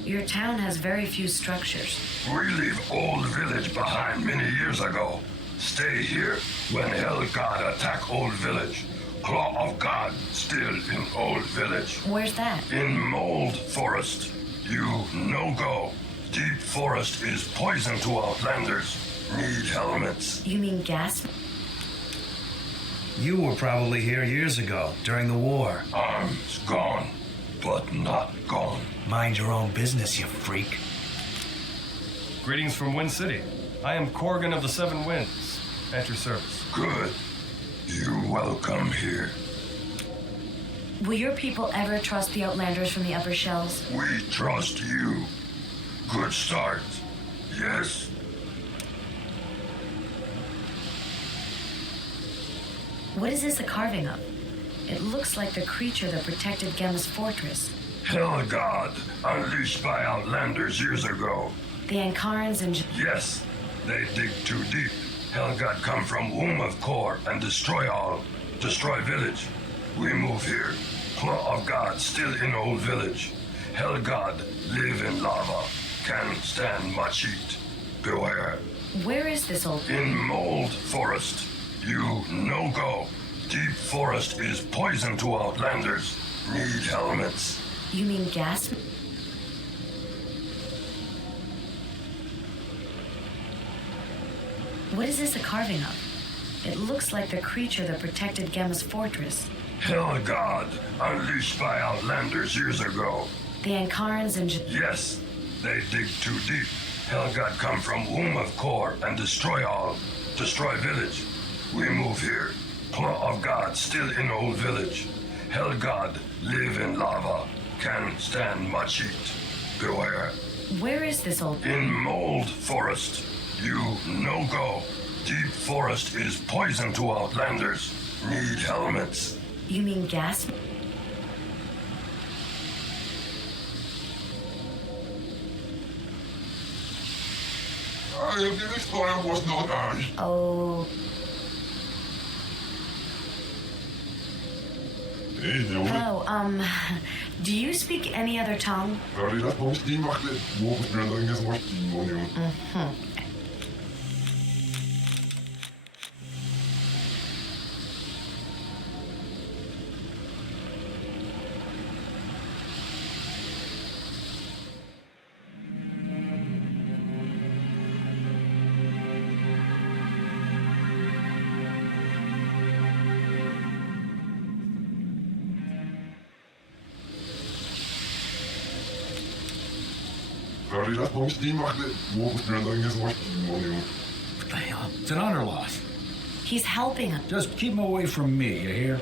Your town has very few structures. We leave Old Village behind many years ago. Stay here when Hell God attack Old Village. Claw of God still in Old Village. Where's that? In Mold Forest. You no go. Deep Forest is poison to Outlanders. Need helmets. You mean gas? You were probably here years ago, during the war. Arms gone, but not gone. Mind your own business, you freak. Greetings from Wind City. I am Corrigan of the Seven Winds. At your service. Good. You're welcome here. Will your people ever trust the Outlanders from the upper shells? We trust you. Good start. Yes? What is this a carving of? It looks like the creature that protected Gemma's fortress. Hell God, unleashed by Outlanders years ago. The Ankarans and... Yes, they dig too deep. Hell God come from womb of core and destroy all. Destroy village. We move here. Claw of God still in old village. Hell God live in lava. Can't stand much heat. Beware. Where is this old... In Mold Forest. You no go. Deep Forest is poison to Outlanders. Need helmets. You mean gas? What is this a carving of? It looks like the creature that protected Gemma's fortress. Hell God, unleashed by Outlanders years ago. The Ankarans and... Yes, they dig too deep. Hell God come from womb of core and destroy all. Destroy village. We move here. Claw of God still in old village. Hell God live in lava. Can't stand much heat. Beware. Where is this old... In Mold Forest. You no go. Deep Forest is poison to Outlanders. Need helmets. You mean gas? Oh. Hello, do you speak any other tongue? What the hell? It's an underloss. He's helping us. Just keep him away from me, you hear?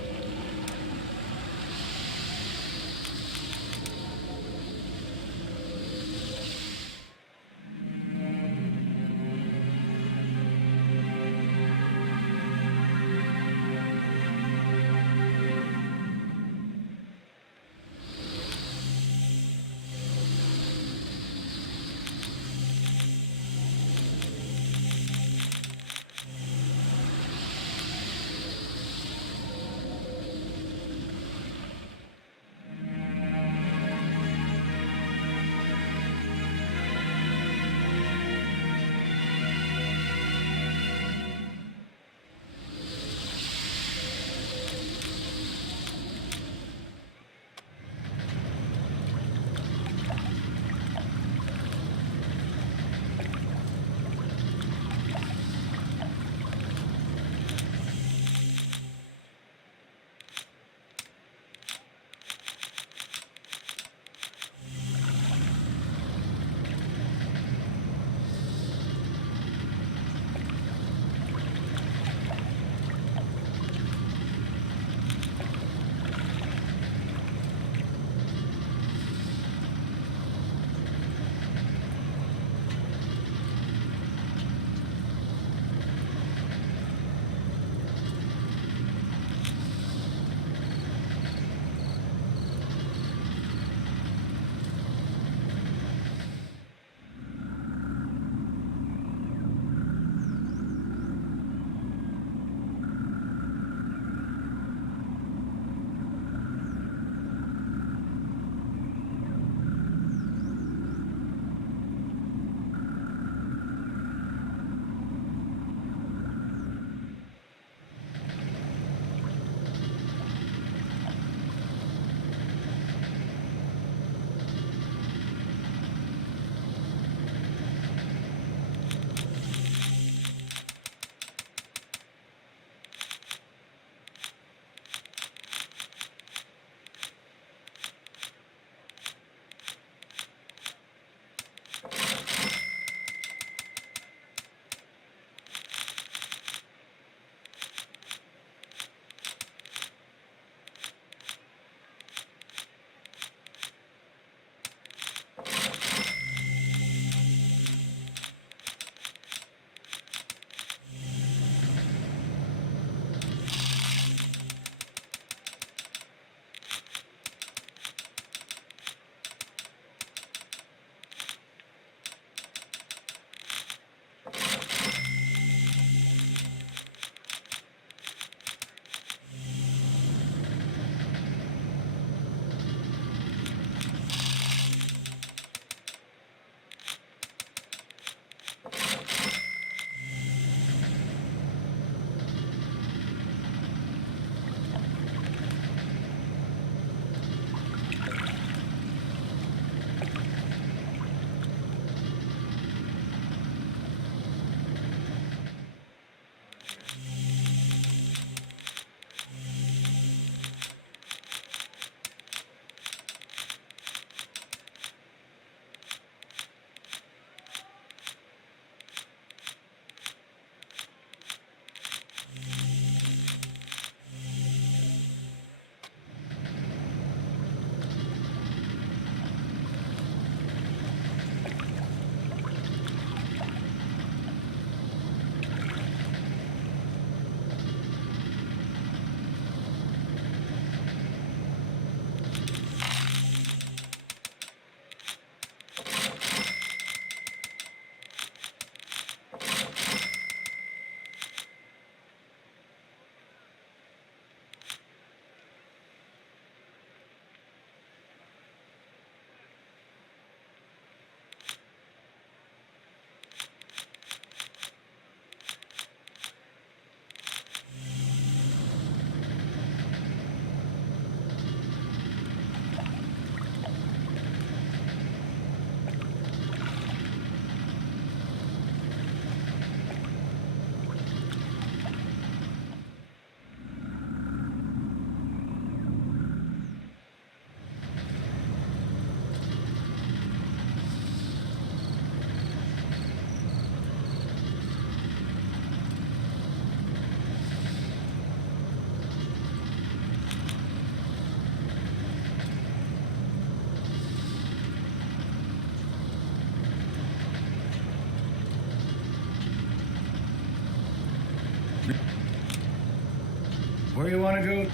Where you want to go?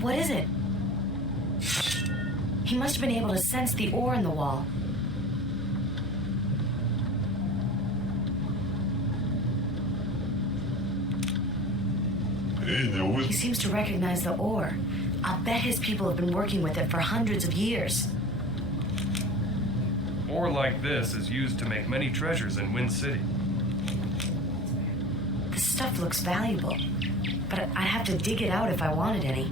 What is it? He must have been able to sense the ore in the wall. He seems to recognize the ore. I'll bet his people have been working with it for hundreds of years. Ore like this is used to make many treasures in Wind City. The stuff looks valuable, but I'd have to dig it out if I wanted any.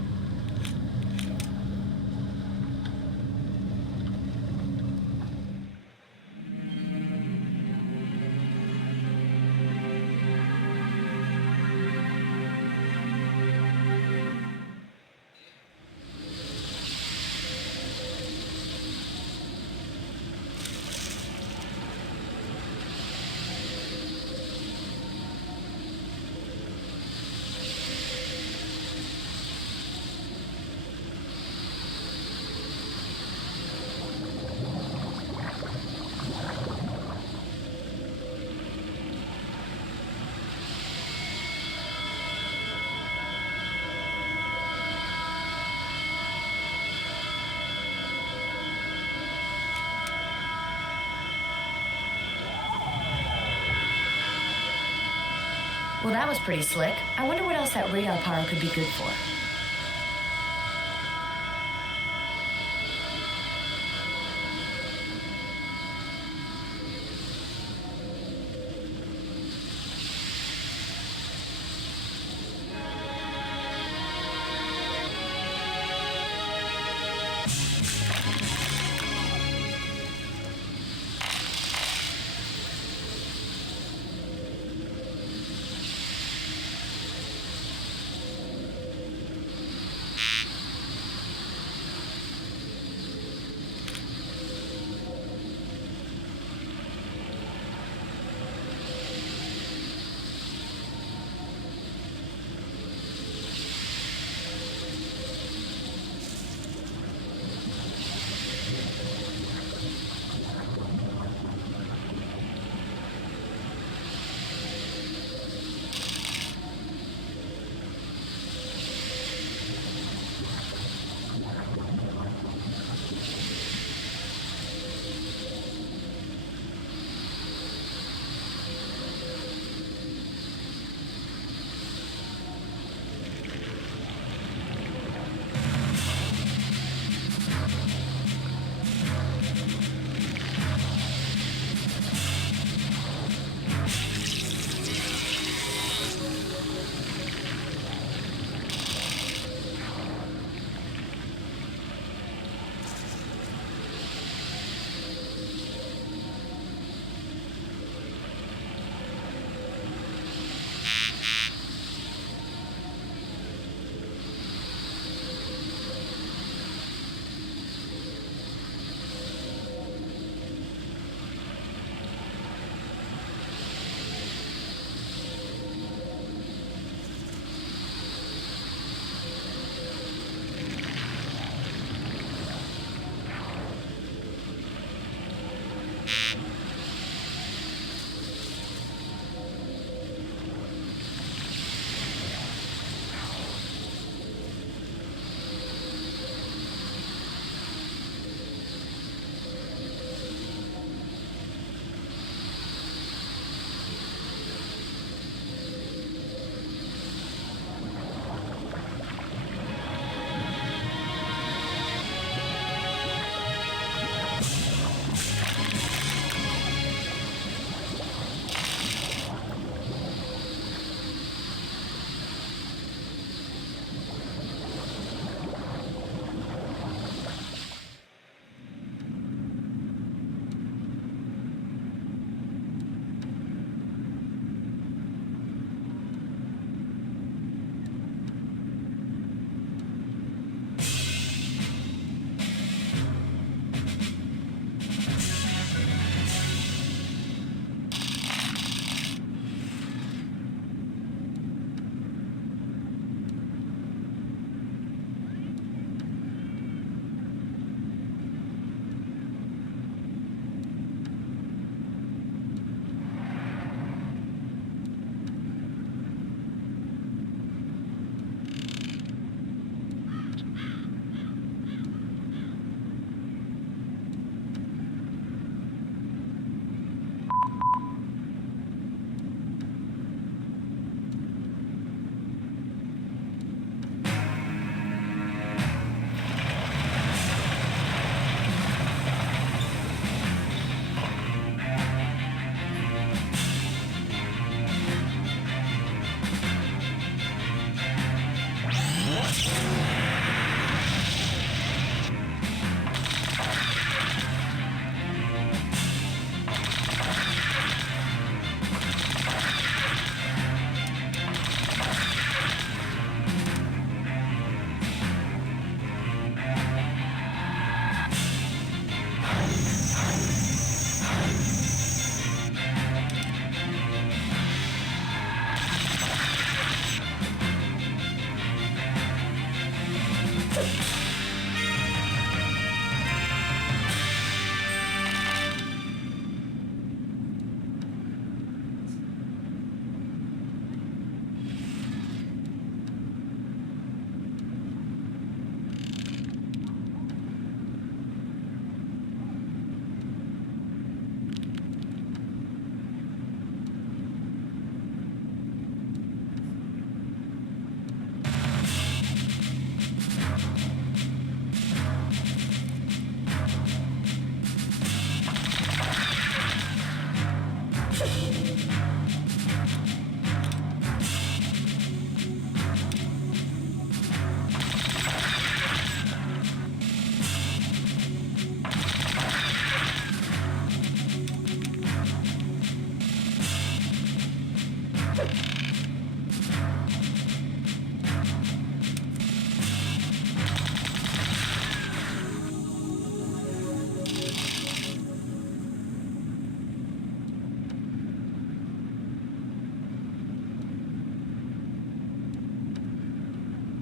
Well, that was pretty slick. I wonder what else that radar power could be good for.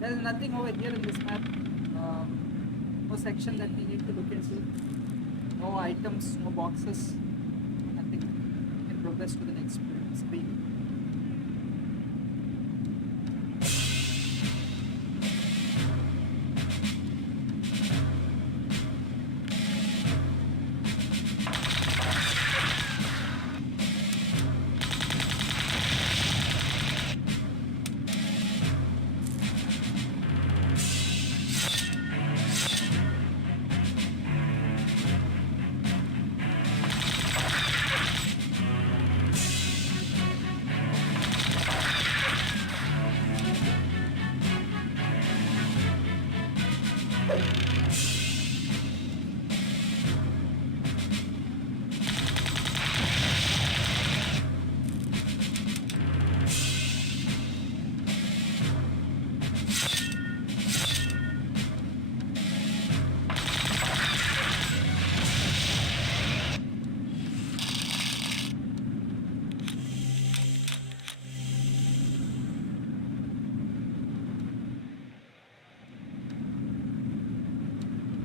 There is nothing over here in this map. No section that we need to look into. No items, no boxes. Nothing. We can progress to the next screen.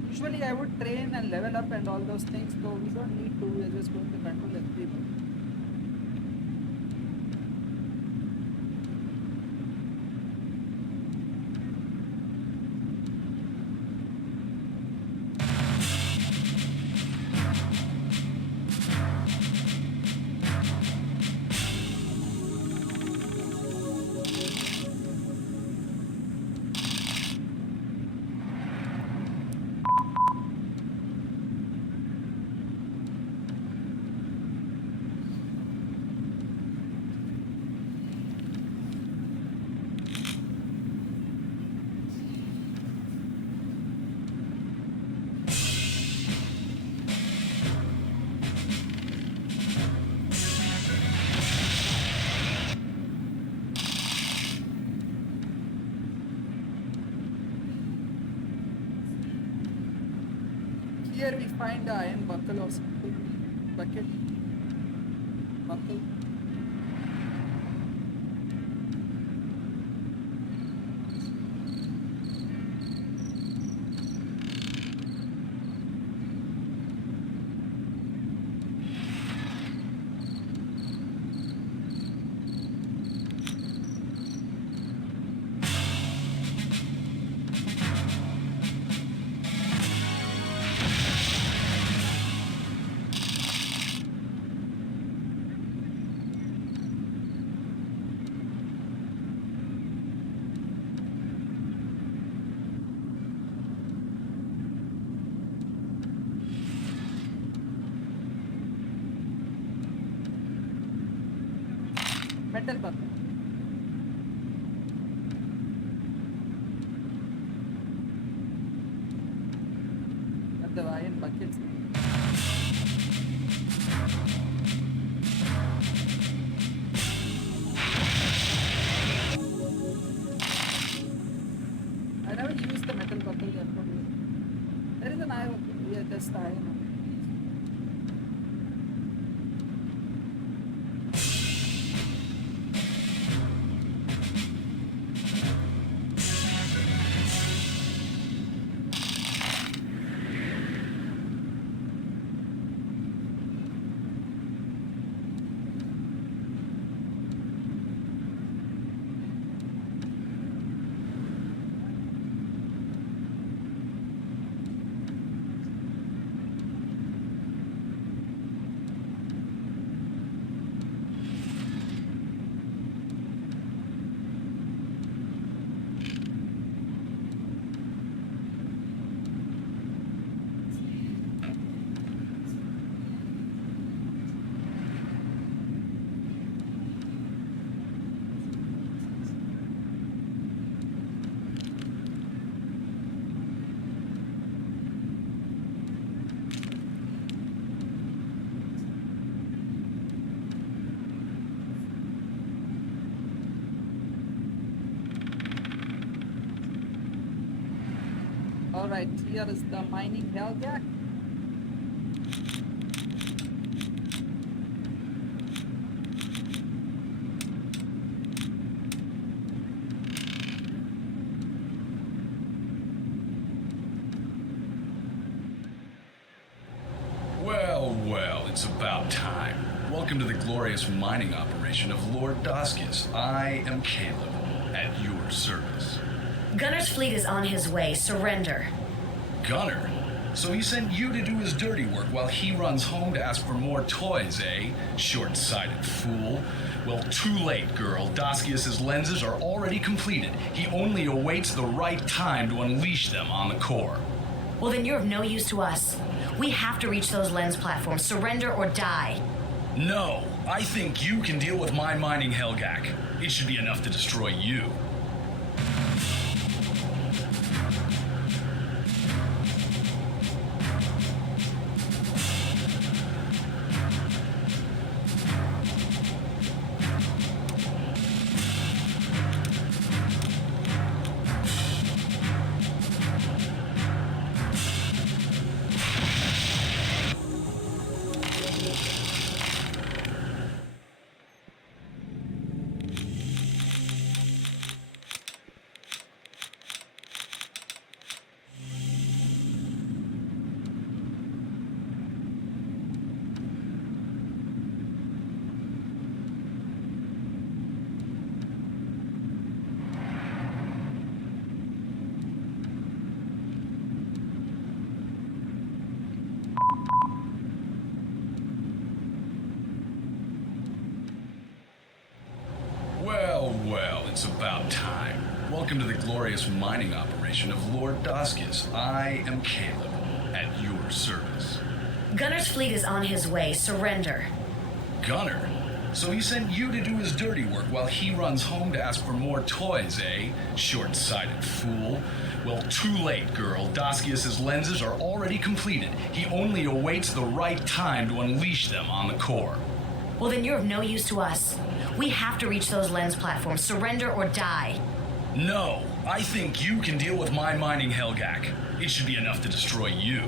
Usually I would train and level up and all those things, so we don't need to. We're just going to control everything. Here we find the iron buckle or something. Bucket. Buckle. Metal buckle. At the iron buckets. I never used the metal buckle yet. There is an iron. Yeah, that's the iron. Alright, here is the mining helljack. Well, well, it's about time. Welcome to the glorious mining operation of Lord Doskius. I am Caleb, at your service. Gunner's fleet is on his way. Surrender. Gunner? So he sent you to do his dirty work while he runs home to ask for more toys, eh? Short-sighted fool. Well, too late, girl. Doskius' lenses are already completed. He only awaits the right time to unleash them on the core. Well, then you're of no use to us. We have to reach those lens platforms. Surrender or die. No, I think you can deal with my mining Helgak. It should be enough to destroy you. Well, it's about time. Welcome to the glorious mining operation of Lord Doskius. I am Caleb, at your service. Gunner's fleet is on his way. Surrender. Gunner? So he sent you to do his dirty work while he runs home to ask for more toys, eh? Short-sighted fool. Well, too late, girl. Doskius' lenses are already completed. He only awaits the right time to unleash them on the core. Well, then you're of no use to us. We have to reach those lens platforms. Surrender or die. No, I think you can deal with my mining Helgak. It should be enough to destroy you.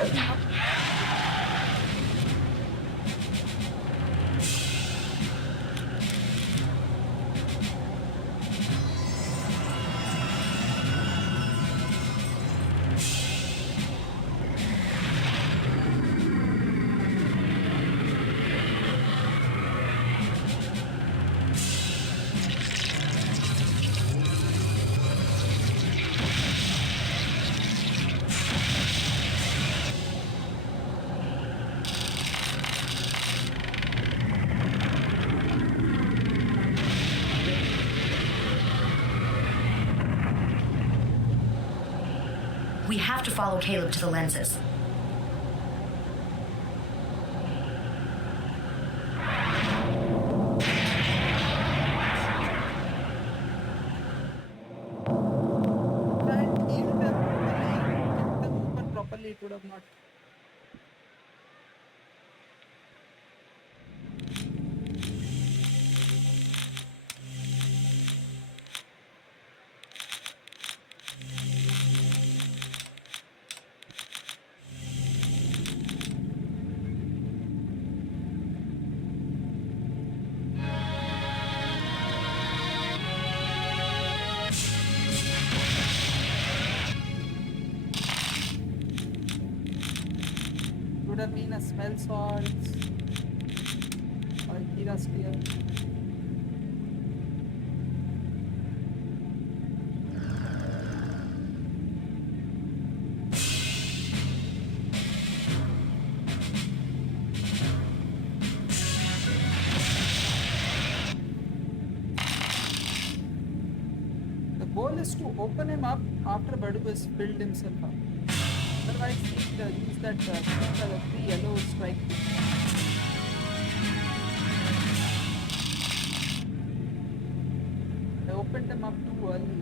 opening up. We have to follow Caleb to the lenses. Properly, it would have not. Would have been a smell salts or a Kira spear. The goal is to open him up after Badu has filled himself up. Otherwise, use that three yellow strike. I opened them up too early.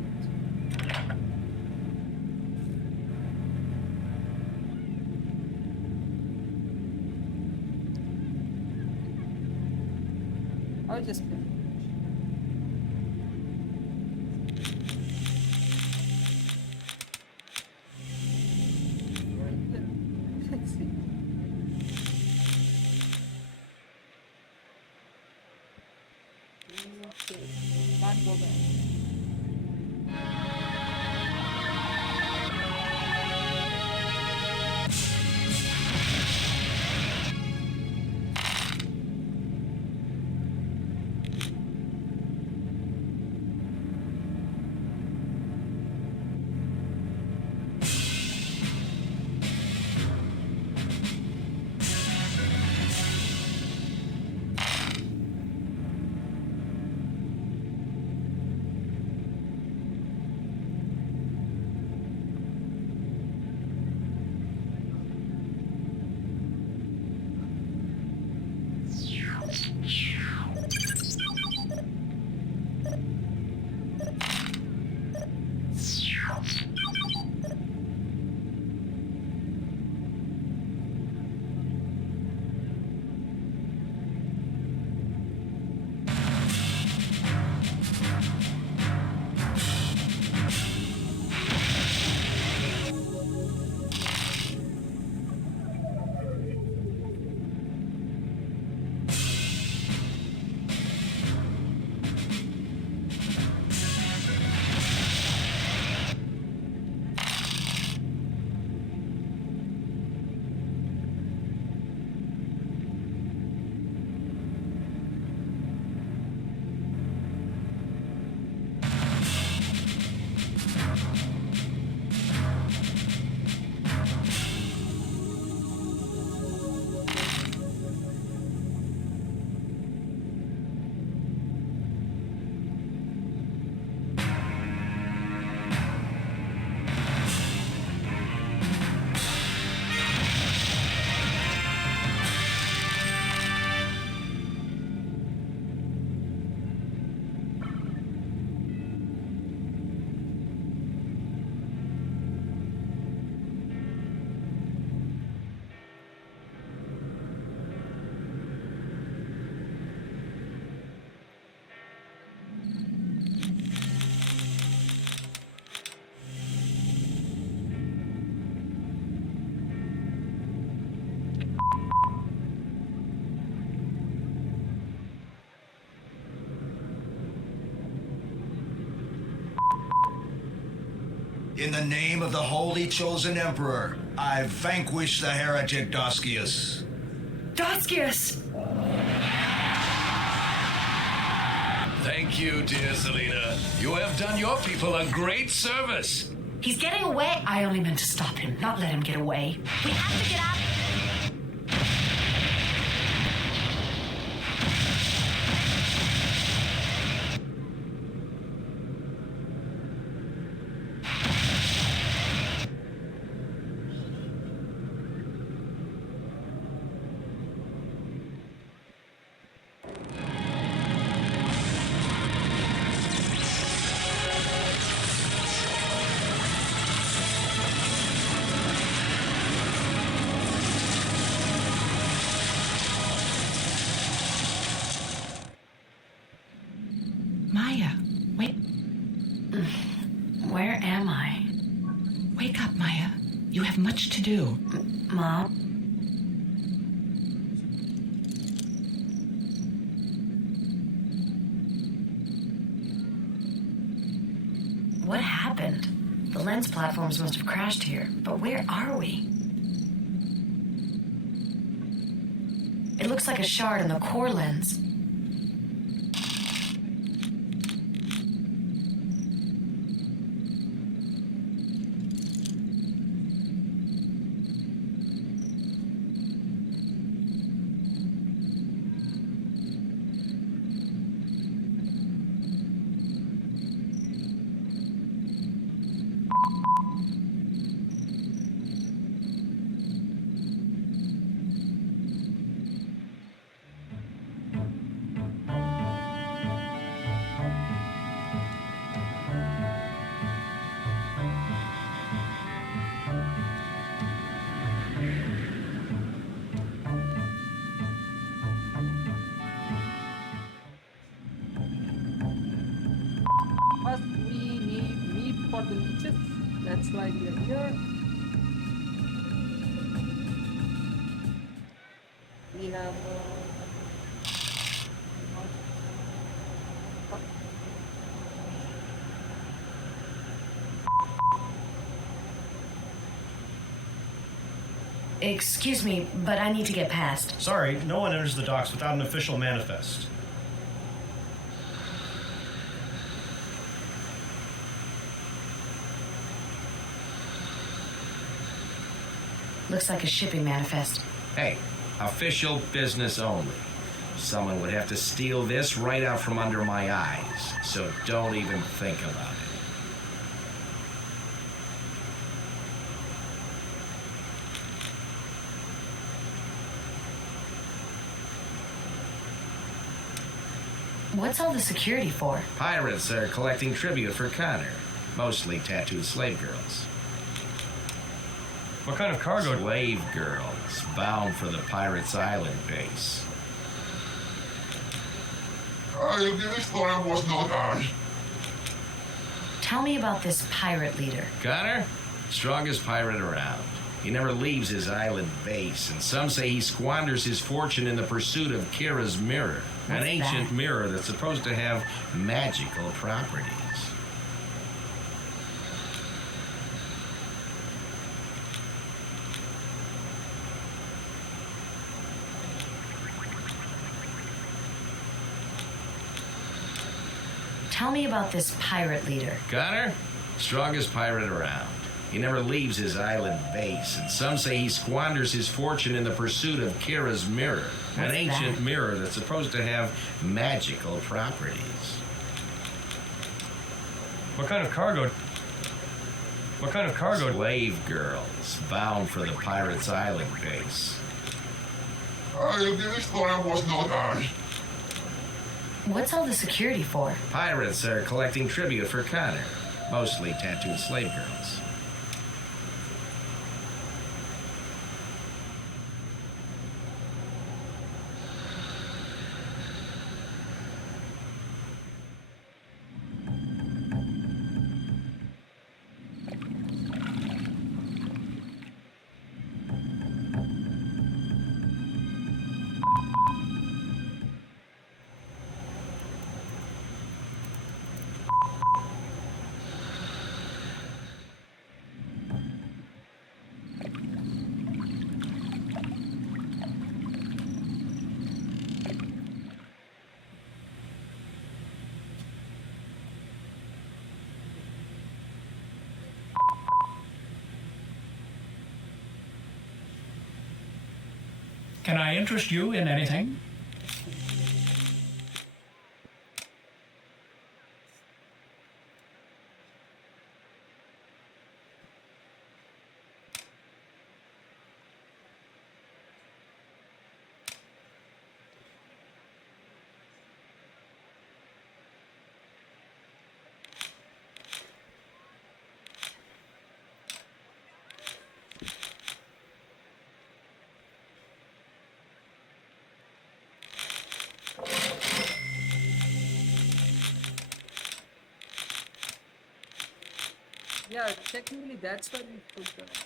I'll just play. Let's see. Okay, can't go back. In the name of the holy chosen emperor, I vanquish the heretic Doskius. Doskius! Thank you, dear Selena. You have done your people a great service. He's getting away. I only meant to stop him, not let him get away. We have to get up. Maya, wait. Where am I? Wake up, Maya. You have much to do. Mom? What happened? The lens platforms must have crashed here, but where are we? It looks like a shard in the core lens. First, we need meat for the leeches. That's why we are here. We have. Excuse me, but I need to get past. Sorry, no one enters the docks without an official manifest. Looks like a shipping manifest. Hey, official business only. Someone would have to steal this right out from under my eyes, so don't even think about it. What's all the security for? Pirates are collecting tribute for Connor, mostly tattooed slave girls. What kind of cargo? Slave girls, bound for the Pirates Island base. This story was not I. Tell me about this pirate leader. Connor? Strongest pirate around. He never leaves his island base, and some say he squanders his fortune in the pursuit of Kira's mirror, What's an ancient that? mirror that's supposed to have magical properties. Tell me about this pirate leader. Connor? Strongest pirate around. He never leaves his island base, and some say he squanders his fortune in the pursuit of Kira's mirror, What's an ancient that? mirror that's supposed to have magical properties. What kind of cargo? What kind of cargo? Slave girls, bound for the Pirates Island base. This story was not I. What's all the security for? Pirates are collecting tribute for Connor, mostly tattooed slave girls. Can I interest you in anything? Yeah, technically that's why we put that.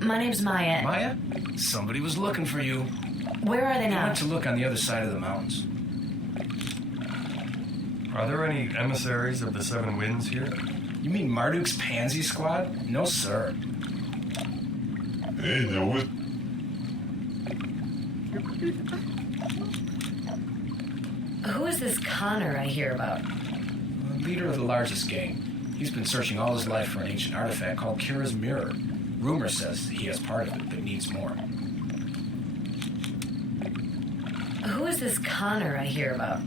My name's Maya. Maya? Somebody was looking for you. Where are they I now? went to look on the other side of the mountains. Are there any emissaries of the Seven Winds here? You mean Marduk's pansy squad? No, sir. Hey, now what? Who is this Connor I hear about? Leader of the largest gang. He's been searching all his life for an ancient artifact called Kira's Mirror. Rumor says he has part of it, but needs more. Who is this Connor I hear about?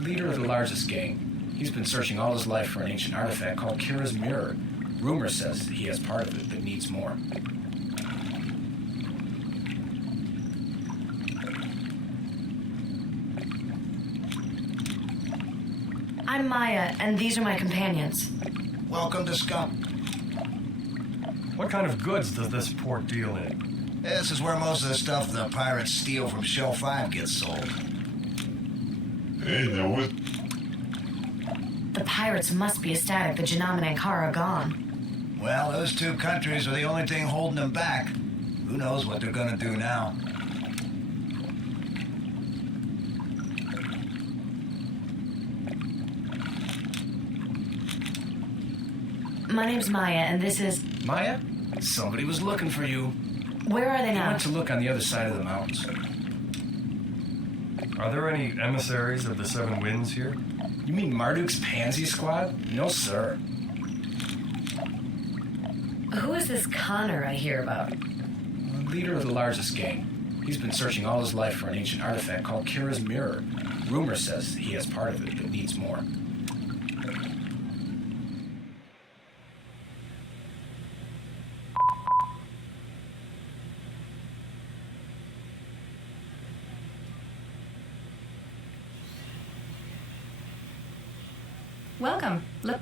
Leader of the largest gang. He's been searching all his life for an ancient artifact called Kira's Mirror. Rumor says he has part of it, but needs more. I'm Maya, and these are my companions. Welcome to Scum. What kind of goods does this port deal in? This is where most of the stuff the pirates steal from Shell 5 gets sold. Hey, now what? The pirates must be ecstatic that Janam and Ankara are gone. Well, those two countries are the only thing holding them back. Who knows what they're gonna do now? My name's Maya, and this is... Maya? Somebody was looking for you. Where are they I now? went to look on the other side of the mountains. Are there any emissaries of the Seven Winds here? You mean Marduk's pansy squad? No, sir. Who is this Connor I hear about? Leader of the largest gang. He's been searching all his life for an ancient artifact called Kira's Mirror. Rumor says he has part of it, but needs more. Welcome. Look.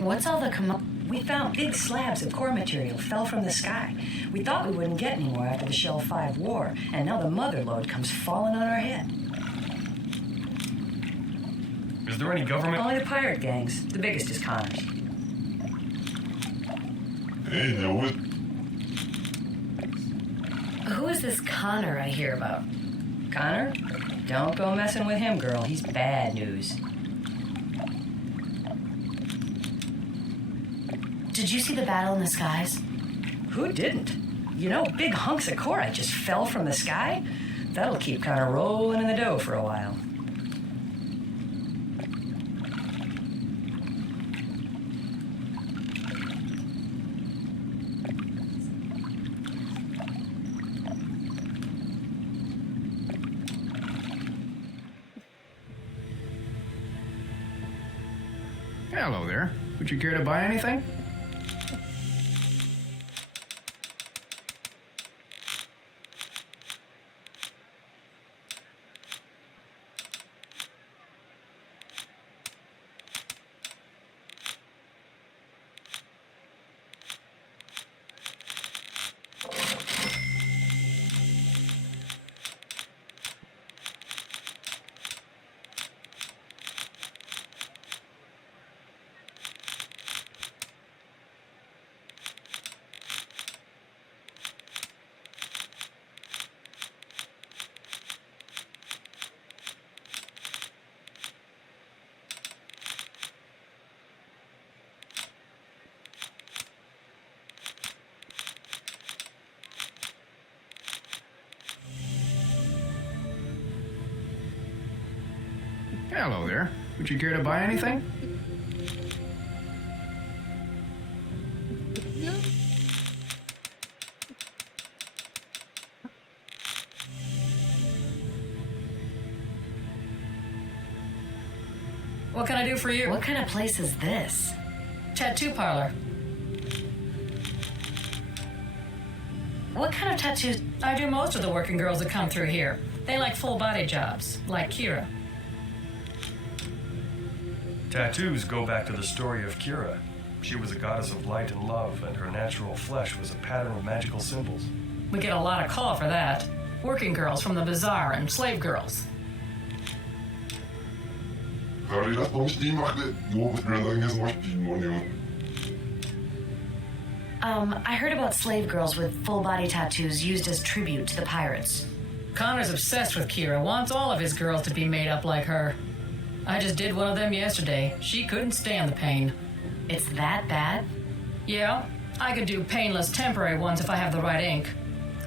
What's all the We found big slabs of core material fell from the sky. We thought we wouldn't get any more after the Shell 5 war, and now the mother lode comes falling on our head. Is there any government? Only the pirate gangs. The biggest is Connor's. Hey, now what? Who is this Connor I hear about? Connor? Don't go messing with him, girl. He's bad news. Did you see the battle in the skies? Who didn't? You know, big hunks of core just fell from the sky? That'll keep Connor rolling in the dough for a while. Hello there. Would you care to buy anything? Hello there. Would you care to buy anything? What can I do for you? What kind of place is this? Tattoo parlor. What kind of tattoos? I do most of the working girls that come through here. They like full body jobs, like Kira. Tattoos go back to the story of Kira. She was a goddess of light and love, and her natural flesh was a pattern of magical symbols. We get a lot of call for that. Working girls from the bazaar and slave girls. I heard about slave girls with full body tattoos used as tribute to the pirates. Connor's obsessed with Kira, wants all of his girls to be made up like her. I just did one of them yesterday. She couldn't stand the pain. It's that bad? Yeah, I could do painless temporary ones if I have the right ink.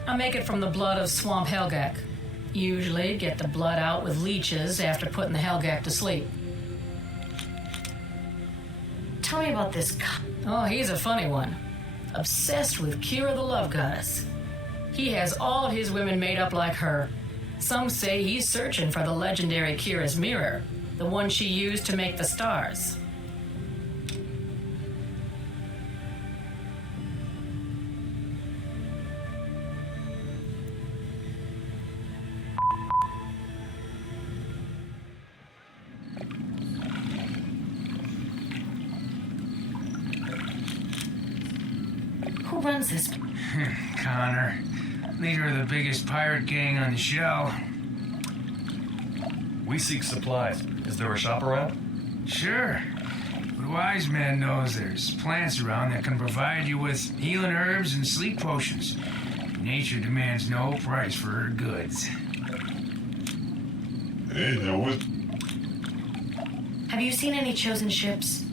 I make it from the blood of swamp Helgak. Usually get the blood out with leeches after putting the Helgak to sleep. Tell me about this. Oh, he's a funny one. Obsessed with Kira the love goddess. He has all of his women made up like her. Some say he's searching for the legendary Kira's mirror, the one she used to make the stars. Who runs this? Connor, leader of the biggest pirate gang on the shell. We seek supplies. Is there a shop around? Sure. But a wise man knows there's plants around that can provide you with healing herbs and sleep potions. Nature demands no price for her goods. Have you seen any chosen ships?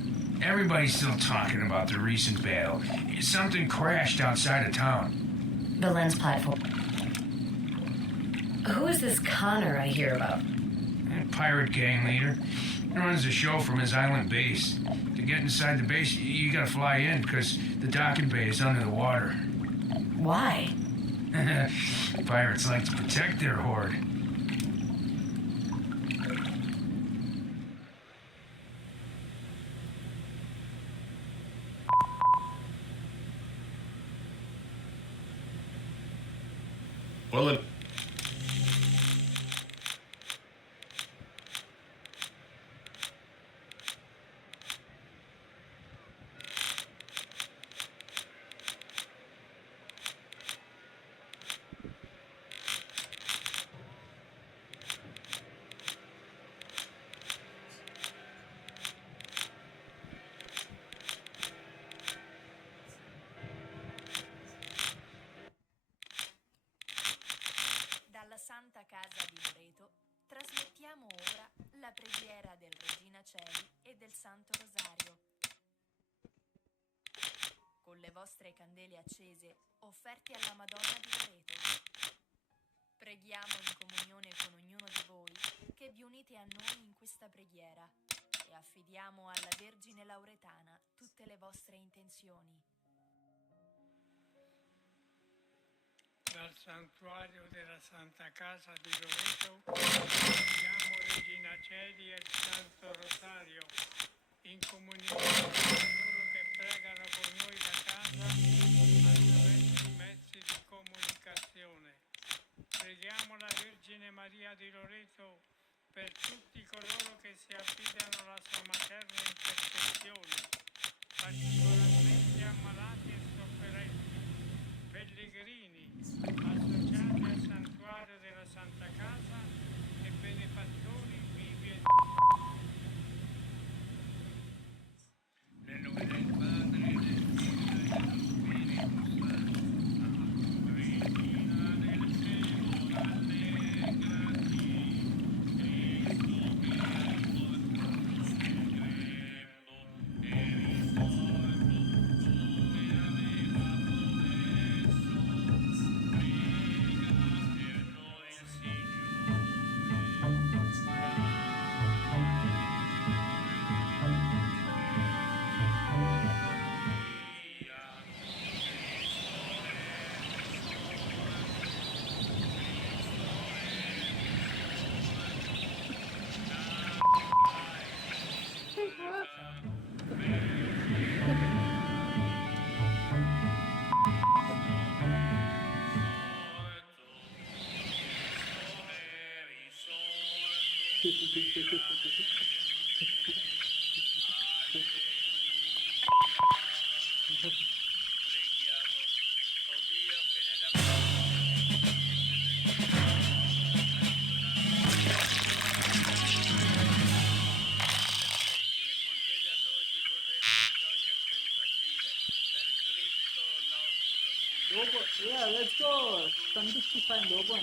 Everybody's still talking about the recent battle. Something crashed outside of town. The lens platform. Who is this Connor I hear about? That pirate gang leader. He runs the show from his island base. To get inside the base, you gotta fly in because the docking bay is under the water. Why? Pirates like to protect their hoard. Well, then. Dalla Santa Casa di Loreto trasmettiamo ora la preghiera del Regina Coeli e del Santo Rosario. Con le vostre candele accese, offerti alla Madonna di Loreto. Preghiamo in comunione con ognuno di voi che vi unite a noi in questa preghiera e affidiamo alla Vergine Lauretana tutte le vostre intenzioni. Dal santuario della Santa Casa di Loreto preghiamo Regina Coeli e il Santo Rosario in comunione Lobo, yeah, let's go. Santushti find Lobo.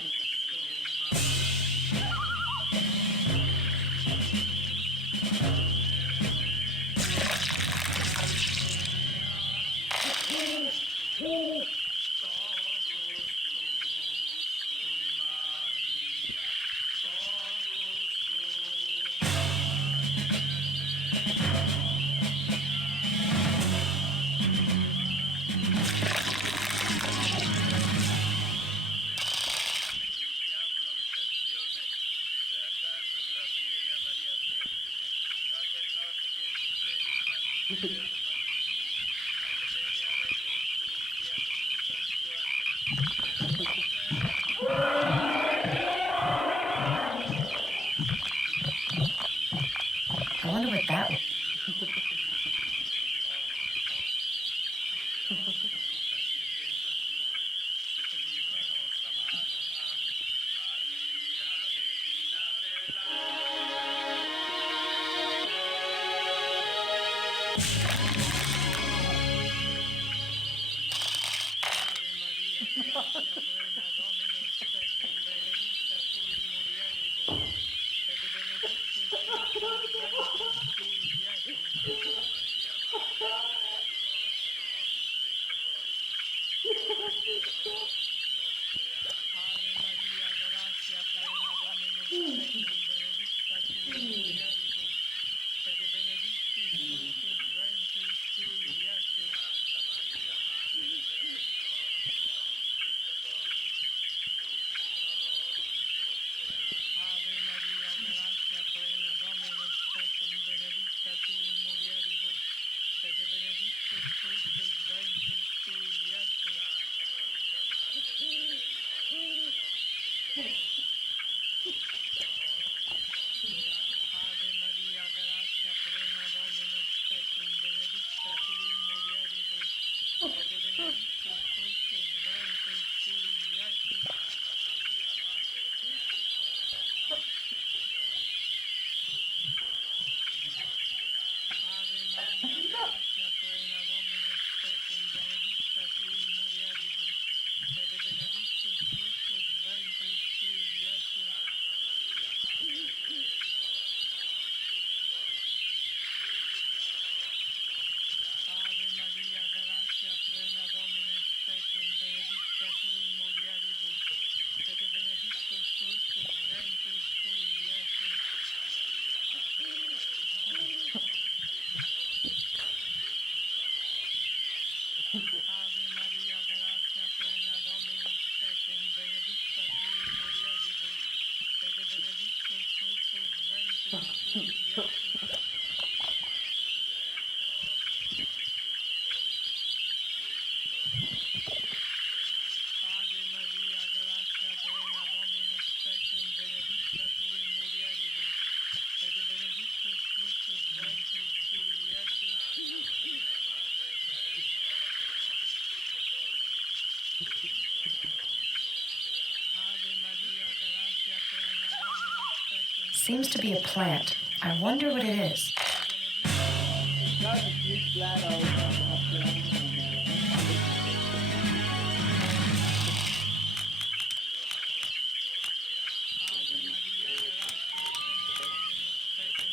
I wonder what that was. Seems to be a plant. I wonder what it is.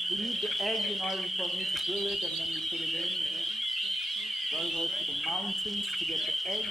We need the egg in order for me to drill it, and then we put it in. Gotta go to the mountains to get the egg.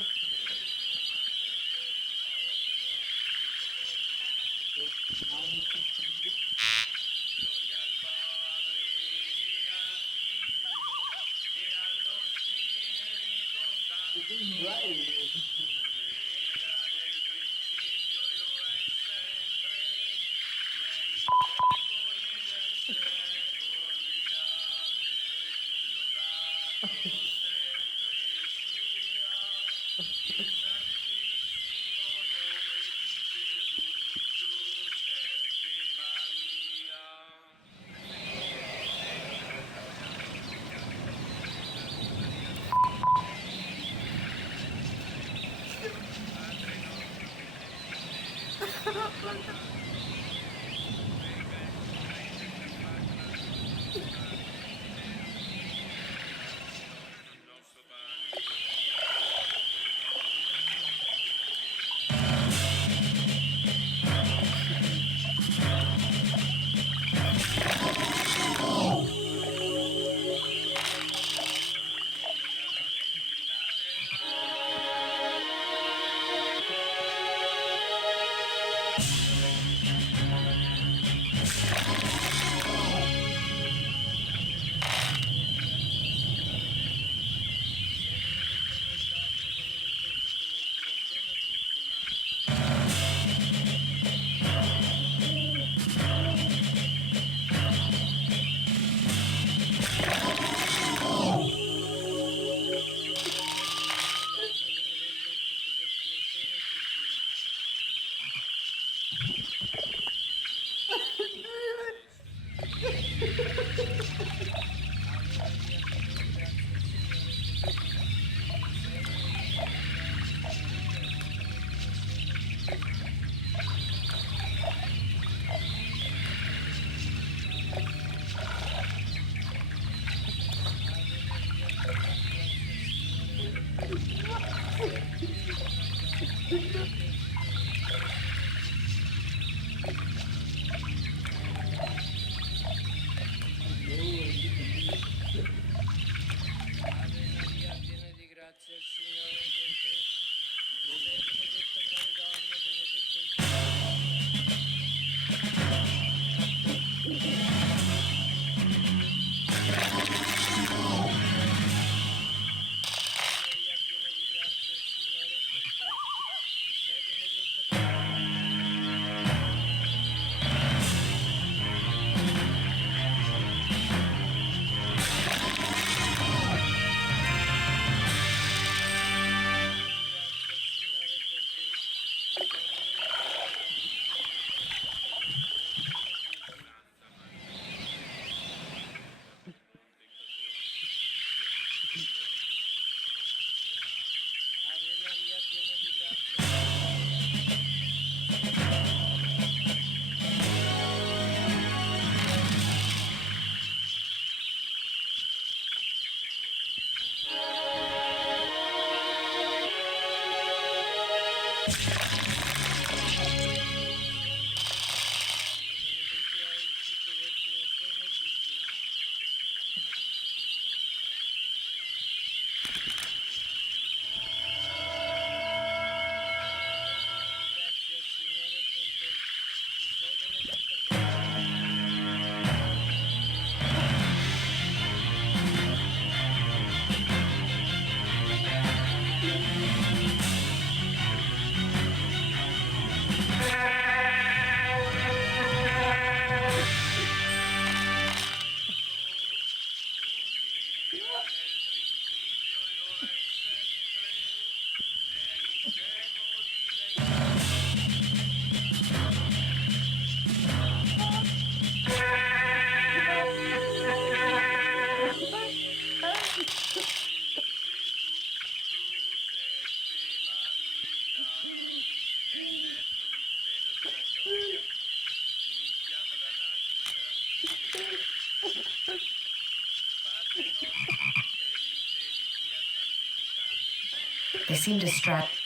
They seem distracted.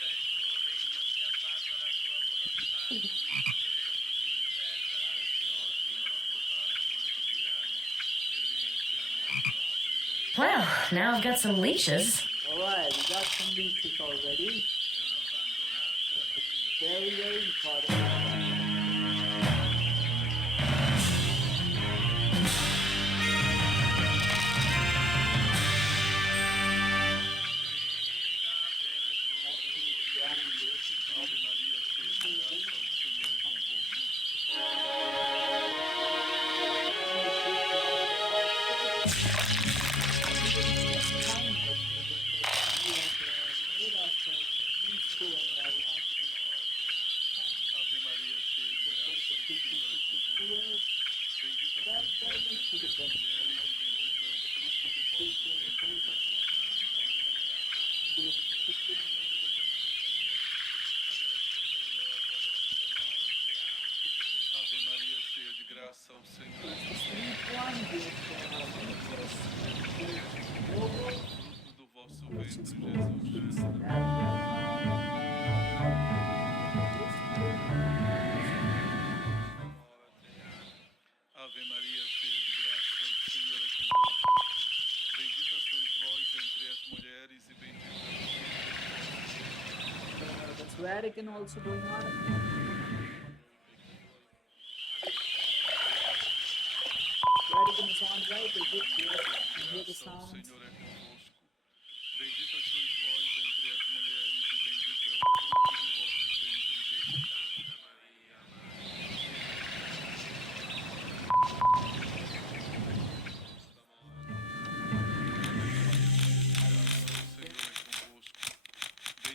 Well, now I've got some leashes. Alright, we got some leeches already. Very, very important. That's Vatican also going on. Vatican is on, right? They did hear the sounds.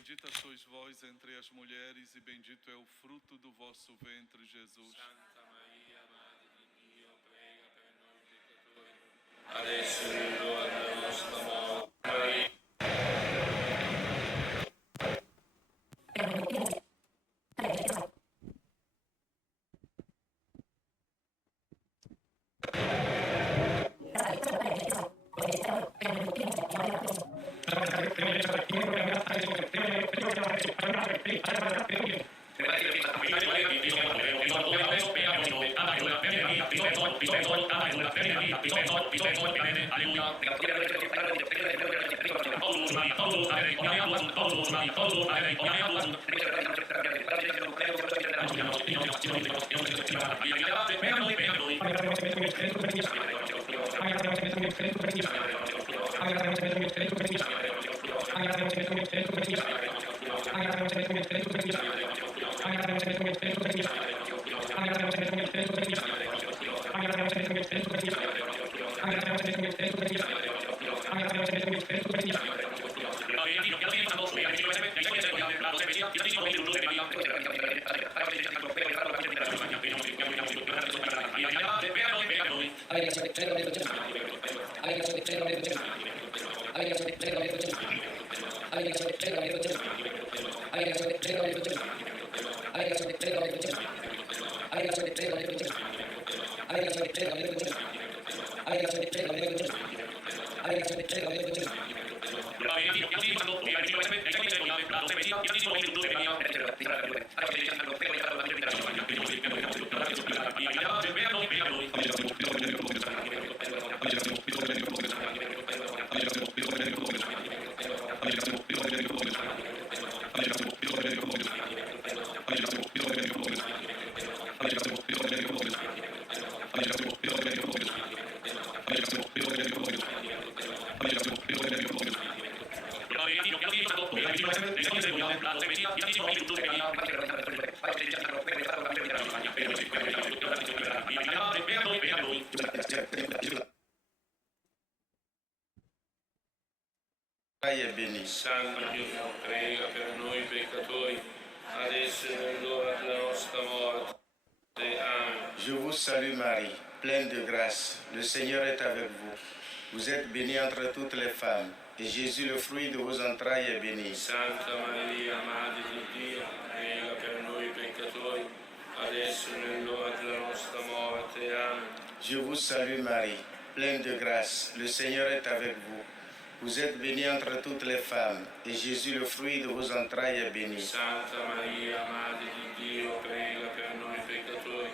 Bendita sois vós entre as mulheres e bendito é o fruto do vosso ventre, Jesus. Santa Maria, Madre di Dio, prega per noi adesso è l'ora della nostra morte. È béni. Santo Dio, prega per noi peccatori, adesso è nell'ora della nostra morte. Amen. Je vous salue Marie, pleine de grâce. Le Seigneur est avec vous. Vous êtes bénie entre toutes les femmes, et Jésus, le fruit de vos entrailles, est béni. Santa Maria, Madre di Dio, prega per noi peccatori, adesso è nell'ora della nostra morte. Amen. Je vous salue Marie, pleine de grâce. Le Seigneur est avec vous. Vous êtes bénie entre toutes les femmes, et Jésus, le fruit de vos entrailles, est béni. Santa Maria, Madre di Dio, prega per noi peccatori,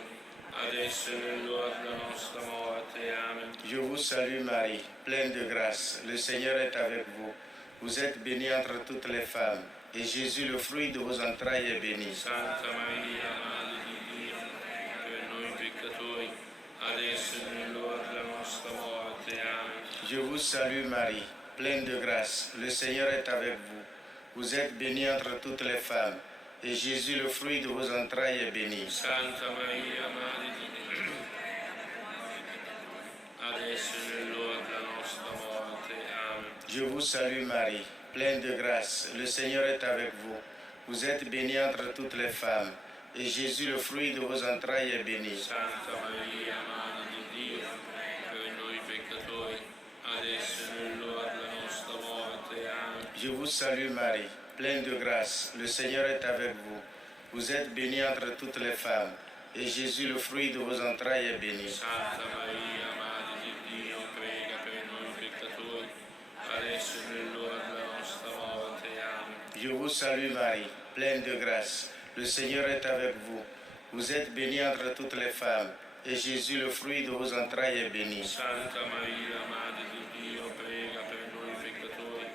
adesso è nell'ora della nostra morte. Amen. Je vous salue Marie, pleine de grâce. Le Seigneur est avec vous. Vous êtes bénie entre toutes les femmes, et Jésus, le fruit de vos entrailles, est béni. Santa Maria, Madre di Dio, prega per noi peccatori, adesso è nell'ora della nostra morte. Amen. Je vous salue Marie, pleine de grâce. Le Seigneur est avec vous. Vous êtes bénie entre toutes les femmes, et Jésus, le fruit de vos entrailles, est béni. Santa Maria, Madre di Dio, adesso è nell'ora della nostra morte. Amen. Je vous salue Marie, pleine de grâce. Le Seigneur est avec vous. Vous êtes bénie entre toutes les femmes, et Jésus, le fruit de vos entrailles, est béni. Santa Maria, Madre di Dio, per noi peccatori, adesso è nell'ora della nostra morte. Amen. Je vous salue Marie, pleine de grâce. Le Seigneur est avec vous. Vous êtes bénie entre toutes les femmes, et Jésus, le fruit de vos entrailles, est béni. Santa Maria, Madre di Dio, prega per noi peccatori, adesso è nell'ora della nostra morte. Amen. Je vous salue Marie, pleine de grâce. Le Seigneur est avec vous. Vous êtes bénie entre toutes les femmes, et Jésus, le fruit de vos entrailles, est béni. Santa Maria, Madre di Dio, prega per noi peccatori,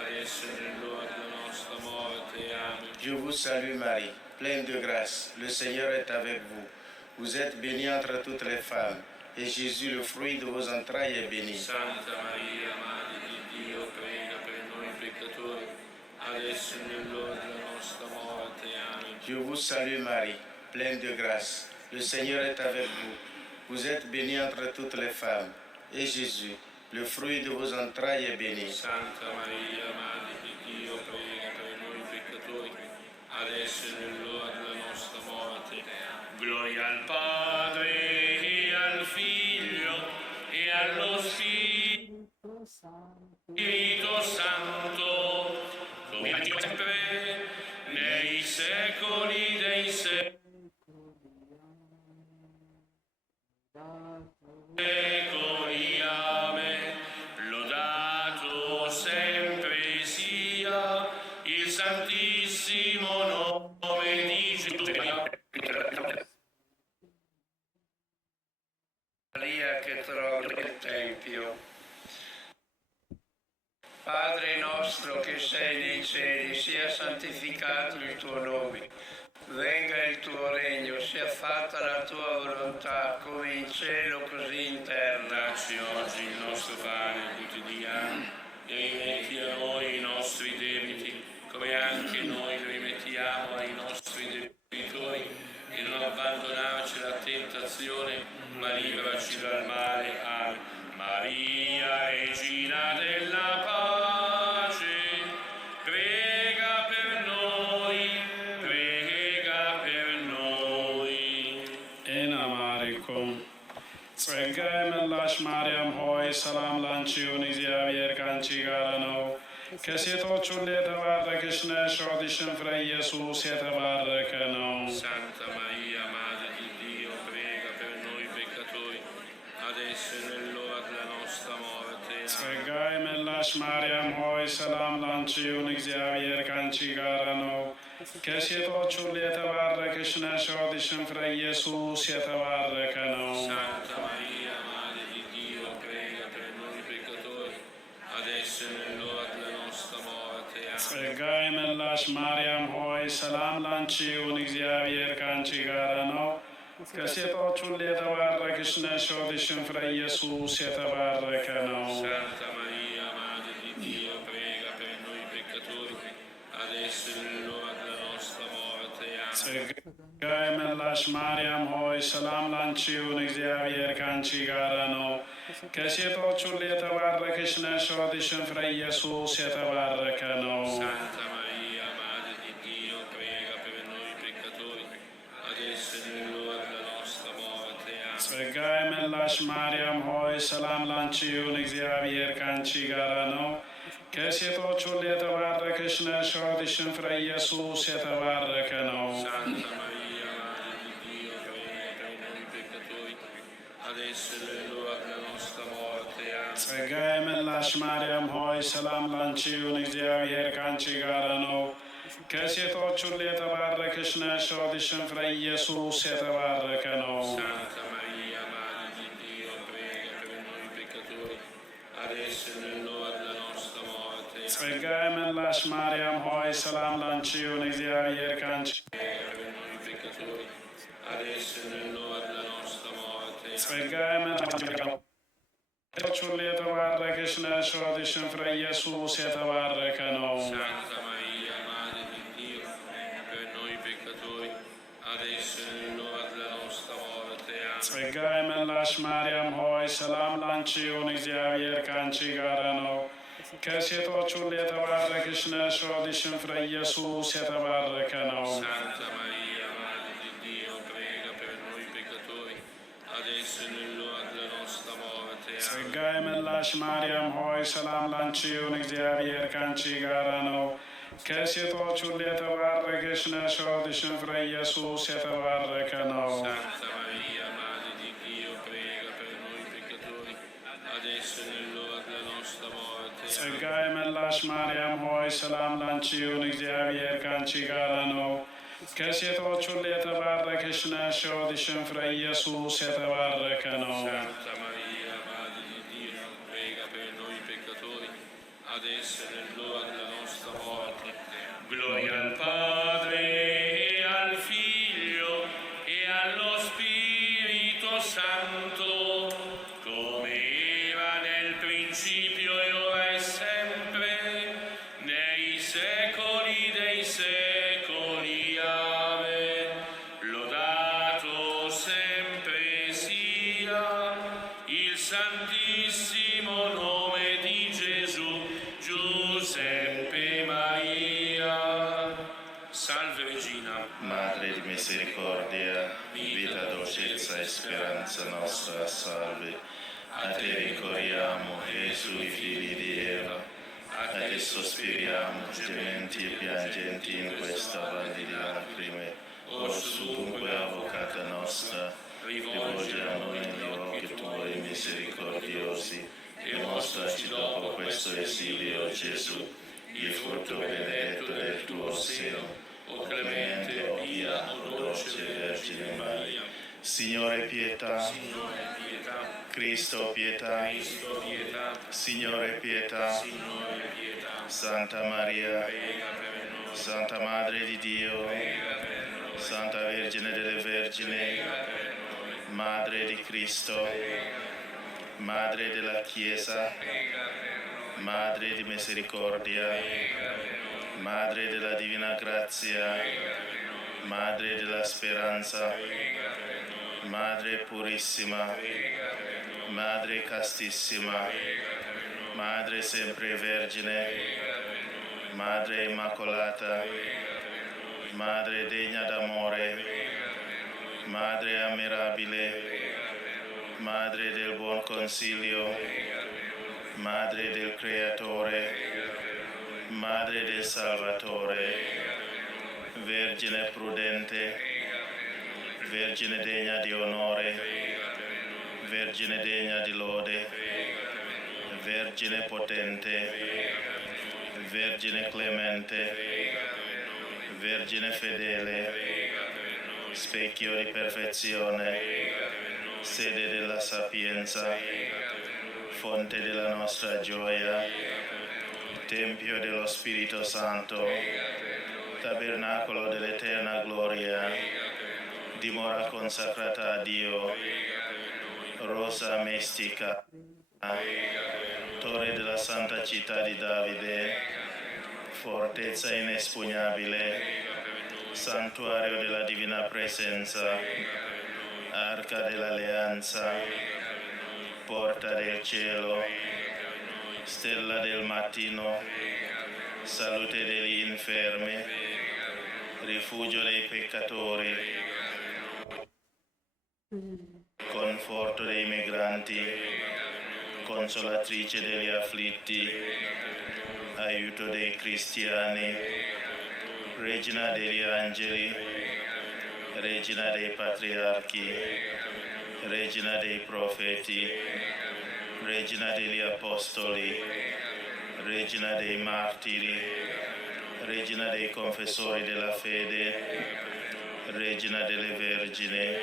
adesso è nell'ora della nostra morte. Amen. Je vous salue Marie, pleine de grâce. Le Seigneur est avec vous. Vous êtes bénie entre toutes les femmes, et Jésus, le fruit de vos entrailles, est béni. Santa Maria, Madre di Dio, prega per noi peccatori, adesso è nell'ora della nostra morte. Amen. Je vous salue Marie, pleine de grâce. Le Seigneur est avec vous. Vous êtes bénie entre toutes les femmes, et Jésus, le fruit de vos entrailles, est béni. Santa Maria, Madre di Dio, prega per noi peccatori, adesso è nell'ora della nostra morte. Gloria al Padre, e al Figlio, e allo Spirito Spirito Santo, come è sempre, nei secoli dei secoli. Amen. Lodato sempre sia il santissimo nome di Gesù. Maria che trova il Tempio. Padre nostro che sei nei cieli, sia santificato il tuo nome. Venga il tuo regno, sia fatta la tua volontà, come in cielo così in terra. Dacci oggi il nostro pane quotidiano e rimetti a noi i nostri debiti, come anche noi li rimettiamo ai nostri debitori, e non abbandonarci alla tentazione, ma liberaci dal male. Amen. Maria, Regina della pace, prega per noi, prega per noi. Enamarikum. Sveggai mellash Mariam hoi salam lanchi uniziavier kanchi garano. Che siete ciulle tavarra Krishna shodishim fra Gesù siete varrakano. Santa Maria, Madre di Dio, prega per noi peccatori, adesso e nell'ora della nostra morte. Sveggai mellash Mariam hoi salam lanchi uniziavier kanchi garano. Che siete ciulle tavarra Krishna shodishim fra Gesù siete varrakano. Santa Maria, Madre di Dio, prega per noi peccatori, adesso e nell'ora della nostra morte. Sveggai mellash Mariam hoi salam lanchi uniziavier kanchi garano. Che siete ciulle tavarra Krishna shodishim fra Gesù siete varrakano. Santa Maria, Madre di Dio, prega per noi peccatori, adesso e nell'ora della nostra morte. Sveggai mellash Mariam hoi salam lanchi uniziavier kanchi garano. Che siete ciulle tavarra Krishna shodishim fra Gesù siete varrakano. Santa Maria, Madre di Dio, prega per noi peccatori, adesso e nell'ora della nostra morte. Sveggai mellash Mariam hoi salam lanchi uniziavier kanchi garano. Che siete ciulle tavarra Krishna shodishim fra Gesù siete varrakano. Santa Maria, Madre di Dio, prega per noi peccatori, adesso e nell'ora della nostra morte. Sveggai mellash Mariam hoi salam lanchi uniziavier kanchi garano. Che siete ciulle tavarra Krishna shodishim fra Gesù siete varrakano. Santa Maria, Madre di Dio, prega per noi peccatori, adesso e nell'ora della nostra morte. Sveggai mellash Mariam hoi salam lanchi uniziavier kanchi. Prega per noi peccatori, adesso e nell'ora della nostra morte. Sveggai mellash ciulle tavarra Krishna shodishim fra Gesù siete varrakano. Santa Maria, Madre di Dio, per noi peccatori, adesso e nell'ora della nostra morte. Sveggai mellash Mariam hoi salam lanchi uniziavier kanchi garano. Che siete ciulle tavarra Krishna shodishim fra Gesù siete varrakano. Santa Maria, Madre di Dio, prega per noi peccatori, adesso e nell'ora della nostra morte. Sveggai mellash Mariam hoi salam lanchi uniziavier kanchi garano. Che siete ciulle tavarra Krishna shodishim fra Gesù siete varrakano. Santa Maria, Madre di Dio, prega per noi peccatori, adesso e nell'ora della nostra morte. Sveggai mellash Mariam hoi salam lanchi uniziavier kanchi garano. Che siete ciulle tavarra Krishna shodishim fra Gesù siete varrakano. Santa Maria, Madre di Dio, prega per noi peccatori, adesso e nell'ora della nostra morte. Gloria al Padre, e al Figlio, e allo Spirito Santo, come era nel principio e ora e sempre, nei secoli dei secoli. Amen. Lodato sempre sia il santissimo nome di Gesù, Giuseppe Maria. Salve Regina, Madre di misericordia, vita, dolcezza e speranza nostra, salve. A te ricorriamo, sui figli di Eva, che sospiriamo, gementi e piangenti in questa valle di lacrime. Orsu dunque, avvocata nostra, rivolgi a noi gli occhi tuoi misericordiosi e mostraci dopo questo esilio, Gesù, il frutto benedetto del tuo seno. O clemente, o pia, o dolce Vergine Maria. Signore pietà, Cristo pietà, Signore pietà, Santa Maria, Santa Madre di Dio, Santa Vergine delle Vergini, Madre di Cristo, Madre della Chiesa, Madre di misericordia, Madre della divina grazia, Madre della speranza, Madre purissima, Madre castissima, Madre sempre vergine, Madre immacolata, Madre degna d'amore, Madre ammirabile, Madre del buon consiglio, Madre del Creatore, Madre del Salvatore, Vergine prudente, Vergine degna di onore, Vergine degna di lode, Vergine potente, Vergine clemente, Vergine fedele, specchio di perfezione, sede della sapienza, fonte della nostra gioia, Tempio dello Spirito Santo, tabernacolo dell'eterna gloria, dimora consacrata a Dio, rosa mistica, torre della santa città di Davide, fortezza inespugnabile, santuario della divina presenza, arca dell'alleanza, porta del cielo, stella del mattino, salute degli infermi, rifugio dei peccatori, conforto dei migranti, consolatrice degli afflitti, aiuto dei cristiani, regina degli angeli, regina dei patriarchi, regina dei profeti, regina degli apostoli, regina dei martiri, regina dei confessori della fede, regina delle vergini,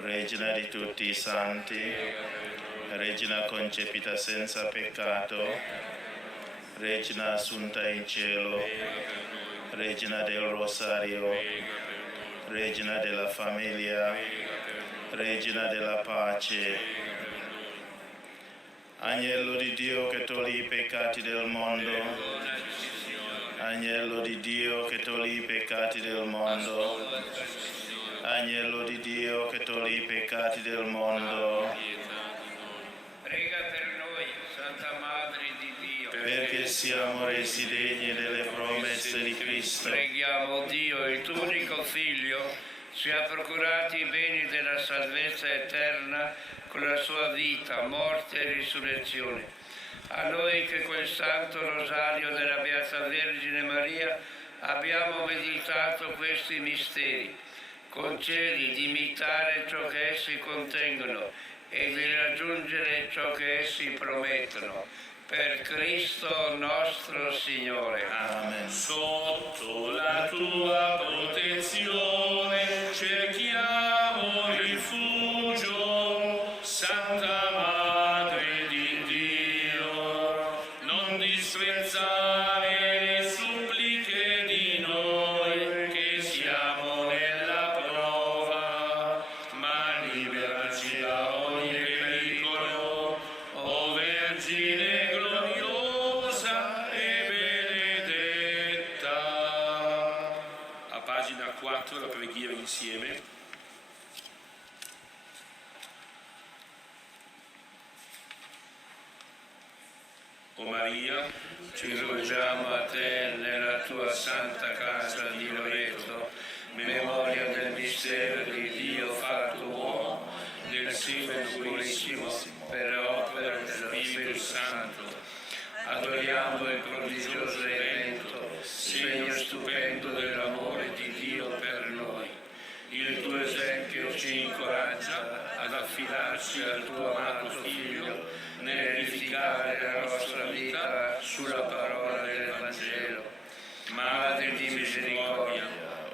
regina di tutti i santi, regina concepita senza peccato, regina assunta in cielo, regina del rosario, regina della famiglia, regina della pace, Agnello di Dio che togli i peccati del mondo, Agnello di Dio che togli i peccati del mondo, Agnello di Dio che togli i peccati del mondo. Prega per noi, Santa Madre di Dio, perché siamo resi degni delle promesse di Cristo. Preghiamo Dio, il tuo unico Figlio, ci ha procurati i beni della salvezza eterna con la sua vita, morte e risurrezione. A noi che col Santo Rosario della Beata Vergine Maria abbiamo meditato questi misteri, concedi di imitare ciò che essi contengono e di raggiungere ciò che essi promettono. Per Cristo nostro Signore. Amen. Sotto la tua protezione cerchiamo rifugio, Santa Madre di Dio, non disprezzare le suppliche di noi che siamo nella prova, ma liberaci da ogni pericolo, o Vergine gloriosa e benedetta. A pagina 4 la preghiera insieme. O Maria, Ci rivolgiamo a te nella tua santa casa di Loreto, memoria del mistero di Dio fatto uomo, del seme purissimo, per opera dello Spirito Santo prodigioso evento, segno stupendo dell'amore di Dio per noi. Il tuo esempio ci incoraggia ad affidarci al tuo amato Figlio nell'edificare la nostra vita sulla parola del Vangelo. Madre di misericordia,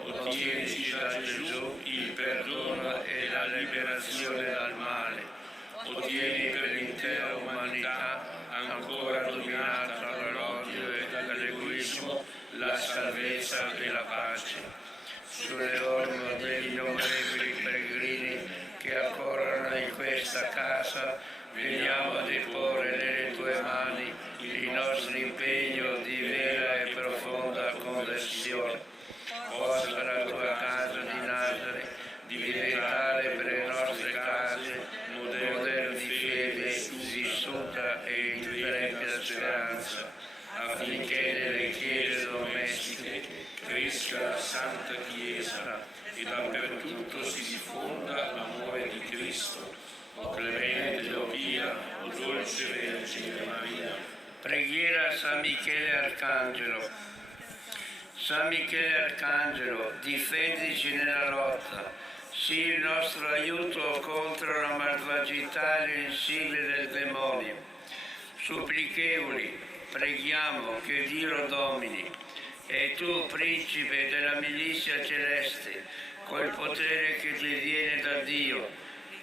ottienici da Gesù il perdono e la liberazione dal male. Ottieni per l'intera umanità, ancora dominata dall'odio e dall'egoismo, la salvezza e la pace. Sulle orme degli innumerevoli peregrini che accorrono in questa casa, veniamo a deporre nelle tue mani il nostro impegno di vera e profonda conversione. Possa la tua casa di Nazareth diventare per le nostre case modello di fede vissuta e intrepida speranza, affinché nelle chiese domestiche cresca la Santa Chiesa e dappertutto si diffonda l'amore di Cristo. O clemente, o pia, o dolce Vergine Maria. Preghiera a San Michele Arcangelo. San Michele Arcangelo, difendici nella lotta, sii il nostro aiuto contro la malvagità e le insidie del demonio. Supplichevoli, preghiamo che Dio lo domini. E tu, principe della milizia celeste, col potere che ti viene da Dio,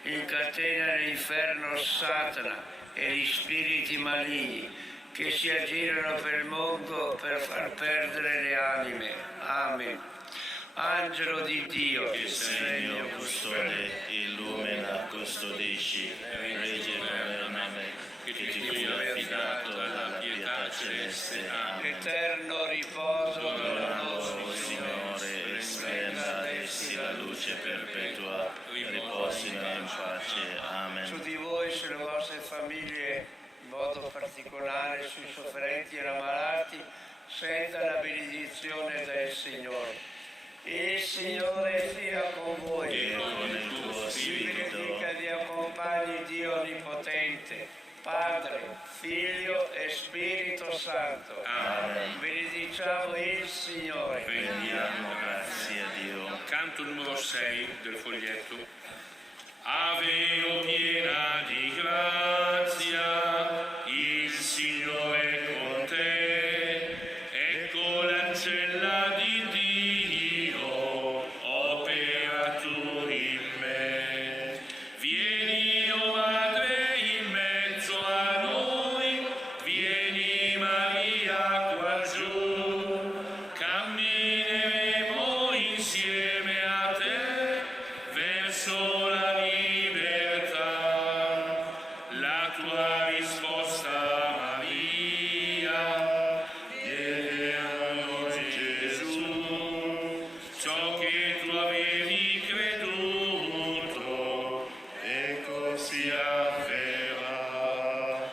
incatena l'inferno Satana e gli spiriti maligni che si aggirano per il mondo per far perdere le anime. Amen. Angelo di Dio, che sei il mio custode, illumina, custodisci, regge me, che ti fui affidato dalla pietà celeste. Amen. Eterno riposo dona loro, Signore, e splenda ad essi la luce perpetua, riposino in pace. Amen. Su di voi, sulle vostre famiglie, in modo particolare sui sofferenti e ammalati, senta la benedizione del Signore. Il Signore sia con voi. E con il tuo spirito. Vi benedica e vi accompagni Dio Onnipotente, Padre, Figlio e Spirito Santo. Amen. Benediciamo il Signore. Rendiamo grazie a Dio. Canto numero 6 del foglietto. Ave, o piena di grazia, il Signore è con te. Ecco l'ancella di Dio, opera tu in me. Vieni, o Madre, in mezzo a noi, vieni Maria qua giù, cammineremo insieme a te verso la libertà. La tua risposta, Maria, diede a noi Gesù, ciò che tu avevi creduto, e così avverrà.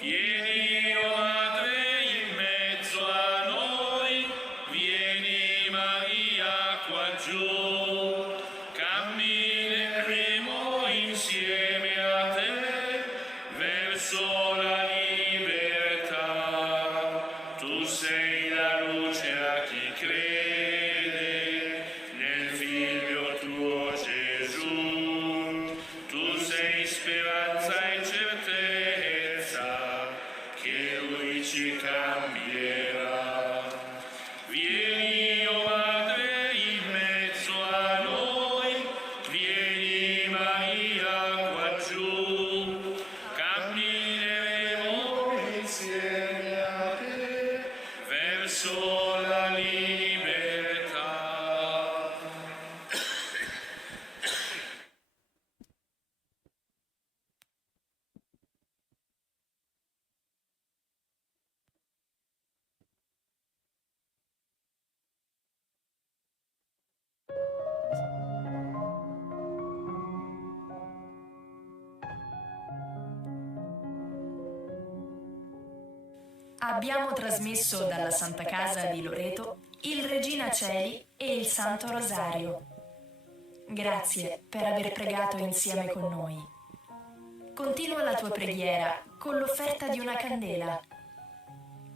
Vieni, o Madre, in mezzo a noi, vieni Maria qua giù, cammineremo insieme a te verso la libertà. Tu sei la luce a chi crede nel Figlio tuo Gesù. Tu sei speranza e certezza che Lui ci cambierà. Vieni, o Madre, in mezzo a noi, vieni Maria qua giù, cammineremo insieme a te verso la libertà. Abbiamo trasmesso dalla Santa Casa di Loreto il Regina Coeli e il Santo Rosario. Grazie per aver pregato insieme con noi. Continua la tua preghiera con l'offerta di una candela.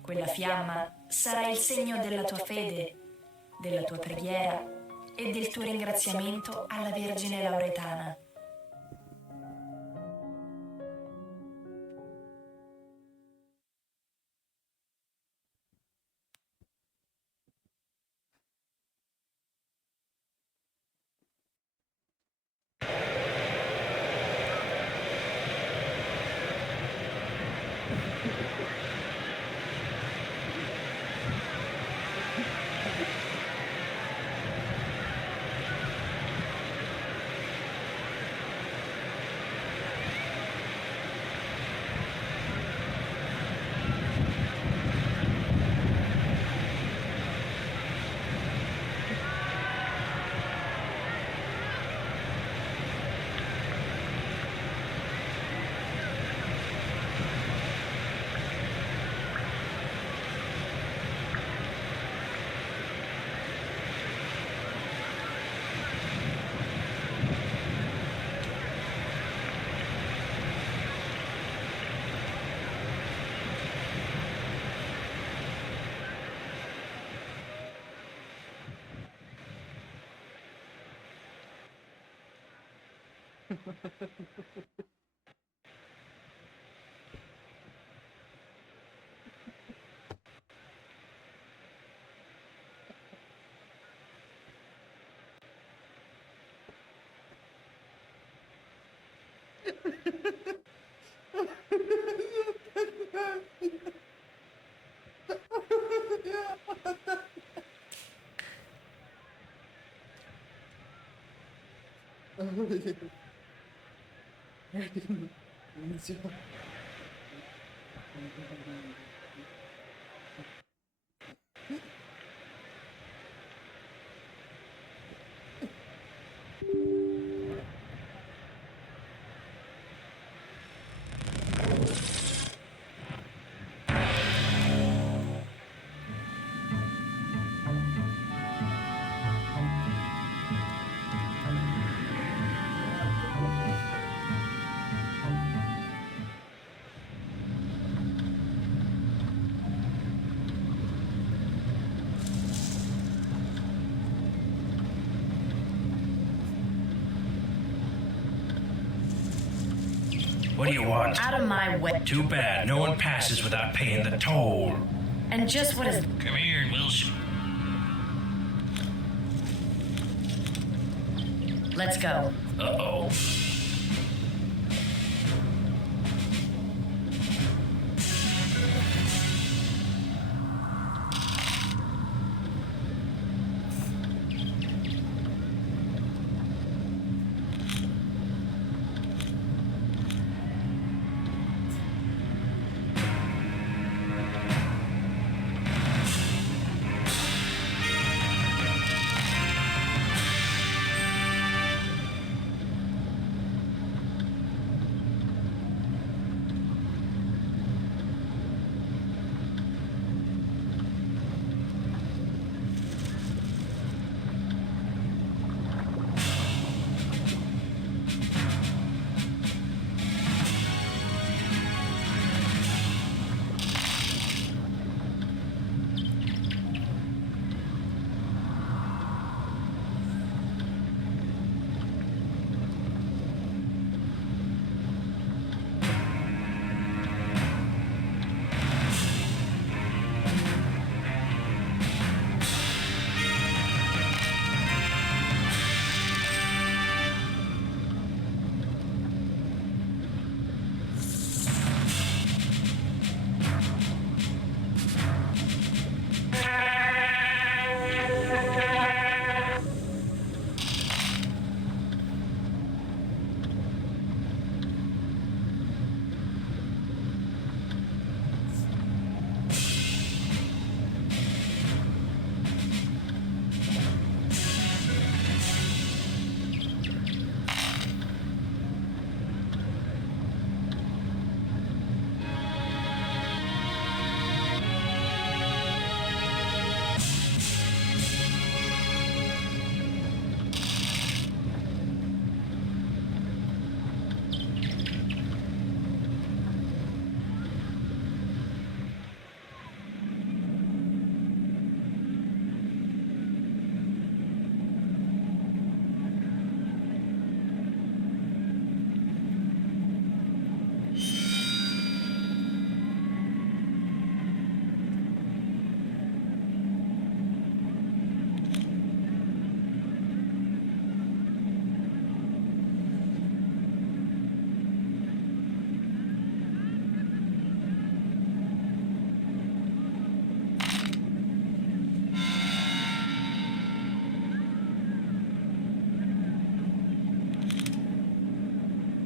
Quella fiamma sarà il segno della tua fede, della tua preghiera e del tuo ringraziamento alla Vergine Lauretana. What do you want? Out of my way. Too bad. No one passes without paying the toll. And just what is... Come here, Wilson. Let's go. Uh-oh.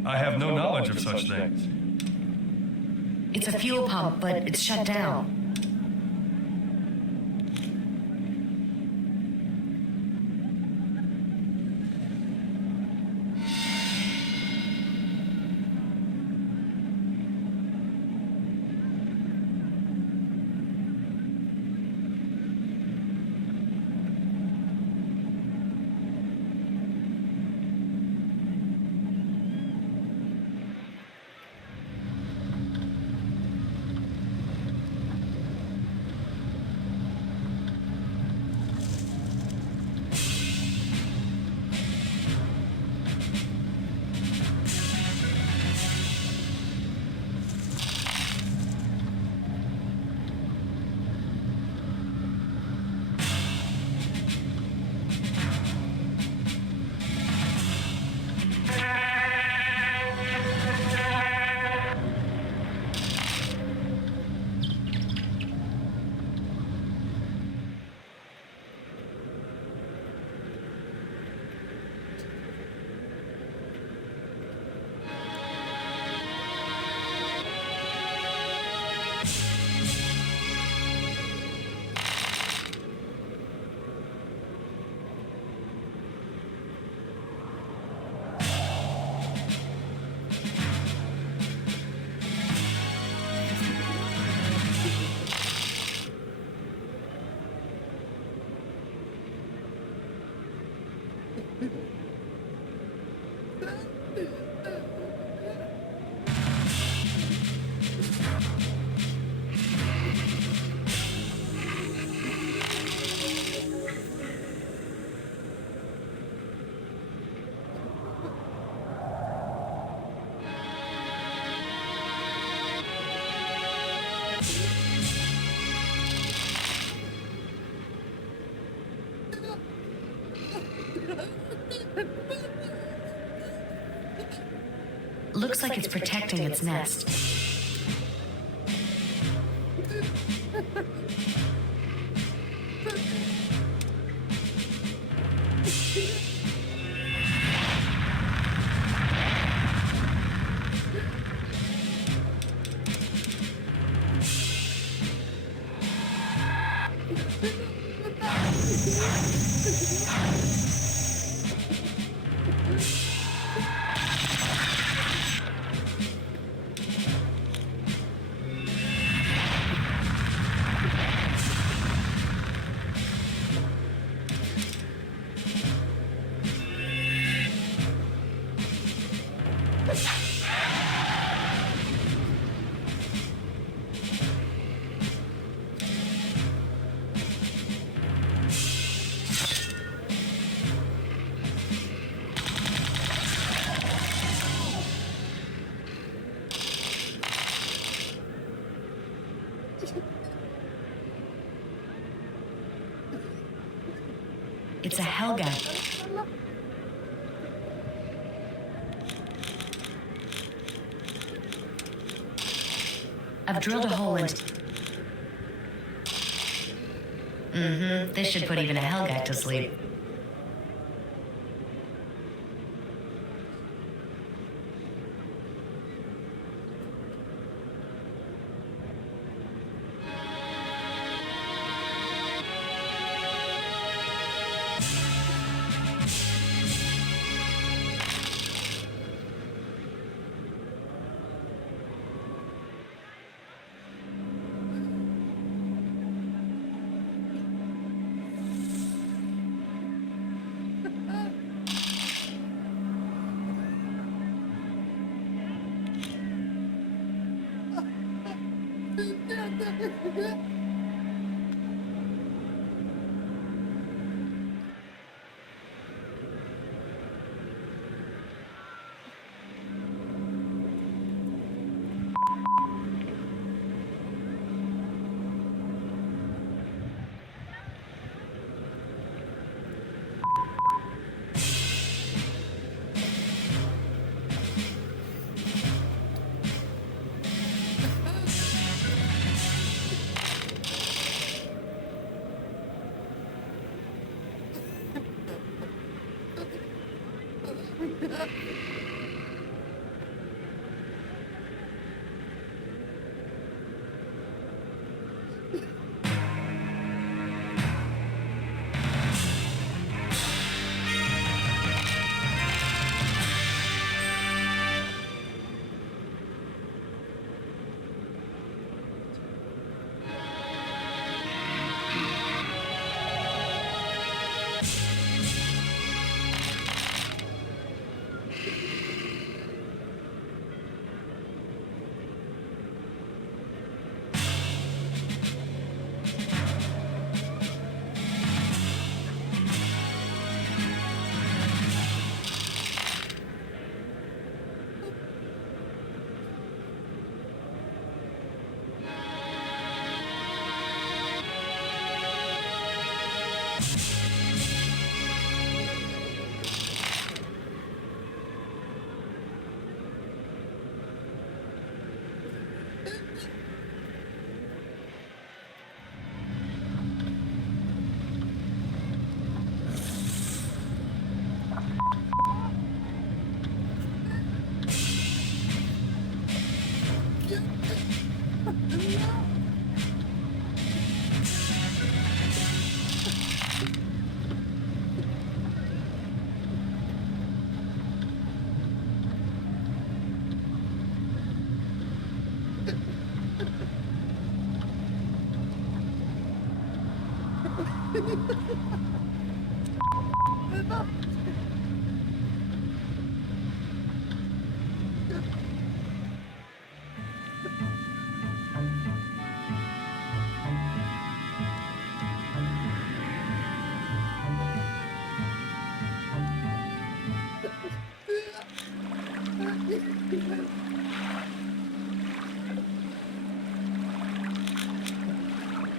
I have no knowledge of such things. It's a fuel pump, but it's shut down. Looks like it's protecting its nest. It's a Hellgat. I've drilled a hole into... This should put even a Hellgat to sleep.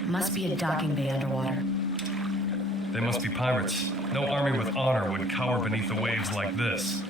Must be a docking bay underwater. They must be pirates. No army with honor would cower beneath the waves like this.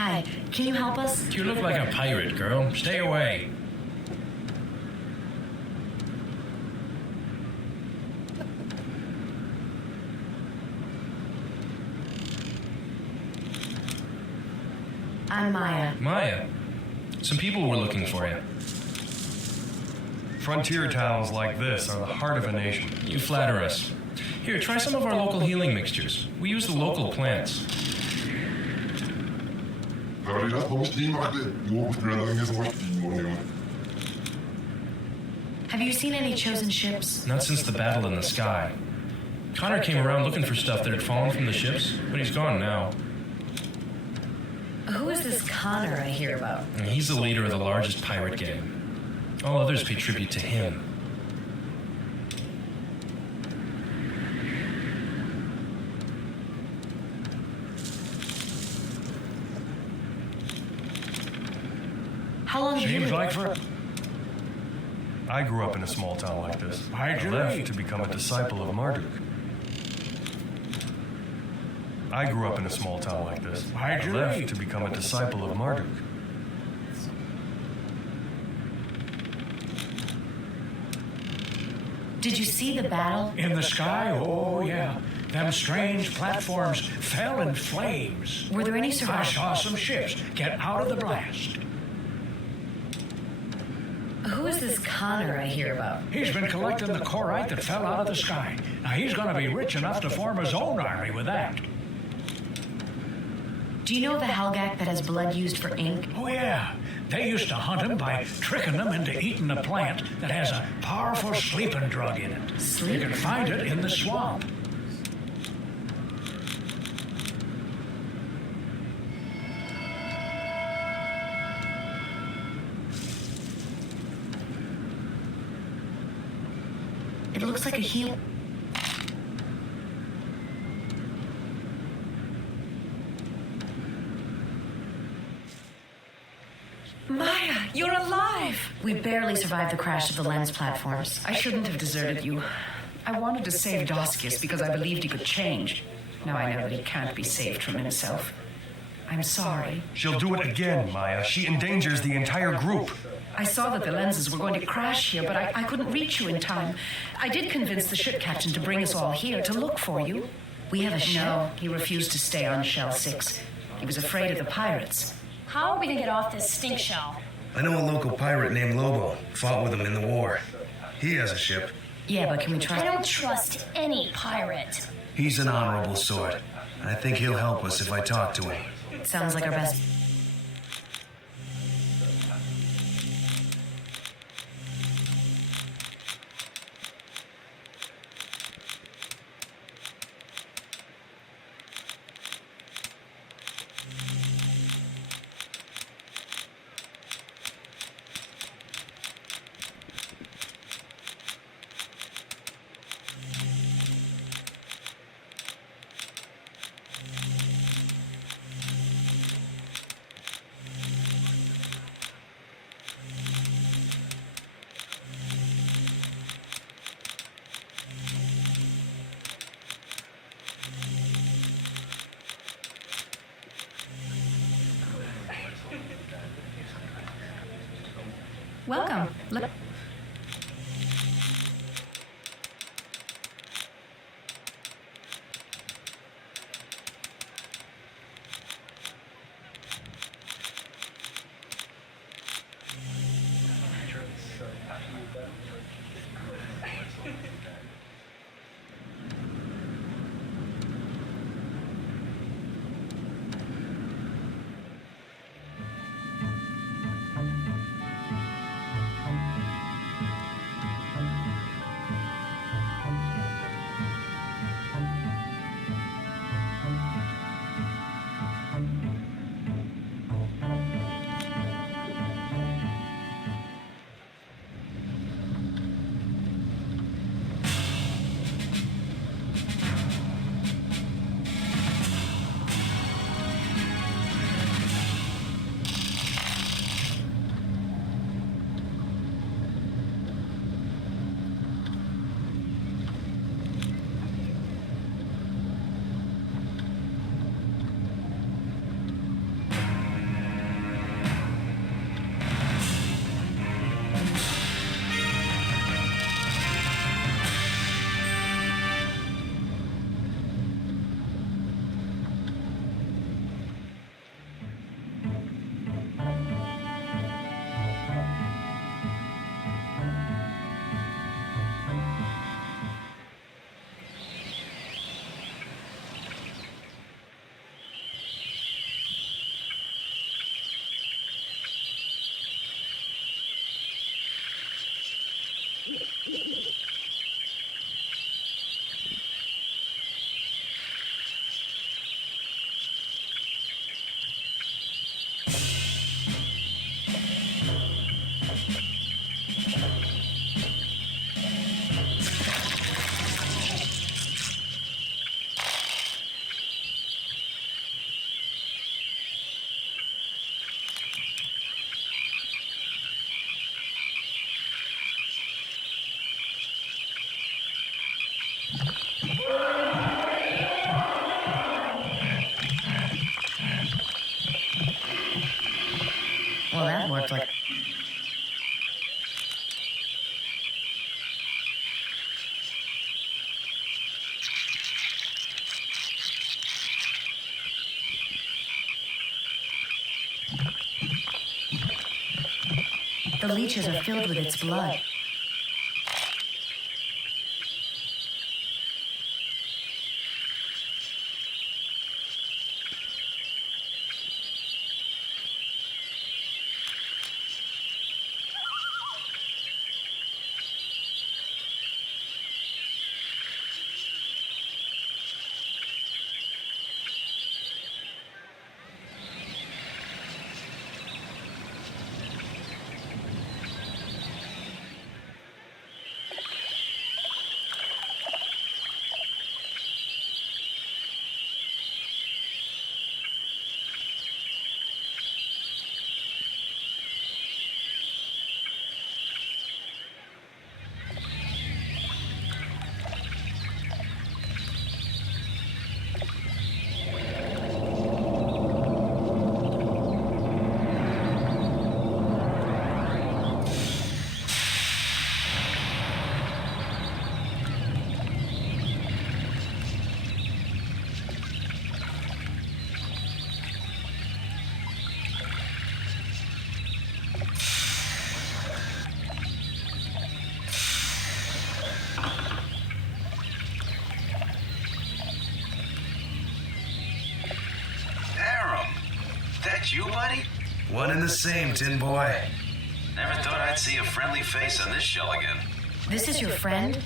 Hi. Can you help us? You look like a pirate, girl. Stay away. I'm Maya. Maya, some people were looking for you. Frontier towns like this are the heart of a nation. You flatter us. Here, try some of our local healing mixtures. We use the local plants. Have you seen any chosen ships? Not since the battle in the sky. Connor came around looking for stuff that had fallen from the ships, but he's gone now. Who is this Connor I hear about? He's the leader of the largest pirate gang. All others pay tribute to him. How long have you Seems been... like for... I grew up in a small town like this. Why'd you left leave? to become a disciple of Marduk. I grew up in a small town like this. Why'd you left leave? to become a disciple of Marduk. Did you see the battle? In the sky? Oh, yeah. Them strange platforms fell in flames. Were there any I survivors? saw some ships get out of the blast. Who is this Connor I hear about? He's been collecting the corite that fell out of the sky. Now he's going to be rich enough to form his own army with that. Do you know of a Helgak that has blood used for ink? Oh, yeah. They used to hunt him by tricking them into eating a plant that has a powerful sleeping drug in it. Sleep? You can find it in the swamp. It looks like a heel. Maya, you're alive! We barely survived the crash of the lens platforms. I shouldn't have deserted you. I wanted to save Doskius because I believed he could change. Now I know that he can't be saved from himself. I'm sorry. She'll do it again, Maya. She endangers the entire group. I saw that the lenses were going to crash here, but I couldn't reach you in time. I did convince the ship captain to bring us all here to look for you. We have a ship? No, he refused to stay on Shell 6. He was afraid of the pirates. How are we gonna get off this stink shell? I know a local pirate named Lobo. Fought with him in the war. He has a ship. Yeah, but can we try... I don't trust any pirate. He's an honorable sort. I think he'll help us if I talk to him. Sounds like our best... Welcome. Look. Well, that worked like... The leeches are filled with its blood. That you, buddy? One and the same, Tin Boy. Never thought I'd see a friendly face on this shell again. This is your friend?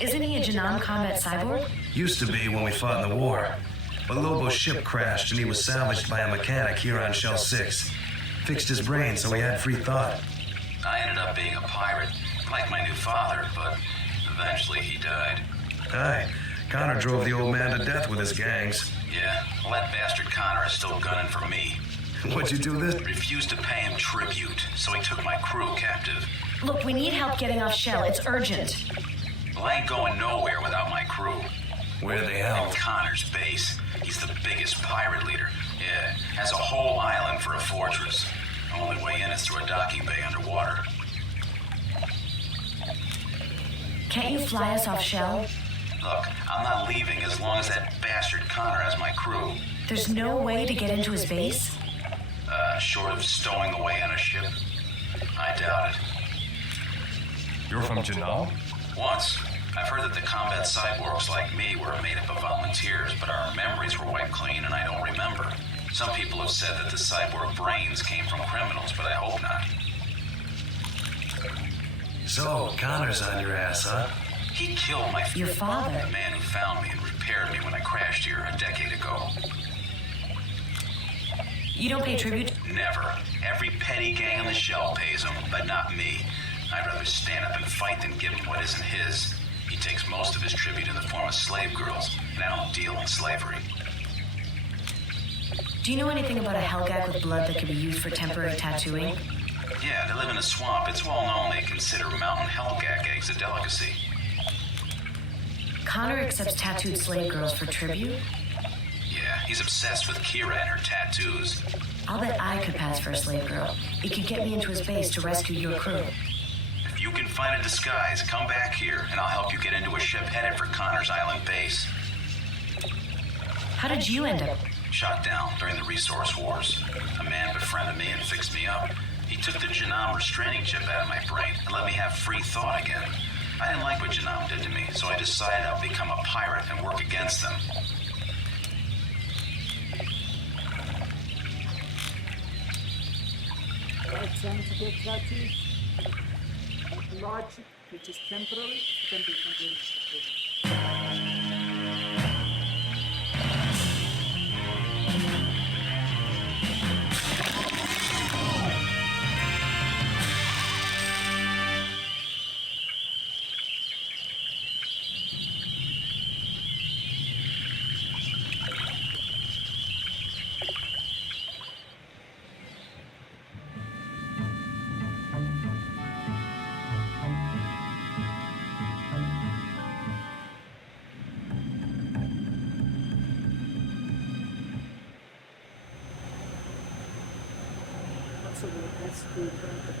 Isn't he a Janam combat cyborg? Used to be when we fought in the war. But Lobo's ship crashed and he was salvaged by a mechanic here on Shell 6. Fixed his brain so he had free thought. I ended up being a pirate, like my new father, but eventually he died. Aye. Connor drove the old man to death with his gangs. Yeah, well, that bastard Connor is still gunning for me. What'd you do this? Refused to pay him tribute, so he took my crew captive. Look, we need help getting off Shell. It's urgent. Well, I ain't going nowhere without my crew. Where they held? At Connor's base. He's the biggest pirate leader. Yeah, has a whole island for a fortress. Only way in is through a docking bay underwater. Can't you fly us off Shell? Look, I'm not leaving as long as that bastard Connor has my crew. There's no way to get into his base? Short of stowing away on a ship? I doubt it. You're from Janal? Once. I've heard that the combat cyborgs like me were made up of volunteers, but our memories were wiped clean and I don't remember. Some people have said that the cyborg brains came from criminals, but I hope not. So, Connor's on your ass, huh? He killed my Your father? The man who found me and repaired me when I crashed here a decade ago. You don't pay tribute? Never. Every petty gang on the Shell pays him, but not me. I'd rather stand up and fight than give him what isn't his. He takes most of his tribute in the form of slave girls, and I don't deal in slavery. Do you know anything about a Helgak with blood that could be used for temporary tattooing? Yeah, they live in a swamp. It's well known they consider mountain Helgak eggs a delicacy. Connor accepts tattooed slave girls for tribute? Yeah, he's obsessed with Kira and her tattoos. I'll bet I could pass for a slave girl. It could get me into his base to rescue your crew. If you can find a disguise, come back here, and I'll help you get into a ship headed for Connor's island base. How did you end up? Shot down during the resource wars. A man befriended me and fixed me up. He took the Janam restraining chip out of my brain and let me have free thought again. I didn't like what Janam did to me, so I decided I'll become a pirate and work against them. Trying to get that logic, which is temporary, can be temporary.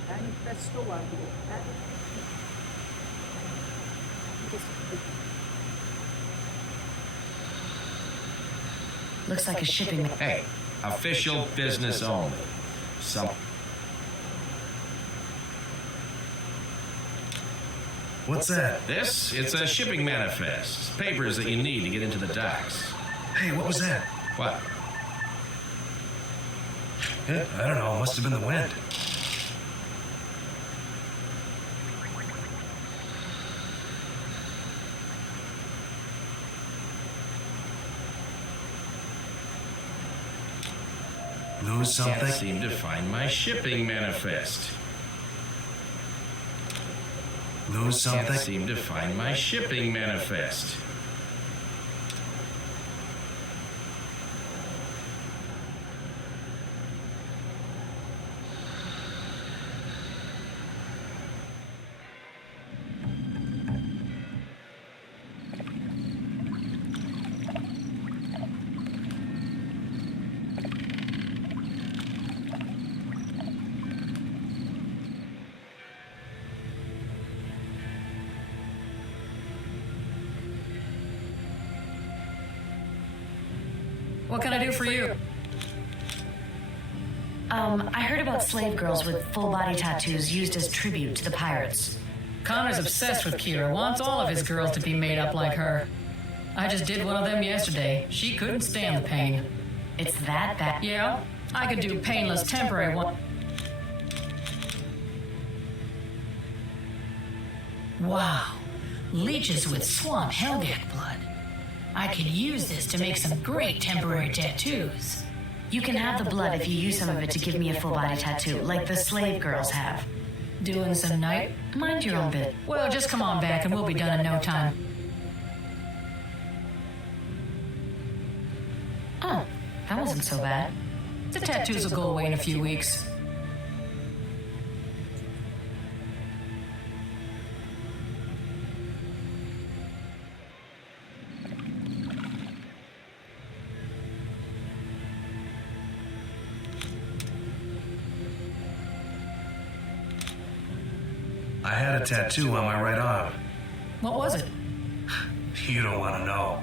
Manifesto Looks like a shipping. Hey, official business only. What's that? This? It's a shipping manifest. Papers that you need to get into the docks. Hey, what was that? What? I don't know. Must have been the wind. Lose something? Can't seem to find my shipping manifest. Lose something? Can't seem to find my shipping manifest. What can I do for you? I heard about slave girls with full body tattoos used as tribute to the pirates. Connor's obsessed with Kira, wants all of his girls to be made up like her. I just did one of them yesterday. She couldn't stand the pain. It's that bad? Yeah, I could do painless temporary one. Wow, leeches with swamp Helgak blood. I could use this to make some great temporary tattoos. You can have the blood if you use some of it to give me a full body tattoo, like the slave girls have. Doing some night? Mind your own bit. Well, just come on back and we'll be done in no time. Oh, that wasn't so bad. The tattoos will go away in a few weeks. I had a tattoo on my right arm. What was it? You don't want to know.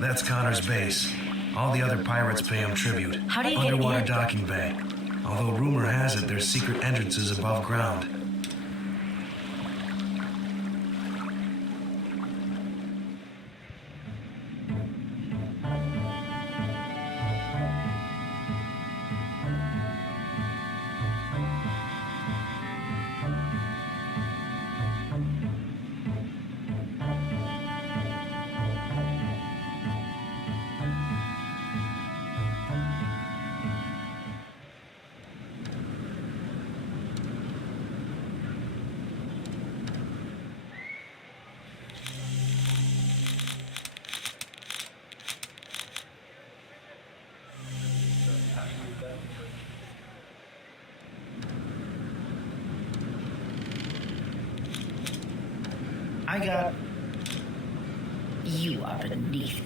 That's Connor's base. All the other pirates pay him tribute. How do you get Underwater in? docking bay. Although rumor has it there's secret entrances above ground. I got you up beneath.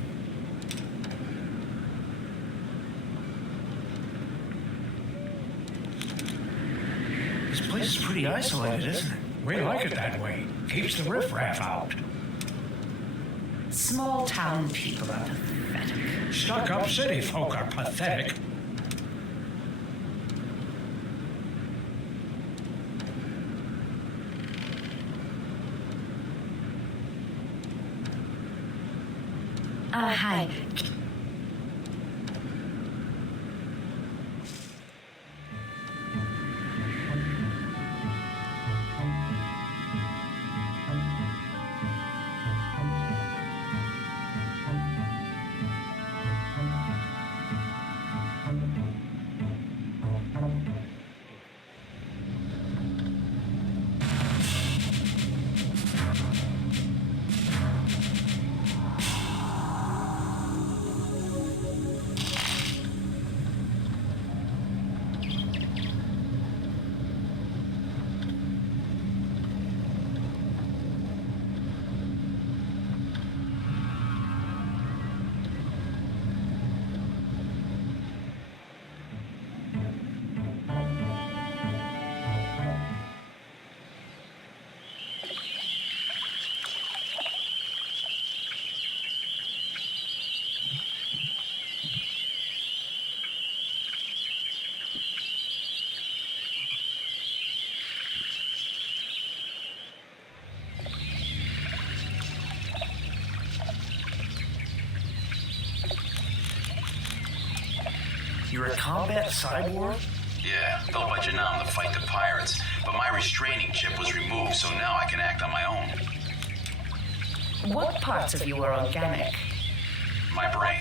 This place is pretty isolated, isn't it? We like it that way. Keeps the riffraff out. Small town people are pathetic. Stuck-up city folk are pathetic. Hi. You're a combat cyborg? Yeah, built by Janam to fight the pirates. But my restraining chip was removed, so now I can act on my own. What parts of you are organic? My brain.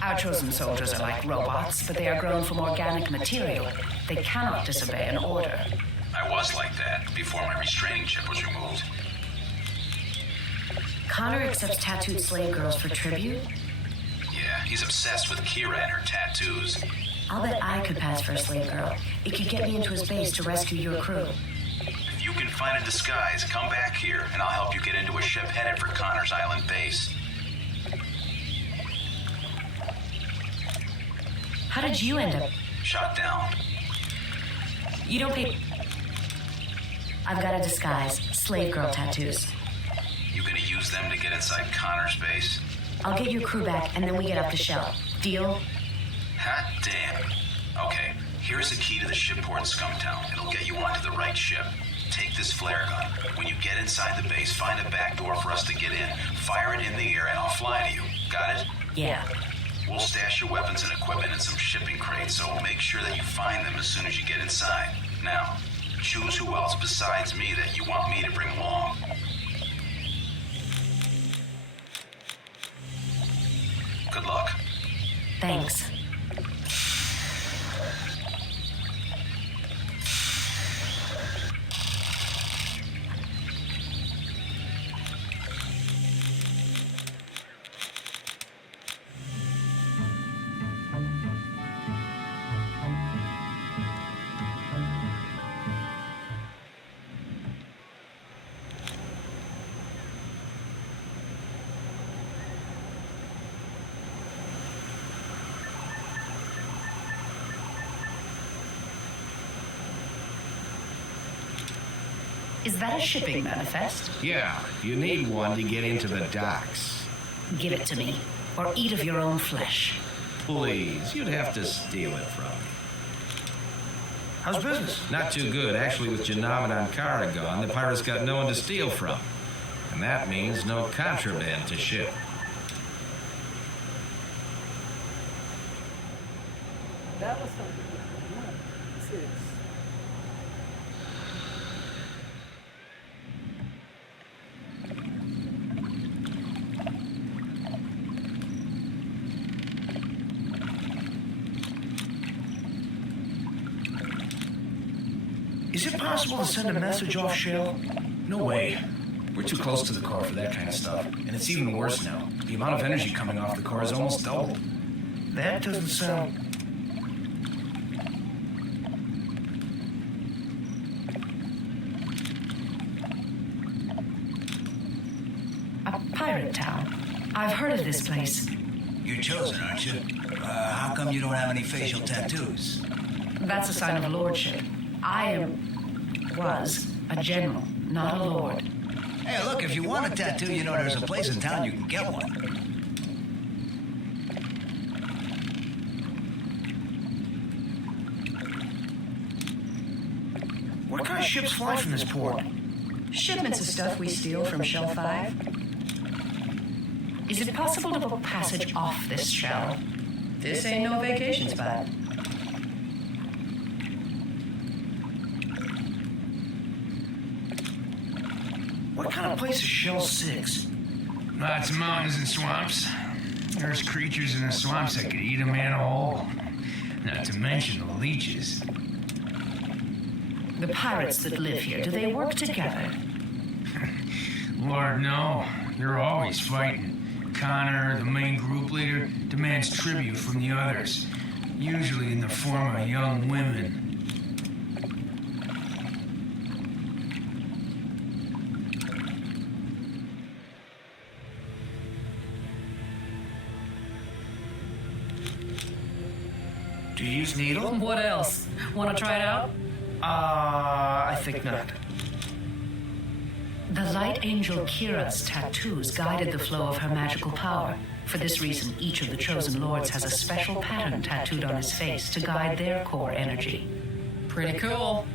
Our chosen soldiers are like robots, but they are grown from organic material. They cannot disobey an order. I was like that before my restraining chip was removed. Connor accepts tattooed slave girls for tribute? Yeah, he's obsessed with Kira and her tattoos. I'll bet I could pass for a slave girl. It could get me into his base to rescue your crew. If you can find a disguise, come back here, and I'll help you get into a ship headed for Connor's island base. How did you end up? Shot down. You don't pay... I've got a disguise. Slave girl tattoos. You gonna use them to get inside Connor's base? I'll get your crew back, and then we get off the shell. Deal? Hot damn. Okay, here's the key to the shipport in Scumtown. It'll get you onto the right ship. Take this flare gun. When you get inside the base, find a back door for us to get in. Fire it in the air, and I'll fly to you. Got it? Yeah. We'll stash your weapons and equipment in some shipping crates, so make sure that you find them as soon as you get inside. Now, choose who else besides me that you want me to bring along. Good luck. Thanks. Is that a shipping manifest? Yeah, you need one to get into the docks. Give it to me, or eat of your own flesh. Please, you'd have to steal it from me. How's business? Not too good. Actually, with Janam and Ankara gone, the pirates got no one to steal from. And that means no contraband to ship. That was something different. No, this is. Is it possible to send a message off shell? No way. We're too close to the core for that kind of stuff. And it's even worse now. The amount of energy coming off the core is almost double. That doesn't sound... A pirate town. I've heard of this place. You're chosen, aren't you? How come you don't have any facial tattoos? That's a sign of lordship. was a general, not a lord. Hey, look, if you want a tattoo, you know there's a place in town you can get one. What kind of ships fly from this port? Shipments of stuff we steal from Shell 5. Is it possible to book passage off this shell? This ain't no vacation spot. What kind of place is Shell 6? Lots of mountains and swamps. There's creatures in the swamps that could eat a man whole. Not to mention the leeches. The pirates that live here, do they work together? Lord, no. They're always fighting. Connor, the main group leader, demands tribute from the others, usually in the form of young women. Do you use needle? What else? Want to try it out? I think not. The Light Angel Kira's tattoos guided the flow of her magical power. For this reason, each of the chosen lords has a special pattern tattooed on his face to guide their core energy. Pretty cool.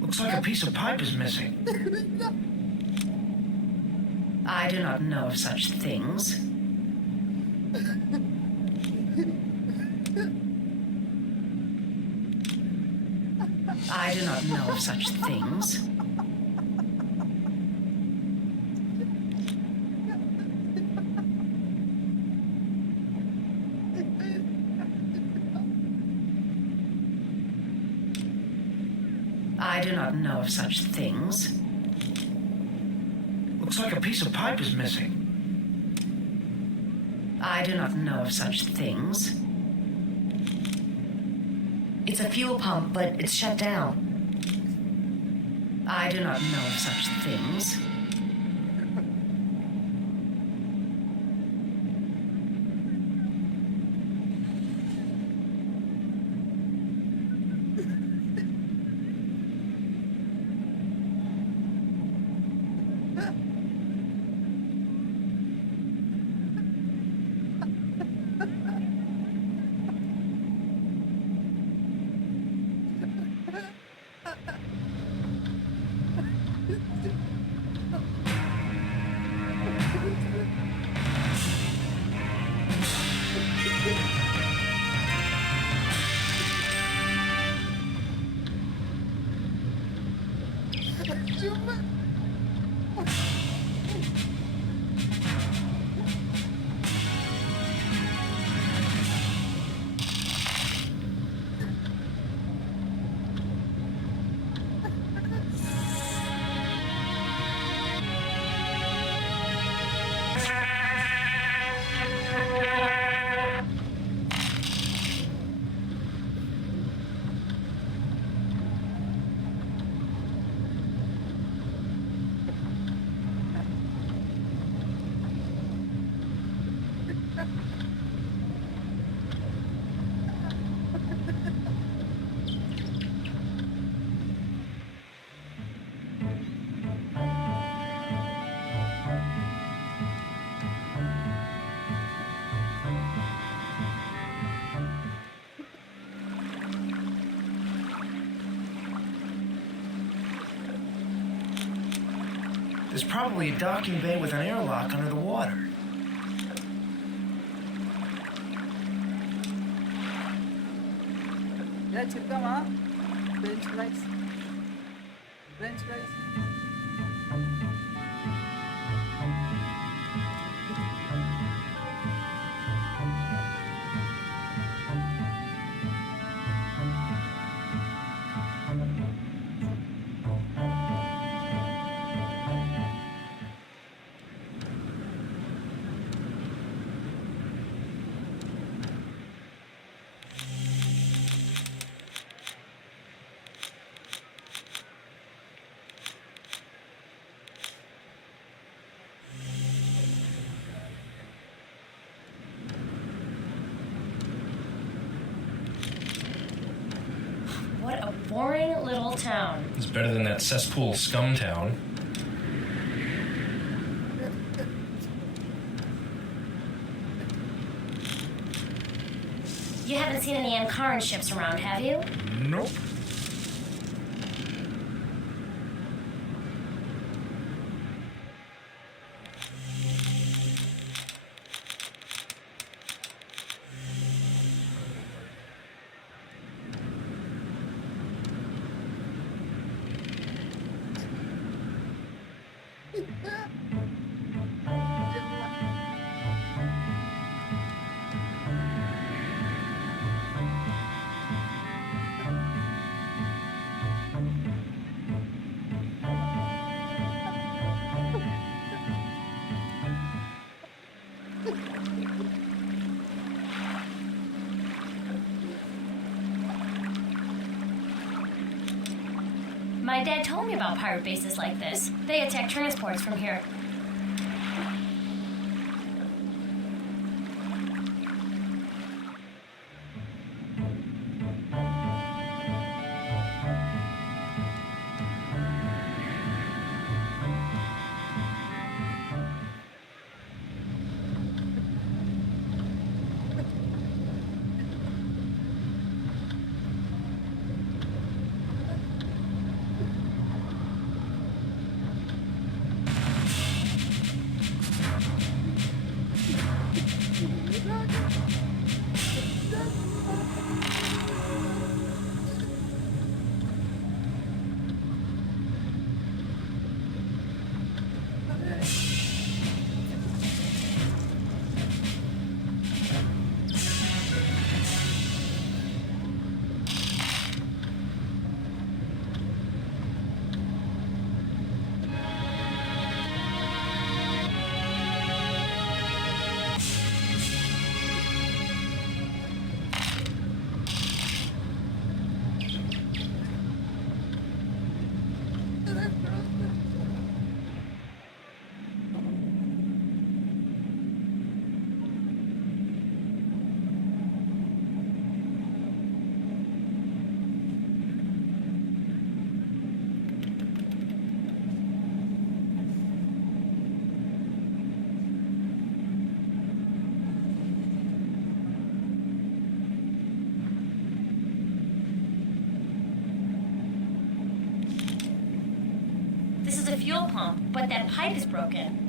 Looks like a piece of pipe is missing. I do not know of such things. I do not know of such things. I do not know of such things. Looks like a piece of pipe is missing. I do not know of such things. It's a fuel pump, but it's shut down. I do not know of such things. There's probably a docking bay with an airlock under the water. Yeah, చెప్తామా French fries. French fries. What a boring little town. It's better than that cesspool scum town. You haven't seen any Ankaran ships around, have you? Nope. My dad told me about pirate bases like this. They attack transports from here. This is a fuel pump, but that pipe is broken.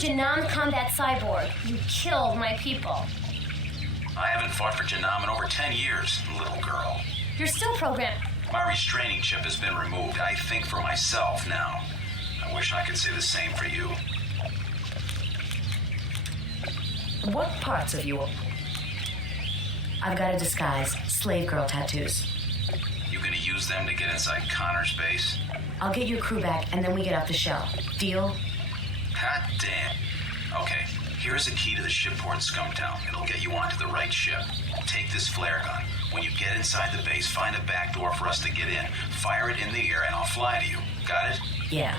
Janam combat cyborg. You killed my people. I haven't fought for Janam in over 10 years, little girl. You're still programmed. My restraining chip has been removed. I think for myself now. I wish I could say the same for you. What parts of you? I've got a disguise. Slave girl tattoos. You gonna use them to get inside Connor's base? I'll get your crew back, and then we get off the shell. Deal? God damn. Okay, here's a key to the shipport in Scumtown. It'll get you onto the right ship. Take this flare gun. When you get inside the base, find a back door for us to get in. Fire it in the air, and I'll fly to you. Got it? Yeah.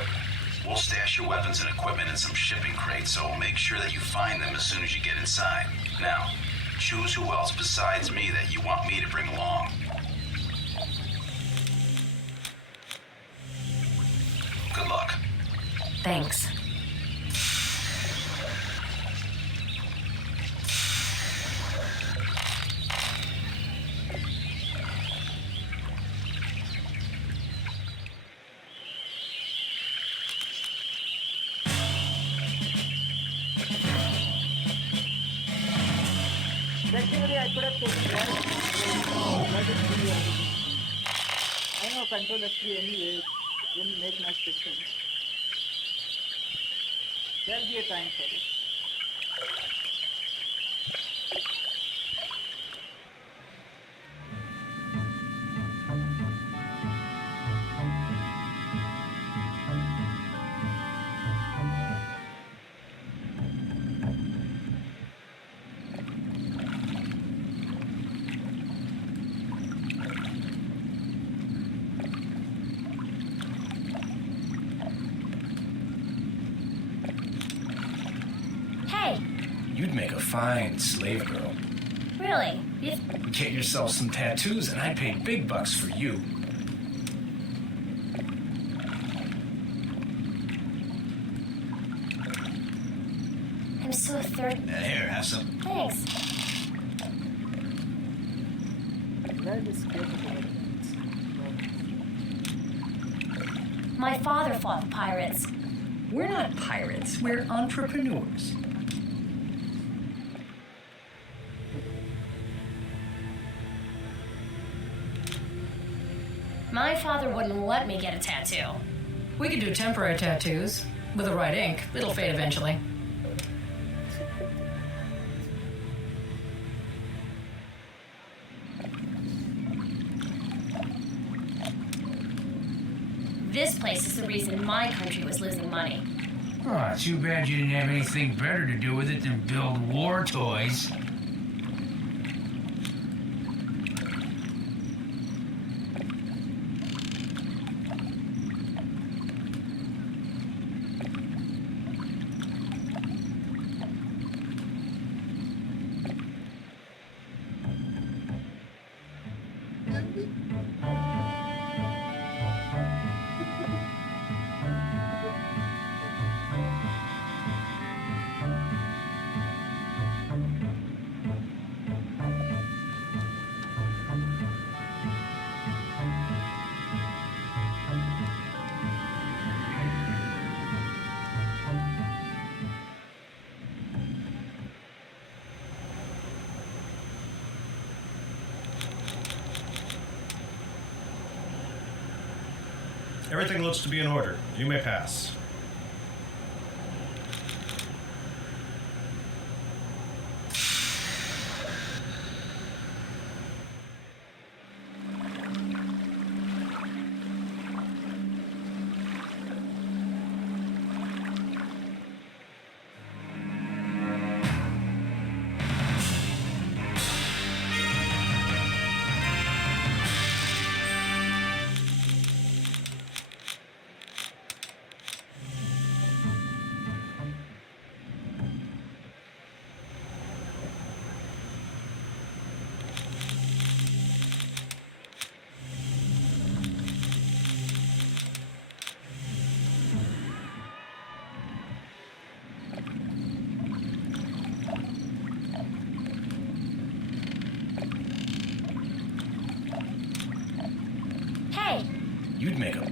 We'll stash your weapons and equipment in some shipping crates, so make sure that you find them as soon as you get inside. Now, choose who else besides me that you want me to bring along. Good luck. Thanks. Technically, I could have taken one. I know control F3 anyway. It wouldn't make much difference. There'll be a time for it. You'd make a fine slave girl. Really? Get yourself some tattoos and I'd pay big bucks for you. I'm so thirsty. Here, have some. Thanks. My father fought the pirates. We're not pirates. We're entrepreneurs. My father wouldn't let me get a tattoo. We can do temporary tattoos. With the right ink, it'll fade eventually. This place is the reason my country was losing money. Oh, too bad you didn't have anything better to do with it than build war toys. Everything looks to be in order. You may pass. You'd make a...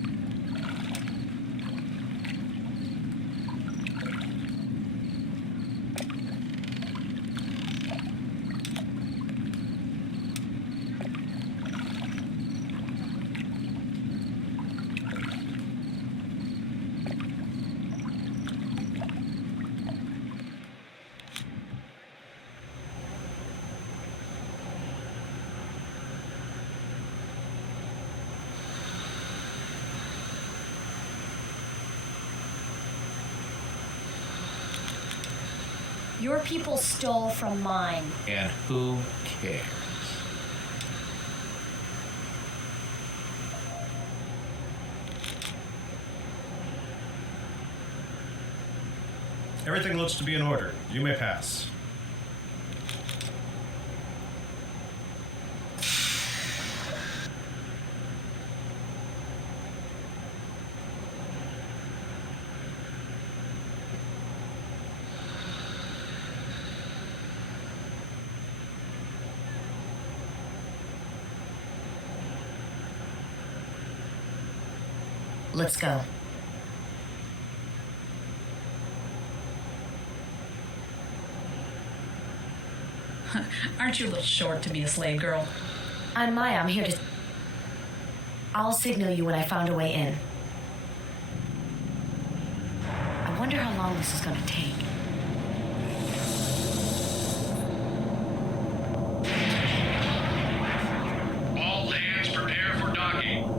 Your people stole from mine. And who cares? Everything looks to be in order. You may pass. Let's go. Aren't you a little short to be a slave girl? I'm Maya. I'm here to... I'll signal you when I found a way in. I wonder how long this is gonna take. All hands prepare for docking.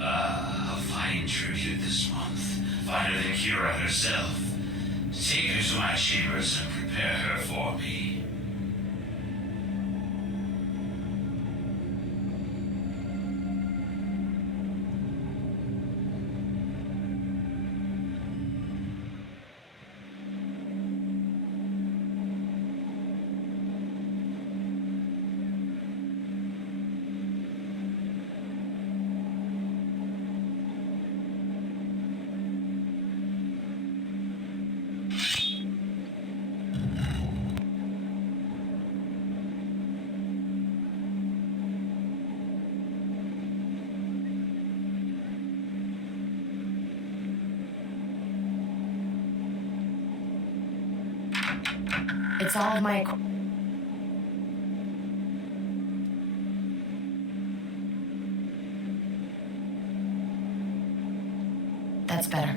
A fine tribute this month. Finer than Kira herself. Take her to my chambers and prepare her for me. It's all of my... That's better.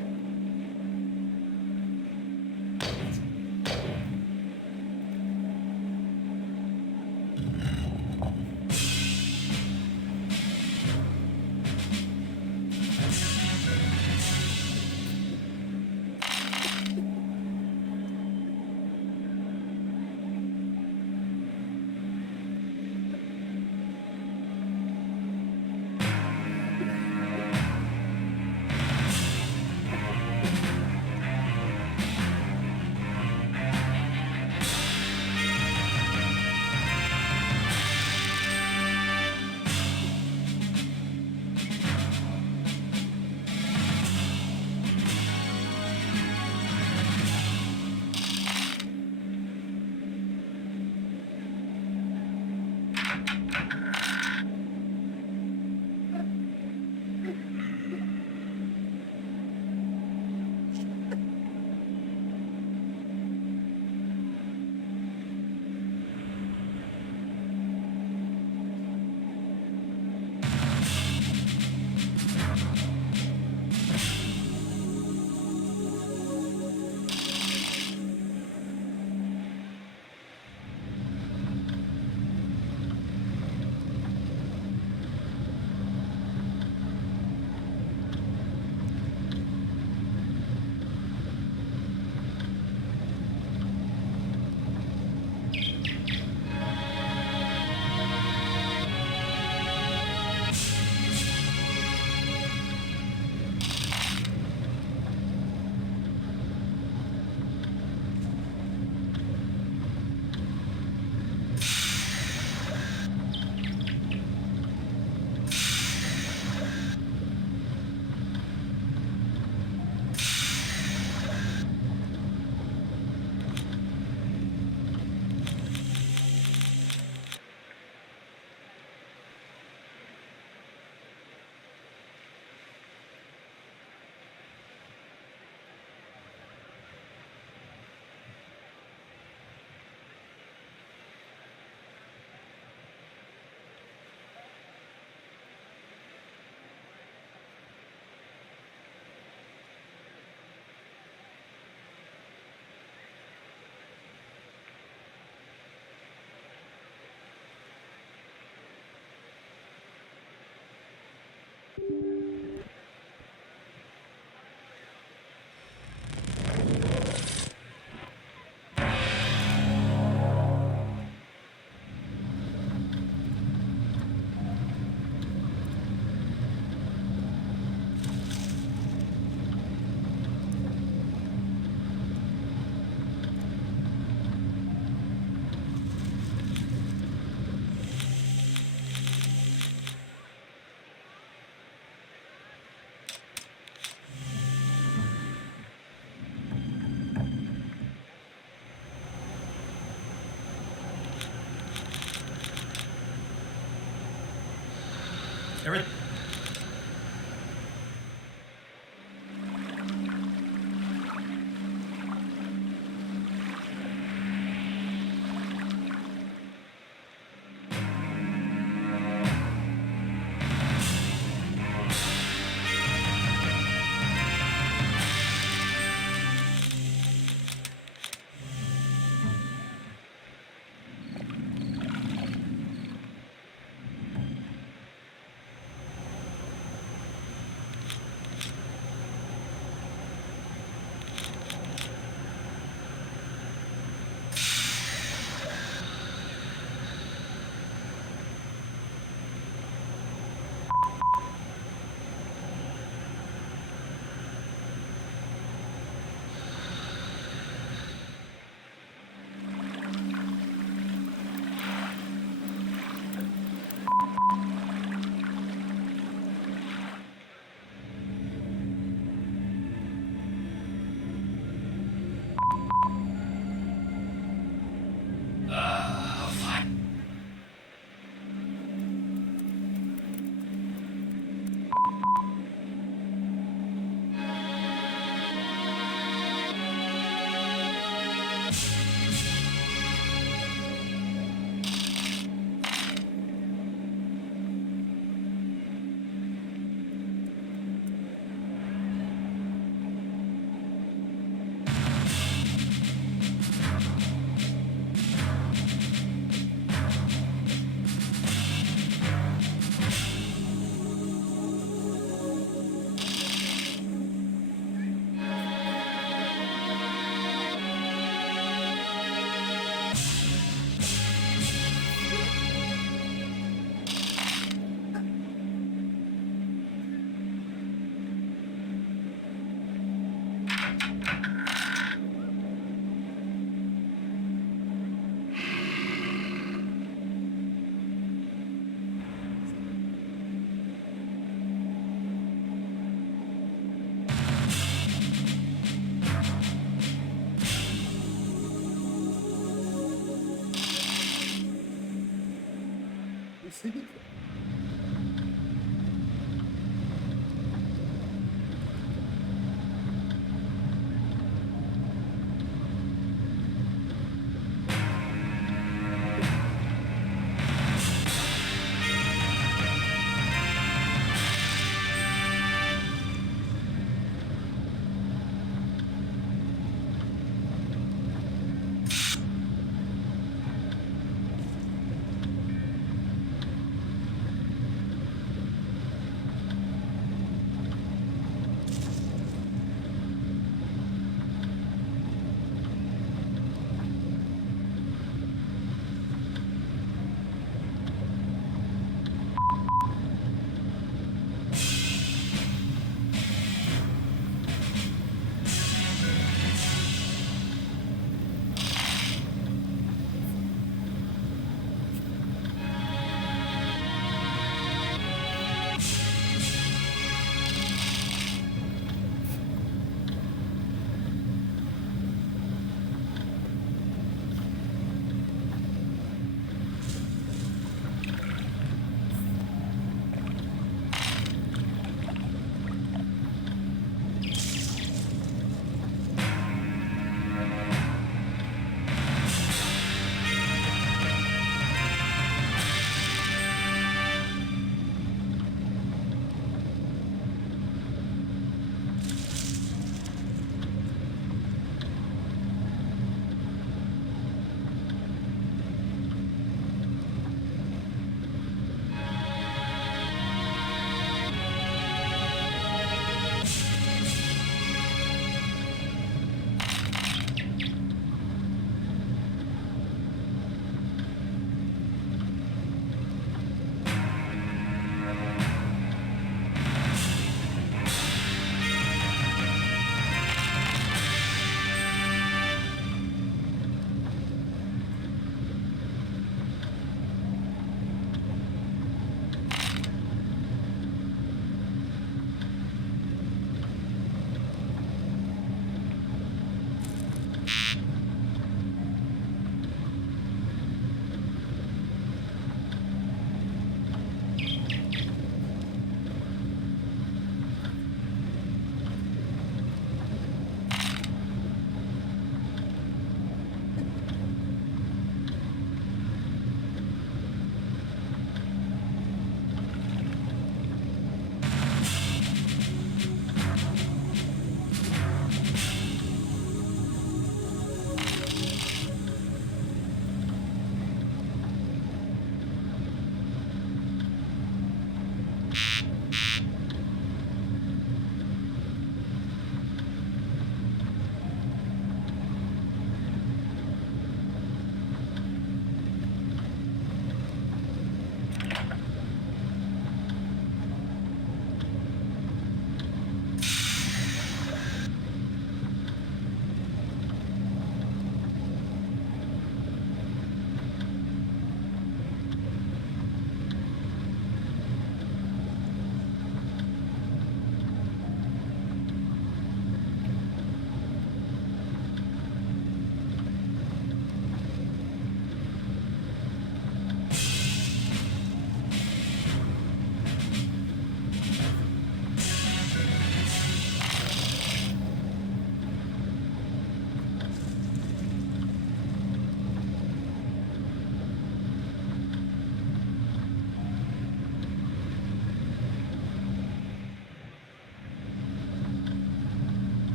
Every...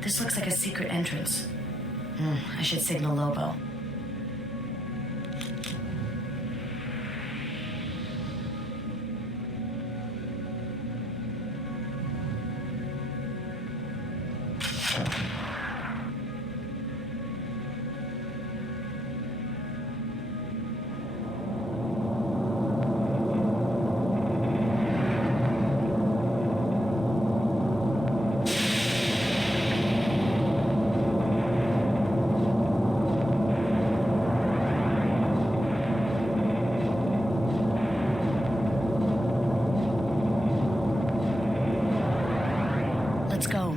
This looks like a secret entrance. I should signal Lobo. Let's go.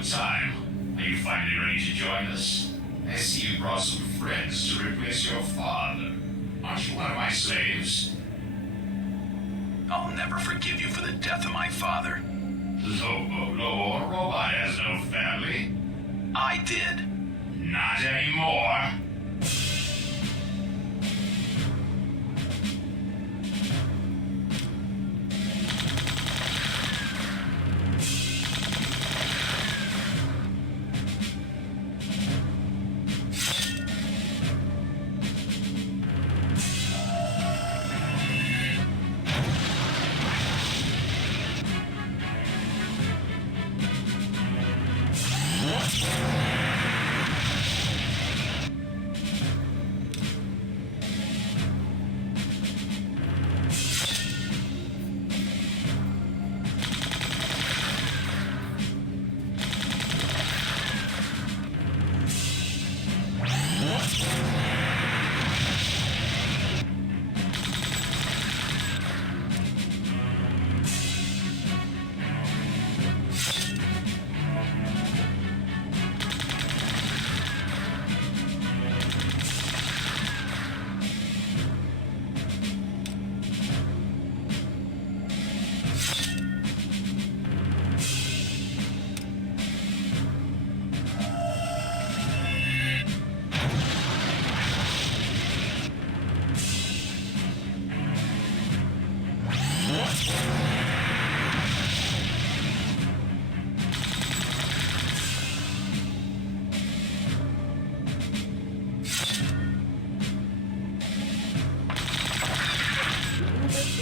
About time. Are you finally ready to join us? I see you brought some friends to replace your father. Aren't you one of my slaves? I'll never forgive you for the death of my father. Lobo, a robot has no family. I did. Not anymore.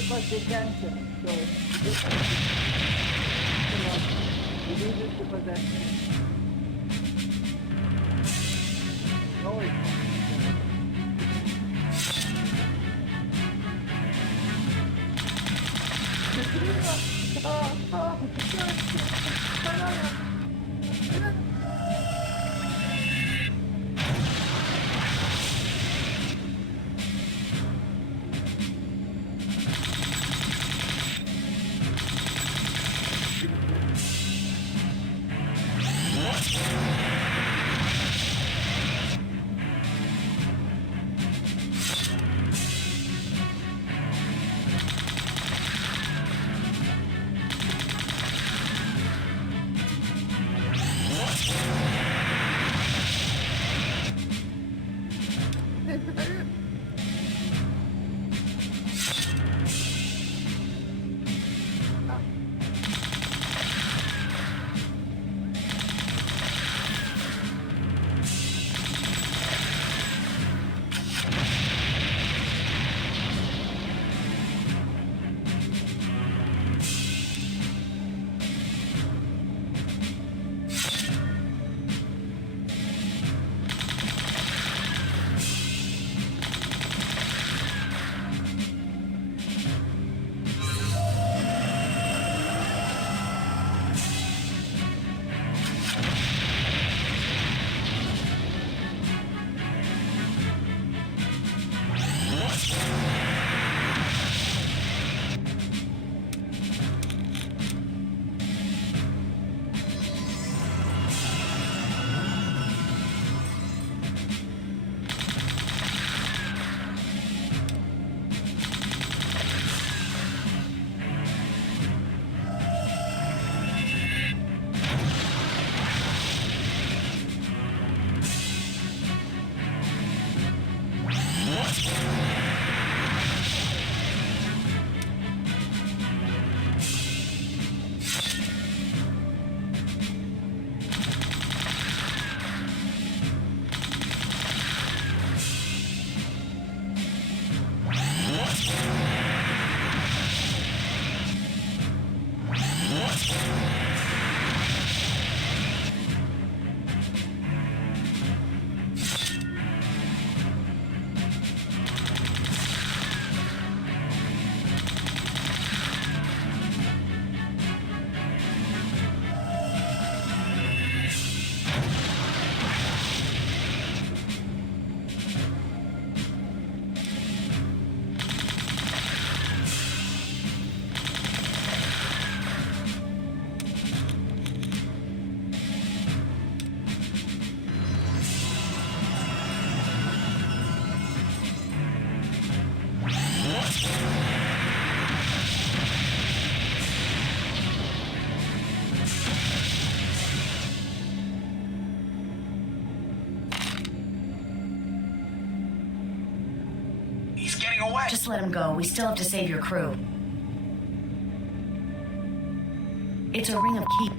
Because they cancel. So this we do this because that's no running away. Just let him go. We still have to save your crew. It's a ring of keep.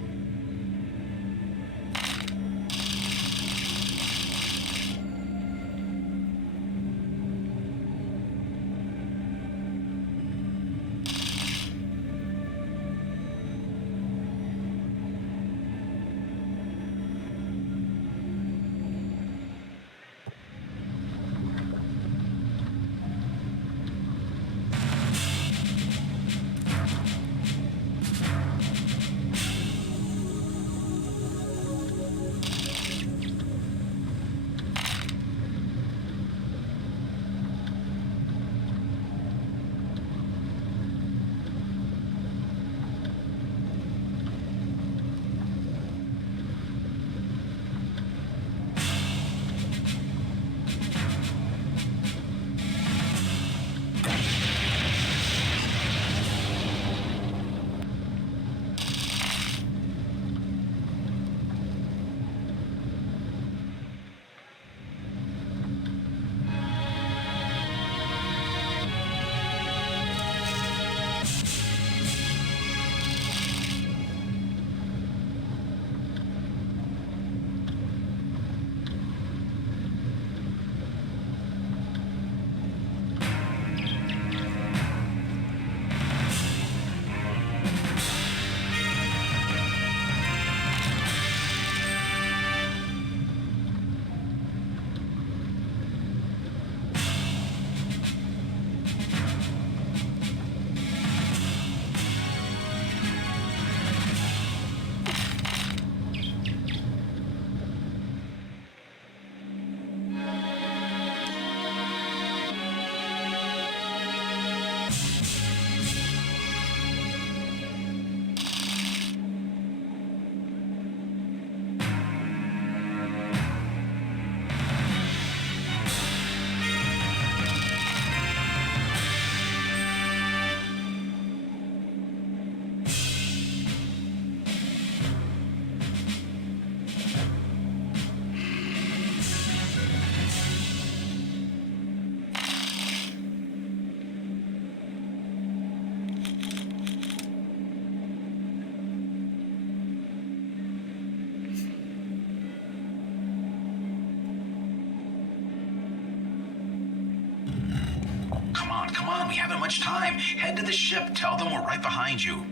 Come on, we haven't much time. Head to the ship. Tell them we're right behind you.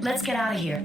Let's get out of here.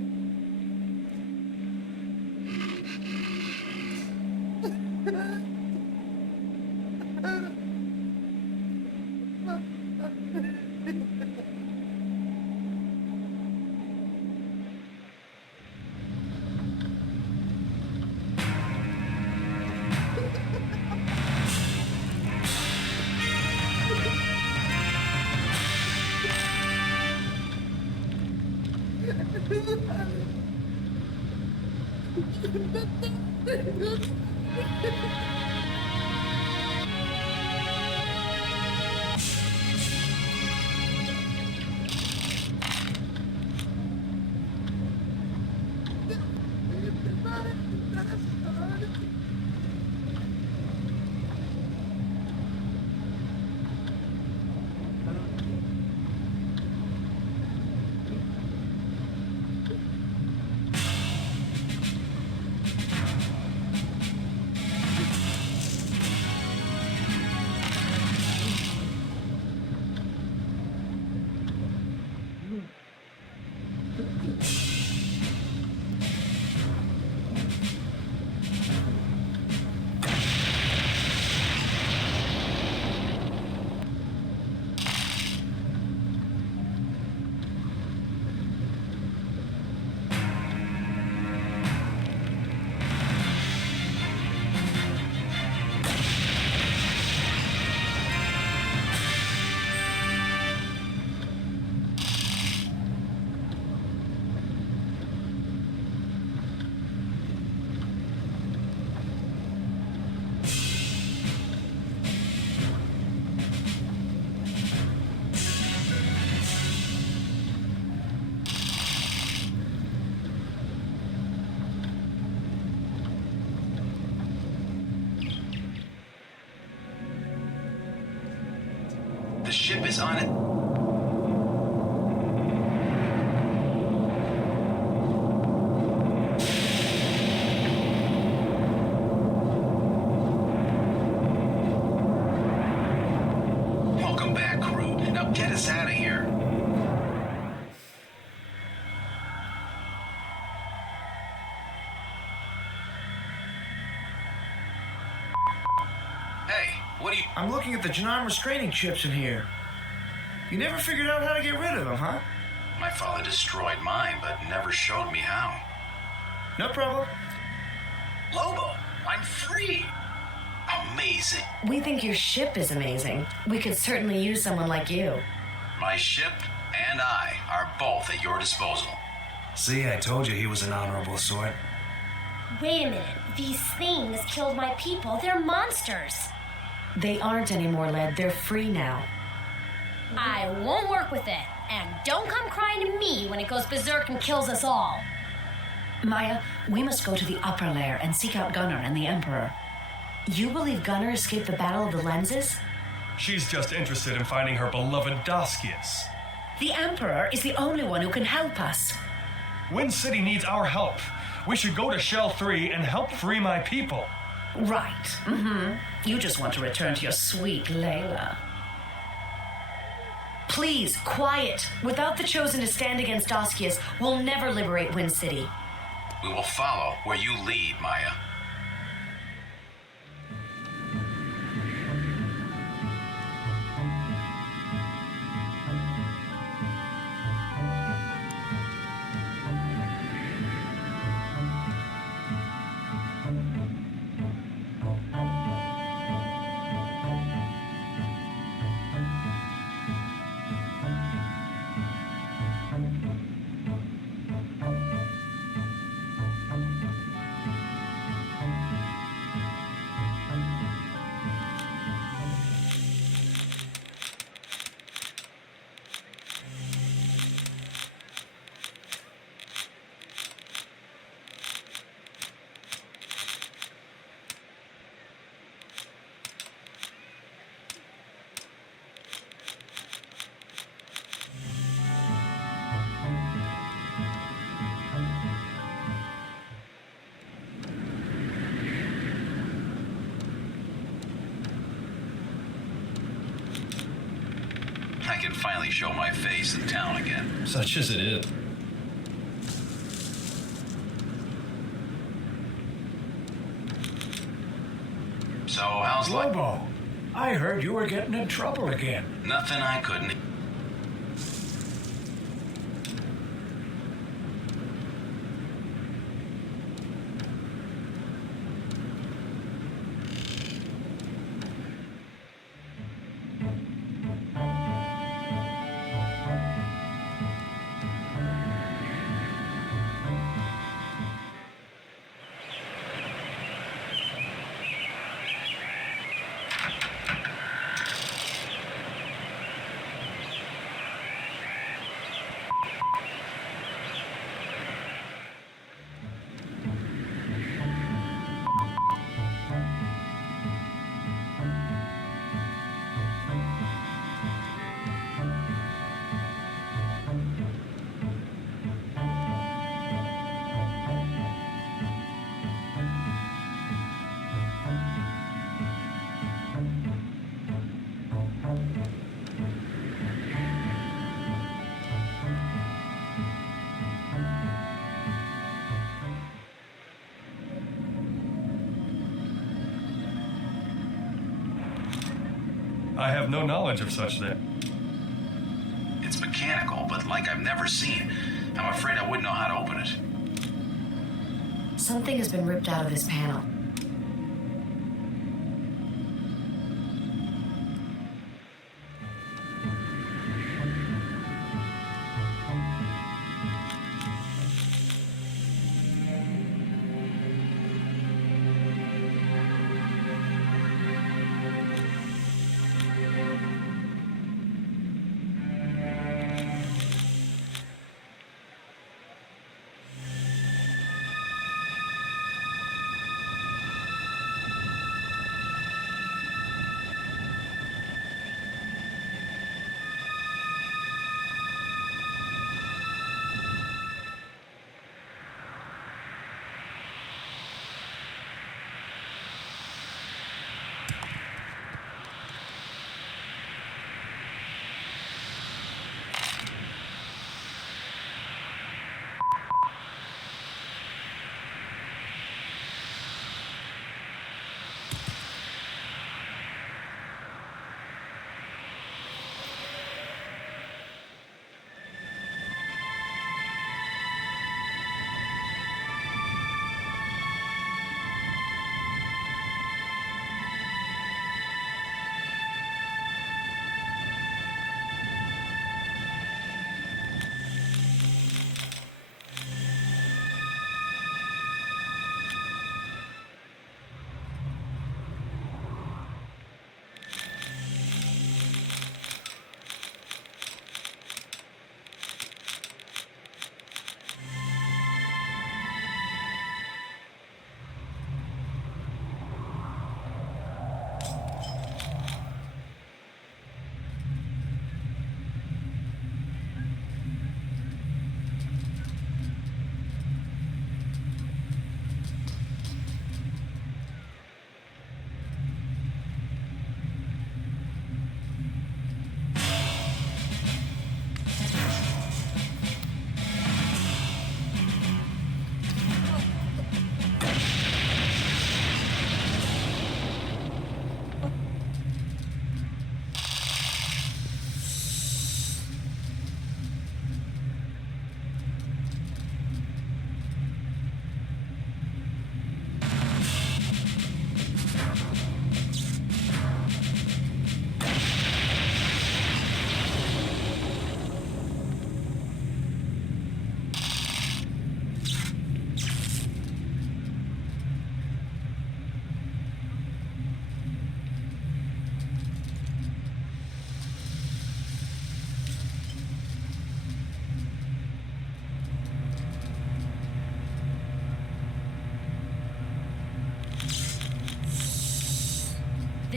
The ship is on it. Welcome back, crew. Now get us out of here. Hey, what are you... I'm looking at the Janam restraining chips in here. You never figured out how to get rid of them, huh? My father destroyed mine, but never showed me how. No problem. Lobo, I'm free. Amazing. We think your ship is amazing. We could certainly use someone like you. My ship and I are both at your disposal. See, I told you he was an honorable sort. Wait a minute. These things killed my people. They're monsters. They aren't anymore, Led. They're free now. I won't work with it. And don't come crying to me when it goes berserk and kills us all. Maya, we must go to the upper lair and seek out Gunnar and the Emperor. You believe Gunnar escaped the Battle of the Lenses? She's just interested in finding her beloved Daskius. The Emperor is the only one who can help us. Wind City needs our help. We should go to Shell 3 and help free my people. Right. Mm-hmm. You just want to return to your sweet Layla. Please, quiet. Without the Chosen to stand against Daskius, we'll never liberate Wind City. We will follow where you lead, Maya. I can finally show my face in town again. Such as it is. So, how's life? Lobo, I heard you were getting in trouble again. Nothing I couldn't. I have no knowledge of such thing. It's mechanical, but like I've never seen. I'm afraid I wouldn't know how to open it. Something has been ripped out of this panel.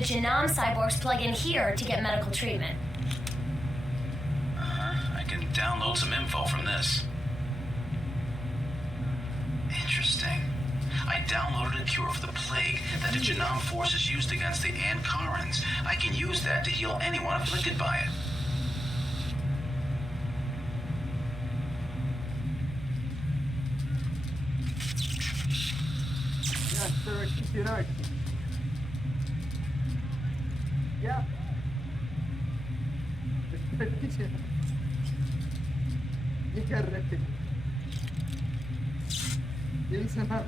The Janam cyborgs plug in here to get medical treatment. I can download some info from this. Interesting. I downloaded a cure for the plague that the Janam forces used against the Ankarans. I can use that to heal anyone afflicted by it. You're right. Yeah. You can wreck it. Listen up.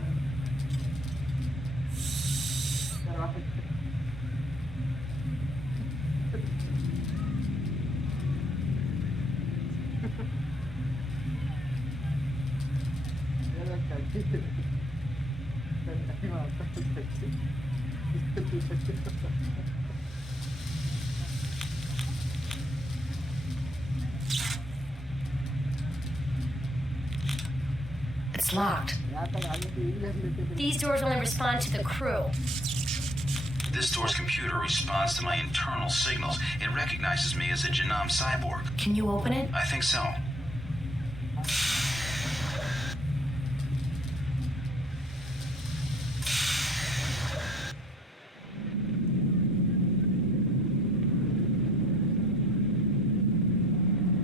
It's locked. These doors only respond to the crew. This door's computer responds to my internal signals. It recognizes me as a Janam cyborg. Can you open it? I think so.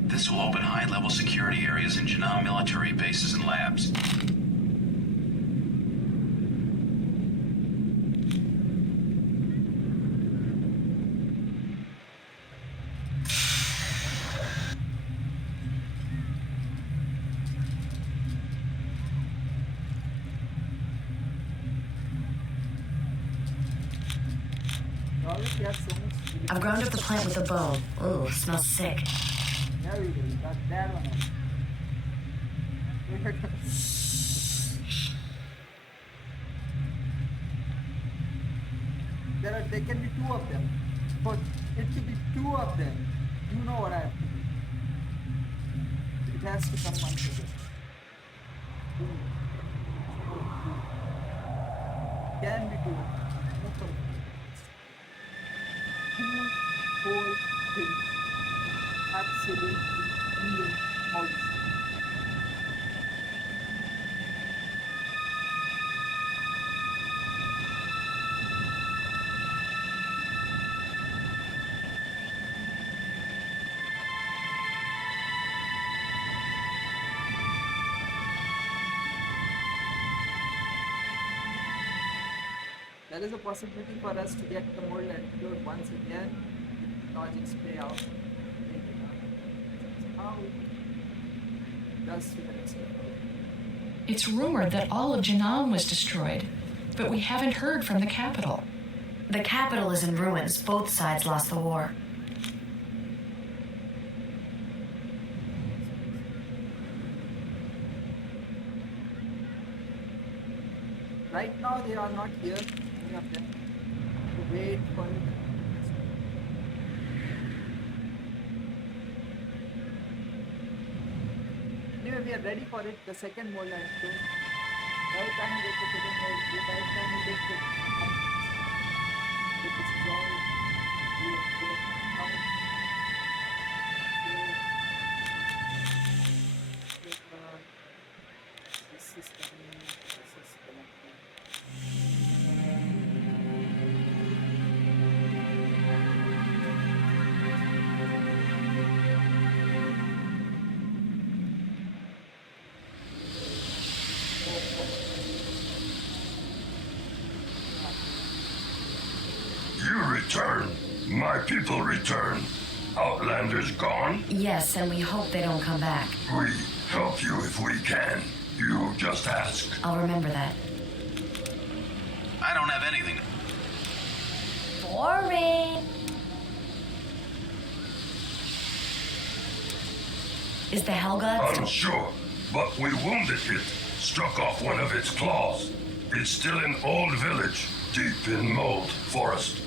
This will open high-level security areas in Janam military bases and labs. I've ground up the plant with a bow. Ooh, it smells sick. There we go. Got that one. There can be two of them. For it to be two of them, you know what I have to do. It has to come one together. Can be two. No problem. Two whole things. Absolutely real odds. There is a possibility for us to get the mold antidote once again. Logics play out. How it does to the next level. It's rumored that all of Janam was destroyed, but we haven't heard from the capital. The capital is in ruins. Both sides lost the war. Right now they are not here, any of them. To wait for it. Anyway, we are ready for it. The second mold antidote. By the time we get the second mold, by the time we get the this is all You return. My people return. Outlanders gone? Yes, and we hope they don't come back. We help you if we can. You just ask. I'll remember that. I don't have anything. Boring. Is the Hellgott? Unsure, but we wounded it. Struck off one of its claws. It's still an old village, deep in mold forest.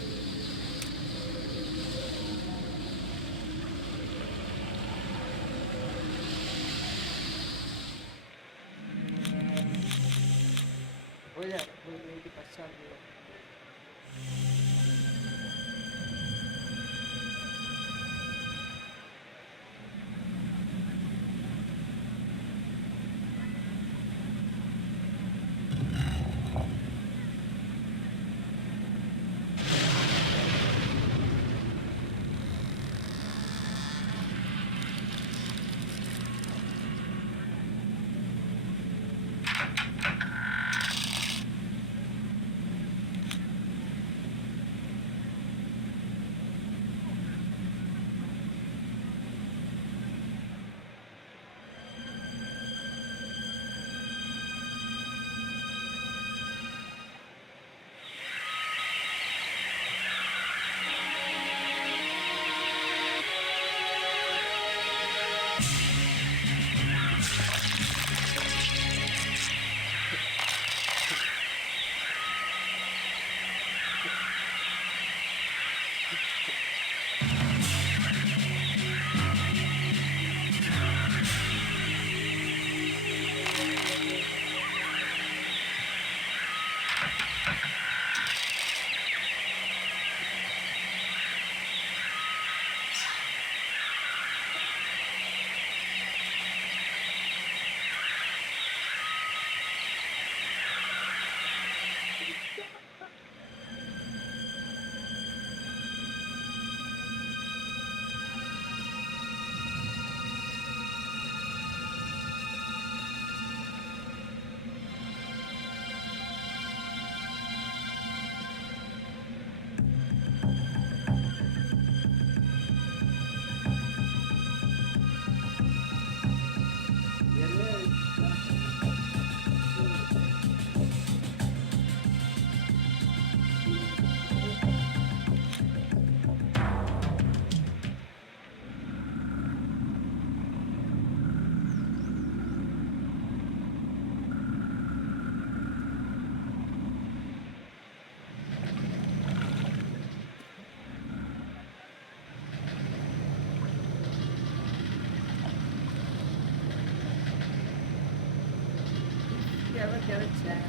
have a chance.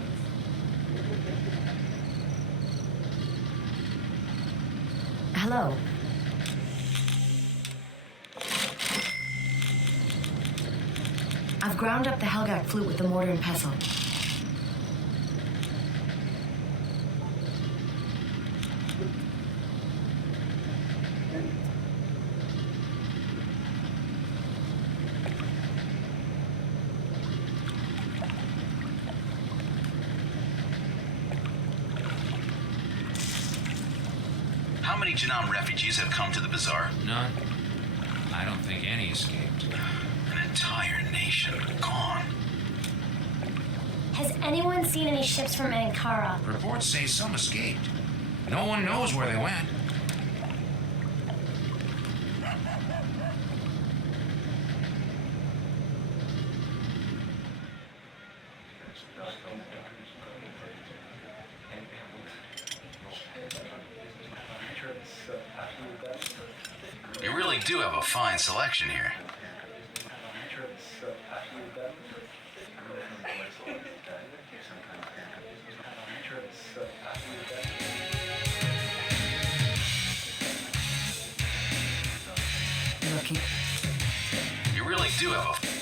Hello. I've ground up the Helgak flute with the mortar and pestle. How many Janam refugees have come to the bazaar? None. I don't think any escaped. An entire nation gone. Has anyone seen any ships from Ankara? Reports say some escaped. No one knows where they went. You really do have a fine selection here. Looking. You really do have a...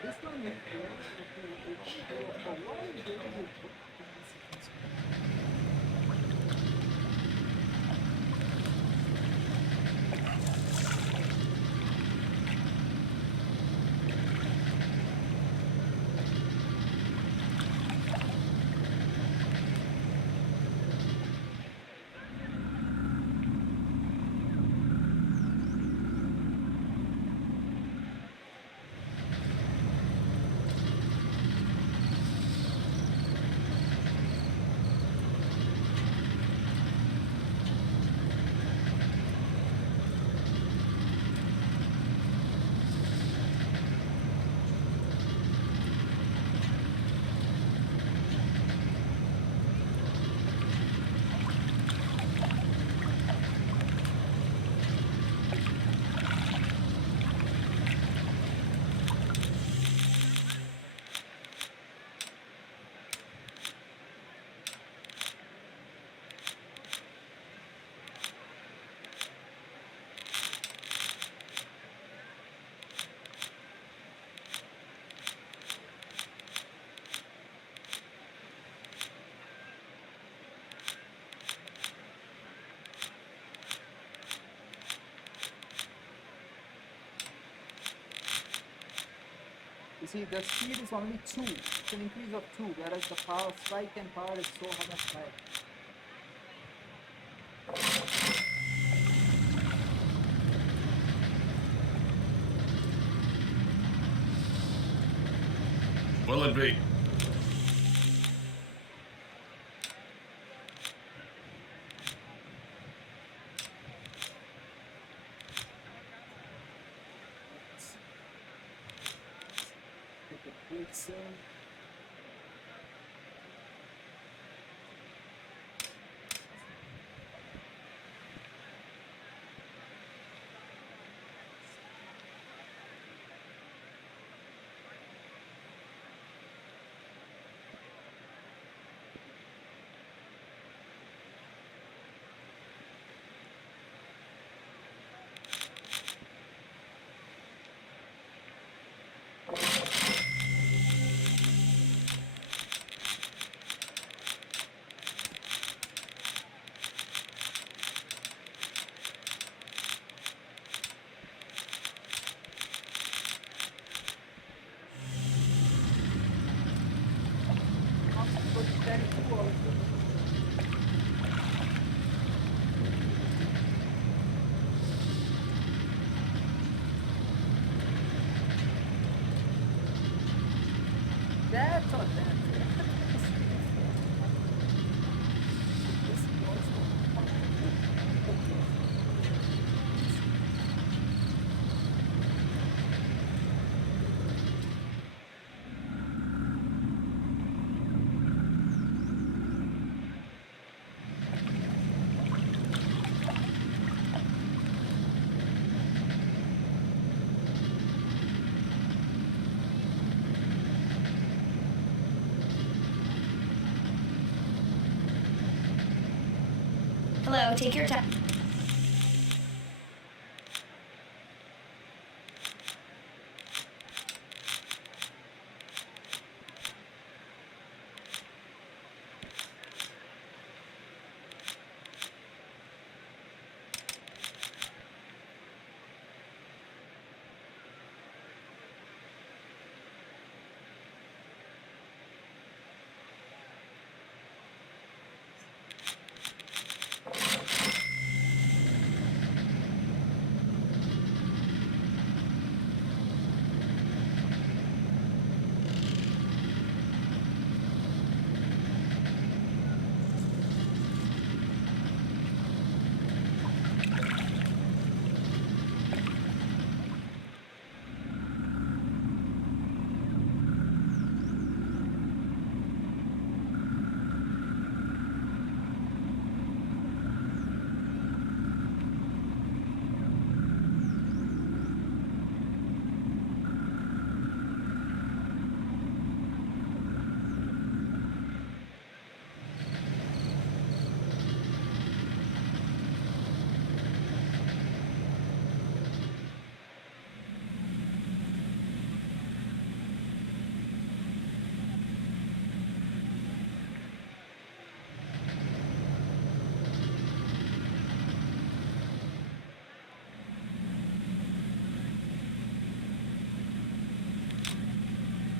This one is You see, the speed is only 2. It's an increase of 2, whereas the power, strike and power is so much higher. Will it be? That's all that. slow. Take your time.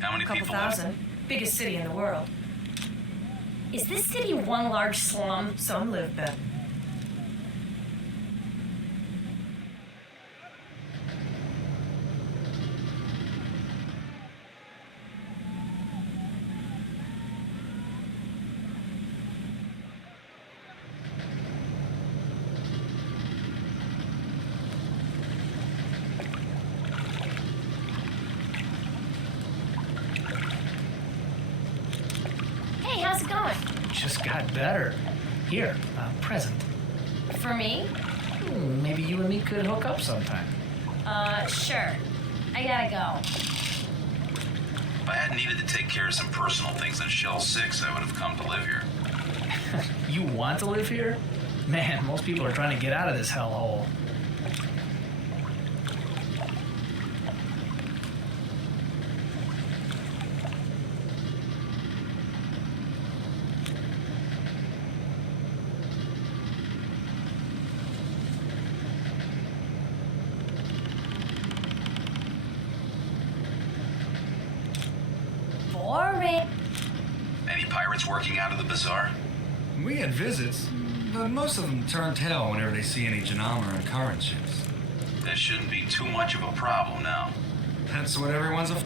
How many Couple people thousand. Biggest city in the world. Is this city one large slum? Some live better. Hey, how's it going? Just got better. Here, a present. For me? Maybe you and me could hook up sometime. Sure. I gotta go. If I hadn't needed to take care of some personal things on Shell 6, I would have come to live here. You want to live here? Man, most people are trying to get out of this hellhole. Boring. Any pirates working out of the bazaar? We had visits, but most of them turn tail whenever they see any Janam or current ships. That shouldn't be too much of a problem now. That's what everyone's afraid.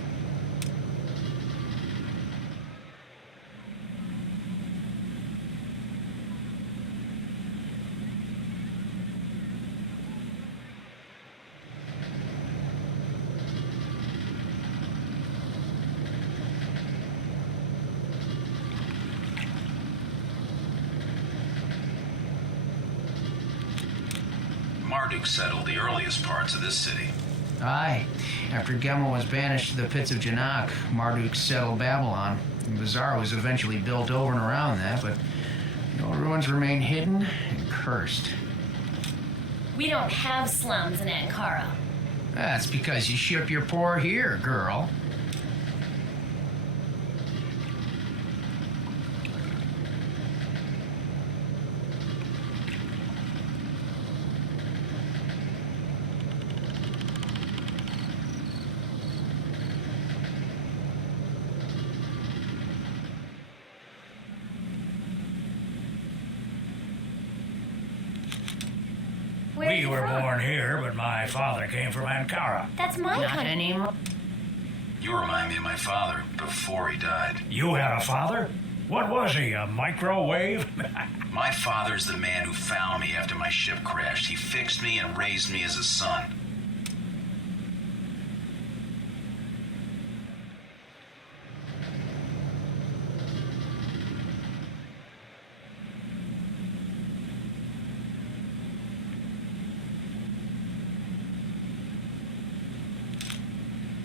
Marduk settled the earliest parts of this city. Aye. After Gemma was banished to the pits of Janak, Marduk settled Babylon. The bazaar was eventually built over and around that, but the old ruins remain hidden and cursed. We don't have slums in Ankara. That's because you ship your poor here, girl. We were born here, but my father came from Ankara. That's my Not country. anymore. You remind me of my father before he died. You had a father? What was he, a microwave? My father's the man who found me after my ship crashed. He fixed me and raised me as a son.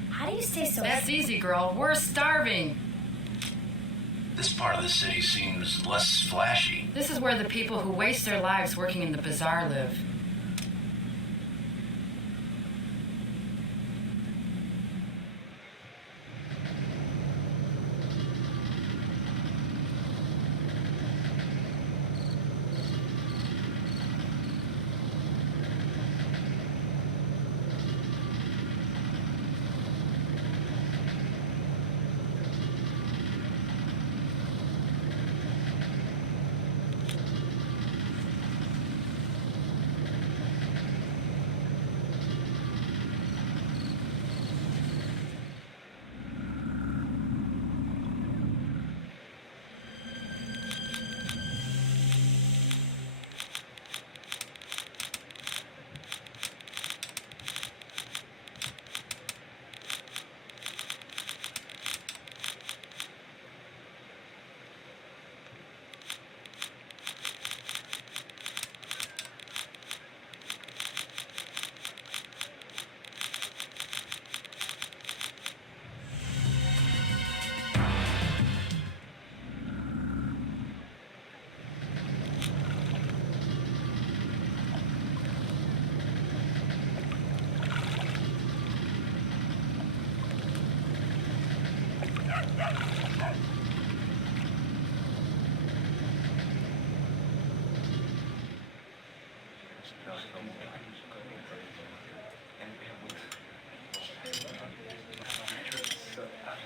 How do you stay so... That's easy, girl. We're starving. This part of the city seems less flashy. This is where the people who waste their lives working in the bazaar live.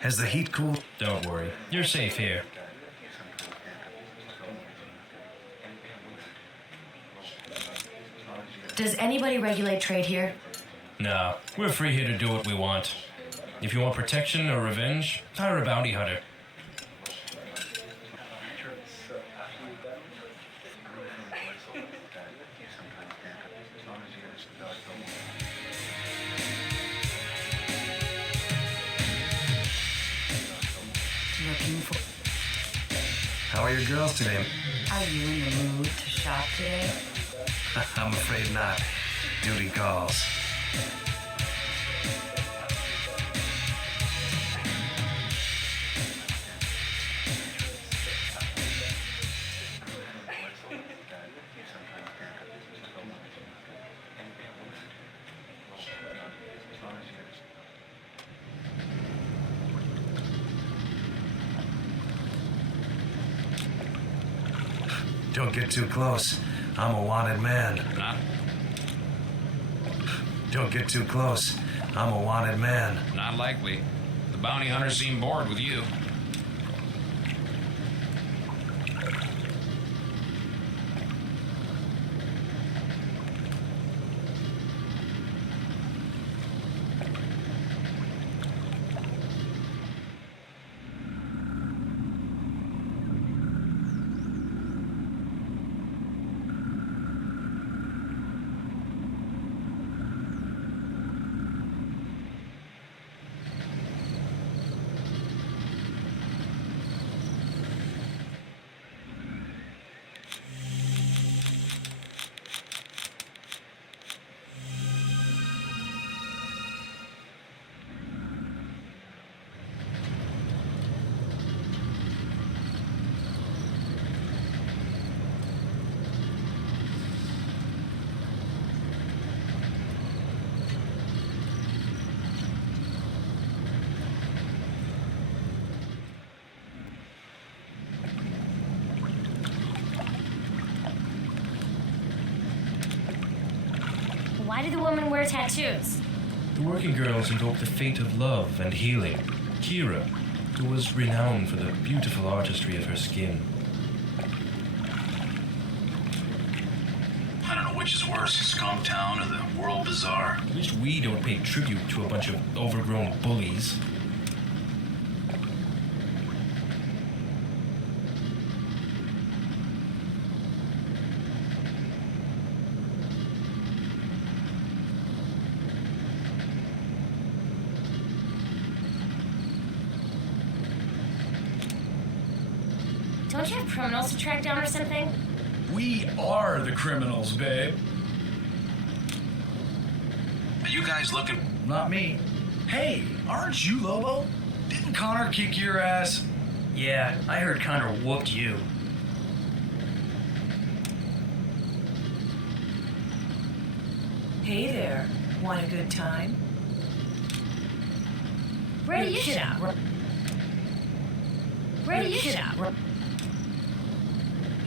Has the heat cooled? Don't worry. You're safe here. Does anybody regulate trade here? No, we're free here to do what we want. If you want protection or revenge, hire a bounty hunter. How are your girls today? Are you in the mood to shop today? I'm afraid not. Duty calls. Don't get too close. I'm a wanted man. Not, Don't get too close. I'm a wanted man. not likely. The bounty hunters seem bored with you. Why do the women wear tattoos? The working girls invoke the fate of love and healing. Kira, who was renowned for the beautiful artistry of her skin. I don't know which is worse, Skunk Town or the World Bazaar. At least we don't pay tribute to a bunch of overgrown bullies. Don't you have criminals to track down or something? We are the criminals, babe. Are you guys looking? Not me. Hey, aren't you Lobo? Didn't Connor kick your ass? Yeah, I heard Connor whooped you. Hey there. Want a good time? Ready your shit out. Ready your shit out.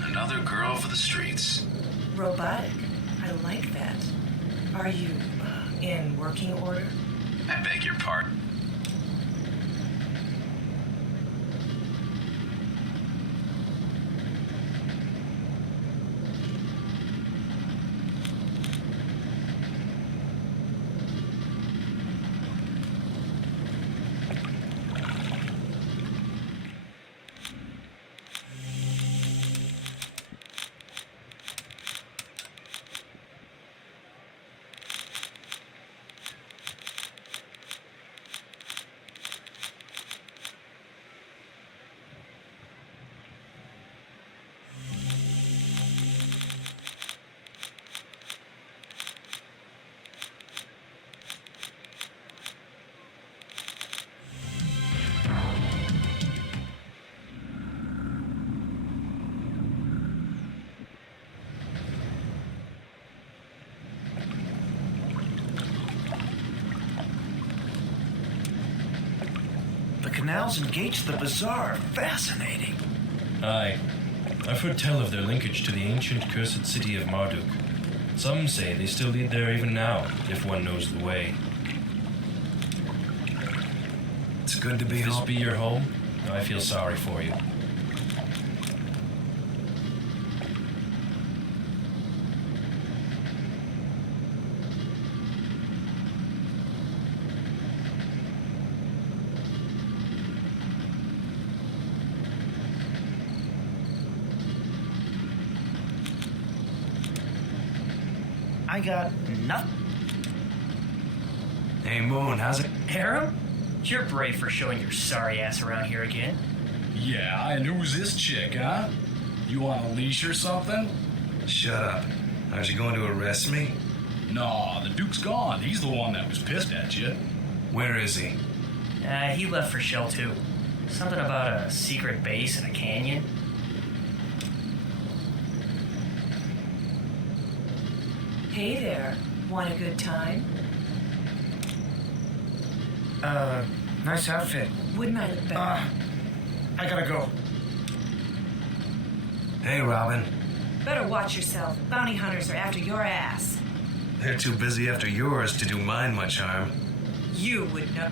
Another girl for the streets. Robotic. I like that. Are you in working order? I beg your pardon. The canals and gates of the bazaar are fascinating. Aye. I've heard tell of their linkage to the ancient cursed city of Marduk. Some say they still lead there even now, if one knows the way. It's good to be If this home. be your home, I feel sorry for you. I got nothing. Hey, Moon, how's it? Harem? You're brave for showing your sorry ass around here again. Yeah, and who's this chick, huh? You on a leash or something? Shut up. Aren't you going to arrest me? Nah, the Duke's gone. He's the one that was pissed at you. Where is he? He left for Shell 2. Something about a secret base in a canyon. Hey there. Want a good time? Nice outfit. Wouldn't I look better? I gotta go. Hey, Robin. Better watch yourself. Bounty hunters are after your ass. They're too busy after yours to do mine much harm. You would know.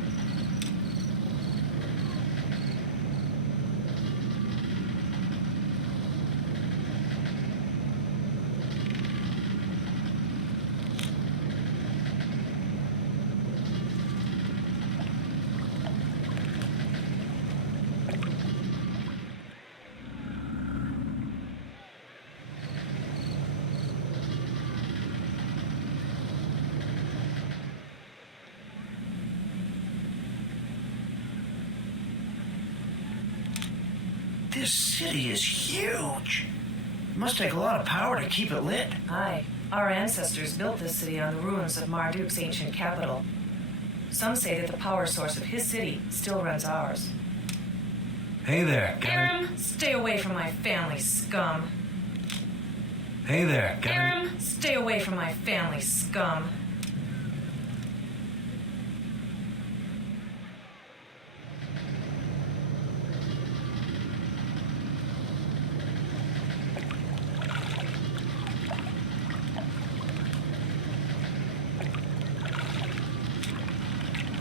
This city is huge. Must take a lot of power to keep it lit. Aye. Our ancestors built this city on the ruins of Marduk's ancient capital. Some say that the power source of his city still runs ours. Hey there. Aram, stay away from my family, scum. Hey there. Aram, stay away from my family, scum.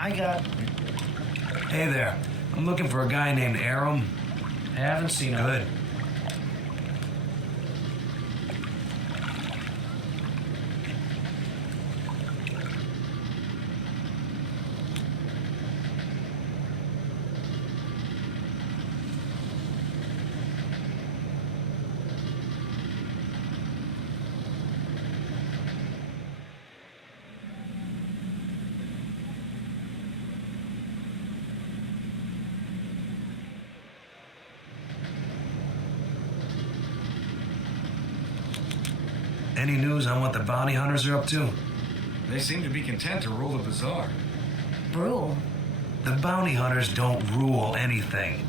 I got... Hey there. I'm looking for a guy named Aram. Haven't seen him. Good. Any news on what the bounty hunters are up to? They seem to be content to rule the bazaar. Rule? The bounty hunters don't rule anything.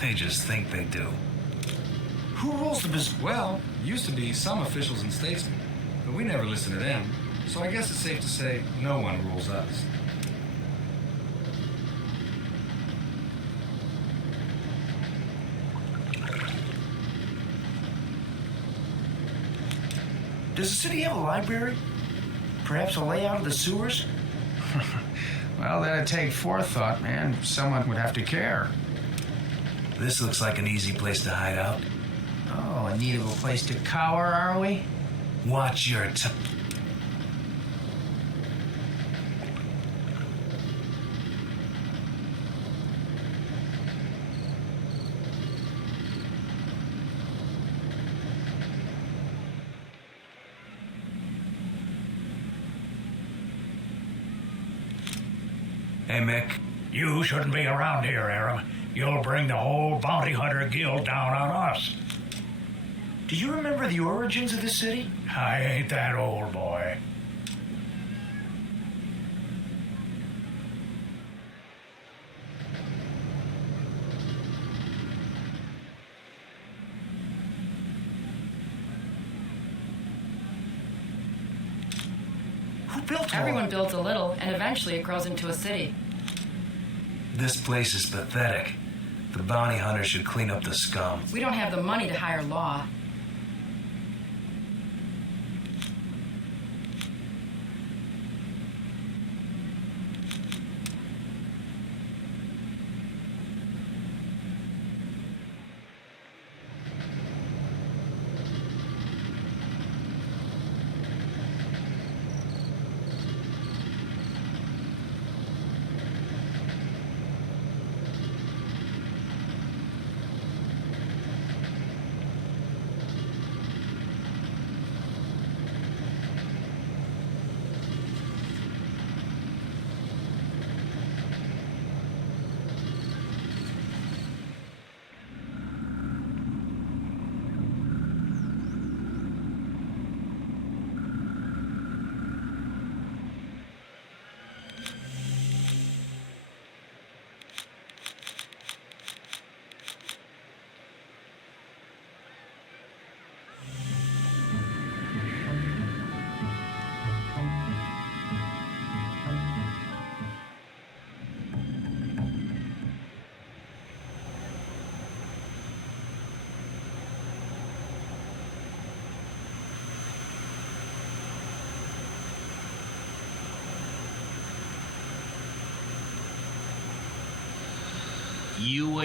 They just think they do. Who rules the business? Well, used to be some officials and statesmen, but we never listen to them. So I guess it's safe to say no one rules us. Does the city have a library? Perhaps a layout of the sewers? Well, that'd take forethought, man. Someone would have to care. This looks like an easy place to hide out. Oh, in need of a place to cower, are we? Watch your Hey, Mick. You shouldn't be around here, Aram. You'll bring the whole bounty hunter guild down on us. Do you remember the origins of this city? I ain't that old, boy. Who built Everyone builds a little, and eventually it grows into a city. This place is pathetic. The bounty hunter should clean up the scum. We don't have the money to hire law.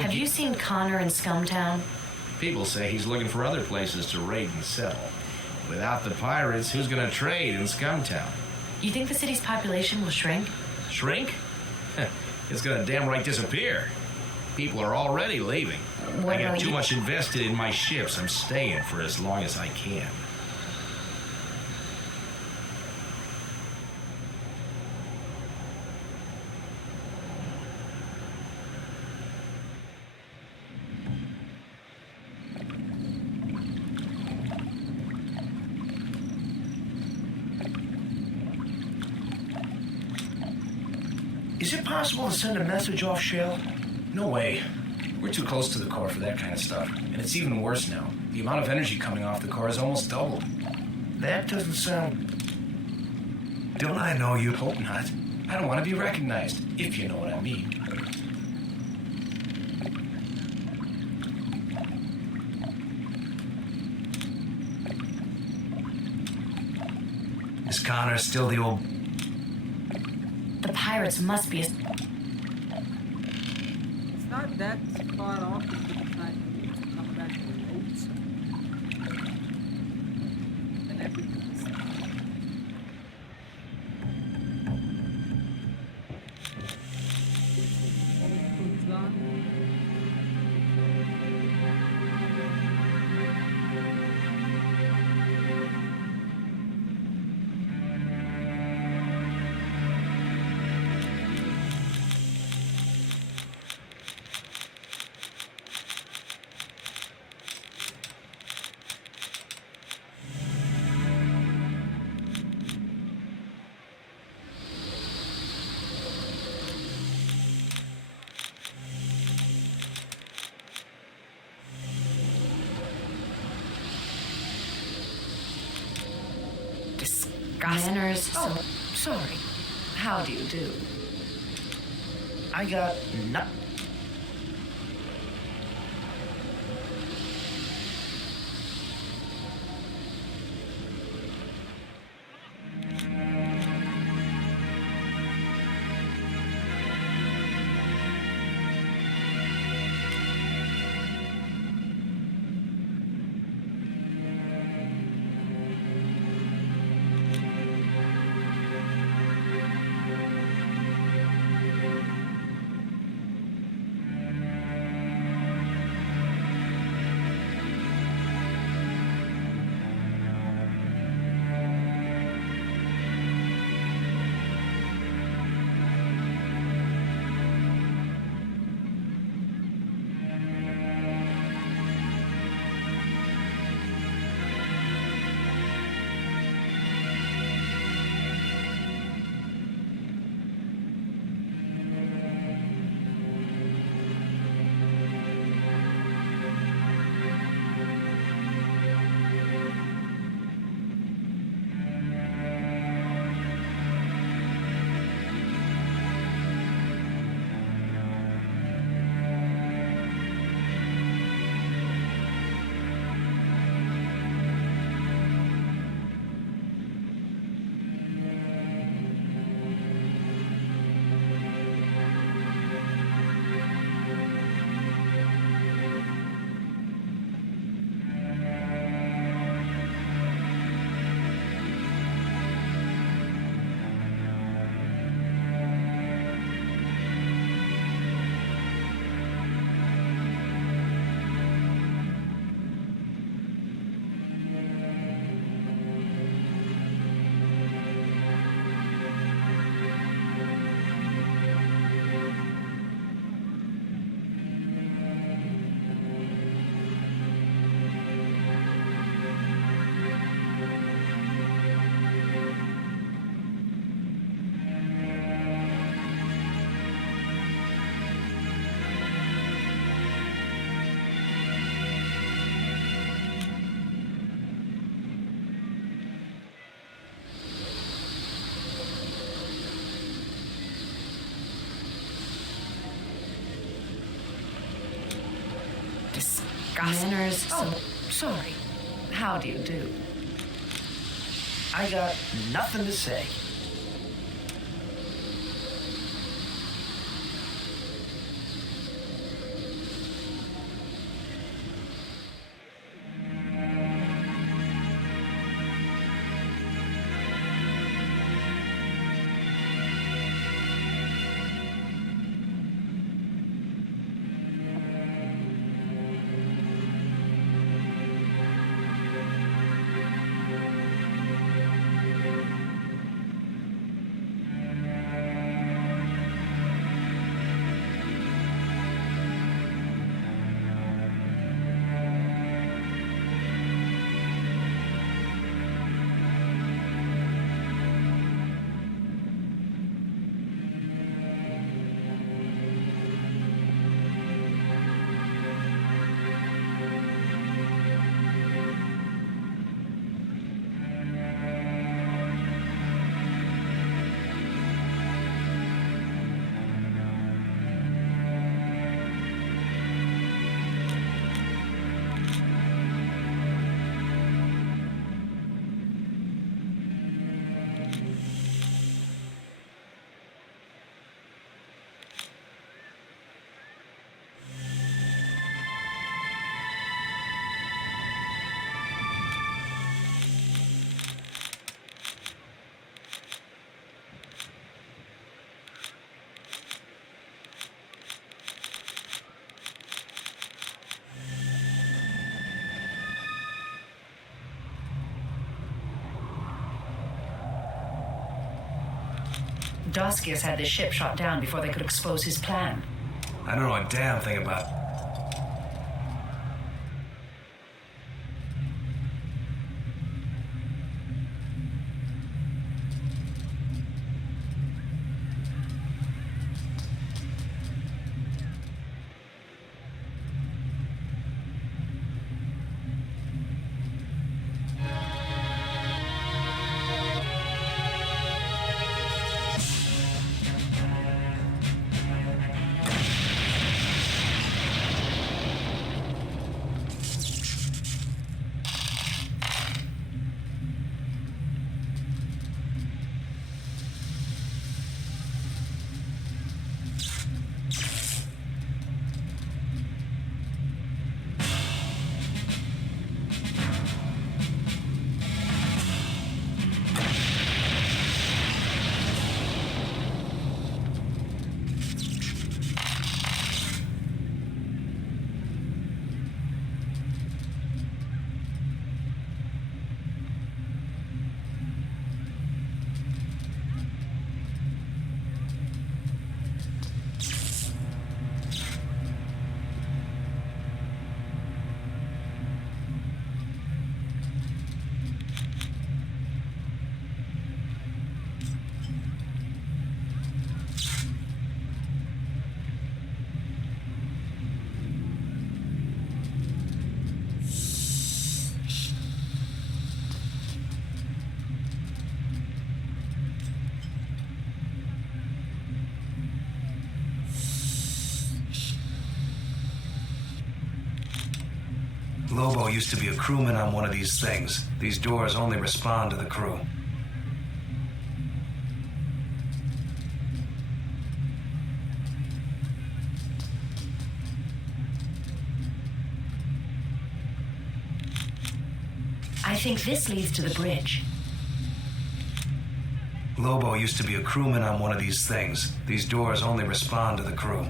Have you seen Connor in Scumtown? People say he's looking for other places to raid and settle. Without the pirates, who's gonna trade in Scumtown? You think the city's population will shrink? Shrink? It's gonna damn right disappear. People are already leaving. What I got about too you? much invested in my ships. I'm staying for as long as I can. Is it possible to send a message off Shell? No way. We're too close to the core for that kind of stuff. And it's even worse now. The amount of energy coming off the core has almost doubled. That doesn't sound... Don't I know you? Hope not. I don't want to be recognized, if you know what I mean. Is Connor still the old... The pirates must be... It's not that far off. It's not come back to the roads. And everything is... Food's gone. Manners. Oh, sorry. How do you do? I got nothing. Manners. Oh, sorry. How do you do? I got nothing to say. Doskius had the ship shot down before they could expose his plan. I don't know a damn thing about. Lobo used to be a crewman on one of these things. These doors only respond to the crew. I think this leads to the bridge. Lobo used to be a crewman on one of these things. These doors only respond to the crew.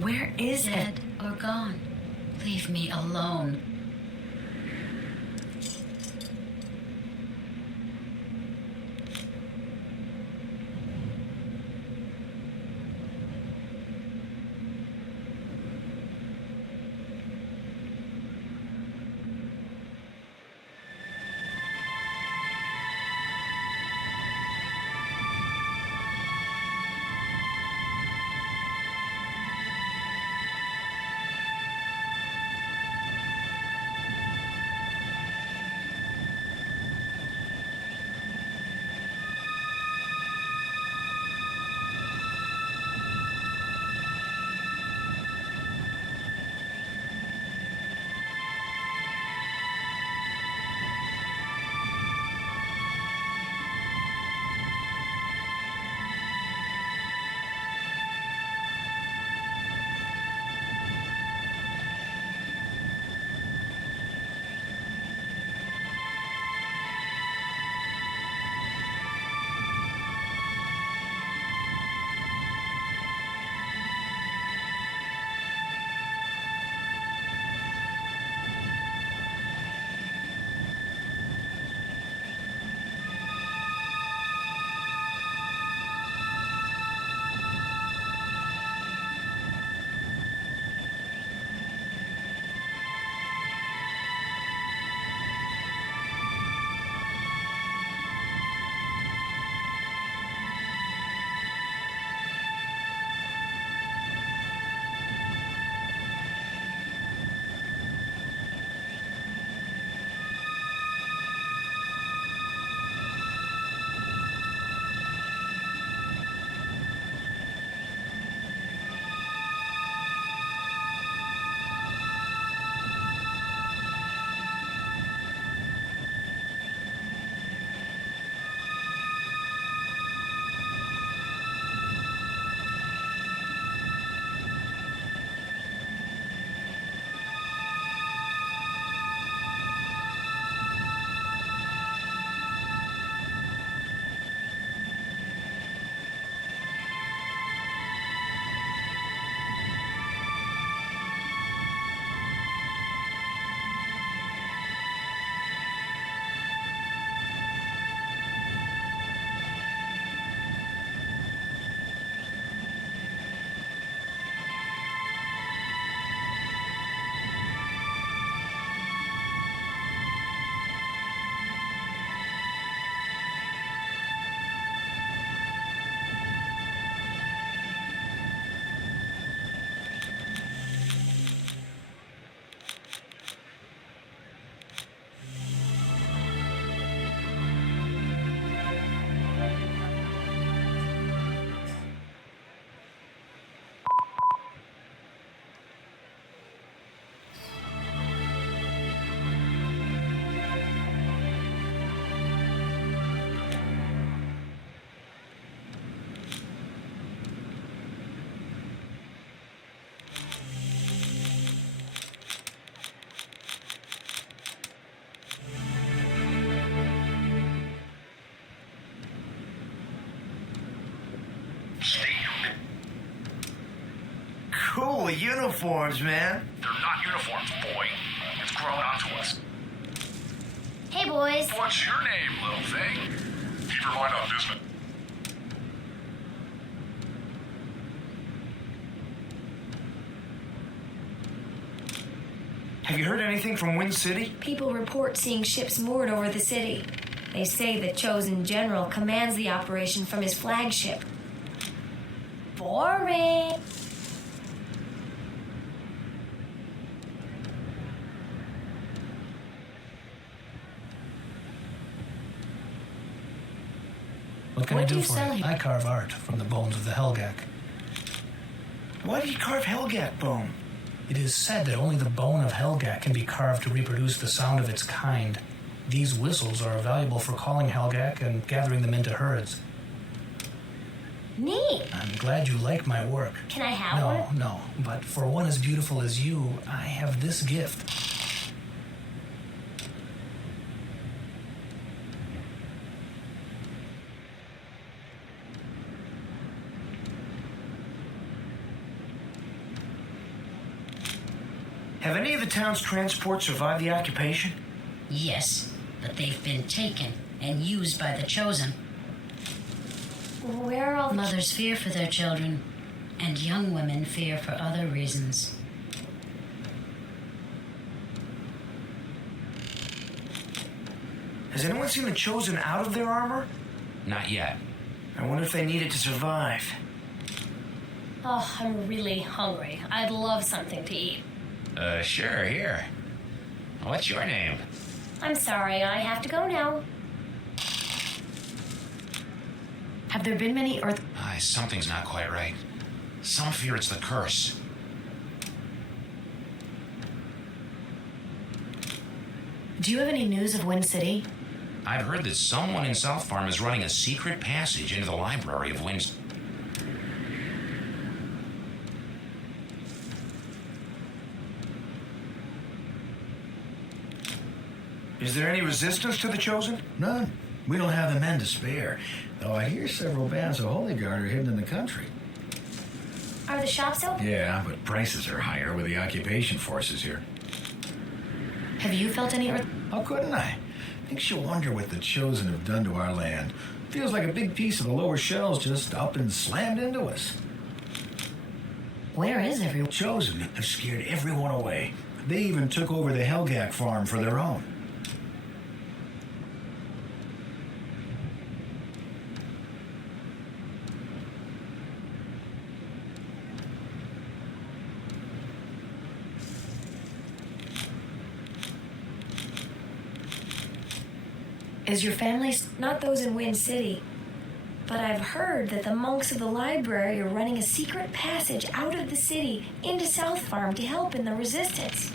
Where is it? Dead or gone. Leave me alone. Cool uniforms, man. They're not uniforms, boy. It's grown onto us. Hey, boys. What's your name, little thing? Keep your mind on business. Have you heard anything from Wind City? People report seeing ships moored over the city. They say the chosen general commands the operation from his flagship. Boring. What can I What do do you for sell you? here? I carve art from the bones of the Helgak. Why do you carve Helgak bone? It is said that only the bone of Helgak can be carved to reproduce the sound of its kind. These whistles are valuable for calling Helgak and gathering them into herds. Neat. I'm glad you like my work. Can I have one? No. But for one as beautiful as you, I have this gift. Have any of the town's transports survived the occupation? Yes, but they've been taken and used by the Chosen. Where are all the Mothers fear for their children, and young women fear for other reasons. Has anyone seen the Chosen out of their armor? Not yet. I wonder if they need it to survive. Oh, I'm really hungry. I'd love something to eat. Sure, here. What's your name? I'm sorry, I have to go now. Have there been many Earth... Something's not quite right. Some fear it's the curse. Do you have any news of Wind City? I've heard that someone in South Farm is running a secret passage into the library of Wind. Is there any resistance to the Chosen? None. We don't have the men to spare. Though I hear several bands of Holy Guard are hidden in the country. Are the shops open? Yeah, but prices are higher with the occupation forces here. Have you felt any Earth... How couldn't I? Makes you wonder what the Chosen have done to our land. Feels like a big piece of the lower shells just up and slammed into us. Where is everyone? Chosen have scared everyone away. They even took over the Helgak farm for their own. Is your family... Not those in Wind City. But I've heard that the monks of the library are running a secret passage out of the city into South Farm to help in the resistance.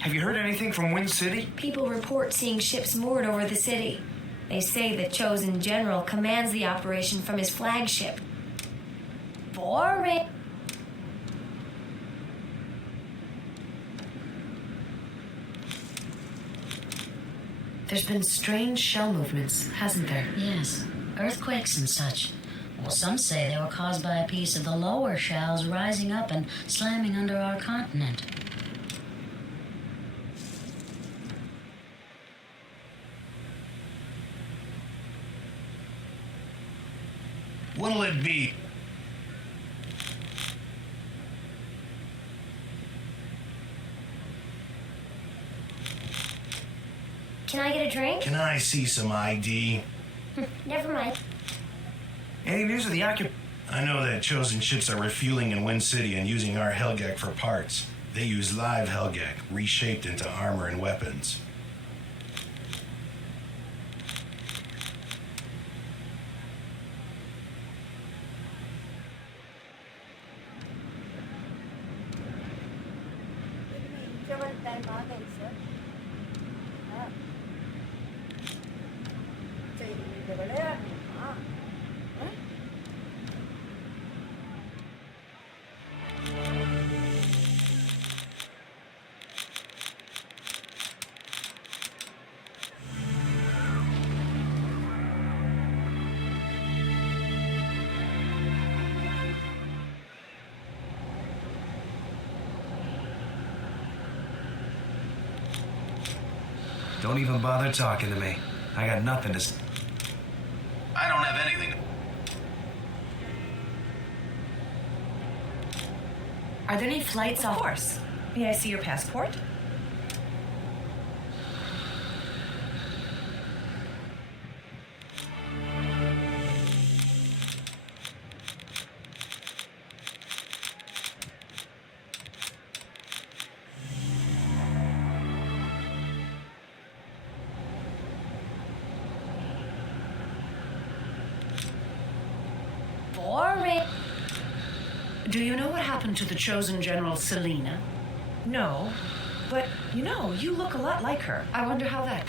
Have you heard anything from Wind City? People report seeing ships moored over the city. They say the chosen general commands the operation from his flagship. Boring. There's been strange shell movements, hasn't there? Yes, earthquakes and such. Well, some say they were caused by a piece of the lower shells rising up and slamming under our continent. What'll it be? Can I get a drink? Can I see some ID? Never mind. Any news of the I know that chosen ships are refueling in Wind City and using our Helgak for parts. They use live Helgak, reshaped into armor and weapons. Don't even bother talking to me. I got nothing to I don't have anything. Are there any flights off? Of course. May I see your passport? Boring. Do you know what happened to the chosen General Selena? No, but you look a lot like her. I wonder how that.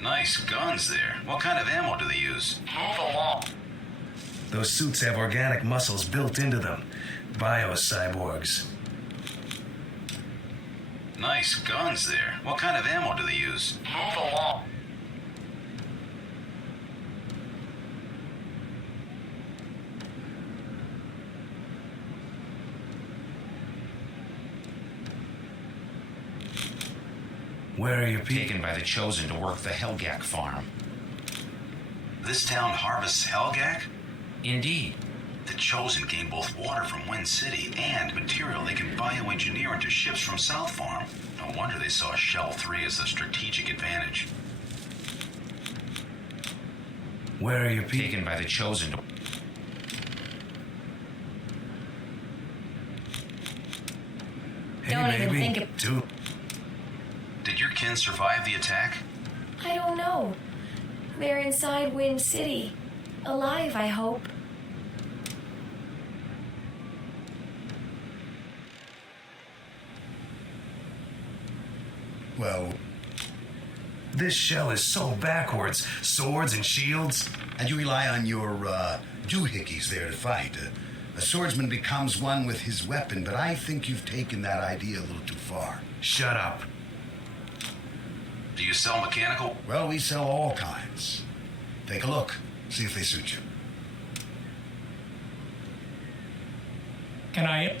Nice guns there. What kind of ammo do they use? Move along. Those suits have organic muscles built into them. Bio-cyborgs. Nice guns there. What kind of ammo do they use? Move along. Where are your people? Taken by the Chosen to work the Helgak farm. This town harvests Helgak? Indeed. The Chosen gain both water from Wind City and material they can bioengineer into ships from South Farm. No wonder they saw Shell 3 as a strategic advantage. Where are your people? Taken by the Chosen to... Hey, Don't even baby. think it- Dude. Did your kin survive the attack? I don't know. They're inside Wind City. Alive, I hope. Well, This shell is so backwards. Swords and shields. And you rely on your doohickeys there to fight. A swordsman becomes one with his weapon, but I think you've taken that idea a little too far. Shut up. Do you sell mechanical? Well, we sell all kinds. Take a look. See if they suit you. Can I?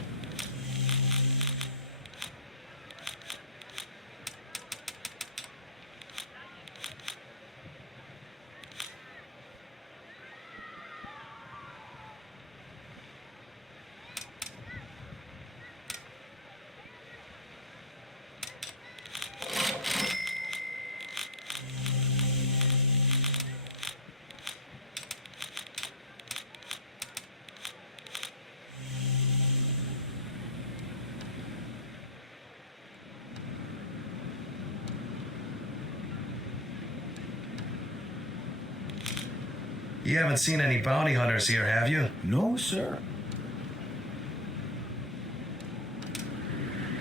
You haven't seen any bounty hunters here, have you? No, sir.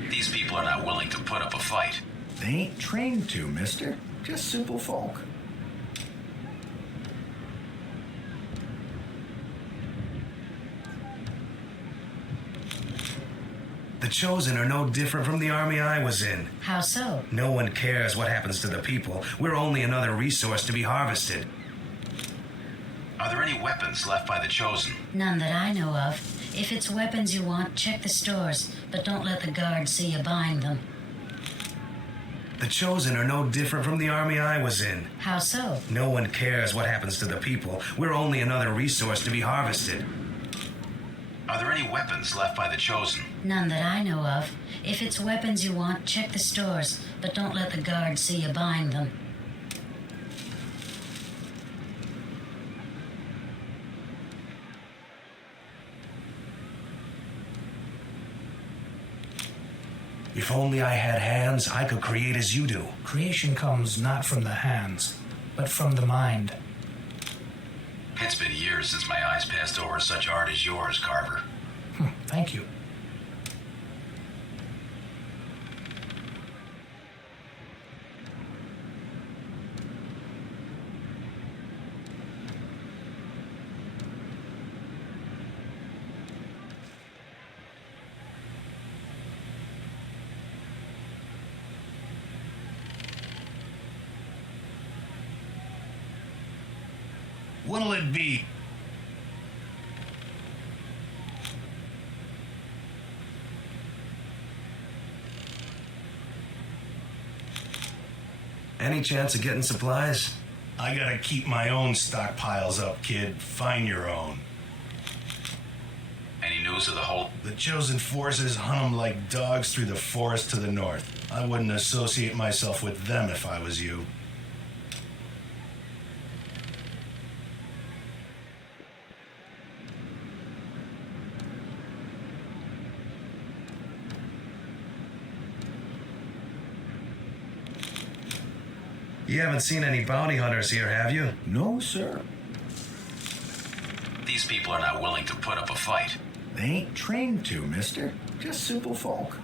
These people are not willing to put up a fight. They ain't trained to, mister. Just simple folk. The Chosen are no different from the army I was in. How so? No one cares what happens to the people. We're only another resource to be harvested. Are there any weapons left by the Chosen? None that I know of. If it's weapons you want, check the stores, but don't let the guards see you buying them. The Chosen are no different from the army I was in. How so? No one cares what happens to the people. We're only another resource to be harvested. Are there any weapons left by the Chosen? None that I know of. If it's weapons you want, check the stores, but don't let the guards see you buying them. If only I had hands, I could create as you do. Creation comes not from the hands, but from the mind. It's been years since my eyes passed over such art as yours, Carver. Thank you. What'll it be? Any chance of getting supplies? I gotta keep my own stockpiles up, kid. Find your own. Any news of the whole... The chosen forces hunt 'em like dogs through the forest to the north. I wouldn't associate myself with them if I was you. You haven't seen any bounty hunters here, have you? No, sir. These people are not willing to put up a fight. They ain't trained to, mister. Just simple folk.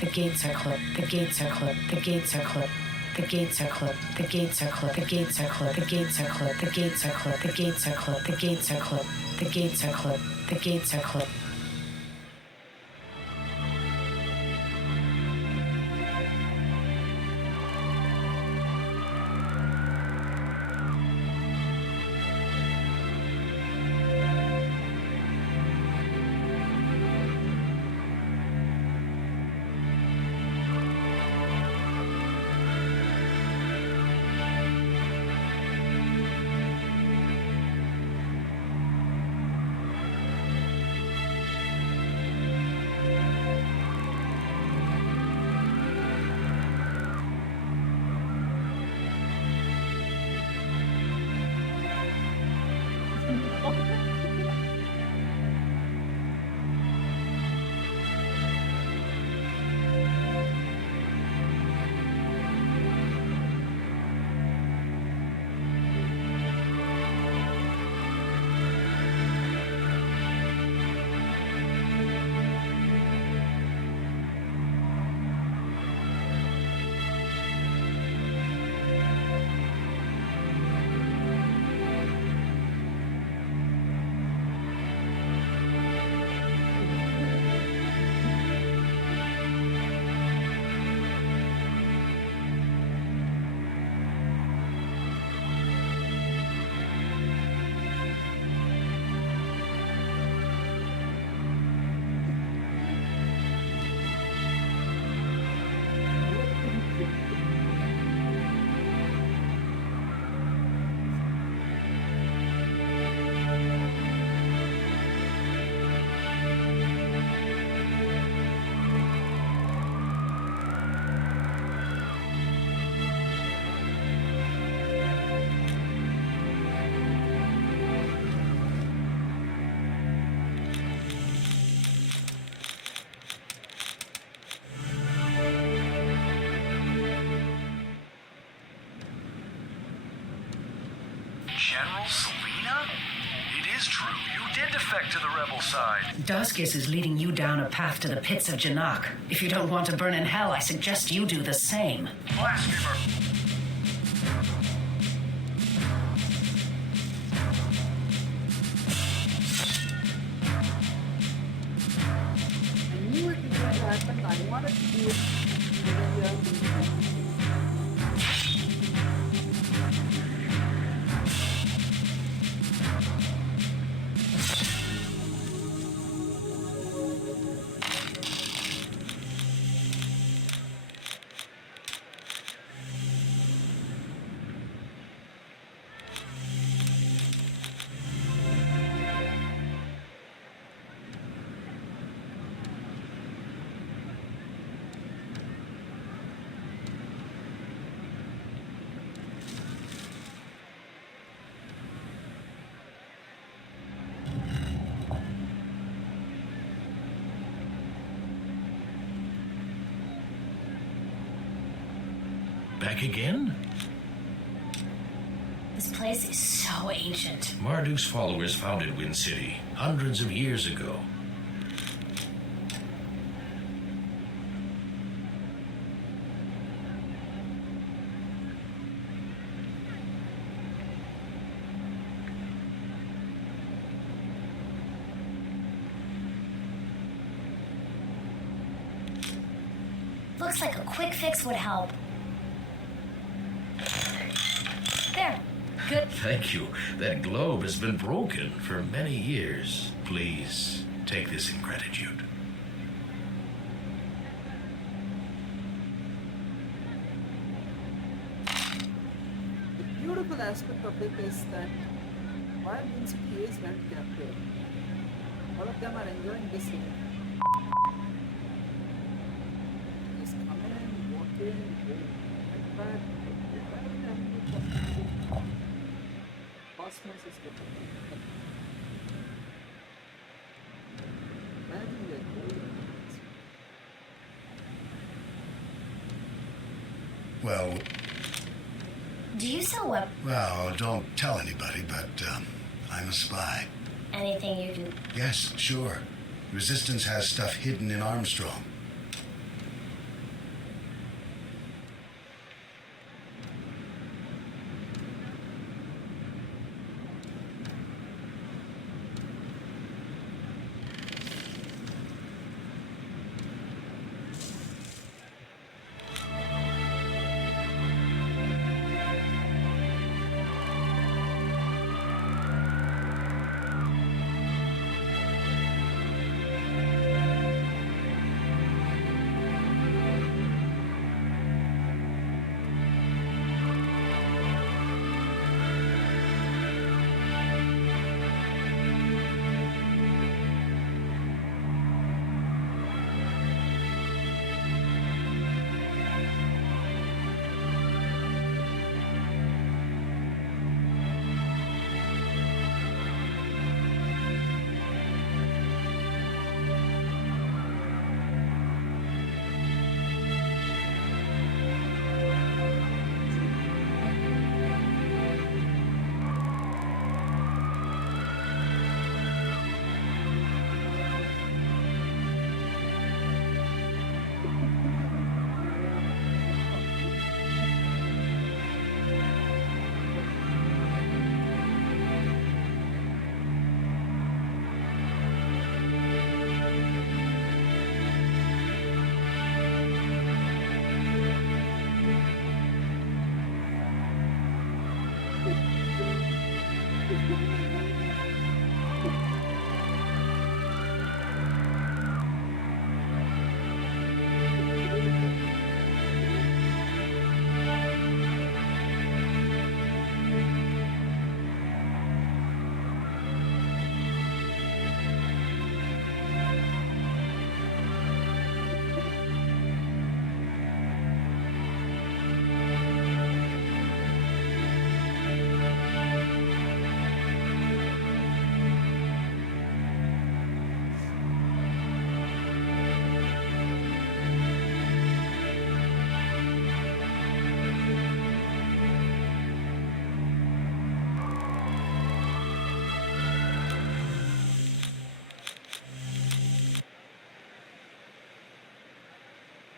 The gates are clipped. The gates are clipped. The gates are clipped. The gates are clipped. The gates are clipped. The gates are clipped. The gates are clipped. The gates are clipped. The gates are clipped. The gates are clipped. The gates are clipped. The gates are clipped. General Selena? It is true. You did defect to the rebel side. Duskus is leading you down a path to the pits of Janak. If you don't want to burn in hell, I suggest you do the same. Blasphemer! I knew it was going to happen. I wanted to do it. Back again? This place is so ancient. Marduk's followers founded Wind City hundreds of years ago. Looks like a quick fix would help. There. Good. Thank you. That globe has been broken for many years. Please take this in gratitude. The beautiful aspect of it is that while Vincent is held captive, all of them are enjoying this life. Just come in, walk in, go back. Cosmos is different. Imagine we are going. Well, Do you sell what? well, don't tell anybody, but I'm a spy. Anything you do? Yes, sure. Resistance has stuff hidden in Armstrong.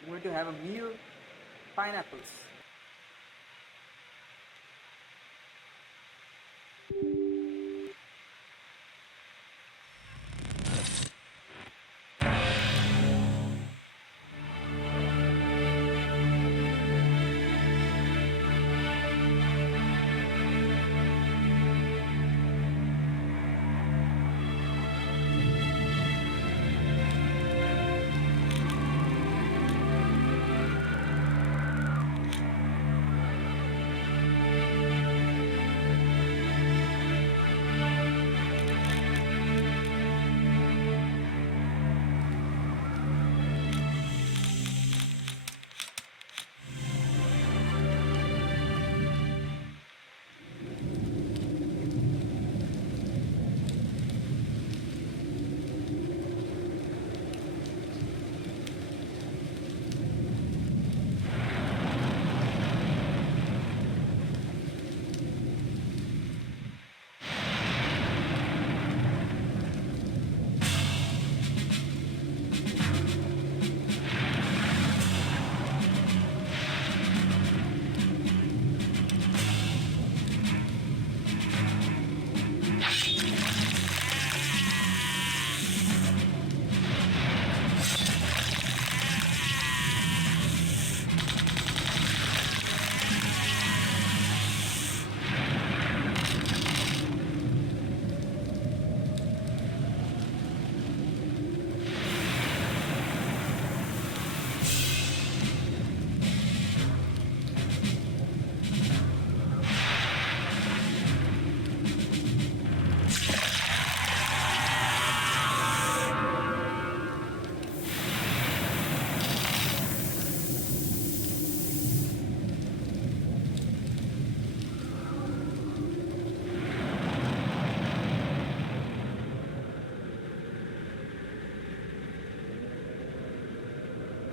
I'm going to have a meal, pineapples.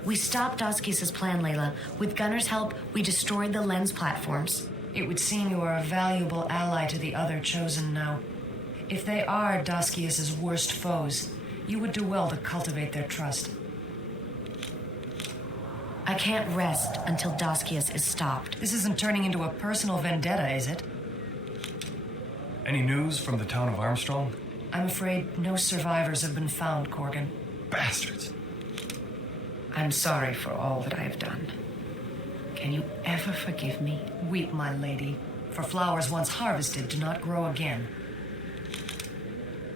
We stopped Doskius' plan, Layla. With Gunner's help, we destroyed the lens platforms. It would seem you are a valuable ally to the other Chosen now. If they are Doskius' worst foes, you would do well to cultivate their trust. I can't rest until Doskius is stopped. This isn't turning into a personal vendetta, is it? Any news from the town of Armstrong? I'm afraid no survivors have been found, Corgan. Bastards. I'm sorry for all that I have done. Can you ever forgive me? Weep, my lady, for flowers once harvested do not grow again.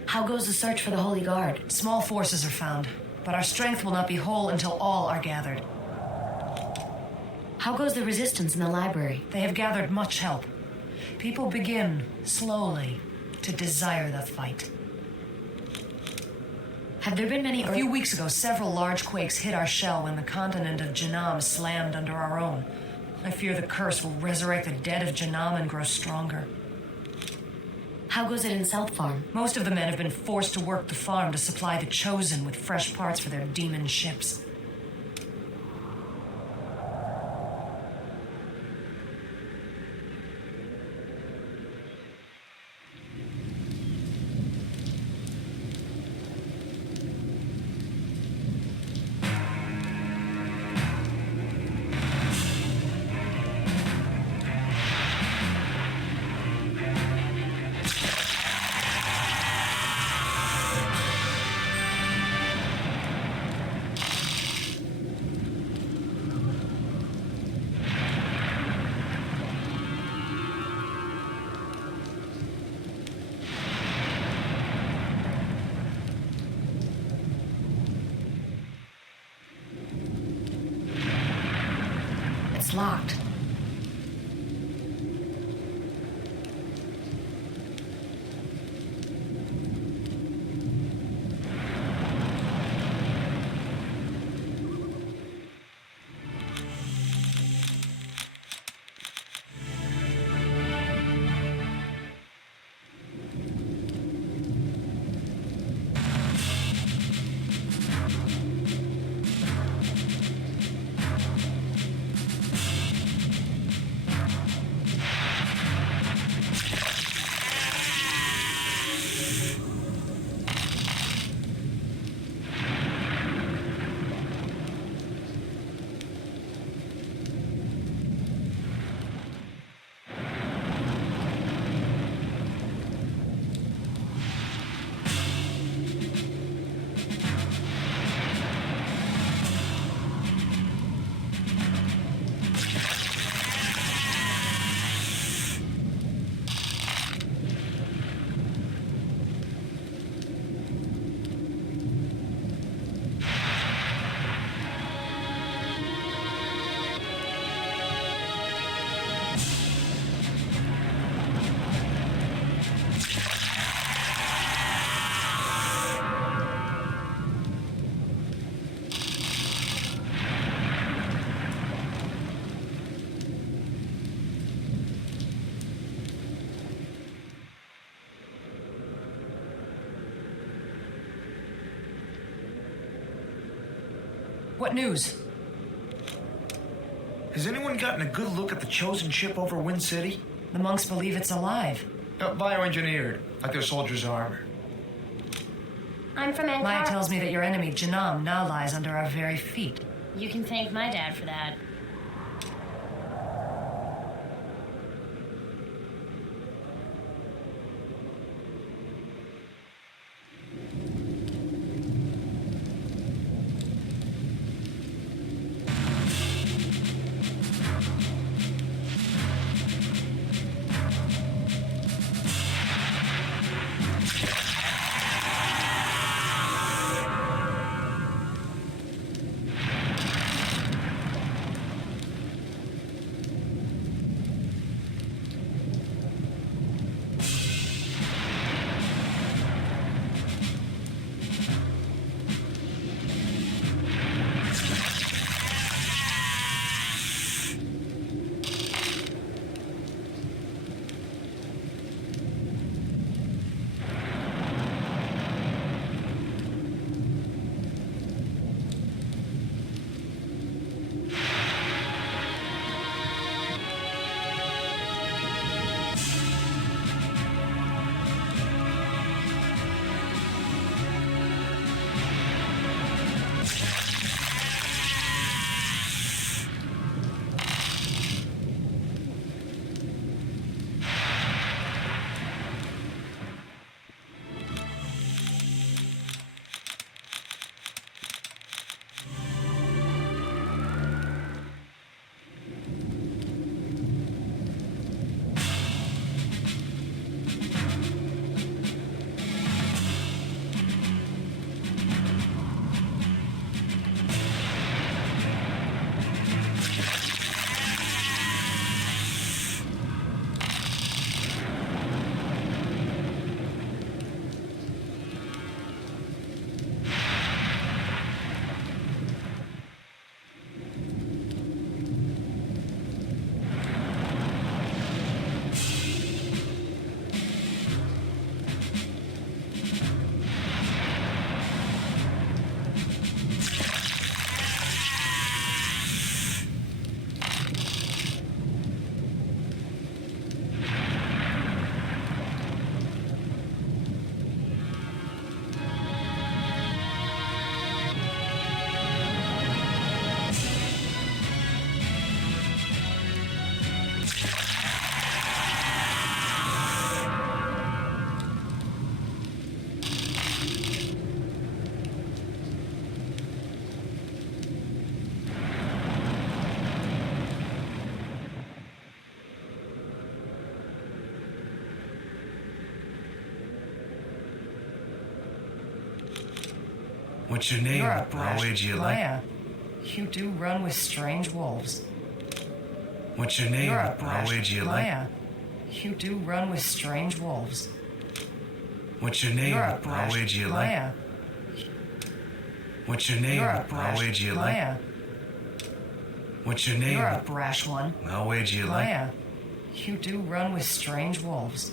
How goes the search for the Holy Guard? Small forces are found, but our strength will not be whole until all are gathered. How goes the resistance in the library? They have gathered much help. People begin, slowly, to desire the fight. Have there been many... A few weeks ago, several large quakes hit our shell when the continent of Janam slammed under our own. I fear the curse will resurrect the dead of Janam and grow stronger. How goes it in South Farm? Most of the men have been forced to work the farm to supply the Chosen with fresh parts for their demon ships. It's locked. What news? Has anyone gotten a good look at the Chosen ship over Wind City? The monks believe it's alive. Bioengineered, like their soldiers' armor. I'm from Ankara. Maya tells me that your enemy, Janam, now lies under our very feet. You can thank my dad for that. What's your name? You're a I'll brash wager you like. player. You do run with strange wolves. What's your name? You're a I'll brash wager you like. player. You do run with strange wolves. What's your name? You're a I'll brash wager you like. player. What's your name? You're a I'll brash wager you like. player. What's your name? You're a brash one. I'll wager you like. Player. You do run with strange wolves.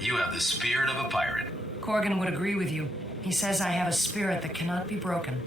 You have the spirit of a pirate. Corgan would agree with you. He says I have a spirit that cannot be broken.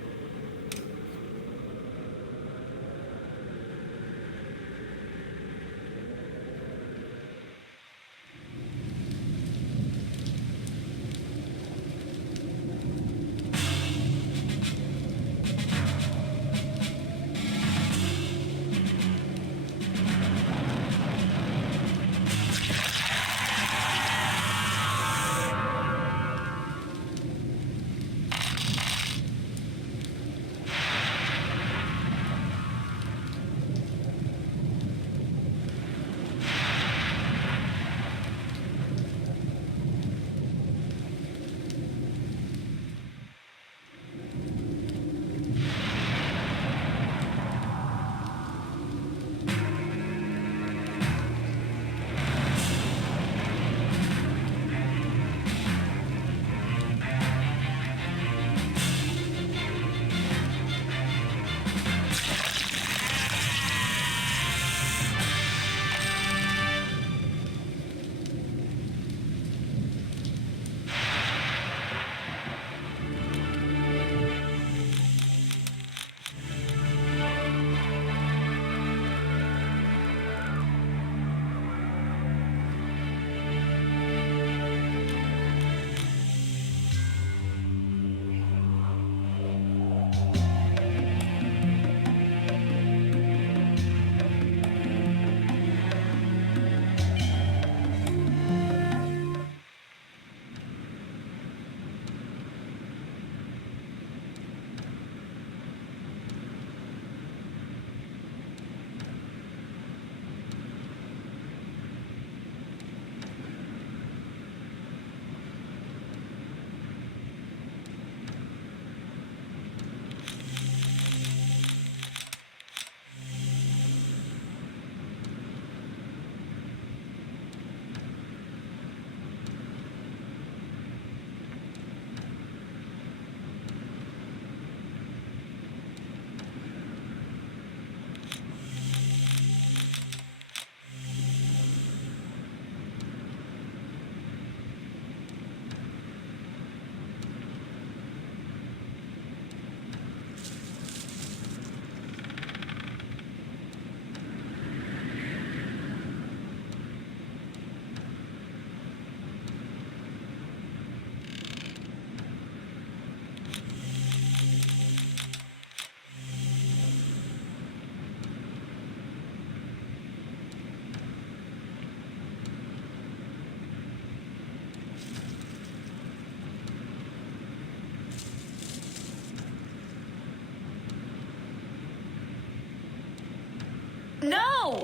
No!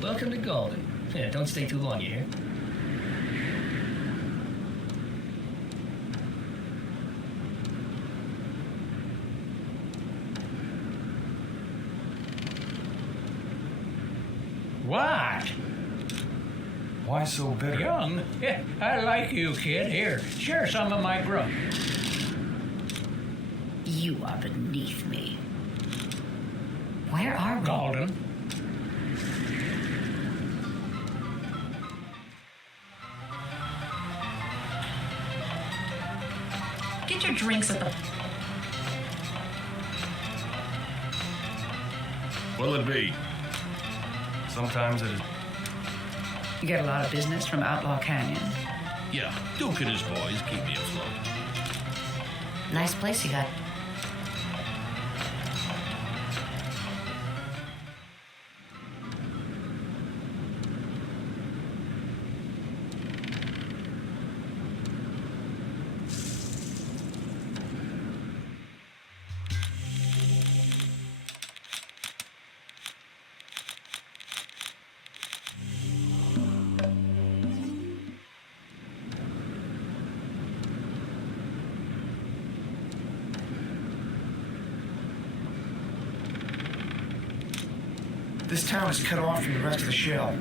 Welcome to Golden. Yeah, don't stay too long, you hear? What? Why so bitter? Young? Yeah, I like you, kid. Here, share some of my grub. You are beneath me. Where are we? Golden. get your drinks at the... What'll it be? Sometimes it is. You get a lot of business from Outlaw Canyon. Yeah, Duke and his boys keep me afloat. Nice place you got. This town is cut off from the rest of the shell.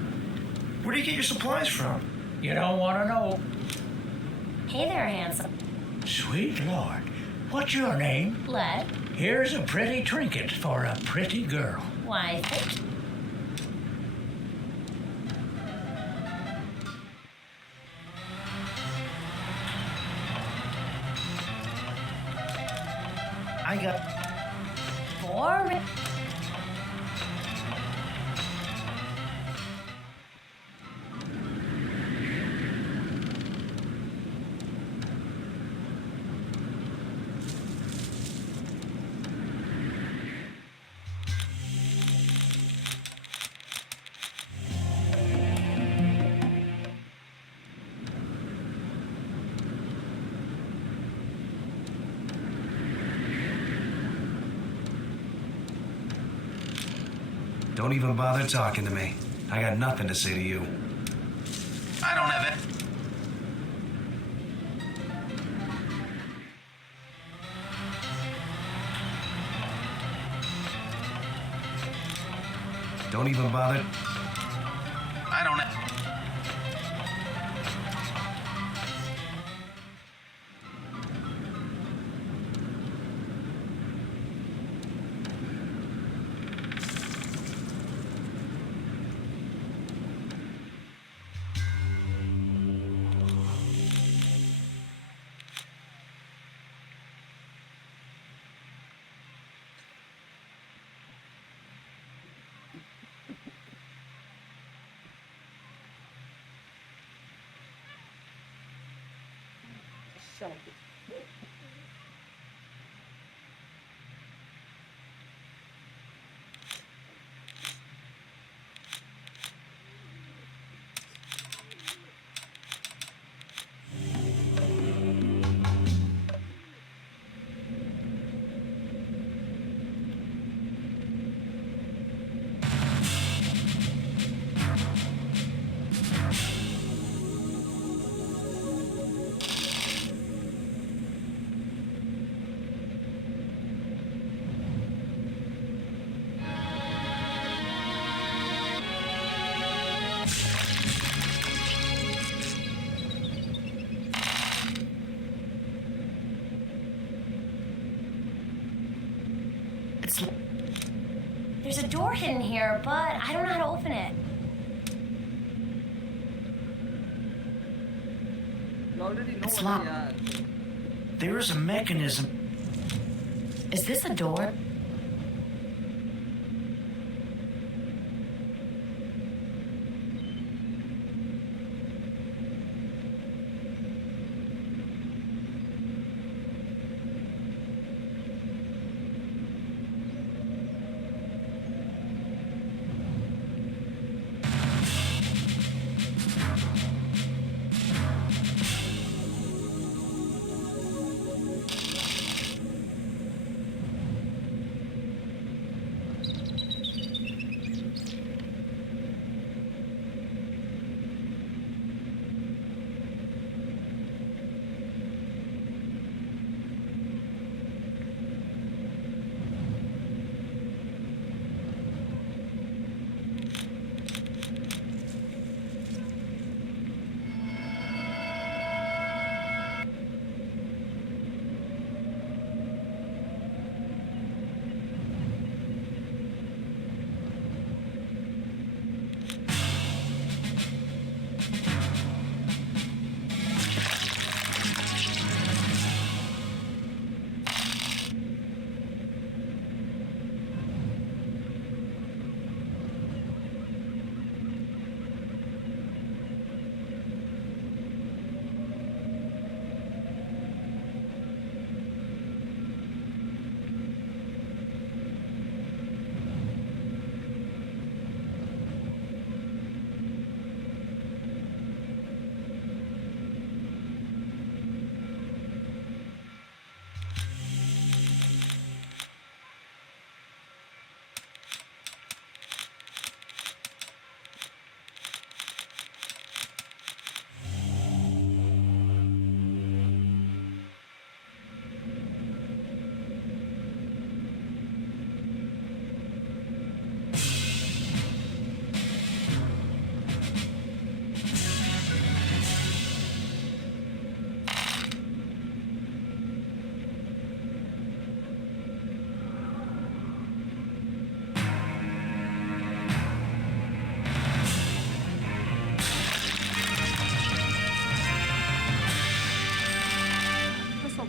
Where do you get your supplies from? You don't want to know. Hey there, handsome. Sweet Lord, what's your name? Led. Here's a pretty trinket for a pretty girl. Why, thank you. I got... Boring. Don't even bother talking to me. I got nothing to say to you. I don't have it. Don't even bother. I don't have... Shut up. There's a door hidden here, but I don't know how to open it. You already know It's what locked. they are. There is a mechanism. Is this a door?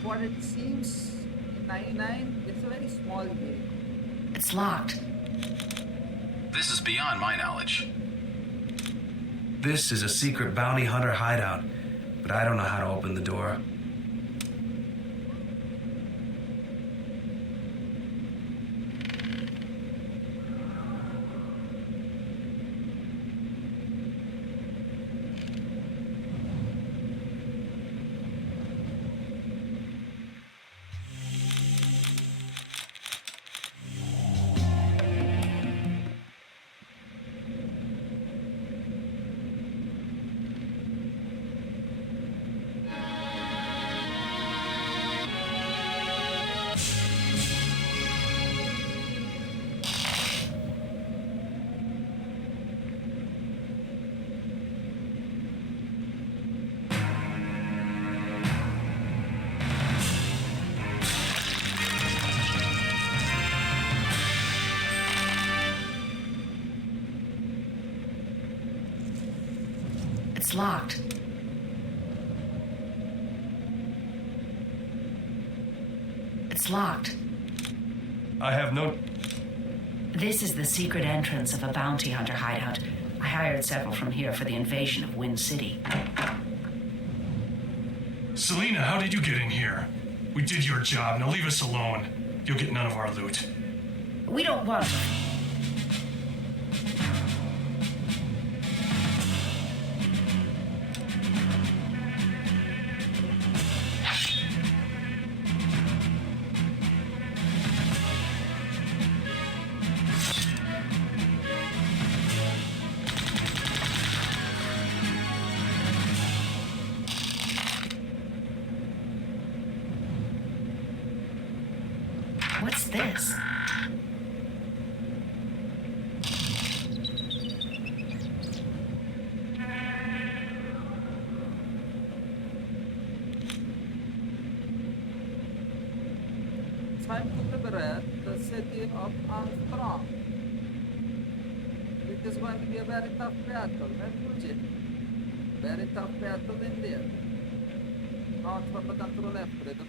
what it seems in 99, it's a very small gate. It's locked. This is beyond my knowledge. This is a secret bounty hunter hideout, but I don't know how to open the door. It's locked. It's locked. I have no... This is the secret entrance of a bounty hunter hideout. I hired several from here for the invasion of Wind City. Selena, how did you get in here? We did your job. Now leave us alone. You'll get none of our loot. We don't want to. What's this? Time to liberate the city of Armstrong. It is going to be a very tough battle, refugee. Very tough battle indeed. Not from the control left, brother.